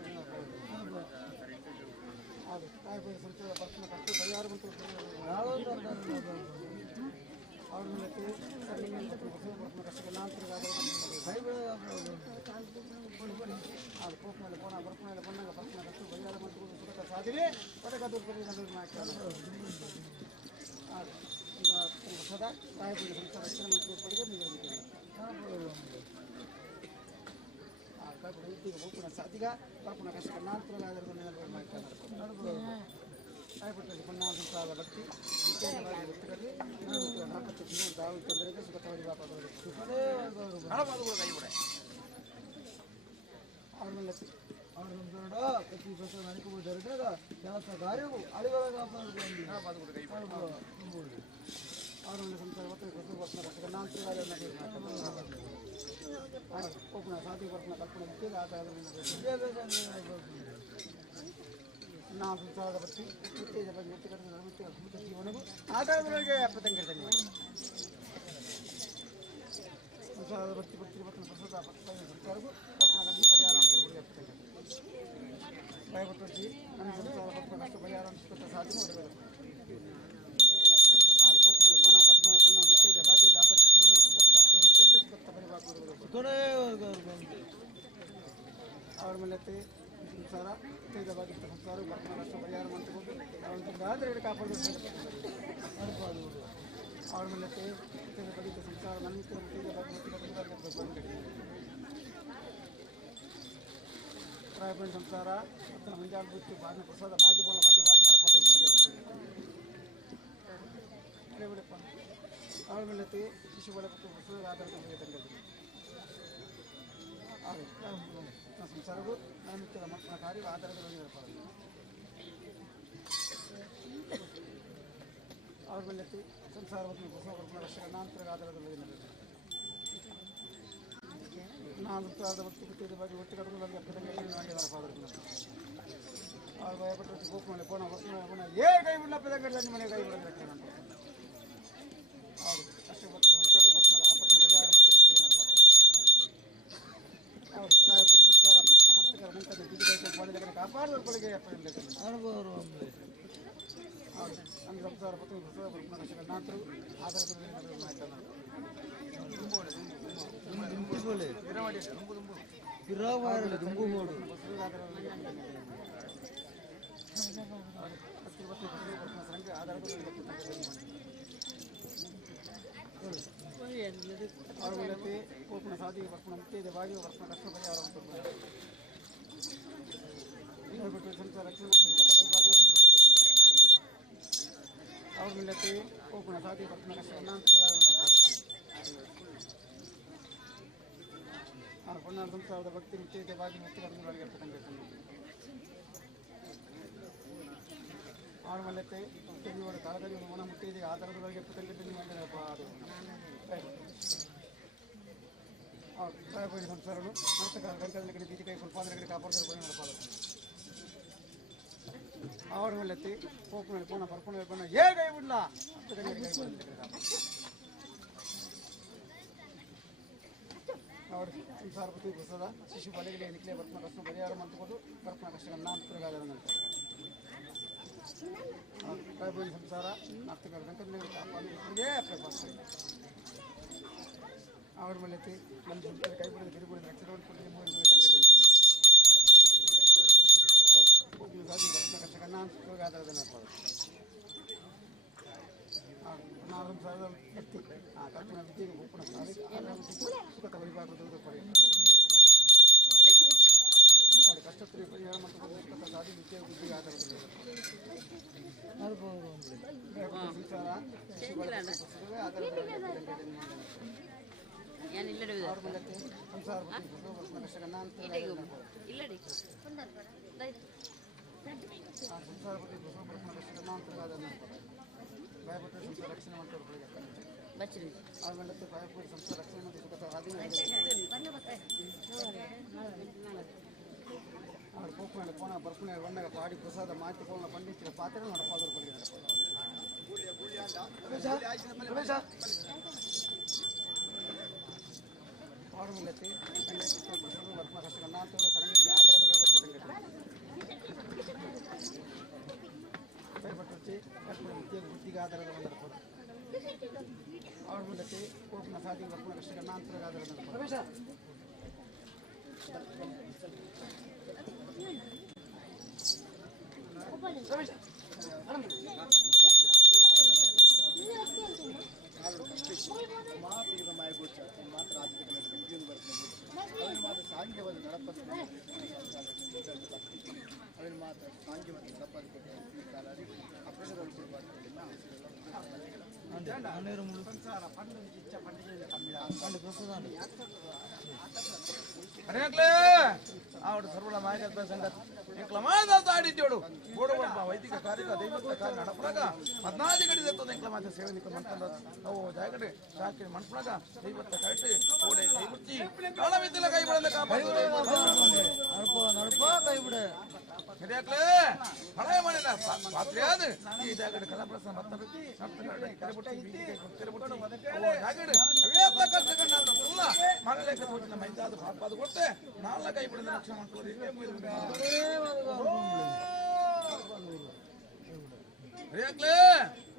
ಅದು ಕಾಯಿಪಲ್ಲೆ ಸಂಚಾರ ಬರ್ತಿನ ಕಷ್ಟ ಪರಿಹಾರ ಬಂತು ಅವ್ರ ಮೇಲೆ ಕಷ್ಟಕ್ಕೆ ನಾಲ್ಕು ಅದು ಕೋಪ್ನಲ್ಲಿ ಪೋಣ ಬರ್ಪಣೆಲ್ಲ ಬಂದಾಗ ಬರ್ತಿನ ಕಷ್ಟ ಪರಿಹಾರ ಬಂತು ಸುಖ ಸಾಧಿವೆ ಪಟಕದ್ದು ಸದಾ ಕಾಯಿಪಲ್ಲೆ ಸಂಚಾರ ರಕ್ಷಣೆ ಮಂತ್ರಿಗಳಿಗೆ ಮುಂದುವರಿಕೆ ಹೋಗ್ಬಿಡ ಸಾಧಿಗ ಬರ್ಪಣ ಕಷ್ಟ ನಾಲ್ಕು ಕಾಯಿಪಟ್ಟಲ್ಲಿ ಪನ್ನಾರು ಸಾಲ ಬಟ್ಟಿ ವ್ಯಕ್ತಿಗಳಲ್ಲಿ ನಾಲ್ಕು ಜೀವನ ತಾವು ತೊಂದರೆಗೆ ಸುಖವಾಗಿ ಅವ್ರ ಮೇಲೆ ಅವ್ರ ಪ್ರತಿ ವರ್ಷ ನಡಕಬಹುದಾದ ಕೆಲಸ ಕಾರ್ಯವು ಅಳಿಗಳ ಅವ್ರ ಮೇಲೆ ಸಂಸಾರ ವರ್ಷ ಕೋಪಣ ಸಾಧಿ ಬರ್ಪಣ ಕಲ್ಪನೆ ಮುಖ್ಯ ನಾವು ಸಂಸಾರದ ಬತ್ತಿ ಉತ್ತೇಜ ಬಗ್ಗೆ ವ್ಯಕ್ತಿಗತ ಜೀವನವು ಆಧಾರದೊಳಗೆ 75 ಸಂಸಾರದ ಬತ್ತಿ ಪ್ರಸ್ತುತ ಸಂಸಾರವು ಕಲ್ಪನಾ ಪರಿಹಾರ ಭಯಪಟ್ಟು ನನ್ನ ಸಂಸಾರ ಕಷ್ಟ ಪರಿಹಾರ ಸಾಧನೆ ಮಾಡಬೇಕು ಕೋಪನಲ್ಲಿ ಕೋಣ ಬರ್ಪಣ ಬಣ್ಣ ಮುತ್ತೈದೆ ಬಾಗಿಲು ದಾಂಪತ್ಯ ಅವ್ರ ಮೇಲೆ ಸಂಸಾರ ಉತ್ತೇಜವಾಗಿದ್ದ ಸಂಸಾರ ಬರ್ಪಣ ಕಷ್ಟ ಪರಿಹಾರ ಮಾಡ್ಕೊಂಡು ಅವರ ಕಾಪಾಡಬೇಕು ಅವ್ರ ಮೇಲೆ ಉತ್ತೇಜ ಬಗಿದ್ದ ಸಂಸಾರ ನನ್ನ ಪ್ರಾಯಪಣ ಸಂಸಾರ ಮತ್ತು ಮುಂಜಾನೆ ಬಿಟ್ಟು ಬಾಗಿನ ಪ್ರಸಾದ ಮಾಧ್ಯಮ ಬಂಡಿ ಬಾಗಿನ ಬಿಡಪ್ಪ ಅವ್ರ ಮೇಲೆ ಶಿಶು ಬಳಪಟ್ಟು ಪ್ರಸಾದ ಆಧಾರದ ಮೇಲೆ ತಂದಿದ್ದು ಸಂಸಾರವು ನೈಮಿತ್ಯದ ಮಕ್ಕಳ ಕಾರ್ಯ ಆಧಾರದ ಮೇಲೆ ನಡ್ಕೊಳ್ಳೋದು ಅವ್ರ ಮೇಲೆ ಸಂಸಾರವನ್ನು ಹೊಸ ವರ್ಷಗಳ ನಂತರ ಆಧಾರದ ಮೇಲೆ ನಡೆಯುತ್ತದೆ ನಾಲ್ಕು ಆದ ವಸ್ತುಗಳ ಬಗ್ಗೆ ಒಟ್ಟಿಗೆ ಮಾಡಿದ್ದಾರೆ ಫಾದರ್ ಅವ್ರು ಭಯಪಟ್ಟು ಗೋಪುರ ಕೋಣ ವಸ್ತುನ ಏ ಕೈ ಬಿಡಲ್ಲ ಪೆದಗಡ್ಡ ನಿಮ್ಮ ಮನೆ ಕೈ ಬಿಡೋದು ಅವರು ಕಷ್ಟಪಟ್ಟು ಸಂಸಾರ ಬರ್ತದೆ ಆಪತ್ತಿನ ಪರಿಹಾರ ಅವರು ಕಾಯಪಡಿ ಸಂಸಾರ ಆರ್ಥಿಕ ನಂತರ ಬೀದಿಗೆ ಮಾಡಿದ ಕಾಪಾಡುವ ಕೊಳಗೆ ಅನುಭವ ಅವರು ನನ್ನ ಸಂಸಾರ ಪತ್ನಿ ಕಷ್ಟಗಳ ನಂತರ ಆಧಾರದ ಮೇಲೆ ಮಾಹಿತಿ ಕೋಪಣ ಸಾಧಿ ಬರ್ಪಣ ಮುತ್ತೈದೆ ಬಾಗಿ ಬರ್ಪಣ ಕಷ್ಟ ಪರಿಹಾರ ಸಂಸಾರ ರಕ್ಷಣೆ ಅವ್ರ ಮೇಲೆ ಕೋಪಣ ಸಾಧಿ ಬರ್ಪಣ ಕಷ್ಟ ಪೊನ್ನಾರು ಸಂಸಾರದ ಭಕ್ತಿ ಮುತ್ತೈದೆ ಬಾಗಿ ಮುತ್ತಿಗೆ ಅವ್ರ ಮೇಲೆ ತೆಂಗಿನ ಕಾಲದಲ್ಲಿ ಮನ ಮುತ್ತೈದೆ ಆಧಾರದೊಳಗೆ ಅವ್ರು ಸಂಸಾರನು ಗಂಟದಲ್ಲಿ ಕಡೆ ಬೀದಿ ಕೈ ಸ್ವಲ್ಪ ಕಡೆ ಕಾಪಾಡಿದ್ರೆ ನಡಪಾದ ಅವ್ರ ಮೇಲೆ ಕೋಪನಲ್ಲಿ ಪೋಣ ಬರ್ಪಣ ಬಣ್ಣ ಏ ಕೈ ಬಿಡ್ಲ ಅವ್ರ ಸಂಸಾರ ಪತಿ ಪ್ರಸಾದ ಶಿಶು ಬಲೆಗಳಿಗೆ ನಿಕ್ಲೆ ಬರ್ಪಣ ಕಷ್ಟ ಪರಿಹಾರ ಮಾಡ್ಕೋದು ಬರ್ಪಣ ಕಷ್ಟಗಳ ನಂತರ ಕಾಯಿಪಲ್ಲೆ ಸಂಸಾರ ಆರ್ಥಿಕ ಗಂಟೆ ಕಾಪಾಡಿಗೆ ಅವ್ರ ಮೇಲೆ ನಮ್ಮ ಸಂಸಾರ ಕೈ ಬಿಡೋದು ಗಿರಿಬಿಡಿದ ರಕ್ಷಣೆ ಸಾಧಿ ಬರ್ಪಣ ಕಷ್ಟಗಳ ನಂತರ ಆಧಾರದ ನಾವು ಸಂಸಾರದ ವ್ಯಕ್ತಿ ಕಲ್ಪನಾ ವಿದ್ಯೆಗೆ ಒಪ್ಪಣ ಸುಖ ಪರಿಪಾಲದ ಪಡೆ ಅವ್ರ ಕಷ್ಟಕ್ಕೆ ಪರಿಹಾರ ಮತ್ತು ಸಾಧಿ ವಿದ್ಯೆ ಬುದ್ಧಿಗೆ ಆಧಾರದ ಭಯಪಟ್ಟು ಸಂಸಾರ ರಕ್ಷಣೆ ಮಾಡ್ತಾರೆ ಆಮೇಲೆ ಭಯಪಟ್ಟು ಸಂಸಾರ ರಕ್ಷಣೆ ಮತ್ತು ಸುಖ ಅವ್ರ ಕೋಪಣ ಕೋಣ ಬರ್ಪಣೆ ಬಂದಾಗ ಪಾಡಿ ಪ್ರಸಾದ ಮಾತಿ ಕೋಣ ಪಂಡಿತರ ಪಾತ್ರ ನಡಪಾದ್ರ ಬಗ್ಗೆ ಅವ್ರ ಮೇಲೆ ಬರ್ಪಣ ಕಷ್ಟ ಸರಂಗಿ ಆಧಾರದೊಳಗೆ ಆಧಾರದ ಬಂದರೆ ಕೂಡ ಅವ್ರ ಮೂಲಕ ಕೋಪನ ಸಾಧಿ ಬಪ್ಪನ ಕಷ್ಟ ನಾಂತರ ಆಧಾರದ ಪ್ರವೇಶ ಪ್ರವೇಶ ಮಾತಿಗೆ ಮಾಯಗೋಚ ಮಾತ್ರ ರಾಜ್ಯದ ಅವನ ಮಾತ್ರ ಸಾಂಗ್ಯವಾದ ನಡಪದ ಅವನ ಮಾತ್ರ ಸಾಂಗ್ಯವಾದ ನಡಪದ ಈ ಕಾಲ ಅಪ್ರಸರಗಳು ಸಂಸಾರ ಪಂಡು ಇಚ್ಛ ಪಂಡಿಗೆ ಕಮ್ಮಿ ಅನೇಕ್ಲೇ ಆವಡ ಸರ್ವಳ ಮಾಯಕ ಸಂಗತಿ ಎಂಕ್ಲ ಮಾದ ಆಡಿದ್ಯೋಡು ಗೋಡವಪ್ಪ ವೈದಿಕ ಕಾರ್ಯ ದೈವತ್ವ ಕಾರ್ಯ ನಡಪನಾಗ 14 ಗಡಿ ದತ್ತದ ಎಂಕ್ಲ ಮಾತ ಸೇವನಿಕ ಮಂತಂದ ಅವು ಜಾಗಡೆ ಶಾಕೆ ಮನ್ಪನಾಗ ದೈವತ್ವ ಕರೆಕ್ಟ್ ಗೋಡೆ ಕೈ ಮುಚ್ಚಿ ಕಾಳವಿದ್ದಿಲ್ಲ ಕೈ ಬಿಡಲ್ಲ ಕಾಪಾಡು ನಡಪ ಕೈ ಬಿಡ ಅನೇಕ್ಲೇ ಹಳೆ ಮಾಡಿಲ್ಲ ಪಾತ್ರೆಯಾದ ಈ ಜಾಗಡೆ ಕಲಾಪ್ರಸನ್ನ ಮತ್ತಬೇಕು ನರ್ತನ ಕರೆಬಿಟ್ಟು ಜಾಗಡೆ ಅವೇತ ಕಷ್ಟಕಣ್ಣ ಫುಲ್ಲ ಮನಲೇಕ ತೋಚಿನ ಮೈದಾದ ಪಾಪಾದ ಕೊಟ್ಟೆ ನಾಲ್ಕ ಕೈ ಬಿಡದ ರಕ್ಷಣೆ ಮಾಡ್ಕೊಳ್ಳಿ ಅರಿಯಾಕ್ಲೇ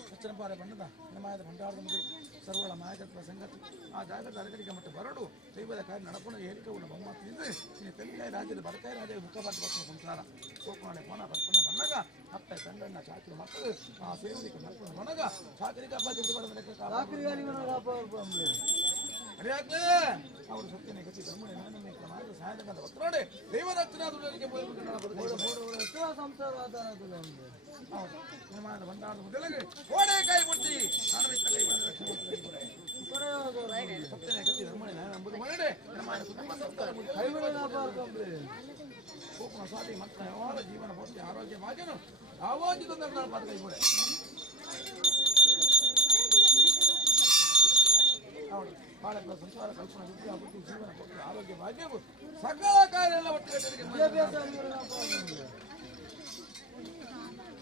ಹೆಚ್ಚಿನ ಪಾರೆ ಬಣ್ಣದ ನಿಮಾಯದ ಭಂಡಾರದ ಮುಂದೆ ಸರ್ವಳ ಮಾಯಕತ್ವ ಸಂಗತಿ ಆ ಜಾಗದ ಅರಗರಿಗೆ ಮಟ್ಟ ಬರಡು ದೈವದ ಕಾರ್ಯ ನಡಪುಣ ಹೇಳಿಕೆ ಉಣ್ಣ ಬೊಮ್ಮತ್ತಿದ್ದು ನೀನು ತೆಲುಗಾಯಿ ರಾಜ್ಯದ ಬಡಕಾಯಿ ರಾಜ್ಯ ಮುಖಪಾಠ ಬರ್ತನ ಸಂಸಾರ ಕೋಪಣೆ ಪೋಣ ಬರ್ಪಣೆ ಬಣ್ಣಗ ಅಪ್ಪ ಕಂಡಣ್ಣ ಚಾಕರಿ ಮಕ್ಕಳು ಆ ಸೇವನಿಗೆ ಮಕ್ಕಳು ಬಣ್ಣಗ ಚಾಕರಿಗೆ ಹಬ್ಬ ಜೊತೆ ಅರಿಯಾಕ್ಲೇ ಅವರು ಸತ್ಯನೇ ಗತಿ ಧರ್ಮಣೆ ನನ್ನ ಮಾರ್ಗ ಸಹಾಯಕ ಒತ್ತಡೆ ದೈವ ರಕ್ಷಣಾ ದುಡಿಯಲಿಕ್ಕೆ ನಿಮಾಯದ ಭಂಡಾರದ ಮುಂದೆ ಗೋಡೆ ಕೈ ಮುಚ್ಚಿ ನಾನು ಕೈ ಸತ್ಯನೇ ಗತಿ ಧರ್ಮಣೆ ನಂಬುದು ಮನೆಡೆ ನಿಮಾಯದ ಕುಟುಂಬ ಕೋಪನ ಸಾಧಿ ಮತ್ತೆ ಯಾವಾಗ ಜೀವನ ಪೂರ್ತಿ ಆರೋಗ್ಯ ಭಾಗ್ಯನು ಆವಾಜು ತಂದ ಪದ ಕೈ ಗೋಡೆ ಅವಳು ಬಾಳಕ ಸಂಸಾರ ಕಲ್ಪನಾ ವಿದ್ಯಾ ಬುದ್ಧಿ ಜೀವನ ಪೂರ್ತಿ ಆರೋಗ್ಯ ಭಾಗ್ಯವು ಸಕಲ ಕಾರ್ಯ ಎಲ್ಲ ಒಟ್ಟಿಗೆ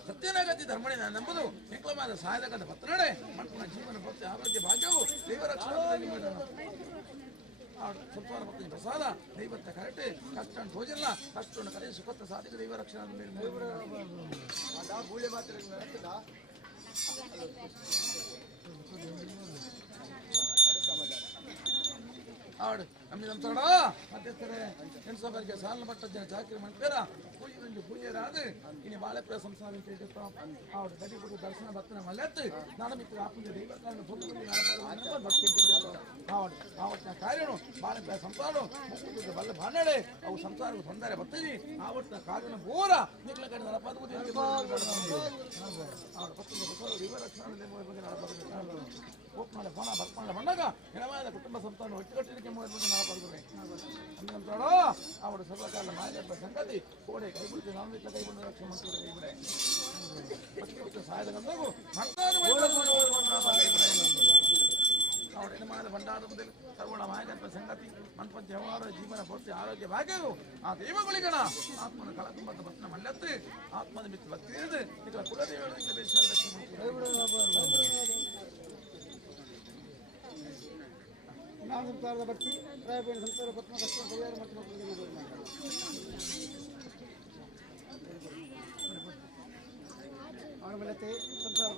ಸತ್ಯನಾಗತಿ ಧರ್ಮಣಿ ನಾನು ನಂಬುದು ಎಂಕ್ಲಮಾದ ಸಹಾಯಕದ ಪತ್ರಡೆ ಮಕ್ಕಳ ಜೀವನ ಪೂರ್ತಿ ಆರೋಗ್ಯ ಭಾಗ್ಯವು ದೈವ ರಕ್ಷಣೆ ಸಂಸಾರ ಪತ್ನಿ ಪ್ರಸಾದ ದೈವತ್ತ ಕರೆಕ್ಟೆ ಕಷ್ಟ ಭೋಜನ ಕಷ್ಟ ಕರೆ ಸುಖತ್ತ ಸಾಧಿಕ ದೈವ ರಕ್ಷಣೆ ಮೂಳೆ ಮಾತ್ರ ನಡೆಸಿದ ಆಡು ನಮ್ಗೆ ನಮ್ಮ ತಡ ಮಧ್ಯಸ್ಥರೇ ಹೆಣ್ಸೋಬರಿಗೆ ಸಾಲ ಮಟ್ಟ ಜನ ಚಾಕರಿ ಮಾಡ್ತಾರ ಪೂಜೆ ಪೂಜೆರಾದ ಇನ್ನು ಬಾಳೆಪುರ ಸಂಸಾರ ಆಡು ಗಡಿ ಕೊಟ್ಟು ದರ್ಶನ ಭಕ್ತನ ಮಲ್ಲೆತ್ತು ನಾನು ಮಿತ್ರ ಆಪುಂಜ ದೈವಕಾರಣ ಭಕ್ತಿ ಆವಡು ಆವತ್ತಿನ ಕಾರ್ಯನು ಬಾಳೆಪುರ ಸಂಸಾರ ಮುಕ್ಕು ಬಲ್ಲ ಬಾಣಡೆ ಅವು ಸಂಸಾರಕ್ಕೆ ತೊಂದರೆ ಬರ್ತೀವಿ ಆವತ್ತಿನ ಕಾರ್ಯನ ಬೋರ ನಿಕ್ಲ ಕಡೆ ನಡಪಾದ ಆವಡು ಪತ್ತು ದೈವ ರಕ್ಷಣೆ ಬಗ್ಗೆ ನಡಪಾದ ಕೋಪಮಾಲೆ ಪೋಣ ಬರ್ಪಣೆ ಬಂದಾಗ ಹೆಣಮಾಯದ ಕುಟುಂಬ ಸಂಸ್ಥಾನ ಒಟ್ಟುಗಟ್ಟಿಗೆ ಮೂಲಕ ನಡಪಾದ್ರೆ ಅಂತಾಡೋ ಅವಳು ಸರ್ವಕಾಲ ಮಾಯಕ ಸಂಗತಿ ಕೋಡೆ ಕೈ ಬಿಟ್ಟು ನಾವು ಕೈ ಬಂದ ರಕ್ಷಣೆ ಮಾಡ್ತಾರೆ ಕೈ ಬಿಡೆ ಸಹಾಯದ ಗಂಧವು ಅವಳು ಹೆಣಮಾಯದ ಭಂಡಾರದ ಮುಂದೆ ಸರ್ವಳ ಮಾಯಕ ಸಂಗತಿ ಮನ್ಪಂಚ ವ್ಯವಹಾರ ಜೀವನ ಪೂರ್ತಿ ಆರೋಗ್ಯ ಭಾಗ್ಯವು ಆ ದೈವಗಳಿಗಣ ಆತ್ಮನ ಕಳಕುಂಬದ ಭಕ್ತನ ಮಲ್ಲೆತ್ತು ಆತ್ಮದ ಮಿತ್ರ ಭಕ್ತಿ ಇಳಿದು ಈಗ ಕುಲದೇವರಿಗೆ ಬೇಯಿಸಿದ ರಕ್ಷಣೆ ನಾನು ಸಂಸಾರದ ಭಕ್ತಿ ರಾಯಬೇಣ ಸಂಸಾರ ಪತ್ಮ ಕಷ್ಟ ಪರಿಹಾರ ಮತ್ತು ಅವನ ಬೆಳತೆ ಸಂಸಾರ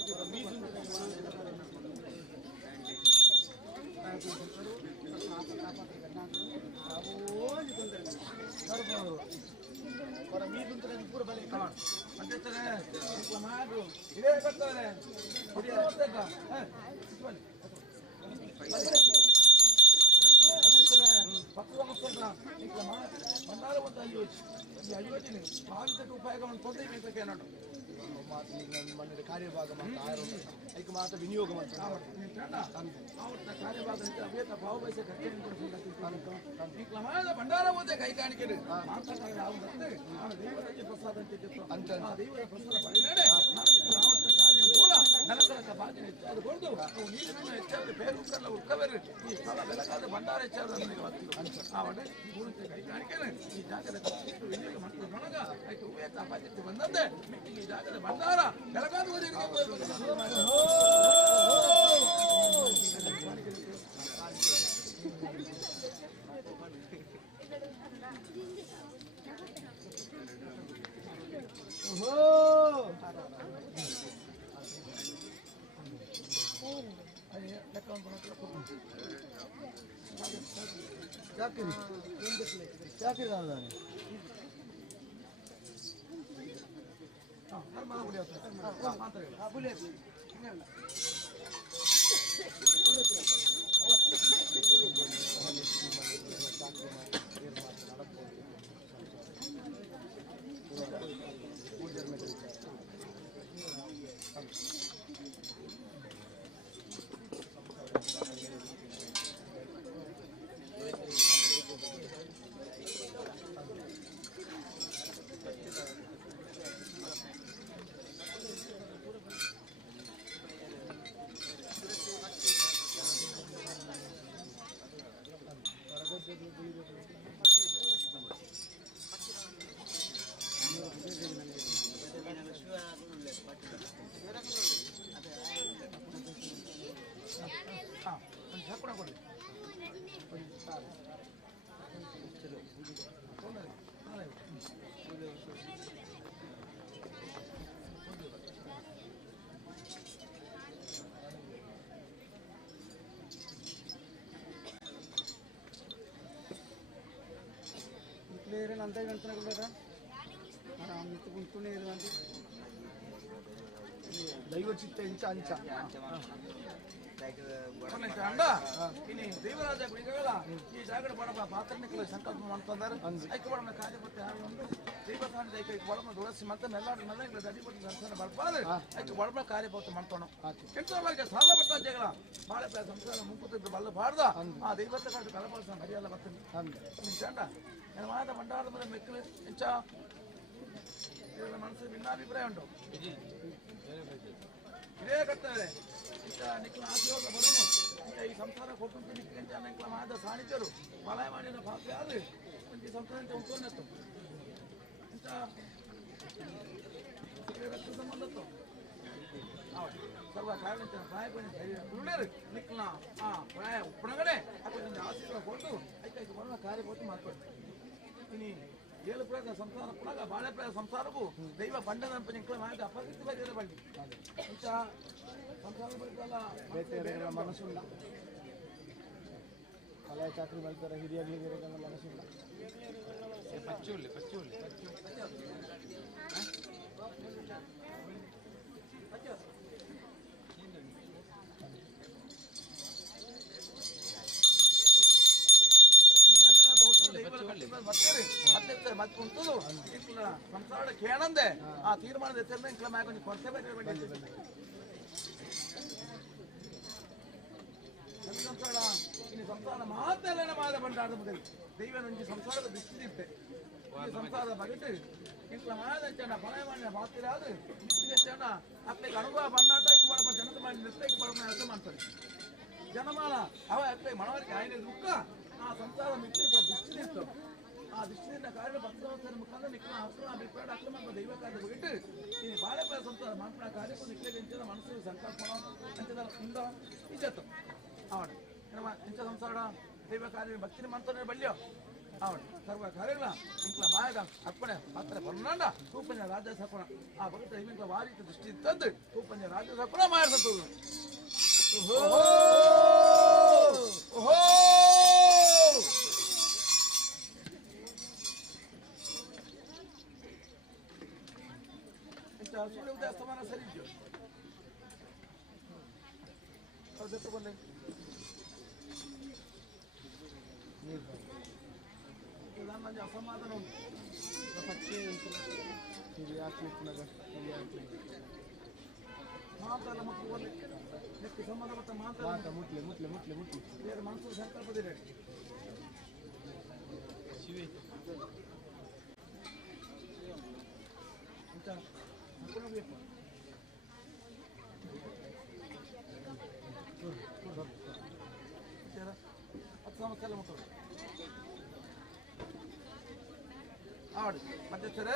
ಪೂರ ಬಲಿ ಇದೇ ಬರ್ತಾರೆ ಬಂದಾರ ಒಂದು ಈ ಅಯೋಜನೆ ಭಾವಿತ ಉಪಾಯಗಳನ್ನು ತೊಂದರೆ ಬೇಕಕ್ಕೆ ನೋಡು ಮಣ್ಣಿನ ಕಾರ್ಯಭಾಗ ಮತ್ತು ಆರೋಗ್ಯ ಅದಕ್ಕೆ ಮಾತ್ರ ವಿನಿಯೋಗ ಕಾರ್ಯಭಾಗ ಅವೇತ ಭಾವ ಬಯಸ ಭಂಡಾರ ಹೋದೆ ಕೈ ಕಾಣಿಕೆ ದೇವರಾಜ್ಯ ಪ್ರಸಾದ ಅಂತ ದೇವರ ಪ್ರಸಾದ ಪಡೆಯಬೇಡ ಕಾರ್ಯ ಮೂಲ ನನಕ ಭಾಗ್ಯ ಹೆಚ್ಚಾದಕೊಂಡು ನೀರಿನ ಹೆಚ್ಚಾದ ಬೇರೆ ಉಕ್ಕವೇರು ಈ ಸ್ಥಳ ಬೆಳಗಾದ ಭಂಡಾರ ಹೆಚ್ಚಾದ ಆವಡೆ ಗುರುತೆ ಕೈ ಕಾಣಿಕೆ ಈ ಜಾಗದ ವಿನಿಯೋಗ ಮಾಡ್ತಾರೆ ಒಳಗ ಆಯ್ತು ಉವೇತ ಅಪಾಯಕ್ಕೆ ಬಂದಂತೆ ಈ ಜಾಗದ ಭಂಡಾರ ಬೆಳಗಾದ ಚಾಕಿರಿ ಚಾಕಿರಿ ದಾನೆ అంతా వెళ్తున్నారా గుంటూనే దైవ చిత్త ఇంచ అంచ ದೇವರಾಜ ಈ ಜಾಗಡ ಬಡ ಪಾತ್ರನಿಕಲ ಸಂಕಲ್ಪ ಮಾಡ್ತಾರೆ ಐಕೆ ಬಡ ಕಾರ್ಯಪತ್ತೆ ಒಂದು ದೈವತಾನ ಐಕೆ ಬಡ ತುಳಸಿ ಮತ್ತೆ ನೆಲ್ಲಾಡ ನೆಲ್ಲ ದಡಿಪಟ್ಟು ದರ್ಶನ ಬರ್ಬಾರ್ದು ಐಕೆ ಬಡ ಕಾರ್ಯಪತ್ತೆ ಮಾಡ್ತಾನ ಕೆಂಚವಾಗಿ ಸಾಲ ಬಟ್ಟ ಜಗಳ ಬಾಳೆ ಸಂಸಾರ ಮುಂಕುತ್ತಿದ್ದು ಬಲ್ಲ ಬಾರ್ದ ಆ ದೈವತ ಕಾಡು ಕಲಪಲ್ಸ ಮರಿಯಲ್ಲ ಬರ್ತೀನಿ ಚಂಡ నేను మాట మంటారు మరి మెక్కులు ఎంచా మనసు భిన్నాభిప్రాయం ఉండవు ఇదే కర్తవ్యే ఇంకా నిక్కుల ఆశీర్వాద పడము ఇంకా ఈ సంసార కొట్టుకుంటూ నిక్కించాను ఇంకా మాట సాధించారు బలయమైన పాత్రాలు మంచి సంసారం ఉంటున్నట్టు ఇంకా రక్త సంబంధంతో ಸರ್ವ ಕಾರಣ ಪ್ರಾಯ ನಿಕ್ಲ ಪ್ರಾಯ ಉಪ್ಪಣಗಡೆ ಅದರಿಂದ ಆಶೀರ್ವಾದ ಕೊಟ್ಟು ಐಕೆ ಬರುವ ಕಾರ್ಯಪಟ್ಟು ಮಾಡ್ಕೊಡ್ತೀವಿ ಇನಿ ಏಳು ಪ್ರಯತ್ನ ಸಂಸಾರ ಕೂಡ ಬಾಳೆ ಪ್ರಯ ಸಂಸಾರಕ್ಕೂ ದೈವ ಬಂಡದ ಇಂಕ್ಲ ಮಾಡಿ ಅಪರಿಚಿತ ಬಗ್ಗೆ ಬಂಡಿ ಇಂಥ ಸಂಸಾರ ಬಳಿಕಲ್ಲ ಮನಸ್ಸುಲ್ಲ ಹಳೆಯ ಚಾಕರಿ ಬಳಿತಾರೆ ಹಿರಿಯರಿಗೆ ಮನಸ್ಸುಲ್ಲ ಪಚ್ಚುಳ್ಳಿ ಮತ್ತೆ ಉಂಟು ಸಂಸಾರ ಕೇಳಂದೆ ಆ ತೀರ್ಮಾನದ ಎತ್ತರನ್ನ ಇಂಕ್ಲ ಮ್ಯಾಗ ಒಂದು ಕೊರತೆ ಸಂಸಾರ ಇನ್ನು ಸಂಸಾರ ಮಾತೆಲ್ಲ ಮಾದ ಬಂಡಾದ ಮೊದಲು ದೈವ ನಂಜಿ ಸಂಸಾರದ ದೃಷ್ಟಿದಿತ್ತೆ ಈ ಸಂಸಾರದ ಬಗೆಟ್ಟು ಇಂಕ್ಲ ಮಾದಂಚಣ್ಣ ಪಣಯಮಾನ್ಯ ಮಾತಿರಾದ್ರೆ ಚಣ್ಣ ಅಪ್ಪಗೆ ಅನುಭವ ಬಣ್ಣಾಟ ಇಟ್ಟು ಬಡಪ ಜನತ ಮಾಡಿ ನಿರ್ಣಯಕ್ಕೆ ಬಡಪ ಅರ್ಥ ಮಾಡ್ತಾರೆ ಜನಮಾನ ಅವ ಅಪ್ಪ ಮನವರಿಗೆ ಆಯ್ಕೆ ದುಃಖ ಆ ಸಂಸಾರ ಮಿಟ್ಟಿ ದೃಷ್ಟಿದಿತ್ತು ಆ ದೃಷ್ಟಿಯಿಂದ ಕಾರ್ಯ ಭಕ್ತವತ್ಸರ ಮುಖಾಂತರ ನಿಕ್ಲ ಹಸ್ರ ಅಭಿಪ್ರಾಯ ಅಕ್ರಮ ದೈವ ಕಾರ್ಯ ಬಿಟ್ಟು ಈ ಬಾಳೆಪ್ರಾಯ ಸಂಸಾರ ಮಾತ್ರ ಕಾರ್ಯಕ್ಕೂ ನಿಕ್ಲಿಗೆ ಇಂಚದ ಮನಸ್ಸು ಸಂಕಲ್ಪ ಅಂಚದ ಇಂದ ಇಜ್ಜತ್ತು ಅವನು ಇಂಚ ಸಂಸಾರ ದೈವ ಕಾರ್ಯ ಭಕ್ತಿನ ಮಂತ್ರ ಬಲ್ಯೋ ಅವನು ಸರ್ವ ಕಾರ್ಯಗಳ ಇಂಕ್ಲ ಮಾಯದ ಅಪ್ಪಣೆ ಮಾತ್ರ ಬರ್ನಾಂಡ ಕೂಪಂಜ ರಾಜ್ಯ ಸಪಣ ಆ ಭಕ್ತ ಇಂಕ್ಲ ವಾರಿತ ದೃಷ್ಟಿ ಇತ್ತಂದು ಕೂಪಂಜ ರಾಜ್ಯ ಸಪಣ ಮಾಡಿಸತ್ತು ಓಹೋ ಸೂರ್ಯ ಉದಯಾಸ್ತಮಾನ ಸರಿ ಇದೆಯೋ ಅದಕ್ಕೆ ಬಂದೆ ಮಂದಿ ಅಸಮಾಧಾನ ಉಂಟು ಮಾತಲ್ಲ ಮಕ್ಕಳು ನೆಕ್ಸ್ಟ್ ಸಂಬಂಧಪಟ್ಟ ಮಾತ ಮುಟ್ಲೆ ಬೇರೆ ಮನಸ್ಸು ಸಂಕಲ್ಪದಿರ ಸಮಸ್ಯೆ ಮುಟ್ಟೋದು ಆಡು ಮತ್ತೆ ಸರ್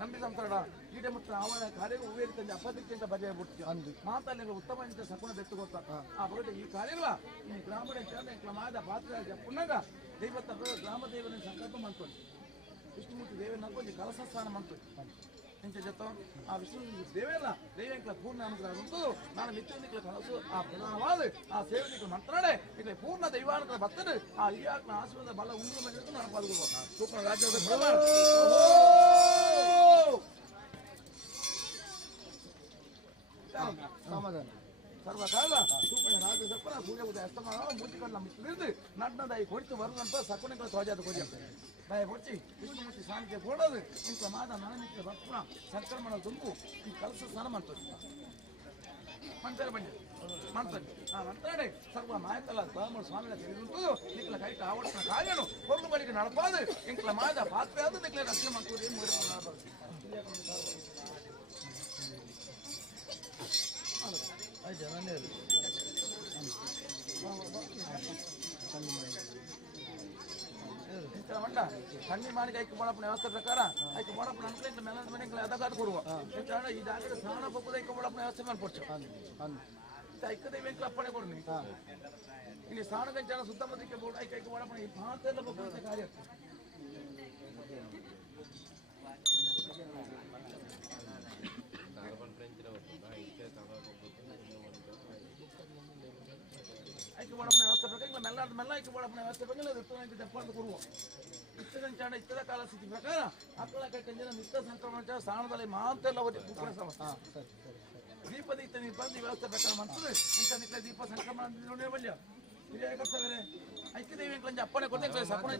ನಂಬಿ ಸಂಸಾರ ಈಡೆ ಮುಟ್ಟ ಅವನ ಕಾರ್ಯ ಉವೇರಿತ ಅಪದಿಕ್ಕಿಂತ ಬಗೆಯ ಬಿಡ್ತೀವಿ ಅಂದು ಮಾತಲ್ಲಿ ಉತ್ತಮ ಇಂತ ಸಗುಣ ಬೆಟ್ಟು ಗೊತ್ತಾ ಆ ಬಗ್ಗೆ ಈ ಕಾರ್ಯಗಳ ಈ ಗ್ರಾಮದ ಮಾದ ಪಾತ್ರ ಪುನಗ ದೈವತ್ತ ಗ್ರಾಮ ದೇವನ ಸಂಕಲ್ಪ ಮಾಡ್ಕೊಂಡು ವಿಷ್ಣುಮೂರ್ತಿ ದೇವನ ಕೊಂಚ ಕಲಸ ಸ್ನಾನ ಮಾಡ್ಕೊಂಡು ಇಂಚ ಜೊತೆ ಆ ವಿಷ್ಣು ದೇವೆಲ್ಲ ದೈವಂಕಲ ಪೂರ್ಣ ಅನುಗ್ರಹ ಉಂಟು ನಾನು ಮಿತ್ರ ಕನಸು ಆ ಪ್ರಧಾನವಾದ ಆ ಸೇವನಿಗೆ ಮಾತನಾಡೆ ಈಗ ಪೂರ್ಣ ದೈವಾನುಗ್ರಹ ಬರ್ತದೆ ಆ ಹಿರಿಯಾತ್ಮ ಆಶೀರ್ವಾದ ಬಲ ಉಂಡು ಮೇಲೆ ನಾನು ಪಾಲ್ಗೊಳ್ಬೋದು ಸೂಪರ್ ರಾಜ್ಯದ ಸಮಾಧಾನ ಸರ್ವಕಾಲ ಸೂಪರ್ ರಾಜ್ಯ ಸಪ್ಪನ ಪೂಜೆ ಪೂಜೆ ಅಸ್ತಮಾನ ಮೂರ್ತಿಗಳನ್ನ ಮಿತ್ರ ನಡ್ನದಾಯಿ ಕೊಡ್ತು ಬರುವಂತ ಸಕುಣಿಗಳ ಧ್ವಜದ ಕೊಡಿ ದಯ ಕೊಡ್ಸಿ ವಿಷ್ಣುಮೂರ್ತಿ ಸ್ವಾಮಿಗೆ ಕೊಡೋದು ಇಂಥ ಮಾದ ನನನಿತ್ಯ ಭಕ್ತನ ಸಂಕ್ರಮಣ ತುಂಬು ಈ ಕಲಸ ಸ್ನಾನ ಮಾಡ್ತದೆ ಮಂತಾರೆ ಬಂಡಿ ಮಾಡ್ತಾರೆ ಮಂತಾಡೆ ಸರ್ವ ನಾಯಕಲ್ಲ ಬ್ರಾಹ್ಮಣ ಸ್ವಾಮಿಗಳ ತಿಳಿದುಂಟು ನಿಕ್ಲ ಕೈಟ ಆವಡ್ನ ಕಾರ್ಯನು ಕೊರ್ಲು ಬಳಿಗೆ ನಡಪಾದು ಇಂಕ್ಲ ಮಾದ ಪಾತ್ರೆ ಆದ ನಿಕ್ಲ ರಕ್ಷಣೆ ಮಾಡ್ತೀವಿ ಮೂರು ಜನನೇ ಮಂಡ ಕಣ್ಣಿ ಮಾಡಿ ಐಕ್ಯ ಮಾಡಪ್ಪನ ವ್ಯವಸ್ಥೆ ಪ್ರಕಾರ ಐಕ್ಯ ಮಾಡಪ್ಪನ ಅಂಕಲಿಂದ ನೆಲದ ಮನೆ ಅದಗಾದ ಕೊಡುವ ಈ ಜಾಗದ ಸ್ನಾನ ಪಕ್ಕದ ಐಕ್ಯ ಮಾಡಪ್ಪನ ವ್ಯವಸ್ಥೆ ಮಾಡ್ಕೊಡ್ತು ಐಕ್ಯದ ವೆಂಕಲ ಅಪ್ಪಣೆ ಕೊಡ್ನಿ ಇಲ್ಲಿ ಸ್ನಾನ ಗಂಚಾನ ಸುತ್ತಮುತ್ತಕ್ಕೆ ಬೋರ್ಡ್ ಐಕ್ಯ ಮಾಡಪ್ಪನ ಈ ಮಾತೆಲ್ಲ ಪಕ್ಕ ಕಾರ್ಯ ಐಕ್ಯ ಮಾಡಪ್ಪನ ವ್ಯವಸ್ಥೆ ಪ್ರಕಾರ ಮೆಲ್ಲ ಐಕ್ಯ ಮಾಡಪ್ಪನ ವ್ಯವಸ್ಥೆ ಬಗ್ಗೆ ಜಪ್ಪಾಂತ ಕೊಡುವ ಇಷ್ಟದಂಚಾಣ ಇಷ್ಟದ ಕಾಲ ಸ್ಥಿತಿ ಪ್ರಕಾರ ಅಕ್ಕಳ ಕಟ್ಟಿಂದ ನಿತ್ಯ ಸಂಕ್ರಮಣ ಸ್ಥಾನದಲ್ಲಿ ಮಾತೆಲ್ಲ ದೀಪದ ಇತ್ತ ನಿರ್ಬಂಧ ವ್ಯವಸ್ಥೆ ಪ್ರಕಾರ ಮಾಡ್ತದೆ ಇಂಥ ನಿತ್ಯ ದೀಪ ಸಂಕ್ರಮಣ ಬಲ್ಯ ಹಿರಿಯಾಗತ್ತವರೆ ಐಕ್ಯ ದೇವಿ ಅಪ್ಪಣೆ ಕೊಡ್ತೇವೆ ಸಪಣ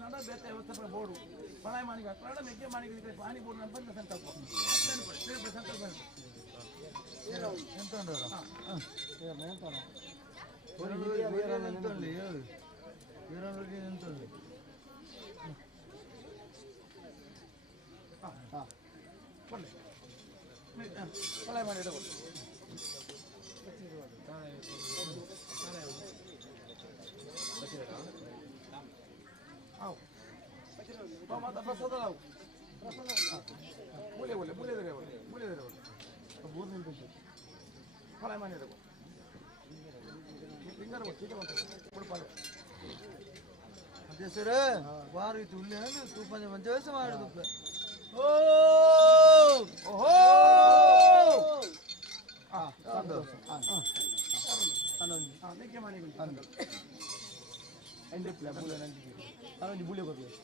ನಡ ಬೇತೆ ವ್ಯವಸ್ಥೆ ಬೋರ್ಡು ಪಳಾಯಿ ಮಾಣಿಗೆ ಅಕ್ಕಡ ಮೆಗ್ಗೆ ಮಾಣಿಗೆ ಪಾನಿ ಬೋರ್ಡ್ ಬಂದ ಸಂಕಲ್ಪ ಸಂಕಲ್ಪ ಎಂತ ಪಳಾಯಿ ಮಾಡಿ ಇಡಬಹುದು ಮಾತಾ ಪ್ರಸಾದ ನಾವು ಮೂಲೆ ಮೂಲೆ ಮೂಲೆ ಮೂಲೆ ಮೂರು ನಿಮಿಷ ಫಲ ಮಾಡಿರಬೇಕು ಫಿಂಗರ್ ಕೊಡ್ಪಾಡು ಅದೇ ಸರ್ ವಾರ ಇತ್ತು ಉಳ್ಳಿ ತೂಪಂಜ ಮಂಚ ವ್ಯವಸ್ಥೆ ಮಾಡುದು ಬುಳಿ ಕೊಡ್ಬೇಕು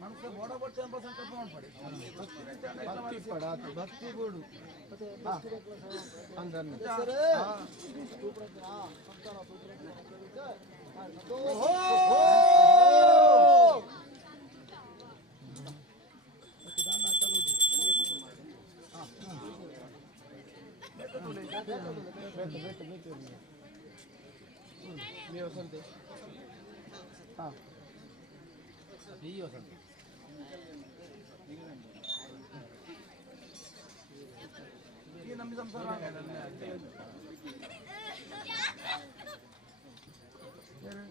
ಮನಸ್ಸು ಬೋಡ ಕೊಡ್ತೇವೆ ಎಂಬ ಸಂಕಲ್ಪ ಮಾಡ್ಬೇಡಿ ಭಕ್ತಿ ಬೋಡು ವಸಂತೆ ಈ ವಸಂತೆ ಈ ನಮ್ಮ ಸಂಸಾರ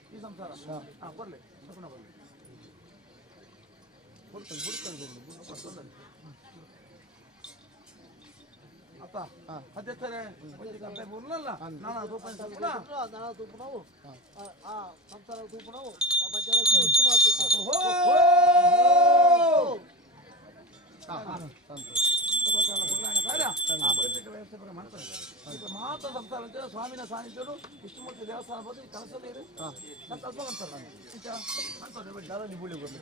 ಈ ಸಂಸಾರ ಬರ್ಲಿ ಬರ್ಲಿ ಅಪ್ಪ ಅಧ್ಯಕ್ಷರೇ ಬರಲಲ್ಲ ನಾನು ರೂಪಾಯಿ ತೂಪು ನಾವು ಆ ಸಂಸಾರ ತೂಪು ನಾವು ಹೆಚ್ಚು ಮಾಡಬೇಕು ಮಾತ್ರ ಸಂಸಾರ ಸ್ವಾಮಿನ ಸಾನ್ನಿಧ್ಯರು ವಿಷ್ಣುಮೂರ್ತಿ ದೇವಸ್ಥಾನ ಬಂದು ಈ ಕನಸಲ್ಲಿ ಇರಿ ಸಂಕಲ್ಪ ಅಂತಾರೆ ಬುಳಿ ಬರ್ಲಿ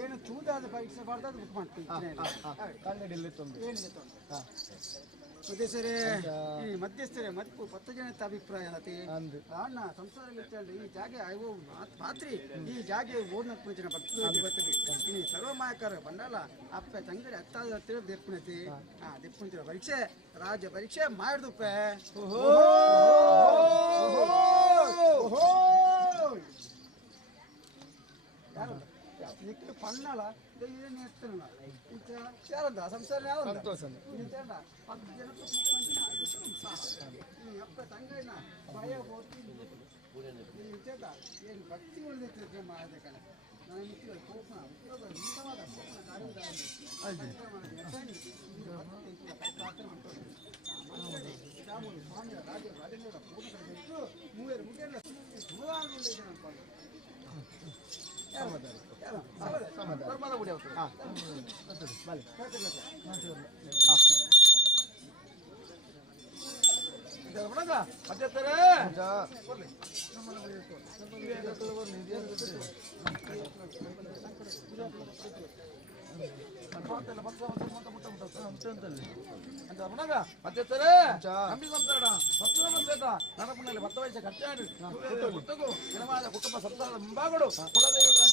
ಏನು ಚೂದಾದ ಪರೀಕ್ಷೆ ಮಾಡ್ತಾ ಬುಕ್ ಮಾಡ್ತೀವಿ ಕನ್ನಡಿ ತೊಂದರೆ ಏನಿದೆ ತೊಂದರೆ ಮತ್ತೆ ಸರಿ ಈ ಮಧ್ಯಸ್ಥರೇ ಮದ್ದು 10 ಜನ ಅಭಿಪ್ರಾಯ ಅತಿ ಅಣ್ಣ ಸಂಸಾರ ಈ ಜಾಗೆ ಅಯ್ಯೋ ಪಾತ್ರಿ ಈ ಜಾಗೆ 3-4 ಜನ ಭಕ್ತರು ಬರ್ತದೆ ಈ ಸರ್ವಮಾಯಕಾರ ಬಂಡಾಲ ಅಪ್ಪ ತಂಗಡಿ ಹತ್ತಾದ ಹತ್ತಿರ ದೆಪ್ಪುನತಿ ದೆಪ್ಪುಂತಿರೋ ಪರೀಕ್ಷೆ ರಾಜ್ಯ ಪರೀಕ್ಷೆ ಮಾಡಿದುಪ್ಪೆ ಪಣ್ಣಲ್ಲ ಏನು ಎತ್ತಲ್ಲ ಯಾರಂತ ಸಂಸಾರ ಯಾವ ಸಂತೋಷ 10 ಜನ ಅಪ್ಪ ತಂಗೈನ ಭಯ ಹೋಗ್ತೀನಿ ಏನು ಭಕ್ತಿ ಉಳಿದಿರ್ತದೆ ಮಾಡಿದೆ ಕಣ ನಾನು ನಿಂತಿರೋ ಕೋಪ ಉಪಯೋಗ ನಿಂತವಾದ ಸ್ವಾಮಿಯ ರಾಜೇಂದ್ರ ಮೂವರು ಮುಗಿಯಲ್ಲ ಕುಟುಂಬ ಸಂಸಾರದ ಮುಂಭಾಗಗಳು ಕುಲದೈವಗಳ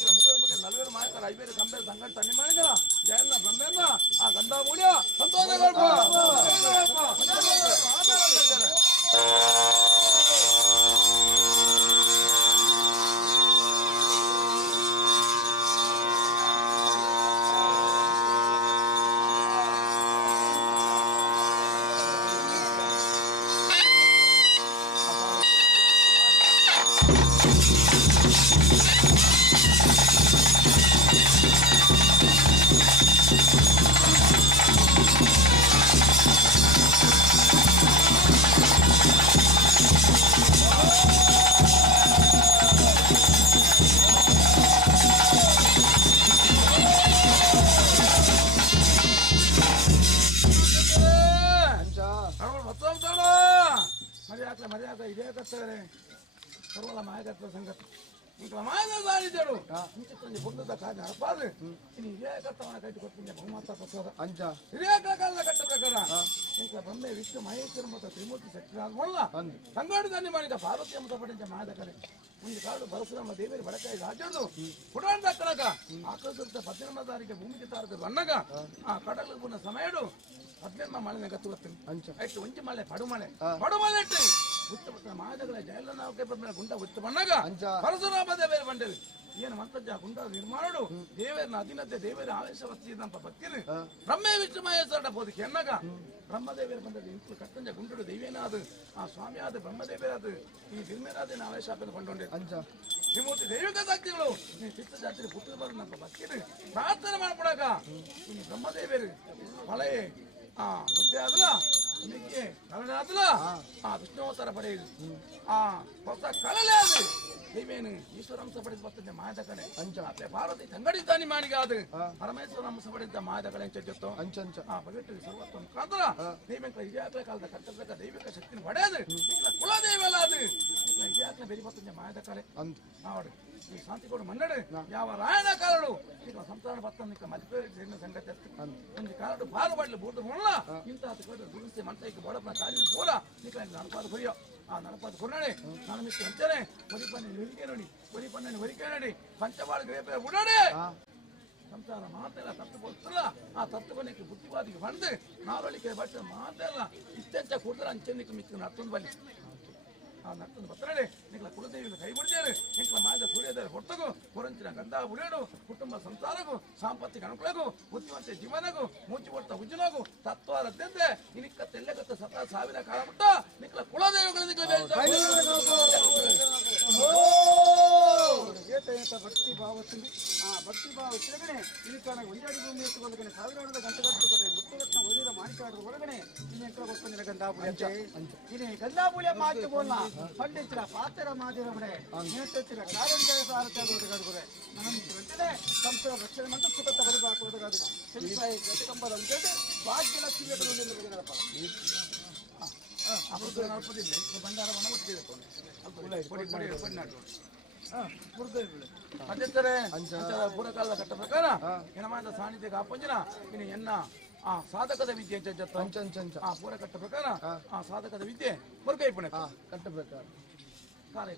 3 ಮಾಯಕರ 5 ಕಂಬೆ ಸಂಘಟ ತನ್ನಿ ಮಾಡಿದ ಜಯಲ್ಲ ಬ್ರಹ್ಮೇಂದ್ರ ಆ ಗಂಧ ಮೂಲ್ಯ ಸಂತೋಷ ಮರ್ಯಾದ ಇದೇ ಕರ್ತವ್ರೆ ಸರ್ವಲ ಮಾಯಕತ್ವ ಸಂಗತಿ ఇంకా మాయగా సాధించాడు ఇంకొంచెం పొందుతా కాదు నడపాలి ఇది ఇదే కట్టమని కట్టి కొట్టింది బహుమత ప్రసాద అంచా ఇదే కాల కట్ట ప్రకారం ఇంకా బ్రహ్మే విష్ణు మహేశ్వరం మొత్తం త్రిమూర్తి శక్తిరాజు వల్ల సంగాడు దాన్ని మనకి పార్వత్యంతో పడించే మాయదకనే ముందు కాడు పరశురామ దేవి బడకాయ రాజుడు పురాణ దక్కనక ఆకృత 18వ తారీఖు భూమికి తారక అన్నగా ఆ కడలకు ఉన్న సమయుడు 18 మళ్ళీ గత్తు వస్తుంది అయితే ఉంచి మళ్ళీ పడుమలే ಉತ್ತಮ ಮಾದಗಳ ಜಯಲ ನಾವು ಗುಂಡ ಉತ್ತಮನ್ನಾಗ ಪರಶುರಾಮ ದೇವೇರು ಬಂಡೇವಿ ಏನು ಮಂತಜ್ಜ ಗುಂಡ ನಿರ್ಮಾಣಡು ದೇವರನ ಅಧೀನತೆ ದೇವರ ಆವೇಶ ವಸ್ತಿದಂತ ಭಕ್ತಿರು ಬ್ರಹ್ಮೇ ವಿಷ್ಣು ಮಹೇಶ್ವರ ಬೋಧಿಕೆ ಎನ್ನಾಗ ಬ್ರಹ್ಮದೇವರು ಬಂದದ್ದು ಇಂತು ಕಟ್ಟಂಜ ಗುಂಡಡು ದೇವೇನಾದ ಆ ಸ್ವಾಮಿ ಆದ ಬ್ರಹ್ಮದೇವರಾದ ಈ ನಿರ್ಮೇರಾದ ಆವೇಶ ಹಾಕಲು ಕೊಂಡೊಂಡೆ ಶ್ರೀಮೂರ್ತಿ ದೈವಿಕ ಶಕ್ತಿಗಳು ಈ ಚಿತ್ತ ಜಾತ್ರೆ ಪುತ್ರ ಬರೋದಂತ ಭಕ್ತಿರು ಪ್ರಾರ್ಥನೆ ಮಾಡ್ಕೊಡಾಗ ಈ ಬ್ರಹ್ಮದೇವರು ಮಳೆ ಬುದ್ಧಿ ಆದಲ್ಲ ನಿಮಗೆ ಕಳಲೆ ಆದಲ್ಲ ವಿಷ್ಣುವತಾರ ಪಡೆಯುದು ಹೊಸ ಕಳಲೆ ಅದು ನೀವೇನು ಈಶ್ವರಂಶ ಪಡೆದು ಬರ್ತದೆ ಮಾಯದ ಕಡೆ ಅತ್ತೆ ಪಾರ್ವತಿ ತಂಗಡಿದ್ದಾನೆ ಮಾನಿಗೆ ಅದು ಪರಮೇಶ್ವರ ಅಂಶ ಪಡೆದ ಮಾಯದ ಕಡೆ ಚೆಚ್ಚುತ್ತೋ ಪವಿತ್ರ ಸರ್ವತ್ವ ಮುಖಾಂತರ ದೈವಿಕ ಇದ್ಯಾಕಲ ಕಾಲದ ಕರ್ತವ್ಯ ದೈವಿಕ ಶಕ್ತಿನ ಪಡೆಯದು ಕುಲದೇವ ಅಲ್ಲ ಅದು ಇದ್ಯಾಕಲ ಬೆರಿ ಬರ್ತದೆ ಮಾಯದ ಕಡೆ ನೋಡು ಈ ಶಾಂತಿ ಕೊಡು ಮನ್ನಡೆ ಯಾವ ರಾಯಣ ಕಾಲಡು ಈಗ ಸಂಸಾರ ಬರ್ತದೆ ಮಧ್ಯ ಸಂಗತಿ ಒಂದು ಕಾಲಡು ಪಾಲು ಬಡ್ಲಿ ಬೂರ್ದು ಮುಳ್ಳ ಇಂತಹ ದುಡಿಸಿ ಮಂಟಕ್ಕೆ ಬೋಡಪ್ಪನ ಕಾಲಿನ ಬೋಲ ಈಗ ನಡಪಾದ ಹೊಯ್ಯೋ ಆ ನಡಪಾದ ಕೊರಡೆ ನಾನು ಮಿಕ್ಕ ಅಂತಾನೆ ಬರಿಪನ್ನ ಹೊರಿಕೆ ನೋಡಿ ಬರಿಪನ್ನ ಹೊರಿಕೆ ನೋಡಿ ಪಂಚವಾಳ ಗ್ರೇಪ ಉಡಾಡೆ ಸಂಸಾರ ಮಾತೆಲ್ಲ ತತ್ತು ಕೊಡ್ತಲ್ಲ ಆ ತತ್ವಕ್ಕೆ ಬುದ್ಧಿವಾದಿಗೆ ಬಂದು ನಾರಳಿಕೆ ಬಟ್ಟ ಮಾತೆಲ್ಲ ಇತ್ತೆಂಚ ಕೊಡ್ತಾರೆ ಅಂಚೆನಿಕ್ಕೆ ಮಿಕ್ಕ ನರ್ತೊಂದು ಬನ್ನಿ ಆ ನರ್ತೊಂದು ಬತ್ತರಡೆ ನಿಗಳ ಕುಲದೇವಿನ ಕೈ ಬಿಡ್ತೇನೆ ನಿಗಳ ಮಾದ ಸೂರ್ಯದ ಹೊಟ್ಟಗೂ ಹೊರಂಚಿನ ಗಂಧ ಉಡೇಡು ಕುಟುಂಬ ಸಂಸಾರಗೂ ಸಾಂಪತ್ತಿಕ ಅನುಕೂಲಗೂ ಬುದ್ಧಿವಂತ ಜೀವನಗೂ ಮೂಚಿ ಕೊಡ್ತ ಉಜ್ಜನಗೂ ತತ್ವಾರದ್ದಂತೆ ನಿಕ್ಕ ತೆಲ್ಲೆಗತ್ತ 100,000 ಕಾಲ ಬಿಟ್ಟ ನಿಗಳ ಕುಲದೇವಿಗಳ ಭಕ್ತಿ ಭಾವ వచ్చింది ఆ భక్తి భావ వచ్చినగానే ఇది తన ಒಂಜಾಡಿ ಭೂಮಿ ಎತ್ತುಕೊಂಡಗನೆ 1000 ಗಂಟೆ ಕಟ್ಟುಕೊಂಡೆ ಮುತ್ತುರತ್ನ ಒಳಿದ ಮಾಡಿಕಾಡು ಹೊರಗನೆ ಈ ಎಂಟ್ರ ಗೊತ್ತಿನ ಗಂಧಾಪುಳಿ ini ಗಂಧಾಪುಳಿಯ ಮಾತು ಬೋಲ್ಲ ಪಂಡಿತರ ಪಾತ್ರ ಮಾದಿರ ಬಡೆ ನೇತೃತ್ವ ಕಾರಂಜಯ ಸಾರಥ ಗೊಡಗಡುಗರೆ ನಮಗೆ ಸಂಸ್ಥೆ ರಕ್ಷಣೆ ಮಂತ್ರ ಸುಖತ ಬರಬೇಕು ಗೊಡಗಡು ಸಂಸ್ಥೆ ಗತಕಂಬದ ಅಂತೇಳಿ ಭಾಗ್ಯಲಕ್ಷ್ಮಿ ಎದುರುನಿಂದ ಅಪುತ್ರ ನಲ್ಪದಿಲ್ಲ ಬಂಡಾರವನ್ನು ಒತ್ತಿದೆ ಅದೇ ಪೂರ್ವಕಾಲದ ಕಟ್ಟ ಪ್ರಕಾರ ಹೆಣಮಾದ ಸಾನ್ನಿಧ್ಯ ಕಾಪಂಜನ ಇನ್ನು ಎನ್ನ ಸಾಧಕದ ವಿದ್ಯೆ ಅಂಚ ಪೂರ ಕಟ್ಟ ಪ್ರಕಾರ ಸಾಧಕದ ವಿದ್ಯೆ ಮುರುಕೈ ಪುಣೆ ಕಟ್ಟ ಪ್ರಕಾರ ಕಾರ್ಯ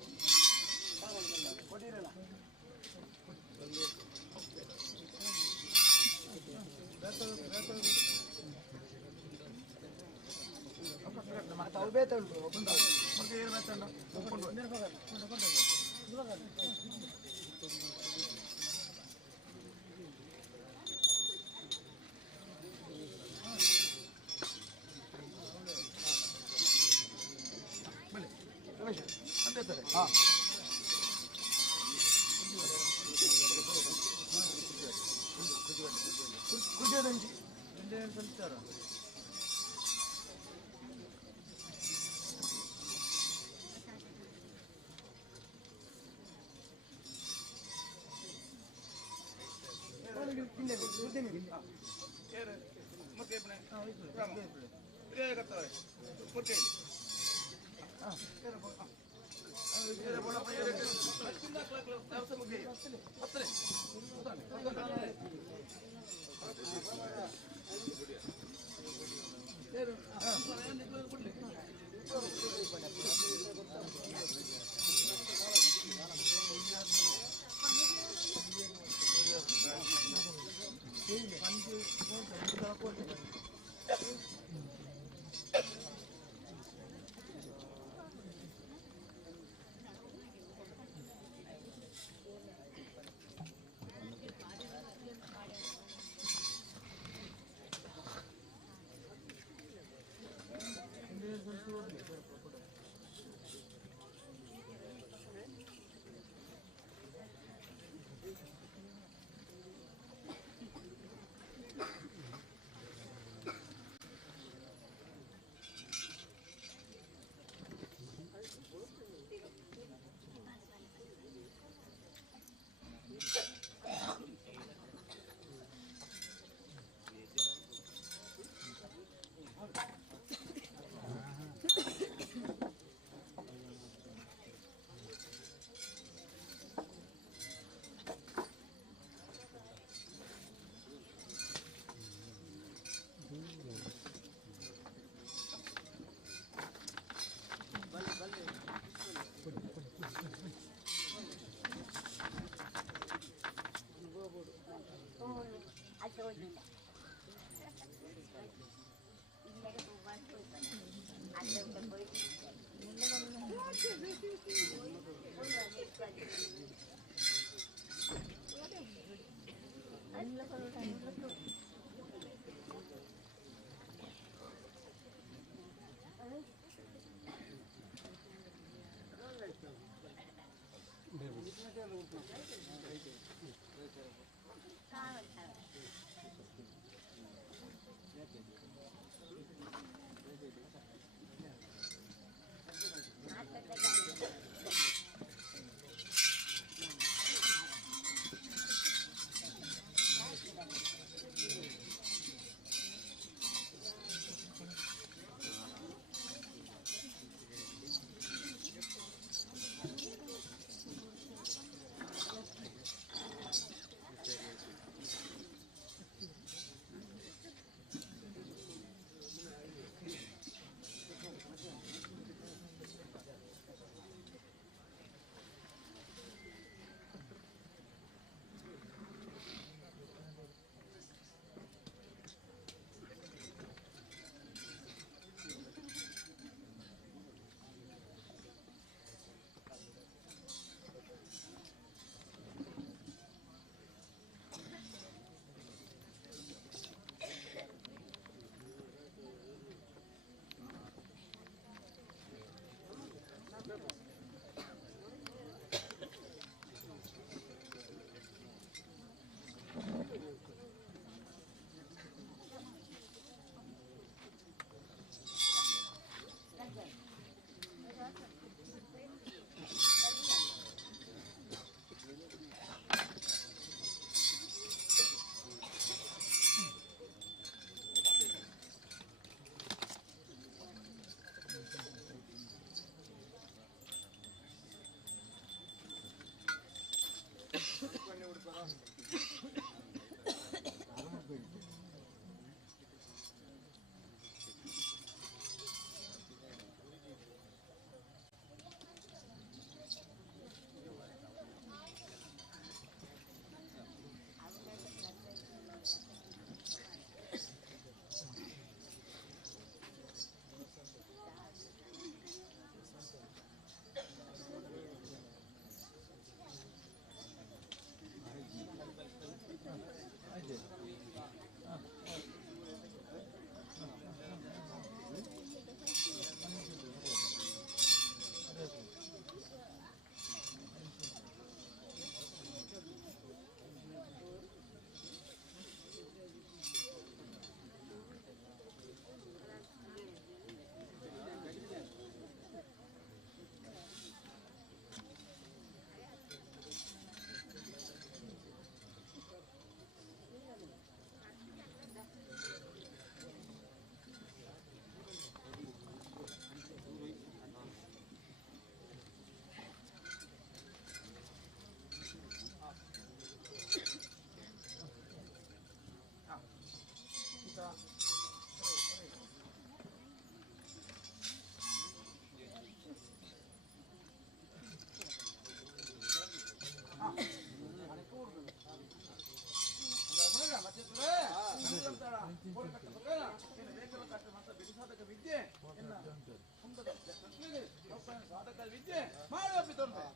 ಸಾಧಕ ವಿದ್ಯೆ ಮಾಡುವ ಪಿತೊಂದೆ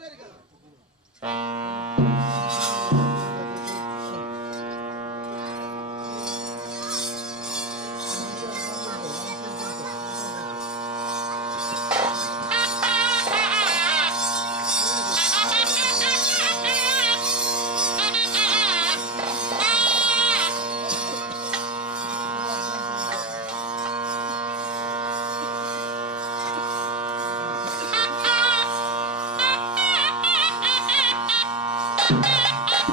ಸರಿ ಕಲ Ha ha ha!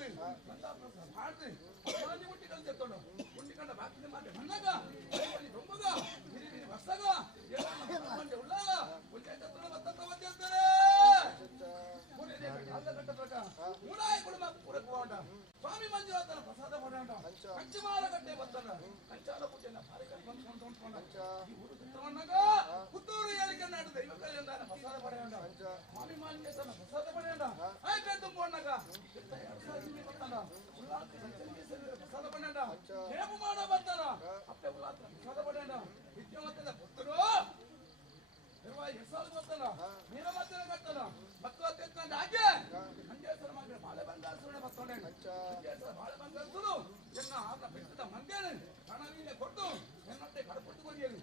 ಮಾಡ್ರಿ ಮಾಡ್ರಿ ಅಮ್ಮನಿ ಮುಟ್ಟಿ ಕಲ್ತೆತ್ತೋಣ ಮುಟ್ಟಿ ಕಂಡ ಬಾಕಿನ ಮಾತೆ ಮಣ್ಣಗ ಅಲ್ಲಿ ರೊಂಬಗ ಬಿರಿ ಬಿರಿ ಬಸ್ಸಗ ಮಂಡೆ ಉಳ್ಳಾಗ ಉಲ್ಟೆ ತತ್ರ ಬತ್ತತ್ತ ಬಂದಿರ್ತಾರೆ ಪುರಿದೆ ಕಾಲ ಕಟ್ಟ ಪ್ರಕಾರ ಮೂಡಾಯಿ ಕುಡುಮ ಪುರಕ್ಕೆ ಹೋಂಡ ಸ್ವಾಮಿ ಮಂಜುನಾಥನ ಪ್ರಸಾದ ಮಾಡೋಣ ಪಂಚಮಾಲ ಗಟ್ಟೆ ಬತ್ತನ ಕಂಚಾಲ ಪೂಜೆನ ಭಾರಿ ಬಂದ್ಕೊಂಡು ಈ ಊರು ಸುತ್ತವನ್ನಾಗ ಪುತ್ತೂರು ಏರಿಕೆ ನಾಡು ದೈವ ಕಲ್ಯಾಣ ಪ್ರಸಾದ ಪಡೆಯೋಣ ಸ್ವಾಮಿ ಮಾಲಿಂಗೇಶ್ವರನ ಪ್ರಸಾದ ಪಡೆಯೋಣ ಆಯ್ಕೆ ತುಂಬೋಣಗ ಪ್ರಸಾದ ಪಡೆಯೋಣ ನೇಮು ಮಾಡೋ ಬರ್ತಾನ ಅಪ್ಪೆ ಉಲ್ಲಾಸ ಪ್ರಸಾದ ಪಡೆಯೋಣ ವಿದ್ಯಾವಂತದ ಪುತ್ತರು ಹೆಸರು ಬರ್ತಾನ ನೀರ ಮಧ್ಯೆ ಕಟ್ತಾನ ಮಕ್ಕಳ ತೆಕ್ಕೊಂಡು ಹಾಗೆ ಮಂಜೇಶ್ವರ ಮಗ ಬಾಳೆ ಬಂಗಾರ ಸುಣ್ಣ ಬರ್ತಾನೆ ಮಂಜೇಶ್ವರ ಬಾಳೆ ಬಂಗಾರ ಸುಡು ಎನ್ನ ಆತ ಬೆಟ್ಟದ ಮಂಗೇನೆ ಹಣವೀನೆ ಕೊಟ್ಟು ಎನ್ನಟ್ಟೆ ಕಡಪಟ್ಟು ಕೊರಿಯಲಿ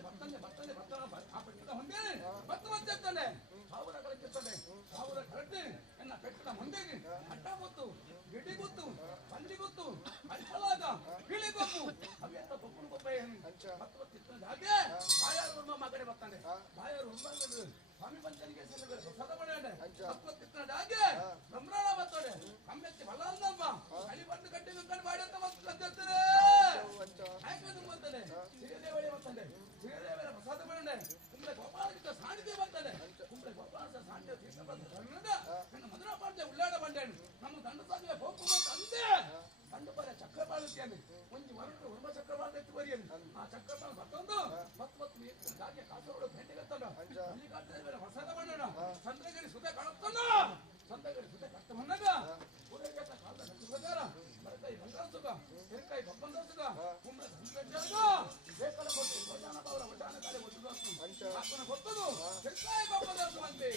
ಬರ್ತಂದೆ ಆ ಬೆಟ್ಟದ ಹೊಂದೇನೆ ಬತ್ತ ಬಂದಿರ್ತಾನೆ ಸಾವಿರ ಕಳಿಸಿರ್ತಾನೆ ಸಾವಿರ ಕರೆಕ್ಟ್ ಎನ್ನ ಬೆಟ್ಟದ ಮಂದಿಗೆ ಅಡ್ಡ ಗೊತ್ತು ಗಿಡಿ ಗೊತ್ತು ಪಂಜಿ ಗೊತ್ತು ಅಲ್ಪಲಾಗ ಗಿಳಿ ಗೊತ್ತು ಅವೆಲ್ಲ ಗೊಬ್ಬರು ಗೊಬ್ಬ ಹಾಗೆ ಬಾಯಾರು ಮಗಡೆ ಬರ್ತಾನೆ ಬಾಯಾರು ಸ್ವಾಮಿ ಪಂಚನಿಗೆ ಪ್ರಸಾದ ಪಡೆಯೋಣ ಹಾಗೆ ಬ್ರಹ್ಮಣ ಬರ್ತಾನೆ ಕಮ್ಮೆತ್ತಿ ಬಲ್ಲ ಅಂದಮ್ಮ ಅಲ್ಲಿ ಬಂದು ಗಟ್ಟಿ ಕಟ್ಕೊಂಡು ಮಾಡಿ ಅಂತ ಬರ್ತಾರೆ ಆಯ್ಕೆ ಬರ್ತಾನೆ ಶ್ರೀದೇವಳಿ ಬರ್ತಾನೆ ಶ್ರೀದೇವರ ಪ್ರಸಾದ ಪಡೆಯೋಣ ಕುಂಬ್ಳೆ ಗೋಪಾಲ ಸಾಣಿದೆ ಬರ್ತಾನೆ ಕುಂಬ್ಳೆ ಗೋಪಾಲ ಸಾಣಿದೆ ನನ್ನ ಮದುರ ಪಾಡ್ದೆ ಉಳ್ಳಾಡ ಬಂಡೇನು ನಮ್ಮ ದಂಡ ಸಾಧ್ಯ ಹೋಗು ಅಂತ ಅಂದೆ ದಂಡು ಬರ ಚಕ್ರ ಬಾಳುತ್ತೇನೆ ಒಂದು ಮರಳು ಉರ್ಮ ಚಕ್ರ ಬಾಳ್ದೆತ್ತು ಬರಿಯನು ಆ ಚಕ್ರ ಮತ್ತೊಂದು ಮತ್ತೊತ್ತು ಗಾಡಿಯ ಕಾಸೋಡು ಭೇಟಿಗತ್ತನು ಅಲ್ಲಿ ಕಾಡ್ತಾರೆ ಪ್ರಸಾದ ಮಾಡೋಣ ಚಂದ್ರಗಿರಿ ಸುದೆ ಕಾಣುತ್ತಾನ ಚಂದ್ರಗಿರಿ ಸುದೆ ಕಷ್ಟ ಬಂದಾಗ ಪೂರೈಕೆ ಕಾಲ ಪ್ರಕಾರ ಬರಕಾಯಿ ಬಂಗಾರ ಸುಖ ತೆರಕಾಯಿ ಬಪ್ಪಂದ ಸುಖ ಕುಂಬ್ಳ ಸಂಸ್ಕೃತಿಯಾಗ ಬೇಕಲ ಕೊಟ್ಟು ಭೋಜನ ಅವರ ಒಟ್ಟಾನ ಕಾಲೆ ಒಟ್ಟು ಆತ್ಮನ ಗೊತ್ತದು ತೆರಕಾಯಿ ಬಪ್ಪಂದ ಅಂತೆ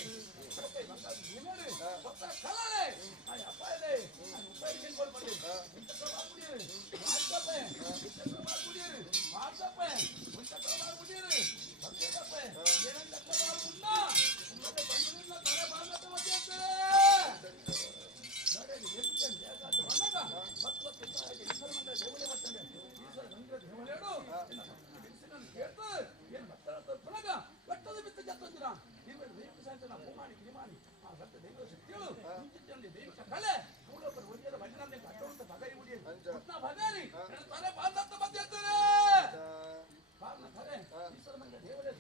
ತೆರಕಾಯಿ ಬಂಗಾರ ನೀನೇಳಿ ಗೊತ್ತ ಕಲಾಳೆ ಆ ಅಪ್ಪಾಯದೆ ಆ ಉಪಾಯಿಗೆ ಬಂದು ಇಂತಕ ಮಾಡ್ಬಿಡಿರಿ ಮಾಡ್ತಪ್ಪೆ ಇಂತಕ ಮಾಡ್ಬಿಡಿರಿ ಮಾಡ್ತಪ್ಪೆ ಇಂತಕ ಮಾಡ್ಬಿಡಿರಿ ಬರ್ಬೇಕಪ್ಪೆ ಏನಂತ ಮಾಡ್ಬಿಡ್ಲ ಕುಂಬ್ಳದ ಬಂದಿಲ್ಲ ಕರೆ ಬಾಂಧವ ಮಧ್ಯೆ ನಡೆಗೆ ಎಷ್ಟು ಜಾಗ ಬಂದಾಗ ಮತ್ತೊಂದು ಈಶ್ವರ ಮಂದಿರ ದೇವಳೆ ಬರ್ತದೆ ಈಶ್ವರ ಮಂದಿರ ದೇವಳೆಡು ಕೇಳ್ತು ಏನು ಭಕ್ತರ ತೊಳಗ ಬೆಟ್ಟದ ಬಿತ್ತು ಜತ್ತಂದಿರ ಇವರು ದೈವಿಕ ಸಾಹಿತ್ಯ ಭೂಮಾನಿ ಗಿರಿಮಾನಿ ಆ ಭಕ್ತ ದೈವ ಶಕ್ತಿಗಳು ಮುಂಚಿಟ್ಟಲ್ಲಿ ದೈವಿಕ ಕಲೆ ಮೂಲಕರು ಉಳಿದ ಭಜನೆ ಕಟ್ಟುವಂತ ಬಗರಿ ಉಳಿಯ ಭಗಾರಿ ತಲೆ ಬಾಂಧತ್ತ ಬಂದಿರ್ತಾರೆ ಕಾರಣ ತಲೆ ಈಶ್ವರ ಮಂದಿರ ದೇವಳೆ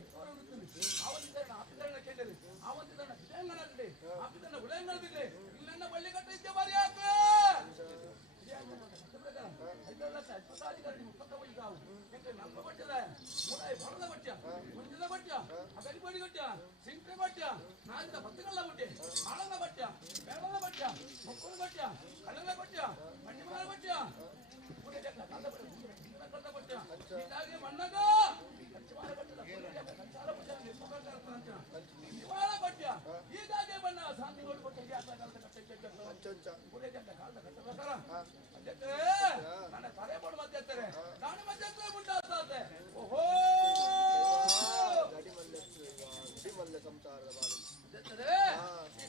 ಆವತ್ತಿನ ಆಪಿದರಣ ಕೇಳಿರಿ ಆವತ್ತಿನ ವಿಜಯಂಗನಲ್ಲಿ ಆಪಿದರಣ ಉಳಂಗನದಿಲ್ಲ ಇಲ್ಲೆನ್ನ ಬಳ್ಳಿ ಕಟ್ಟ ಇದ್ದೆ ಬಾರಿ ಯಾಕೆ ನಮ್ಮ ಬಟ್ಟದ ಮೂಡಾಯಿ ಬಡದ ಬಟ್ಟ ಮುಂದಿನ ಬಟ್ಟ ಅಗಲಿಪಡಿ ಬಟ್ಟ ಸಿಂಕ್ರೆ ಬಟ್ಟ ನಾಲ್ಕ ಭಕ್ತಗಲ್ಲ ಬಟ್ಟೆ ಆಳದ ಬಟ್ಟ ಬೇಡದ ಬಟ್ಟ ಮಕ್ಕಳ ಬಟ್ಟ ಕಳ್ಳದ ಬಟ್ಟ ಮಣ್ಣಿಮಗಳ ಬಟ್ಟ ಕಳ್ಳ ಬಟ್ಟ ಹೀಗಾಗಿ ಮಣ್ಣಗ ಕಂಚಮಾಲ ಬಟ್ಟದ ಕಂಚಾಲ ಬಟ್ಟ ನಿವಾಳ ಬಟ್ಟ ಹೀಗಾಗಿ ಬಣ್ಣ ಶಾಂತಿ ನೋಡ್ಕೊಟ್ಟು ಕಾಲದ ಕಟ್ಟ ಪ್ರಕಾರ ನನ್ನ ತಲೆ ಬೋರ್ಡ್ ಮಧ್ಯೆ ನಾನು ಮಧ್ಯೆ ಮುಂಟಾಗ್ತದೆ ಓಹೋ ಸಂಸಾರದ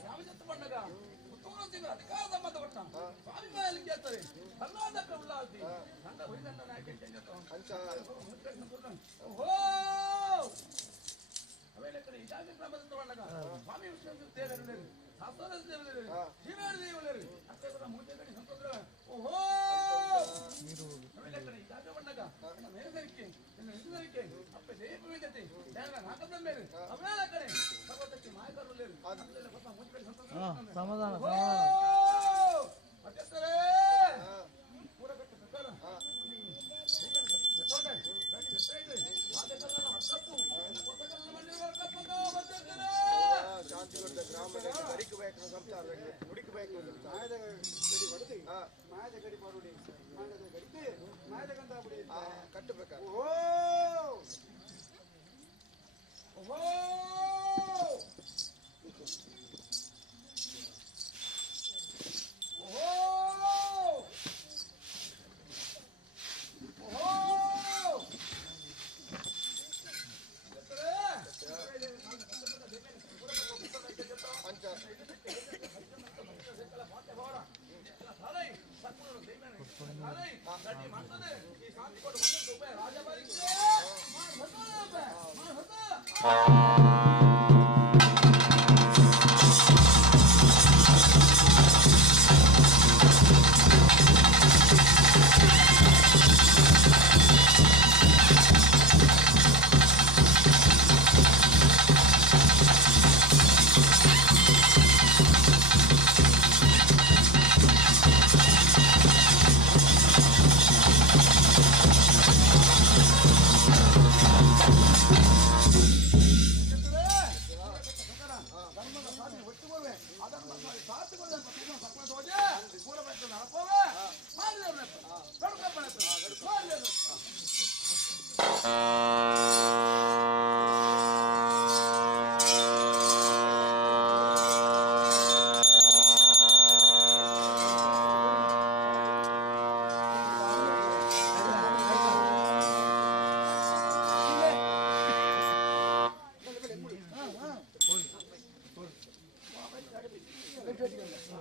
ರಾಮಚಂದ್ರ ಬಣ್ಣಗ ಪುತ್ತೂರು ಅಧಿಕಾರ ಸಂಬಂಧ ಕೊಟ್ಟ ಸ್ವಾಮಿ ಮೇಲೆ ಕೇಳ್ತಾರೆ ಕರ್ನಾಟಕ ಉಲ್ಲಾಸಿ ನನ್ನ ವೈದಂಡ ಓಹೋ ಅವೆಲ್ಲ ಕಡೆ ಇದಾಗಿ ಕ್ರಮದ ಬಣ್ಣಗ ಸ್ವಾಮಿ ವಿಷ್ಣು ದೇವರು ಶಾಸ್ತ್ರ ದೇವರು ಶಿವಾರಿ ದೇವರು ಅಷ್ಟೇ ಕೂಡ ಮೂಜೆ ಕಡೆ ಸಂತೋಷ ಓಹೋ ಅವೆಲ್ಲ ಕಡೆ ಇದಾಗಿ ಬಣ್ಣಗ ನನ್ನ ಮೇಲರಿಕೆ ನನ್ನ ಹೆಸರಿಕೆ ಅಪ್ಪ ದೇವ ವಿದ್ಯತೆ ದೇವ ನಾಟಕದ ಮೇಲೆ ಅವೆಲ್ಲ ಕಡೆ ಸರ್ವತಕ್ಕೆ ಮಾಯಕರು ಅದೆಲ್ಲ ಹೊಸ ಮೂಜೆ ಕಡೆ ಸಂತೋಷ ಸಮಾಧಾನ ಅತ್ಯಂತರೇ ಪೂರಕಟ್ಟ ಪ್ರಕಾರ ಶಾಂತಿ ಕೊಡ್ತ ಗ್ರಾಮದಲ್ಲಿ ಬರಿಕಬೇಕು ಸಂಸಾರ ನುಡಿಕಬೇಕು ಮಾಯದ ಗಡಿ ಹೊಡೆದು ಮಾಯದ ಗಡಿ ಮಾಡುಡಿ ಮಾಯದ ಗಡಿಗೆ ಮಾಯದ ಗಂಧ ಬಿಡಿ ಕಟ್ಟಬೇಕು ಓಹೋ ಓಹೋ ರಾಜ Thank you.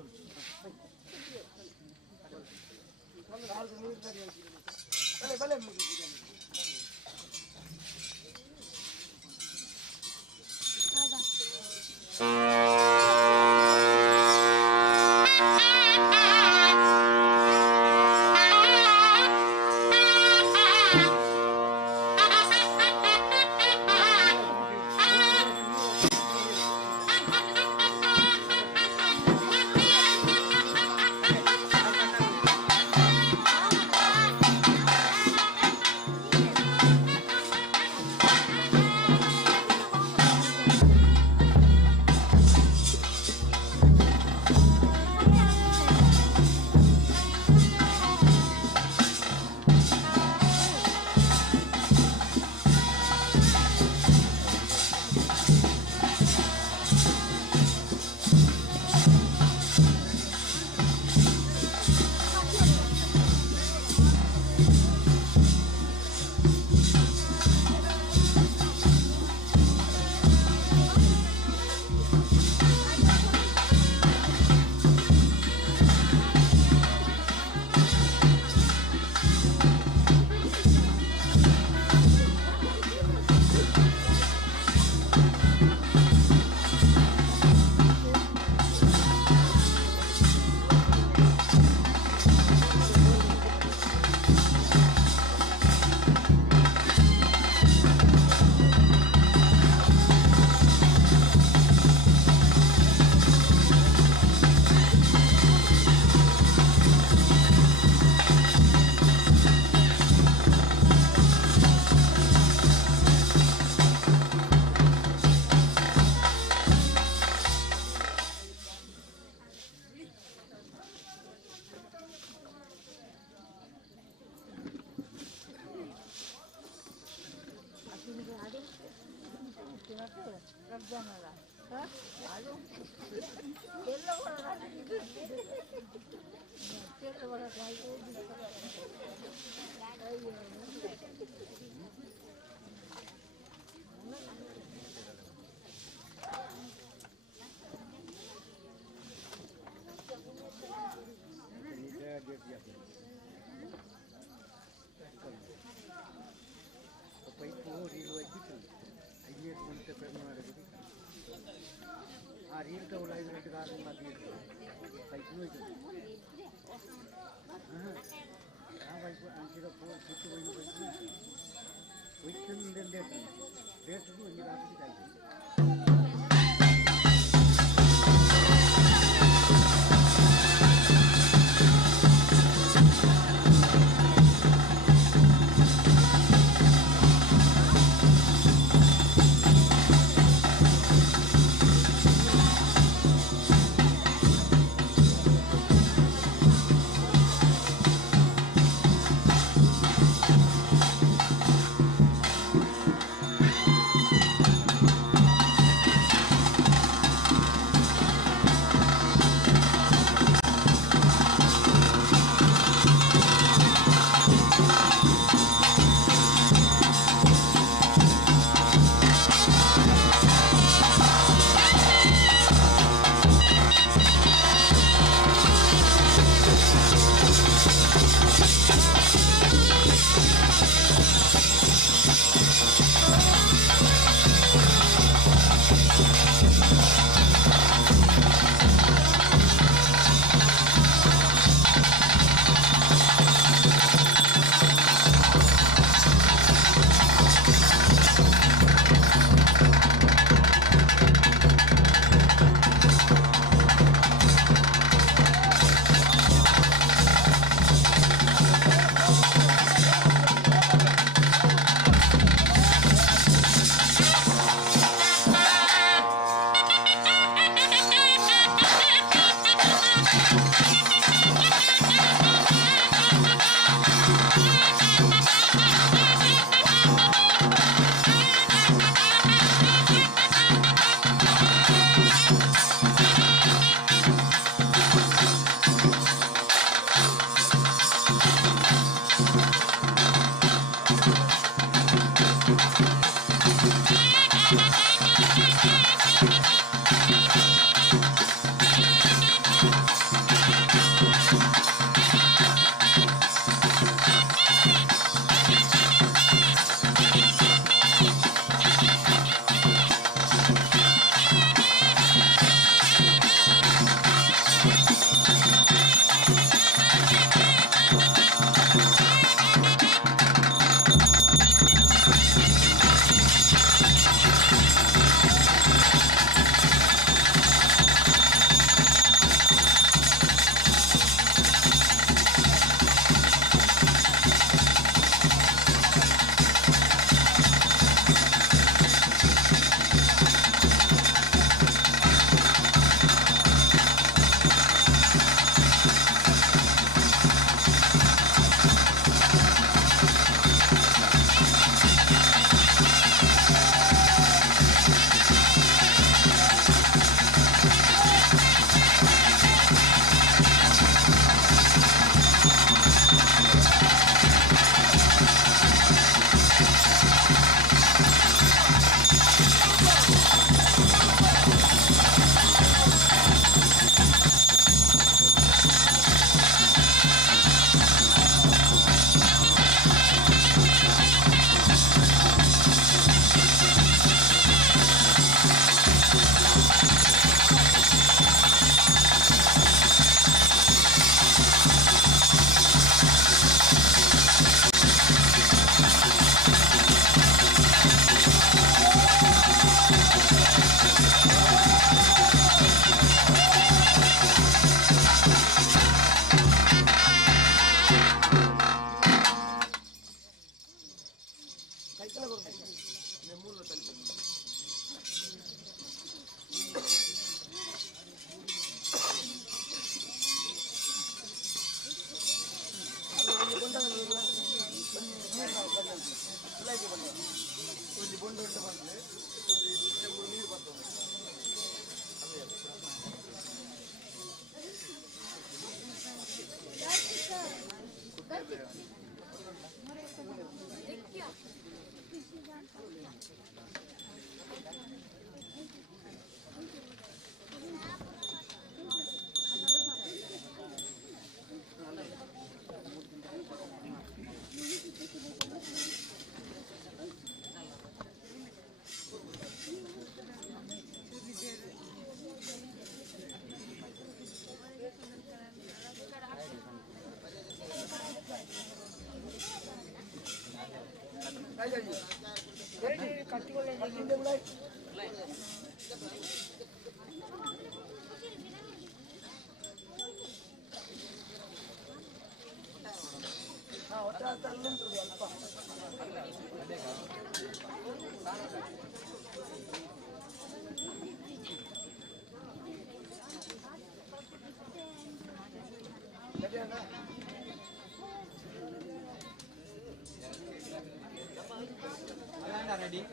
ready?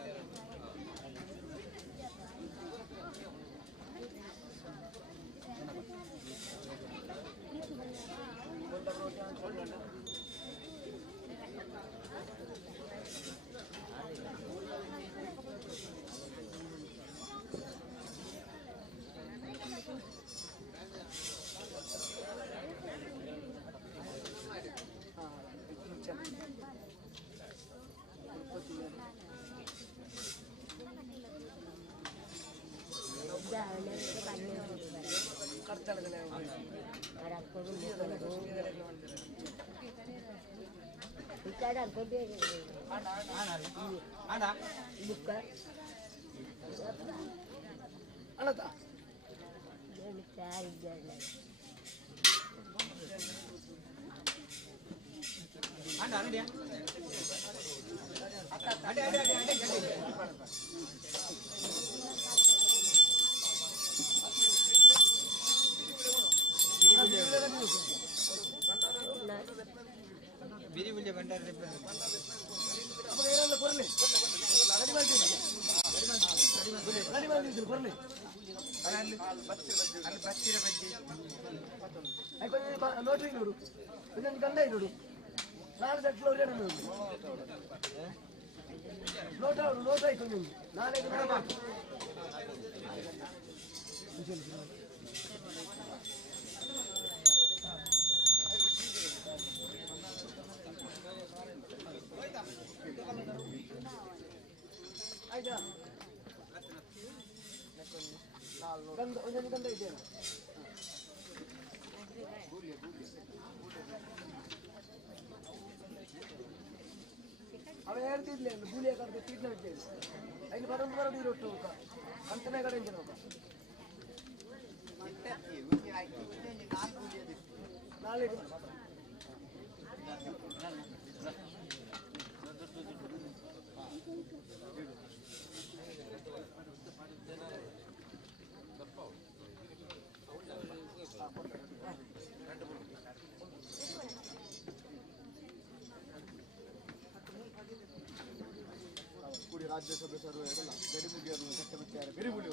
ಬಿರಿ ಬಿಳಿ ಬಂಡಾರ ನೋಡ್ರಿ ನೋಡು ಇದೊಂದು ಗಂಡ ನೋಡು ನಾಳೆ ಸೆಟ್ಲ್ ನೋಡು ನೋಟ ಆಯ್ತು ನಿಮ್ಗೆ ನಾಳೆ ಆಯ್ತಾ ಗಂಧ ಒಂದೊಂದು ಗಂಧ ಇದೆಯಲ್ಲ ಅವ ಹೇಳ್ತಿದ್ಲೆ ಗೂಲಿಯ ಕಡೆ ತೀರ್ನ ಇದ್ದೇನೆ ಅಲ್ಲಿ ಬರೋದು ಇರೋಟ್ಟು ಅಂತನೇ ಕಡೆ ನಾಳೆ ಕೂಡಿ ರಾಜ್ಯ ಸದಸ್ಯರು ಎಲ್ಲ ಗಡಿ ಮುಗಿಯೋದು ಸತ್ಯಮತ್ಯಾರ ಬಿರಿಗುಳಿ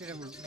Thank you.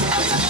Yeah.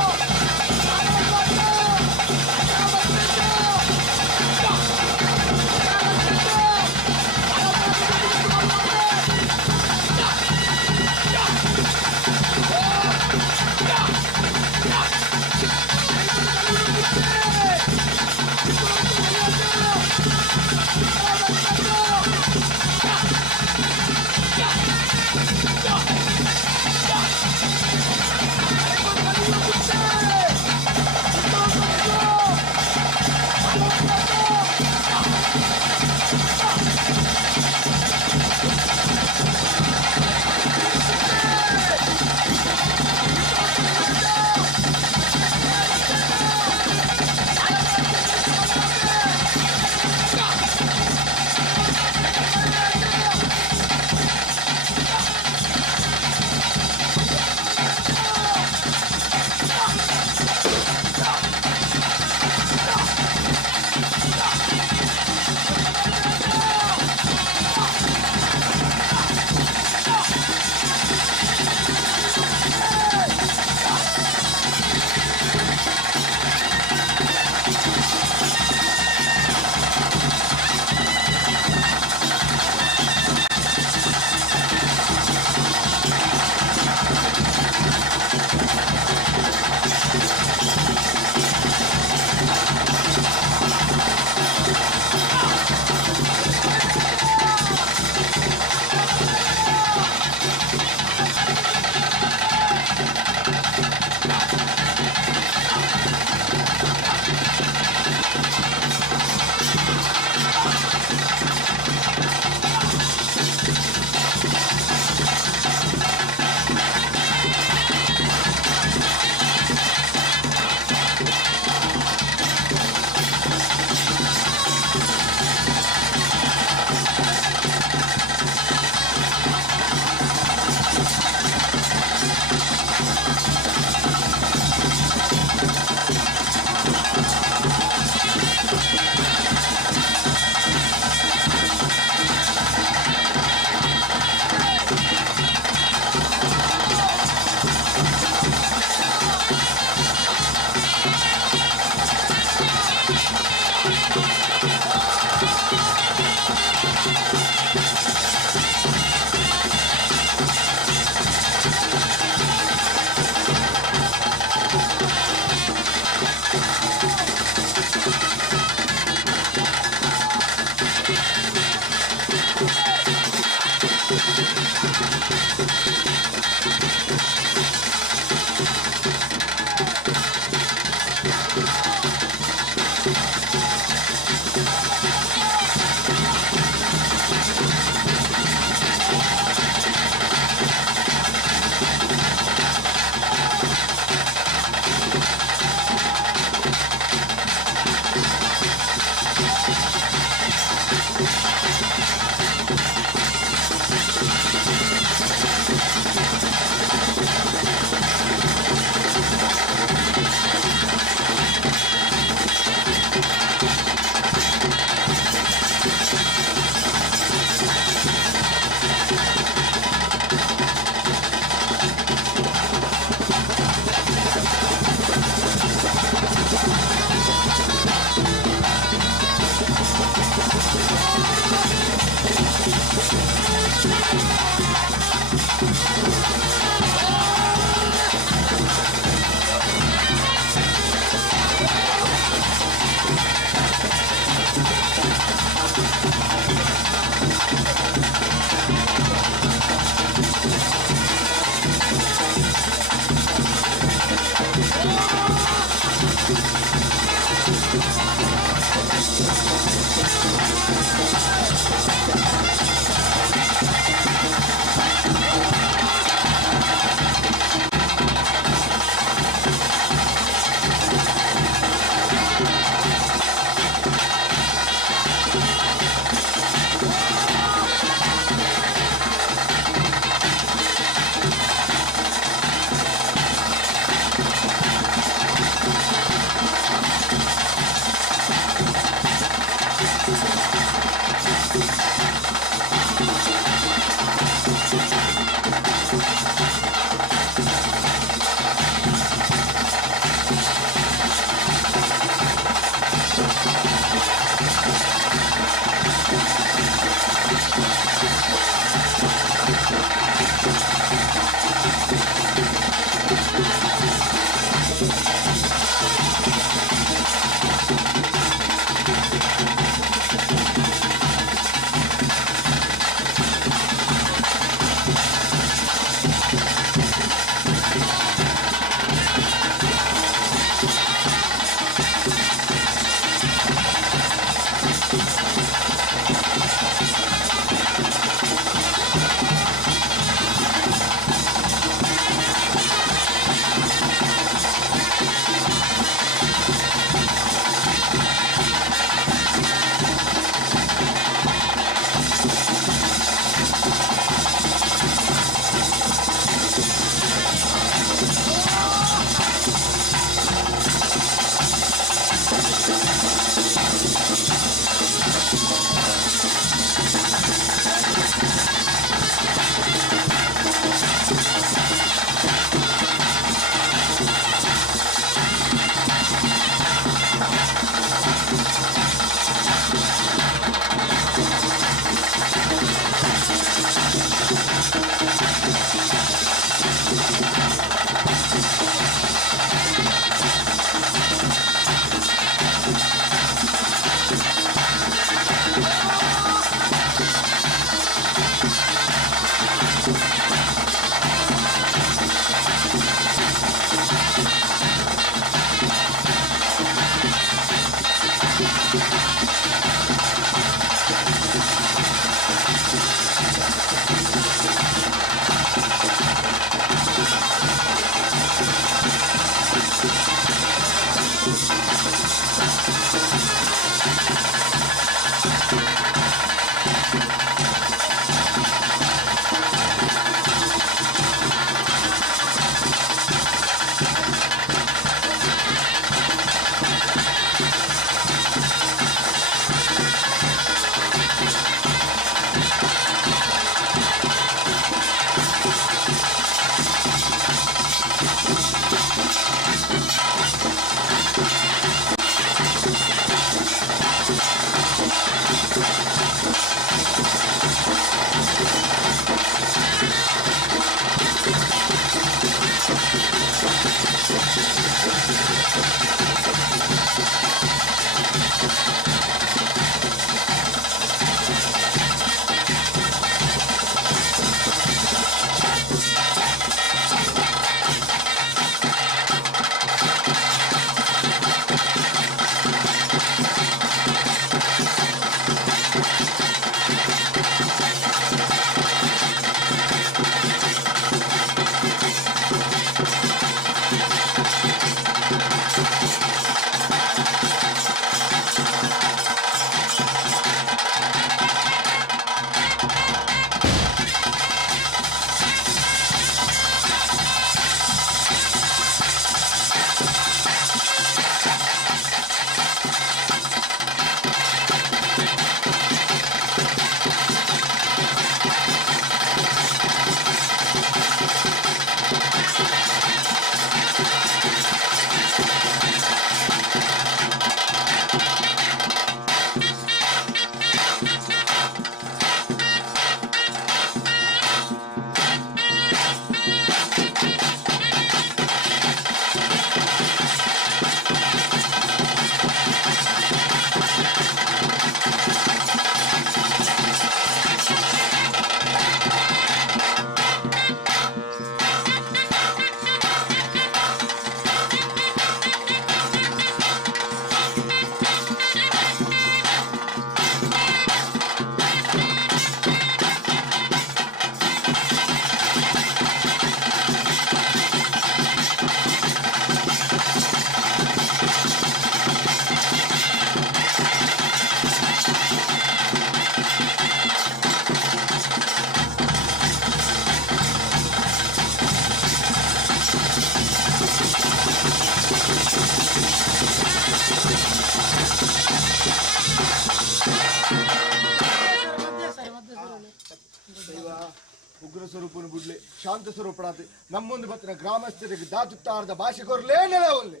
ಉಗ್ರ ಸ್ವರೂಪನ ಬಿಡ್ಲಿ ಶಾಂತ ಸ್ವರೂಪನಾದ ನಮ್ಮೊಂದು ಬತ್ತಿನ ಗ್ರಾಮಸ್ಥರಿಗೆ ದಾತುತ್ತಾರದ ಭಾಷೆ ಕೊರ್ಲೇ ನೆಲ ಒಲ್ಲೆ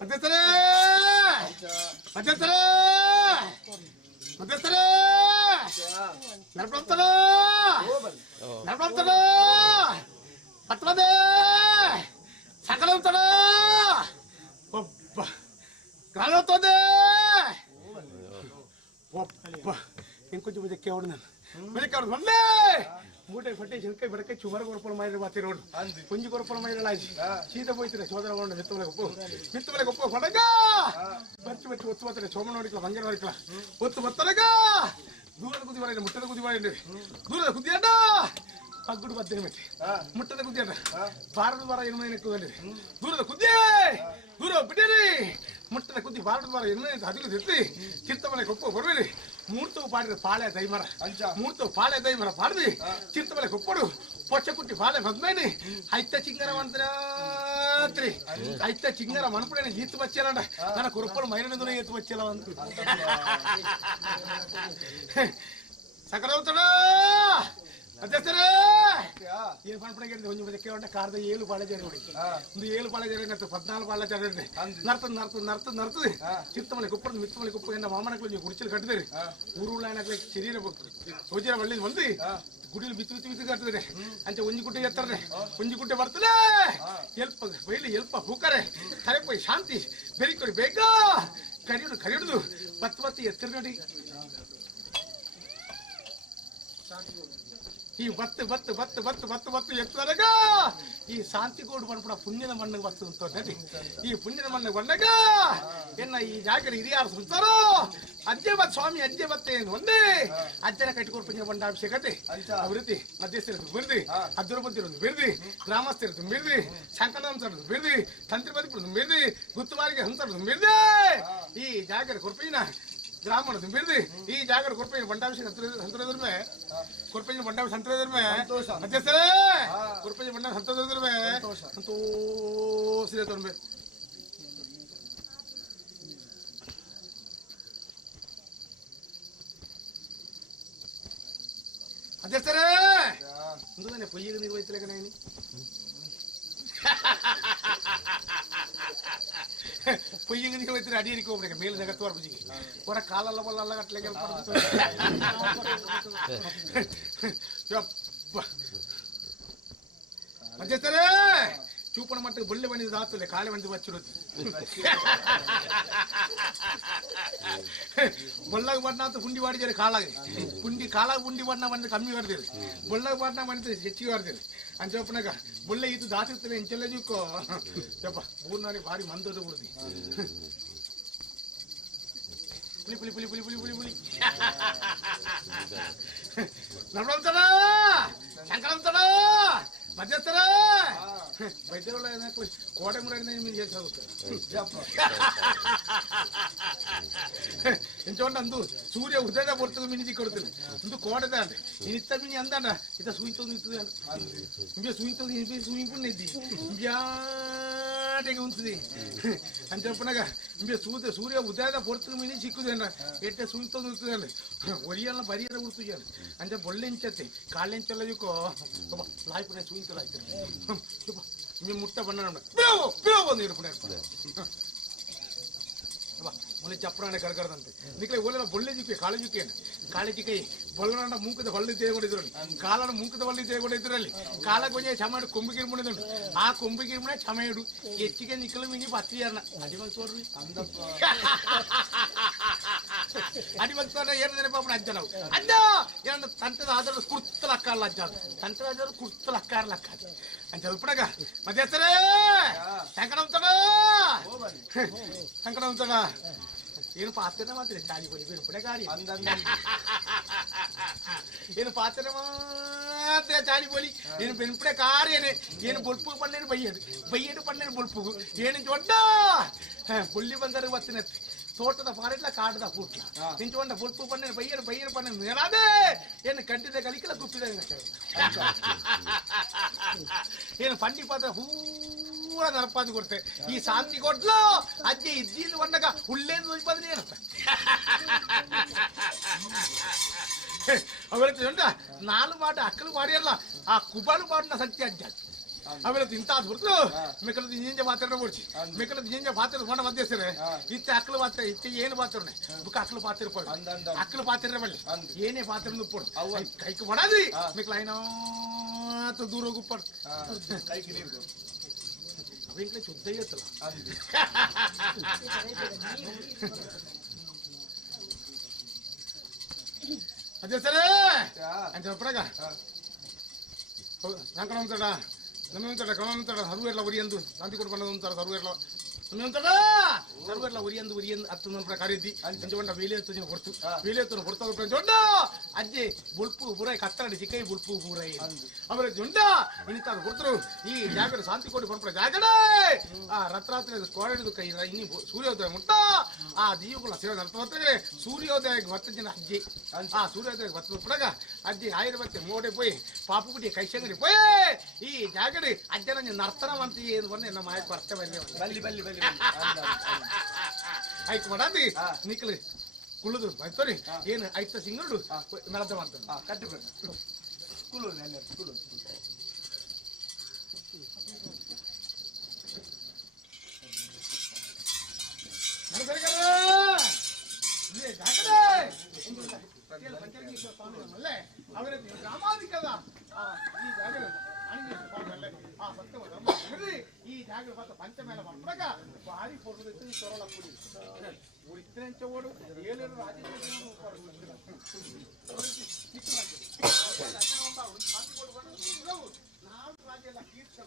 ಮಧ್ಯಸ್ಥರೇ ಮಧ್ಯಸ್ಥರೇ ಮಧ್ಯಸ್ಥರೇ ನರಪ್ರಾಪ್ತನ ನರಪ್ರಾಪ್ತನ ಪತ್ರದೇ ಸಕಲಂತನ ಒಬ್ಬ ಗ್ರಾಮೋತ್ತೋದೆ ಒಬ್ಬ ఇంకొంచెం మెదక్కే వాడు నన్ను మెదక్కాడు వల్లే మూటే పట్టి చెనకాయ బడకాయ చుమర కొరపల మైర బాతి రోడ్ పుంజి కొరపల మైర లాజి సీత పోయితే సోదర వాడు మిత్తులకు ఒప్పు పడగా బర్చి బట్టి ఒత్తు వత్తనే సోమనోడికి వంగర వాడికి ఒత్తు వత్తనగా దూರದ కుది వాడి ముట్టದ కుది వాడి దూರದ కుది అడ్డ పగ్గుడు బద్దెన మెట్టి ముట్టದ కుది అడ్డ భారత ద్వారా 8 ఎక్కువ దూರದ కుది దూర బిడ్డరి ಮುಟ್ಟದ ಕುದ್ದಿ ಬಾರಡ ಬಾರ ಎಣ್ಣೆ ಹದಿಲು ತಿರ್ತಿ ಚಿರ್ತಮನೆ ಕೊಪ್ಪು ಬರಬೇಡಿ ಮೂರ್ತವು ಪಾಡಿದ್ರೆ ಪಾಳೆ ದೈಮರ ಮೂರ್ತವು ಪಾಳೆ ದೈಮರ ಪಾಡ್ದಿ ಚಿರ್ತಮನೆ ಕೊಪ್ಪಡು ಪೊಚ್ಚ ಕುಟ್ಟಿ ಪಾಳೆ ಮದ್ಮೇನಿ ಐತ ಚಿಂಗರ ಮಂತ್ರಿ ಐತ ಚಿಂಗರ ಮನ್ಪುಡೇನೆ ಈತು ಬಚ್ಚಲಂಡ ನನ್ನ ಕುರುಪ್ಪಳು ಮೈರನದುನೆ ಈತು ಬಚ್ಚಲ ಅಂತ ಸಕಲವತಡ ಅಧ್ಯಕ್ಷರೇ ಏನು ಪಣಪಣೆ ಕೊಂಚం ಬೆದಕ್ಕೆ ಉಂಟ ಕಾರದ 7 ಪಾಳೆ ಜನ ನೋಡಿ ಒಂದು 7 ಪಾಳೆ ಜನ ನತ್ತು 14 ಪಾಳೆ ಜನ ನರ್ತದೆ ಚಿತ್ತಮಲೆ ಕುಪ್ಪಡು ಮಿತ್ತಮಲೆ ಕುಪ್ಪು ಎನ್ನ ಮಾಮನಕ್ಕೆ ನೀವು ಗುಡಿಚಲು ಕಟ್ಟಿದಿರಿ ಊರುಳ್ಳ ಏನಕ್ಕೆ ಶರೀರ ಸೋಜಿರ ಒಳ್ಳೆದು ಬಂದು ಗುಡಿಲು ಬಿತ್ತು ಕಟ್ಟಿದ್ರೆ ಅಂಚೆ ಒಂಜಿ ಗುಡ್ಡೆ ಎತ್ತರೆ ಒಂಜಿ ಗುಡ್ಡೆ ಬರ್ತದೆ ಎಲ್ಪ ಬೈಲಿ ಎಲ್ಪ ಹೂಕರೆ ಕರೆಪೈ ಶಾಂತಿ ಬೆರಿಕೊಡಿ ಬೇಗ ಕರಿಯುಡು ಬತ್ತು ಎತ್ತರ ನೋಡಿ ಈ ಬತ್ತು ಎತ್ತರಗ ಈ ಶಾಂತಿ ಕೋಡು ಪಣಪುಡ ಪುಣ್ಯದ ಮಣ್ಣಿಗೆ ಬರ್ತದೆ ಈ ಪುಣ್ಯದ ಮಣ್ಣಿಗೆ ಬಂದಾಗ ಎನ್ನ ಈ ಜಾಗ ಹಿರಿಯಾರು ಸುತ್ತಾರೋ ಅಜ್ಜೆ ಬತ್ ಸ್ವಾಮಿ ಅಜ್ಜೆ ಬತ್ತೆ ಒಂದೇ ಅಜ್ಜನ ಕಟ್ಟಿಕೊಡು ಪಂಜ ಬಂಡ ಅಭಿಷೇಕತೆ ಅಭಿವೃದ್ಧಿ ಮಧ್ಯಸ್ಥರು ಬಿರ್ದಿ ಅದ್ದುರಬುದ್ಧಿರು ಬಿರ್ದಿ ಗ್ರಾಮಸ್ಥರು ಬಿರ್ದಿ ಶಂಕರಾಂಸರು ಬಿರ್ದಿ ತಂತ್ರಿಪತಿ ಬಿರ್ದಿ ಗುತ್ತುವಾರಿಗೆ ಹಂಸರು ಬಿರ್ದಿ ಈ ಜಾಗರ ಕೊರ್ಪಿನ ಗ್ರಾಮದ ಬಿರ್ದಿ ಈ ಜಾಗರ ಕೊರ್ಪಿನ ಬಂಡಾಭಿಷೇಕ ಹಂತರದ್ರಮೆ ಕೊರ್ಪಿನ ಬಂಡಾಭಿಷೇಕ ಹಂತರದ್ರಮೆ ಮಧ್ಯಸ್ಥರೇ ಕೊರ್ಪಿನ ಬಂಡ ಹಂತರದ್ರಮೆ ಸಂತೋಷ ತರ್ಮೆ ಅಧ್ಯಕ್ಷರೇ ಮುಂದೆ ಪೊಯ್ಯಿಗೆ ನಿರ್ವಹಿಸಲೇಕ ನಾನು ಪೊಯ್ಯಿಗೆ ನಿರ್ವಹಿಸಿದ್ರೆ ಅಡಿ ಹೋಗ್ಬೇಕು ಮೇಲೆ ಜಗತ್ತು ಬರ್ಬಿಜಿಗೆ ಹೊರ ಕಾಲಲ್ಲ ಬಲ್ಲ ಕಟ್ಲಿಕ್ಕೆ ಅಧ್ಯಕ್ಷರೇ ಚೂಪಣ ಮಟ್ಟಿಗೆ ಬೊಳ್ಳೆ ಬಂದಿದ್ದು ಆತಲೆ ಕಾಳೆ ಬಂದು ಬಚ್ಚಿರೋದು ಬೊಳ್ಳಾಗ ಬಣ್ಣ ಅಂತ ಪುಂಡಿ ಮಾಡಿದ್ದಾರೆ ಕಾಲಾಗಿ ಕಾಲಾಗ ಪುಂಡಿ ಬಣ್ಣ ಬಂದು ಕಮ್ಮಿ ಬರ್ದಿರಿ ಬೊಳ್ಳಾಗ ಬಣ್ಣ ಬಂದಿದ್ರೆ ಹೆಚ್ಚಿಗೆ ಬರ್ದಿರಿ ಅಂಚಪ್ಪನಾಗ ಬೊಳ್ಳೆ ಇದು ದಾತಿರ್ತದೆ ಇಂಚೆಲ್ಲ ಜೂಕೋ ಚಪ್ಪ ಊರ್ನಾಡಿ ಭಾರಿ ಮಂದೋದು ಬಿಡ್ದಿ ಪುಲಿ ಪುಲಿ ಪುಲಿ ಪುಲಿ ಪುಲಿ ಪುಲಿ ಪುಲಿ ನಡ್ಕೊಂತಾನ ಶಂಕರಂತಾನ ಮಧ್ಯಸ್ಥರ ವೈದ್ಯರುള്ള ಕೋಟೆ ಮುರಾಡಿನ ನಿಮಗೆ ಹೆಚ್ಚಾಗುತ್ತೆ ಎಂಚೋಂಡ ಅಂದು ಸೂರ್ಯ ಉದಯದ ಬರ್ತದೆ ಮಿನಿಜಿ ಕೊಡ್ತದೆ ಒಂದು ಕೋಟೆದ ಅಂದ್ರೆ ನೀನು ಇತ್ತ ಮಿನಿ ಅಂದಾನ ಇತ್ತ ಸೂಯಿತೋದು ನಿಂತದೆ ನಿಮಗೆ ಸೂಯಿತೋದು ನಿಮಗೆ ಸೂಯಿಂಪುಣ್ಣ ಇದ್ದಿ ಬ್ಯಾಟೆಗೆ ಉಂಟದೆ ಅಂತ చెప్పనಗ ನಿಮಗೆ ಸೂರ್ಯ ಉದಯದ ಬರ್ತದೆ ಮಿನಿ ಸಿಕ್ಕುದೇನ ಎಟ್ಟೆ ಸೂಯಿತೋದು ನಿಂತದೆ ಅಂದ್ರೆ ಒರಿಯಲ್ಲ ಬರಿಯದ ಉಡ್ತದೆ ಅಂದ್ರೆ ಬೊಳ್ಳೆಂಚತ್ತೆ ಕಾಳೆಂಚಲ್ಲದಕ್ಕೋ ಲಾಯ್ಪುನೆ ಸೂಯಿಂತಲ್ಲ ಆಯ್ತು ನಿಮಗೆ ಮುಟ್ಟ ಬಣ್ಣ ಬಂದು ಇರ್ಪುಣೆ ಮೊನ್ನೆ ಚಪ್ರಾಣೆ ಕರ್ಕರ್ದಂತೆ ನಿಕ್ಲೆ ಒಳ್ಳೆ ಬೊಳ್ಳೆ ಜಿಪ್ಪಿ ಕಾಳೆ ಜಿಕ್ಕೈ ಬೊಳ್ಳನ ಮೂಕದ ಬಳ್ಳಿ ತೇಗೊಂಡಿದ್ರಲ್ಲಿ ಕಾಲನ ಮೂಕದ ಬಳ್ಳಿ ತೇಗೊಂಡಿದ್ರಲ್ಲಿ ಕಾಲ ಕೊಂಚ ಚಮಾಡು ಕೊಂಬಿಗಿರ್ಮುಣಿದುಂಟು ಆ ಕೊಂಬಿಗಿರ್ಮುಣೆ ಚಮಯಡು ಹೆಚ್ಚಿಗೆ ನಿಕ್ಕಲು ಮಿನಿ ಪತ್ತಿಯಾರನ ಅಡಿಮಗ್ಸೋರ್ರಿ ಅಡಿಮಗ್ಸೋರ ಏನ ಪಾಪನ ಅಜ್ಜ ನಾವು ಅಜ್ಜ ಏನ ತಂಟದ ಆದರೂ ಕುರ್ತಲ ಅಕ್ಕಲ್ಲ ಅಜ್ಜ ತಂಟದ ಆದರೂ ಕುರ್ತಲ ಅಕ್ಕಾರಲ್ಲ ಅಕ್ಕ ಅಂತ ಉಪ್ಪಡಗ ಮಧ್ಯಸ್ಥರೇ ಸಂಕಟ ಏನು ಪಾತ್ರೆ ಮಾತ್ರ ಚಾಲಿ ಬಲಿ ಬಿಡುಪಡೆ ಗಾಡಿ ಏನು ಪಾತ್ರೆ ಮಾತ್ರ ಚಾಲಿ ಬಲಿ ಏನು ಬೆನ್ಪಡೆ ಕಾರ್ಯನೇ ಏನು ಬೊಲ್ಪು ಪಣ್ಣೇನು ಬೈಯಡು ಪಣ್ಣೇನು ಬೊಲ್ಪು ಏನು ದೊಡ್ಡ ಬುಳ್ಳಿ ಬಂದರೆ ಬತ್ತಿನತ್ತಿ ತೋಟದ ಪಾರಿಡ್ಲ ಕಾಡದ ಪೂಟ್ಲ ನಿಂಚುಕೊಂಡ ಬೊಲ್ಪು ಪಣ್ಣೇನು ಬೈಯರು ಪಣ್ಣೇನು ಮೇಲಾದೆ ಏನು ಕಟ್ಟಿದ ಕಲಿಕಲ ಗುಪ್ಪಿದ ಏನು ಪಂಡಿ ಪಾತ್ರ ಹೂ ಪೂರ ನರಪಾದಿ ಕೊಡ್ತೆ ಈ ಶಾಂತಿ ಕೊಟ್ಲು ಅಜ್ಜಿ ಇದ್ದಿಲ್ ಬಂದಾಗ ಹುಳ್ಳೇನು ಬದಲಿ ಏನಂತ ಅವರತ್ತೆ ಉಂಟ ನಾಲು ಮಾಡ ಅಕ್ಕಲು ಮಾಡಿಯಲ್ಲ ಆ ಕುಬಾಲು ಮಾಡಿನ ಶಕ್ತಿ ಅಜ್ಜ ಆಮೇಲೆ ಇಂತಾದ್ ಹೊರತು ಮೆಕ್ಕಲದ ಇಂಜ ಪಾತ್ರ ಕೊಡ್ಸಿ ಮೆಕ್ಕಲದ ಇಂಜ ಪಾತ್ರ ಹೊಂಡ ಮಧ್ಯಸ್ಥರೇ ಇತ್ತೆ ಅಕ್ಕಲು ಪಾತ್ರ ಇತ್ತೆ ಏನು ಪಾತ್ರನೆ ಬುಕ್ಕ ಅಕ್ಕಲು ಪಾತ್ರ ಪಡು ಅಕ್ಕಲು ಪಾತ್ರ ಬಳ್ಳಿ ಏನೇ ಪಾತ್ರ ನುಪ್ಪಡು ಕೈಕ್ ಮಾಡಾದ್ರಿ ಮೆಕ್ಕಲ ಐನಾತ ದೂರ ಹೋಗ್ಪಡು ಕೈಕ್ ನೀರು ಅವೇಂಕ್ಲೆ ಶುದ್ಧ ಇರುತ್ತಲ್ಲ ಅದೇ ಸರೇ ಅಂತ ಹೊರಗ ಸಂಕಟ ಅಂತಾಡ ನಮಗೆ ಅಂತಾಡ ಕ್ರಮ ಅಂತಾಡ ಸರ್ವ ಎಲ್ಲ ಒರಿಯಂದು ಶಾಂತಿ ಕೊಟ್ಟು ಬಂದದು ಅಂತಾರ ಸರ್ವ ಎಲ್ಲ ನಮಗೆ ಅಂತಾಡ ಸರ್ವ ಎಲ್ಲ ಒರಿಯಂದು ಹತ್ತು ನಮ್ಮ ಪ್ರಕಾರ ಇದ್ದಿ ಅಂಚಕೊಂಡ ಬೇಲೆ ಹತ್ತು ಕೊಡ್ತು ಬೇಲೆ ಹತ್ತು ಕೊಡ್ತಾ ಜೊಂಡ ಅಜ್ಜಿ ಬುಲ್ಪು ಬೂರಾಯಿ ಕತ್ತಡಿ ಚಿಕ್ಕೈ ಬುಲ್ಪು ಬೂರಾಯಿ ಅವರ ಜೊಂಡ ಇನ್ನಿತಾರು ಕೊಡ್ತರು ಈ ಜಾಗದ ಶಾಂತಿ ಕೊಟ್ಟು ಕೊಡ್ಪ ಜಾಗಡೆ ಆ ರಾತ್ರಾತ್ರಿ ಕೋಡಿದು ಕೈ ಇನ್ನು ಸೂರ್ಯೋದಯ ಮುಟ್ಟ ಆ ದೀವುಗಳ ಸೇವೆ ನರ್ತವತ್ತಗೆ ಸೂರ್ಯೋದಯಕ್ಕೆ ಬತ್ತ ಜನ ಅಜ್ಜಿ ಆ ಸೂರ್ಯೋದಯಕ್ಕೆ ಬತ್ತ ಪಡಗ ಅಜ್ಜಿ ಆಯುರ್ವೇದ ಮೋಡೆ ಪೋಯ್ ಪಾಪು ಬಿಡಿ ಕೈಸಂಗಡಿ ಪೋಯ್ ಈ ಜಾಗಡಿ ಅಜ್ಜನ ನರ್ತನ ಅಂತ ಏನು ಬಂದೆ ನಮ್ಮ ಆಯ್ತು ಬರ್ತೆ ಬನ್ನಿ ಬಲ್ಲಿ ಬಲ್ಲಿ ಬಲ್ಲಿ ಆಯ್ತು ಮಾಡಂದಿ ನಿಕ್ಲಿ ಕುಳಿದು ಬೈತೋರಿ ಏನು ಆಯ್ತ ಸಿಂಗಡು ಮೆಳದ ಮಾಡ್ತಾನೆ ಕಟ್ಟಿಬಿಟ್ಟು ಕುಳು ನೆನ್ನೆ ಕುಳು ಅವರ ಗ್ರಾಮಾಧಿಕದ ಈ ಜಾಗ ಆ ಸತ್ಯವ ಧರ್ಮ ಈ ಜಾಗ ಪಂಚ ಮೇಲೆ ಮಾಡ್ತಾಗ ಭಾರಿ ಫೋಟೋ ಸೊರಳ ಕೂಡಿ ಉಳಿತಂಚ ಓಡು ಏಳೇಳು ನಾವು ರಾಜ್ಯ ಎಲ್ಲ ಕೀರ್ತ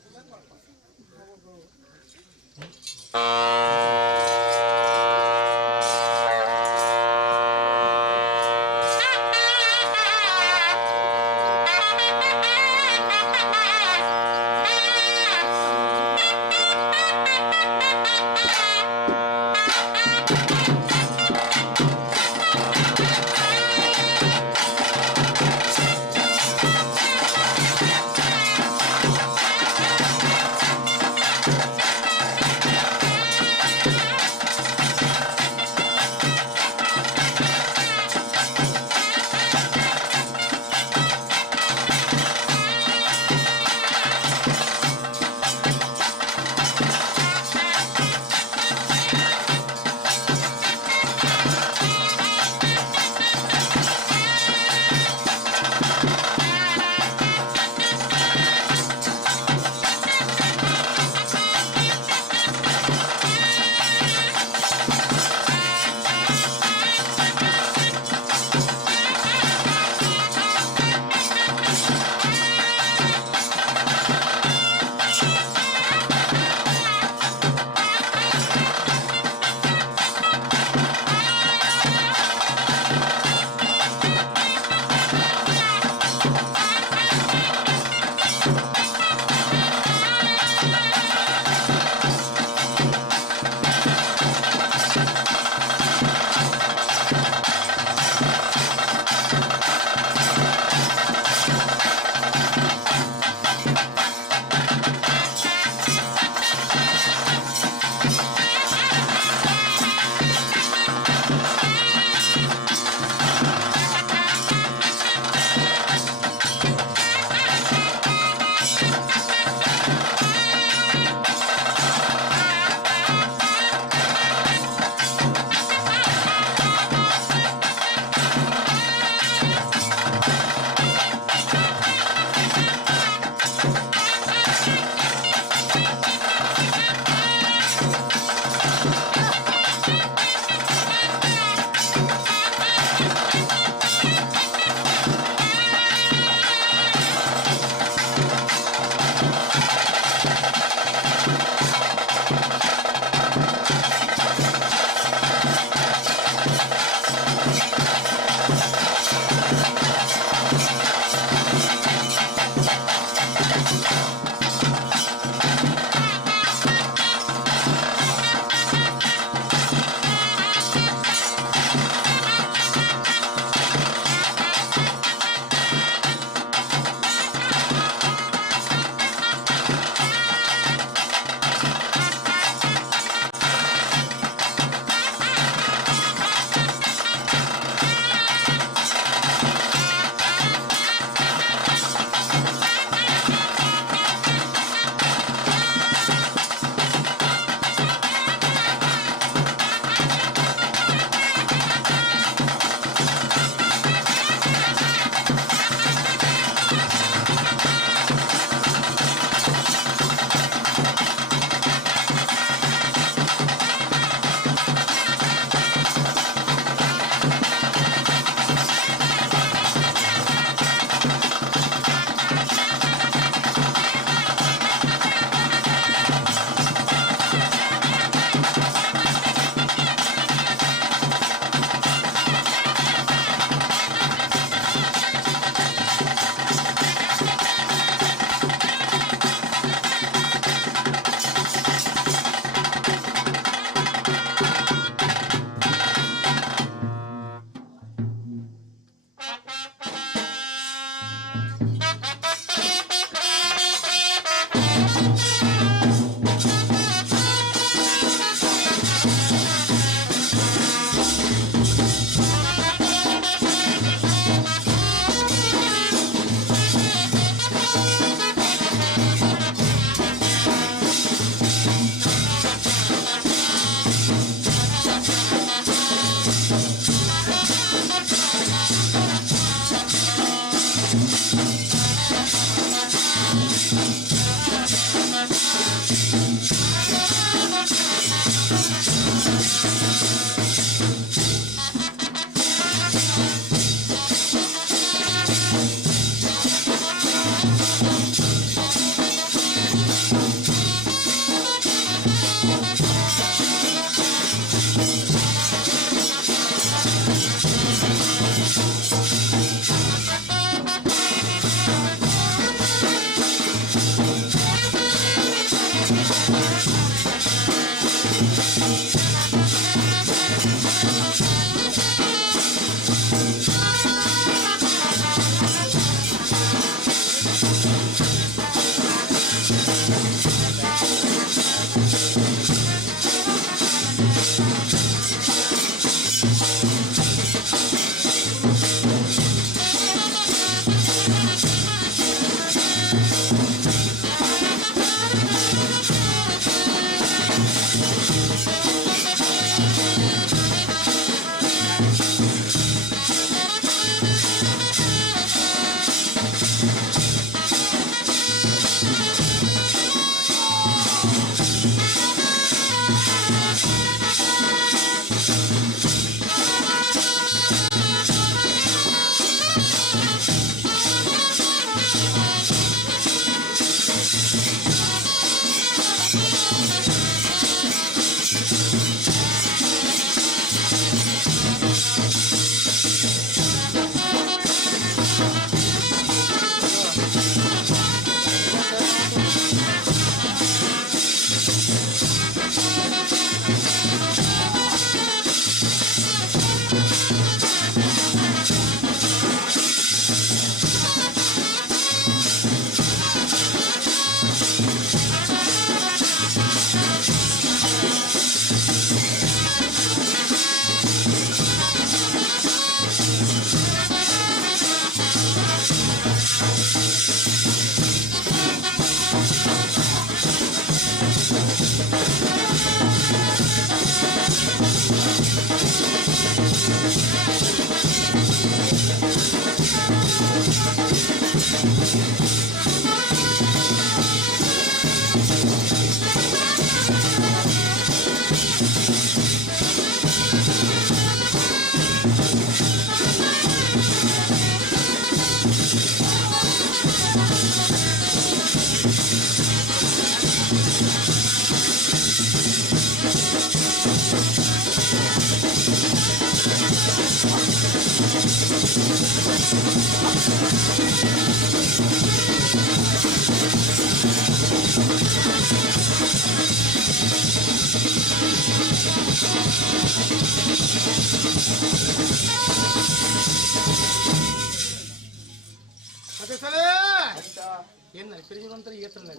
என்ன பெரிய ಮಂತ್ರ ಏತನ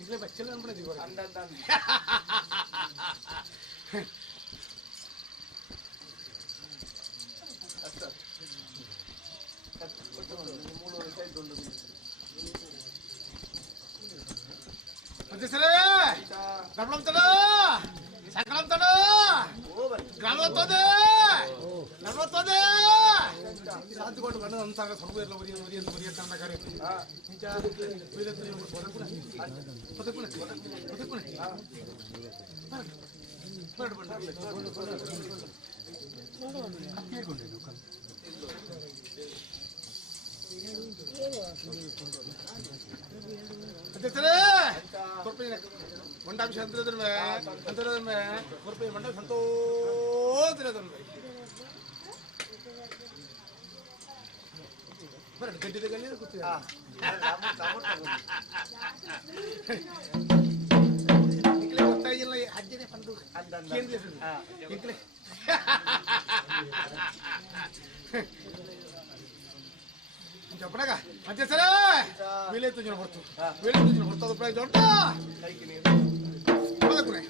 ಇಲ್ಲೇ ಬಚ್ಚಲ ಅನ್ಬಿಡಿದೀವಿ ಅಂದಂತ ಅಷ್ಟ ಮೂಲ ಸೈಡ್ ಒಂದು ಮತ್ತೆ ಸರ ನಮ್ಮಂತಡ ಸಕಲಂತಡ ಗ್ರಾಮತೋದೆ ನಮ್ಮತೋದೆ ಸಾಧ್ಯಗೊಂಡು ಬಂದ ಅಂತಾಗ ಸ್ವಲ್ಪ ಎಲ್ಲ ಒರಿ ಅಂತ ಕರೆ ನಿಜ ವಿಲತ್ರಿ ಪದಕುಣ ಬರಡ್ ಕೇಳ್ಕೊಂಡಿದ್ದು ಅಧ್ಯಕ್ಷರೇ ಮಂಡಾಂಶ ಅಂತರದನ್ಮೆ ಕೊರಪೆ ಮಂಡ ಸಂತೋಷರದನ್ಮೆ ಬರಡ್ ಗಡ್ಡಿದ ಗಲ್ಲಿ ಕೂತೀಯ ಗೊತ್ತಾಗಿಲ್ಲ ಅಜ್ಜನೇ ಬಂದು ಕೇಂದ್ರ చెప్పడాక అధ్యక్షరే వీలైతే పడుతు పడుతుంది ప్రై చోట మొదకునే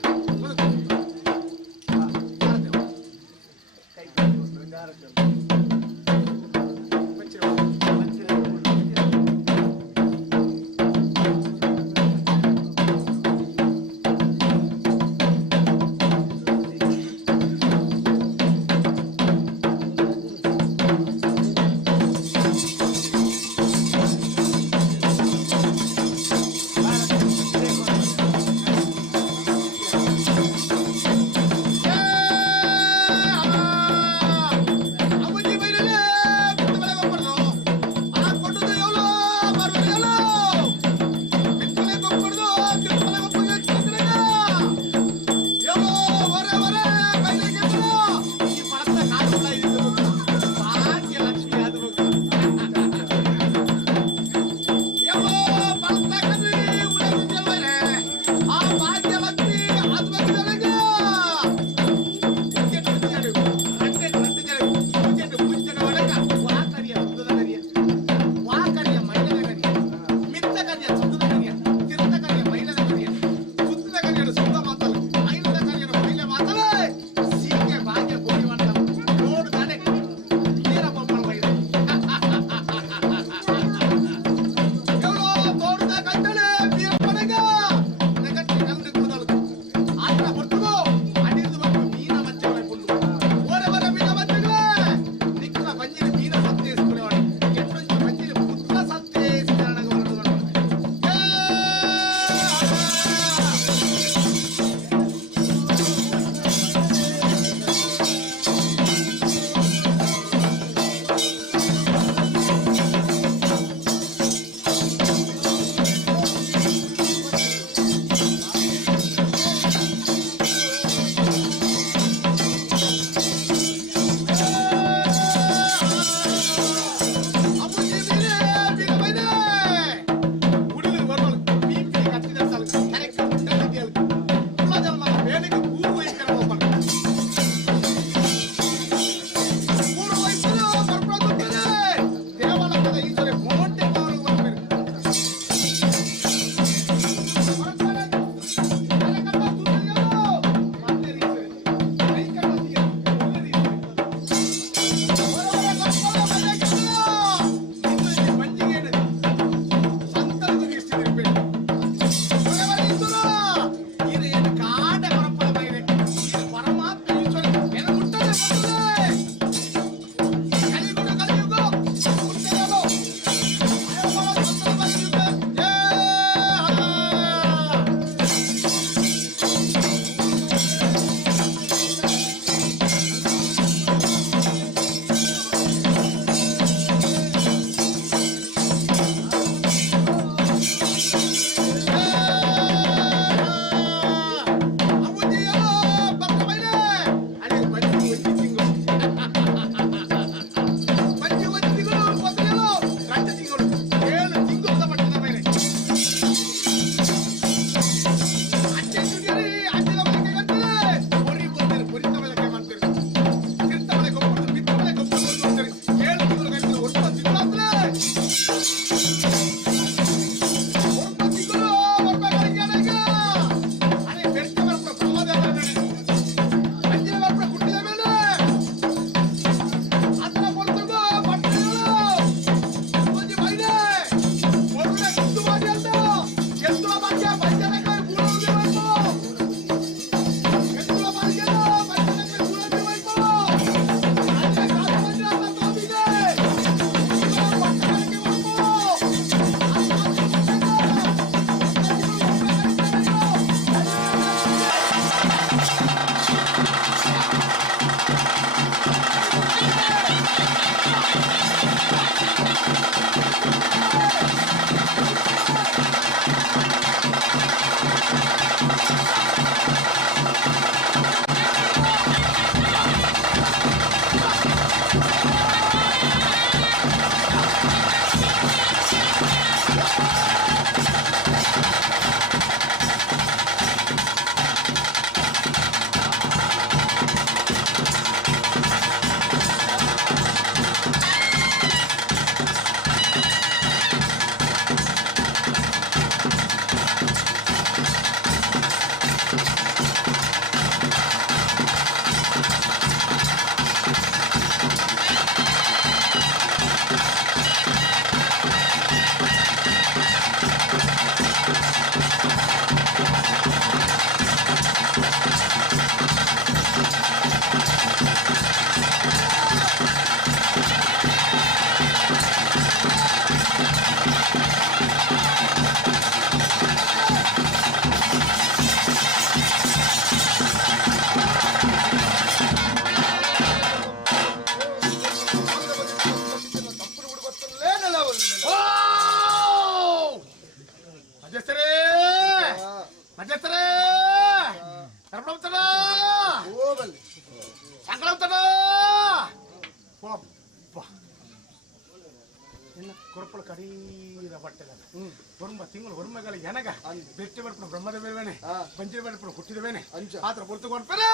ಒರ್ಮ ತಿಂಗಳು ಒರ್ಮಗಳ ಎನಗ ಬೆಟ್ಟ ಬಡ್ಪು ಬ್ರಹ್ಮದ ಬೇವೇನೆ ಪಂಚದ ಬಡ್ಪು ಹುಟ್ಟಿದ ಬೇನೆ ಆತರ ಪೊರ್ತುಕೊಂಡ್ಪೇನೆ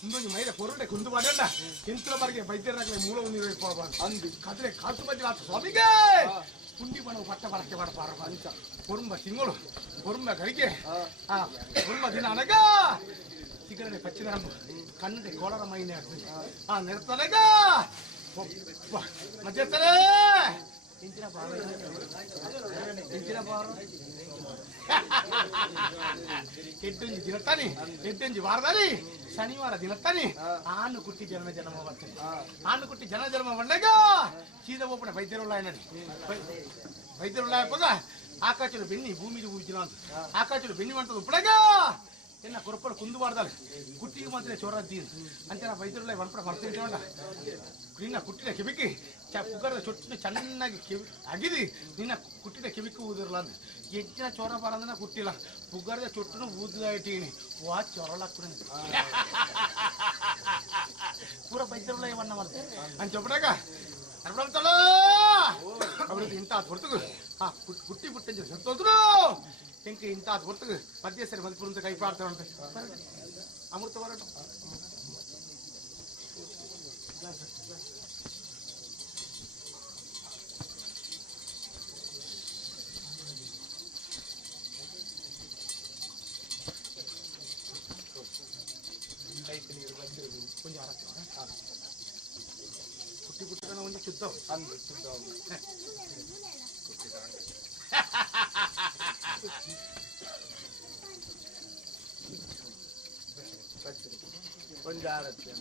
ಮುಂದೊಂದು ಮೈದ ಕೊರಟೆ ಕುಂದು ಮಾಡಲ್ಲ ಎಂತರ ಬಾರಿಗೆ ವೈದ್ಯರಾಗಲಿ ಮೂಲ ಒಂದು ಅಂದು ಕದ್ರೆ ಕಾತು ಮಧ್ಯ ಆತ ಸ್ವಾಮಿಗೆ ಪುಂಡಿ ಬಣವು ಪಟ್ಟ ಬರಕ್ಕೆ ಬಡಪಾರ ಅಂಚ ಒರ್ಮ ತಿಂಗಳು ಒರ್ಮಗಳಿಗೆ ಒರ್ಮ ದಿನ ಅನಗ ಸಿಗರನೆ ಪಚ್ಚಿದ ಕನ್ನಡೆ ಕೋಳರ ಮೈನೆ ನೆಡ್ತನಗ ಮಧ್ಯಸ್ಥರೇ ಇಂಚಿನ ಬಾರ ಎಡ್ಡೊಂಜಿ ದಿನತ್ತಾನೆ ಎಡ್ಡೊಂಜಿ ವಾರದಲ್ಲಿ ಶನಿವಾರ ದಿನತ್ತಾನೆ ಆನು ಕುಟ್ಟಿ ಜನ್ಮ ಬರ್ತದೆ ಆನು ಕುಟ್ಟಿ ಜನ್ಮ ಬಂದಾಗ ಸೀದ ಒಬ್ಬನ ವೈದ್ಯರುಳ್ಳ ಪದ ಆಕಾಶಲು ಬೆನ್ನಿ ಭೂಮಿಲಿ ಹೂಜಿನ ಅಂತ ಆಕಾಶಲು ಬೆನ್ನಿ ಮಾಡ್ತದ ಉಪ್ಪಳಗ ಎನ್ನ ಕೊರಪಡು ಕುಂದು ಬಾರ್ದಲ್ಲ ಕುಟ್ಟಿಗೆ ಮಾತ್ರ ಚೋರ ದೀನ್ ಅಂತ ನಾ ವೈದ್ಯರುಳ್ಳ ಒಣಪಡ ಬರ್ತೀನಿ ನಿನ್ನ ಕುಟ್ಟಿನ ಕಿವಿಕಿ ಕುಕ್ಕರದ ಚೊಟ್ಟು ಚೆನ್ನಾಗಿ ಅಗಿದಿ ನಿನ್ನ ಕುಟ್ಟಿನ ಕಿವಿಕ್ಕೆ ಊದಿರಲ್ಲ ಅಂತ ಹೆಚ್ಚಿನ ಚೋರ ಬಾರಂದನ ಕುಟ್ಟಿಲ್ಲ ಕುಕ್ಕರದ ಚೊಟ್ಟನು ಊದಿದ ಇಟ್ಟೀನಿ ವಾ ಚೊರಲಾಕ್ಬಿಡ ಪೂರ ಬೈತರುಳ್ಳ ಇವನ್ನ ಮಾಡ್ತಾರೆ ಅಂತ ಚೊಪ್ಪಡಾಗ ಅನ್ಬಿಡ್ತಾಳ ಅವ್ರಿಗೆ ಇಂಥ ಹೊರತುಗು ಕುಟ್ಟಿ ಪುಟ್ಟಂಜ ಸತ್ತೋದ್ರು ಹೆಂಗೆ ಇಂಥ ಹೊರತುಗು ಮಧ್ಯ ಸರಿ ಮಲ್ಪುರ ಅಂತ ಕೈ ಪಾಡ್ತಾವಂತೆ ಅಮೃತ ಹೊರಟ ಕುಟ್ಟಿ ಪುಟ್ಟನ ಒಂದು ಶುದ್ಧ ಅಂದು ಶುದ್ಧ ಒಂದು ಆರತ್ತೆ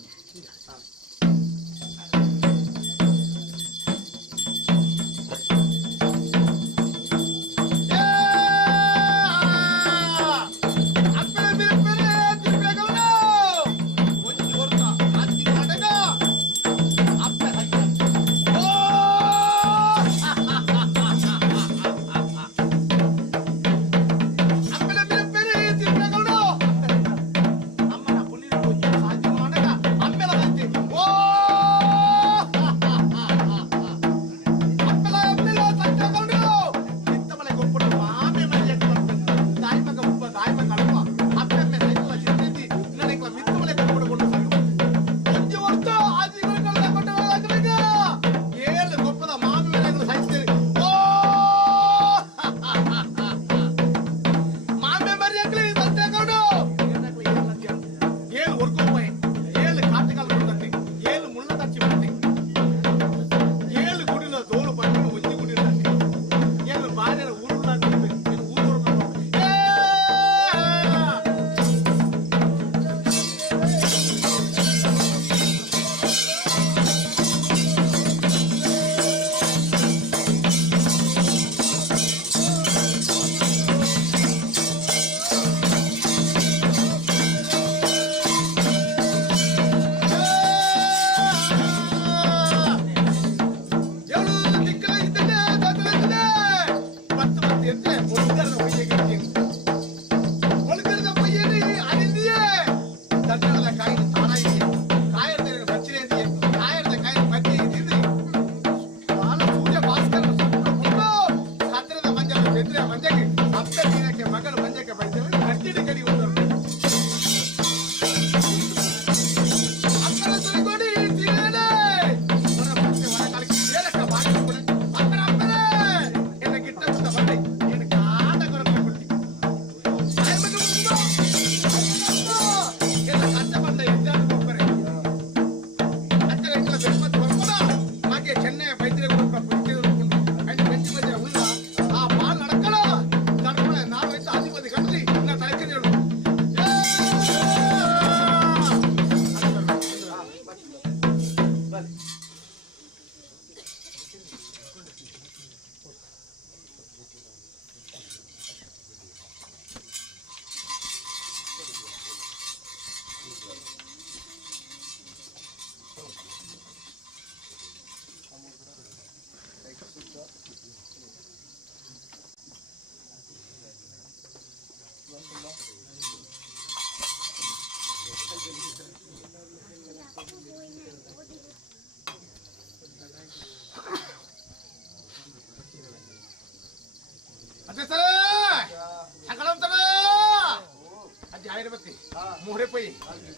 ಮೂರೆ ಪೈ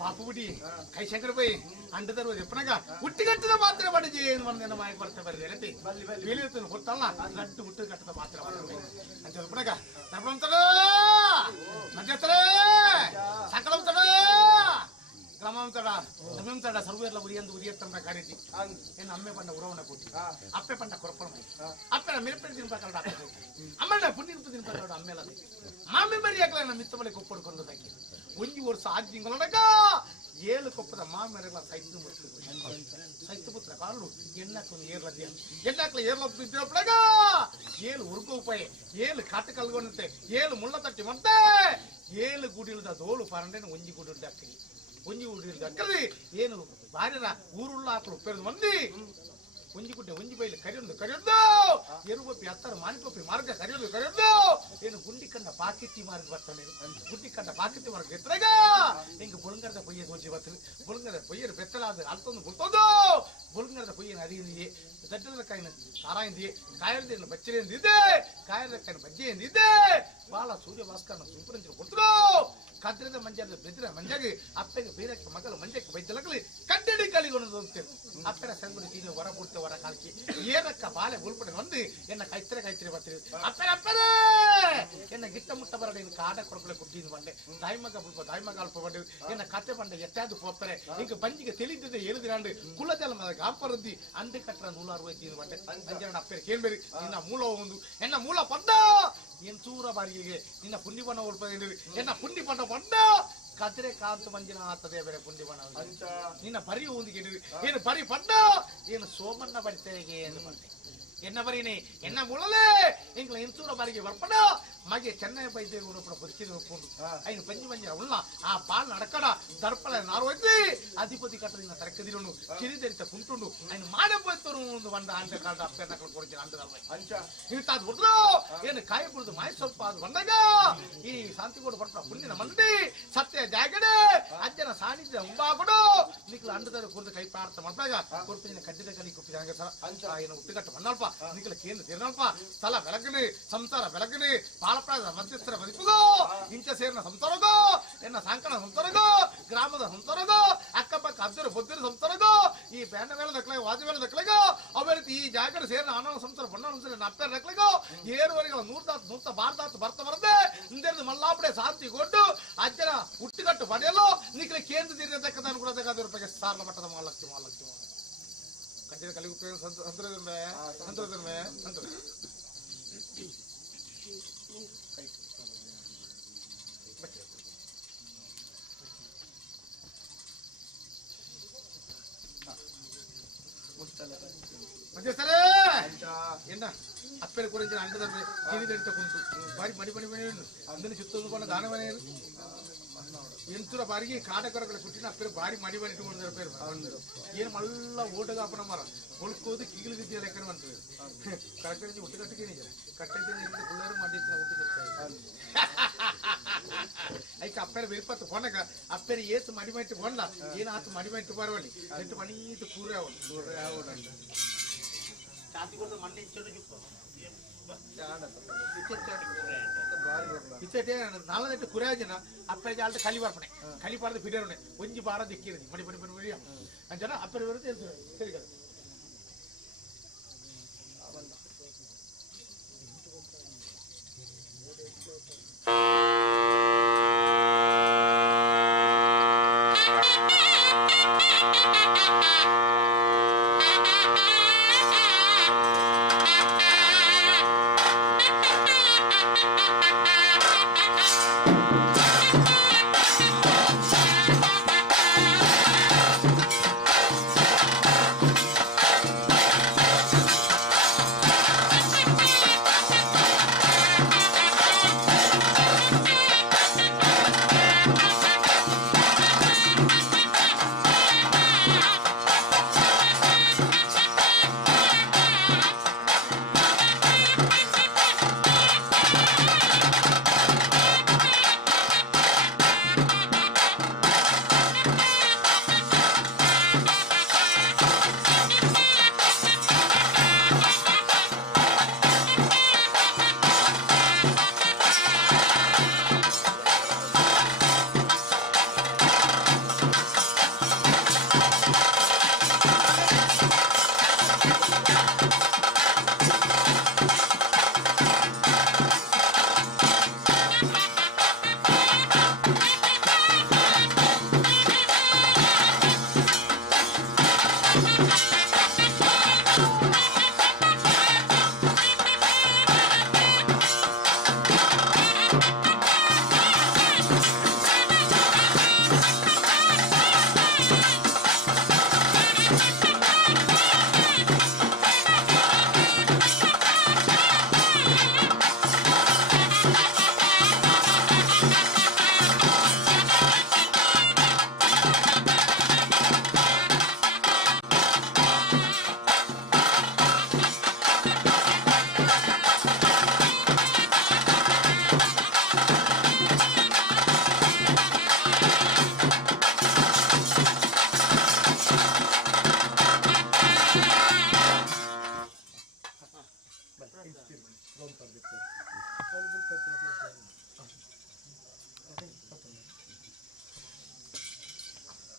ಪಾಪು ಬಿಡಿ ಕೈ ಶಂಕರ ಪೈ ಅಂಡ ತರುವುದು ಎಪ್ಪನಾಗ ಹುಟ್ಟಿಗಟ್ಟದ ಪಾತ್ರ ಬಡಿಜಿ ಏನು ಮಂದಿನ ಮಾಯಕ್ಕೆ ಬರ್ತಾ ಬರದೆ ಬೇಲಿರ್ತದೆ ಗೊತ್ತಲ್ಲ ನಟ್ಟು ಹುಟ್ಟು ಕಟ್ಟದ ಪಾತ್ರ ಅಂತ ಎಪ್ಪನಾಗ ನರ್ಮಂತಡ ಮಧ್ಯಸ್ಥರ ಸಕಲಂತಡ ಗ್ರಾಮಾಂತಡ ನಮ್ಮೆಂತಡ ಸರ್ವೇರ್ಲ ಉರಿಯಂದು ಉರಿಯತ್ತಂತ ಕರೀತಿ ಏನು ಅಮ್ಮೆ ಪಂಡ ಉರವಣ ಕೊಟ್ಟಿ ಅಪ್ಪೆ ಪಂಡ ಕೊರಪಣ ಅಪ್ಪೆನ ಮಿರಪೆಡ ತಿನ್ಬೇಕಾದ ಅಮ್ಮಣ್ಣ ಪುಣ್ಯ ತಿನ್ಬೇಕಾದ ಅಮ್ಮೆಲ್ಲ ಮಾಮೆ ಬರಿ ಹಾಕಲ ಮಿತ್ತ ಬಳಿ ಕೊಪ್ಪಡ್ಕೊಂಡು ಹಾಕಿ ಒಂಜಿ ವರ್ಷ 6 ತಿಂಗಳೊಳಗ 7 ಕೊಪ್ಪದ ಮಾಮೆರೆಲ್ಲ ಸೈತ ಪುತ್ರ ಕಾಳು ಎಣ್ಣಕ್ಕೂ ಏರ್ಲದ್ಯ ಎಣ್ಣಕ್ಕಲ ಏರ್ಲದ್ದು ಇದ್ರೊಳಗ 7 ಉರ್ಗು ಉಪಾಯ 7 ಕಾಟ ಕಲ್ಗೊಂಡಂತೆ 7 ಮುಳ್ಳ ತಟ್ಟಿ ಮತ್ತೆ 7 ಗುಡಿಲ್ದ ದೋಳು ಪರಂಡೇನು ಒಂಜಿ ಗುಡಿ ಹಾಕ್ತೀನಿ ಒಂಜಿ ಗುಡಿ ಹಾಕಲಿ ಏನು ಬಾರಿರ ಊರುಳ್ಳ ಹಾಕಲು ಉಪ್ಪೇರಿದ ಮಂದಿ ಒಂಜಿ ಗುಡ್ಡೆ ಒಂಜಿ ಬೈಲಿ ಕರಿಯೊಂದು ಎರುಗೊಪ್ಪಿ ಹತ್ತರ ಮಾನಿಕೊಪ್ಪಿ ಮಾರ್ಗ ಕರಿಯೊಂದು ಏನು ಗುಂಡಿ ಕಂಡ ಪಾಕಿತ್ತಿ ಮಾರ್ಗ ಬರ್ತಾನೆ ಗುಂಡಿ ಕಂಡ ಪಾಕಿತ್ತಿ ಮಾರ್ಗ ಎತ್ತರಾಗ ಹಿಂಗೆ ಬುಳಂಗರದ ಪೊಯ್ಯ ಸೋಚಿ ಬರ್ತೀನಿ ಬುಳಂಗರದ ಪೊಯ್ಯರು ಬೆತ್ತಲಾದ ಅಲ್ತೊಂದು ಗುರ್ತೋದು ಬುಳಂಗರದ ಪೊಯ್ಯನ ಅರಿಯಿಂದಿಯೇ ದಡ್ಡದ ಕಾಯಿನ ಸಾರಾಯಿಂದಿಯೇ ಕಾಯರದೇನು ಬಚ್ಚರೆಂದಿದ್ದೆ ಕಾಯರದ ಕಾಯಿನ ಬಜ್ಜೆ ಎಂದಿದ್ದೆ ಬಾಳ ಸೂರ್ಯ ಭಾಸ್ಕರನ ಸುಂಪರಂಜರು ಕೊಡ್ತರು ಕದ್ರದ ಮಂಜಾದ ಬೆದ್ರ ಮಂಜಾಗಿ ಅಪ್ಪೆಗೆ ಬೇರಕ್ಕೆ ಮಗಲು ಮಂಜಕ್ಕೆ ಬೈದಲಗಲಿ ಕಡ್ಡಡಿ ಕಲಿಗೊಂಡು ಅಂತೇಳಿ ಅಪ್ಪನ ಸಂಗುಡಿ ತೀನು ಹೊರ ಬಿಡ್ತೆ ಹೊರ ಕಾಲ್ಕಿ ಏನಕ್ಕ ಬಾಲೆ ಉಲ್ಪಡೆ ಹೊಂದಿ ಎನ್ನ ಕೈತರೆ ಬರ್ತೀವಿ ಅಪ್ಪರೇ ಎನ್ನ ಗಿಟ್ಟ ಮುಟ್ಟ ಬರಡೆ ಇನ್ನು ಕಾಡ ಕೊಡಕಲೆ ಕುಟ್ಟಿದ್ದು ಬಂಡೆ ತಾಯಿ ಮಗ ಅಲ್ಪ ಬಂಡೆ ಎನ್ನ ಕತೆ ಬಂಡೆ ಎತ್ತಾದು ಹೋಗ್ತಾರೆ ಈಗ ಬಂಜಿಗೆ ತಿಳಿದಿದೆ ಏಳುದಿರಾಂಡು ಕುಲದೆಲ್ಲ ಮಗ ಕಾಪರದ್ದಿ ಅಂಡೆ ಕಟ್ಟರ 160 ಬಂಡೆ ಅಂಜನ ಅಪ್ಪರೆ ಕೇಳ್ಬೇರಿ ನಿನ್ನ ಮೂಲ ಒಂದು ಎನ್ನ ಮೂಲ ಪದ್ದ ಏನ್ ಚೂರ ಬಾರಿಗೆ ನಿನ್ನ ಪುಂಡಿ ಬಣ್ಣ ಉಳ್ಪದೆ ಎನ್ನ ಪುಂಡಿ ಬಣ್ಣ ಬಂಡ ಕದ್ರೆ ಕಾಂತ ಮಂಜಿನ ಆತದೆ ಬೇರೆ ಪುಂಡಿ ಬಣ್ಣ ನಿನ್ನ ಬರಿ ಒಂದಿಗೆ ಏನು ಬರಿ ಪಡ್ಡ ಏನು ಸೋಮಣ್ಣ ಬರಿತೆಗೆ ಎಂದು ಬಂದೆ ಎನ್ನ ಬರೀನಿ ಎನ್ನ ಮುಳಲೆ ಇಂಗ್ಲ ಇಂಚೂರ ಬಾರಿಗೆ ಬರ್ಪಡ ಮಗೆ ಚೆನ್ನೈ ಬೈದೆ ಬದುಕಿದ ಒಪ್ಕೊಂಡು ಐನು ಪಂಜಿ ಮಂಜಿನ ಉಳ್ಳ ಆ ಪಾಲ್ ನಡಕಡ ದರ್ಪಳ ನಾರ್ವೈತಿ ಅಧಿಪತಿ ಕಟ್ಟದಿಂದ ತರಕದಿರೋನು ಕಿರಿದರಿತ ಕುಂಟುಂಡು ಐನು ಮಾಡಬೋಯ್ತರು ಒಂದು ಬಂದ ಅಂಡ ಕಾಡ ಅಪ್ಪೆನ್ನ ಕೊಡ್ತೀನಿ ಅಂಡ ಇಂತಾದ್ ಬಿಡ್ರು ಏನು ಕಾಯಿ ಬಿಡುದು ಮಾಯಿ ಸ್ವಲ್ಪ ಅದು ಬಂದಾಗ ಈ ಶಾಂತಿಗೋಡು ಬರ್ಪ ಪುಣ್ಯನ ಮಂಡಿ ಸತ್ಯ ಜಾಗಡೆ ಅಜ್ಜನ ಸಾನ್ನಿಧ್ಯ ಉಂಬಾಕೊಡು ನಿಕ್ಲ ಅಂಡದ ಕುರಿದು ಕೈ ಪ್ರಾರ್ಥ ಮಾಡಿದಾಗ ಕೊರ್ಪಿನ ಕಡ್ಡಿದ ಕಲಿ ಕೊಪ್ಪಿದ ಹಂಗೆ ಸರ ಏನು ಹುಟ್ಟಿಗಟ್ಟ ಮನ್ನಲ್ಪ ನಿಕ್ಲ ಕೇಂದ್ರ ತಿರ್ನಲ್ಪ ಸ್ಥಳ ಬೆಳಗನೆ ಸಂಸಾರ ಬೆಳಗನೆ ಪಾಲಪ್ರಾಯದ ಮಧ್ಯಸ್ಥರ ಬದುಕುಗೋ ಇಂಚ ಸೇರಿನ ಸಂಸಾರಗೋ ಎನ್ನ ಸಾಂಕಣ ಸಂಸಾರಗೋ ಗ್ರಾಮದ ಸಂಸಾರಗೋ ಅಕ್ಕಪಕ್ಕ ಅದ್ದರ ಬೊದ್ದಿನ ಸಂಸಾರಗೋ ಈ ಬ್ಯಾಂಡ ಮೇಲೆ ದಕ್ಕಲಾಗ ವಾದ ಮೇಲೆ ದಕ್ಕಲಾಗೋ ಅವೇ ರೀತಿ ಈ ಜಾಗರ ಸೇರಿನ ಆನಂದ ಸಂಸಾರ ಬಣ್ಣ ಸಂಸಾರ ನಪ್ಪೆ ದಕ್ಕಲಾಗೋ ಏರುವರೆಗೆ 100 ಭಾರತ ಬರ್ತ ಬರದೆ ಹಿಂದೆರದು ಮಲ್ಲಾಪಡೆ ಶಾಂತಿ ಕೊಟ್ಟು ಅಜ್ಜನ ಹುಟ್ಟಿಗಟ್ಟು ಪಡೆಯಲು ನಿಕ್ಲ ಕೇಂದ್ರ ತೀರತಕ್ಕದನ್ನು ಕೂಡ ರೂಪಾಯಿಗೆ ಸಾರ್ಲ ಮಟ್ಟದ ಮಾಲಕ್ತಿ ಕಟ್ಟಿದ ಕಲಿಗೆ ಸಂತೋಷ என்ன அப்பேர் குறைஞ்ச அண்டதே கிரிதெடுத்த குண்டு ಬಾರಿ ಮಡಿ ಅಂದನೆ ಸುತ್ತೊಂದು ದಾನವನೇ ಎಂತುರ ಬಾರಿಗೆ ಕಾಡ ಕೊರಕಲೆ ಕುಟ್ಟಿನ ಅಪ್ಪೇರು ಬಾರಿ ಮಡಿ ಇಟ್ಕೊಂಡಿದ್ದಾರೆ ಪೇರು ಏನು ಮಲ್ಲ ಓಟಗಾಪನ ಮರ ಹೊಳ್ಕೋದು ಕೀಗಿಲು ಬಿದ್ದ ಲೆಕ್ಕನ ಅಂತೇಳಿ ಕರೆಕ್ಟ್ ಹುಟ್ಟುಗಟ್ಟಿಗೆ ಕಟ್ಟಿದ್ದ ಕುಳ್ಳರು ಮಾಡಿದ್ದ ಹುಟ್ಟಿಗೆ ಐಕ ಅಪ್ಪೇರ ವಿರುಪತ್ತು ಕೊನಗ ಅಪ್ಪೇರು ಏಸು ಮಡಿಮೈಟ್ಟು ಕೊಂಡ ಏನು ಆತು ಮಡಿಮೈಟ್ಟು ಬರವಲ್ಲಿ ಎಟ್ಟು ಮಣೀತು ಕೂರೆ ಅವನು ಚಾತಿ ಕೊಟ್ಟು ಮಂಡಿ ಇಚ್ಚೆ ನಾಲ್ಕು ಕುರಾಜನ ಅಪ್ಪೆ ಜಾಲ್ಟ ಕಲಿ ಬರ್ಪಣೆ ಕಲಿ ಪಾರ್ದು ಬಿಡೋಣೆ ಒಂಜಿ ಬಾರ ದಿಕ್ಕಿರದಿ ಮಡಿ ಮಡಿ ಮಡಿ ಅಂಜನ ಅಪ್ಪೆ ಬರುತ್ತೆ ಸರಿ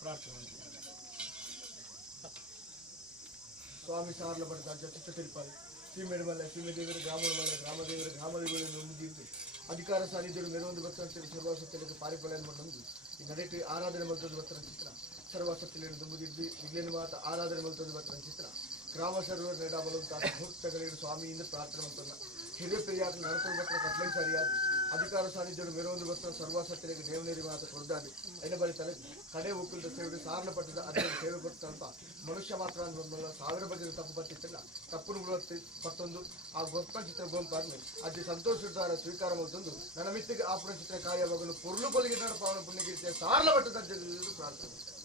ಪ್ರಾರ್ಥನೆ ಸ್ವಾಮಿ ಸಾರ್ಲ ಪಡೆದ ಚಿತ್ತ ತಿರುಪಾಯಿ ಸೀಮೆಡ ಮಲೆ ಸೀಮೆ ದೇವರು ಗ್ರಾಮದ ಮಲೆ ಗ್ರಾಮದೇವರು ಗ್ರಾಮದೇವರನ್ನು ಮುಂದಿದ್ದು ಅಧಿಕಾರ ಸಾರಿದ್ದರು ಮೆರವೊಂದು ಭಕ್ತಂತೇಳಿ ಸರ್ವಸತ್ಯಕ್ಕೆ ಪಾರಿಪಾಲನೆ ನಮ್ಮದು ಈ ನಡೆಟ್ಟು ಆರಾಧನೆ ಮಲ್ತೊಂದು ಭಕ್ತರ ಚಿತ್ರ ಸರ್ವಸತ್ಯಗಳನ್ನು ತುಂಬಿದ್ದು ವಿಜ್ಞಾನ ಮಾತ ಆರಾಧನೆ ಮಲ್ತೊಂದು ಭಕ್ತರ ಚಿತ್ರ ಗ್ರಾಮ ಸರ್ವ ನೆಡಬಲಂತ ಮುಹೂರ್ತಗಳಿಡು ಸ್ವಾಮಿಯಿಂದ ಪ್ರಾರ್ಥನೆ ಮಾಡ್ತಲ್ಲ ಹಿರಿಯ ಪೆರಿಯಾದ ನಡತೊಂದು ಭಕ್ತರ ಕಟ್ಲೈ ಸರಿಯಾದ ಅಧಿಕಾರ ಸಾನ್ನಿಧ್ಯರು ಮೆರವೊಂದು ಭಕ್ತರ ಸರ್ವಸತ್ಯರಿಗೆ ನೇವನೇರಿ ಮಾತು ಕೊಡ್ದಾದೆ ಐನ ಬರೀತಾರೆ ಕಡೆ ಒಕ್ಕಲಿದ ಸೇವೆ ಸಾರಣ ಪಟ್ಟದ ಅದನ್ನು ಸೇವೆ ಕೊಟ್ಟಂತ ಮನುಷ್ಯ ಮಾತ್ರ ಅನ್ನೋದಲ್ಲ 1000 ಬಗ್ಗೆ ತಪ್ಪು ಬರ್ತಿತ್ತಿಲ್ಲ ತಪ್ಪು ಪತ್ತೊಂದು ಆ ಗೊತ್ತ ಚಿತ್ರ ಗೋಂಪಾದ್ಮೆ ಅಜ್ಜಿ ಸಂತೋಷದಾರ ಸ್ವೀಕಾರ ಮಾಡ್ತಂದು ನನ್ನ ಮಿತ್ತಿಗೆ ಆಪುರ ಚಿತ್ರ ಕಾರ್ಯವಾಗಲು ಪುರ್ಲು ಕೊಲಿಗೆ ಪಾವನ ಪುಣ್ಯಗಿರಿಯ ಸಾರಣ ಪಟ್ಟದ ಪ್ರಾರ್ಥನೆ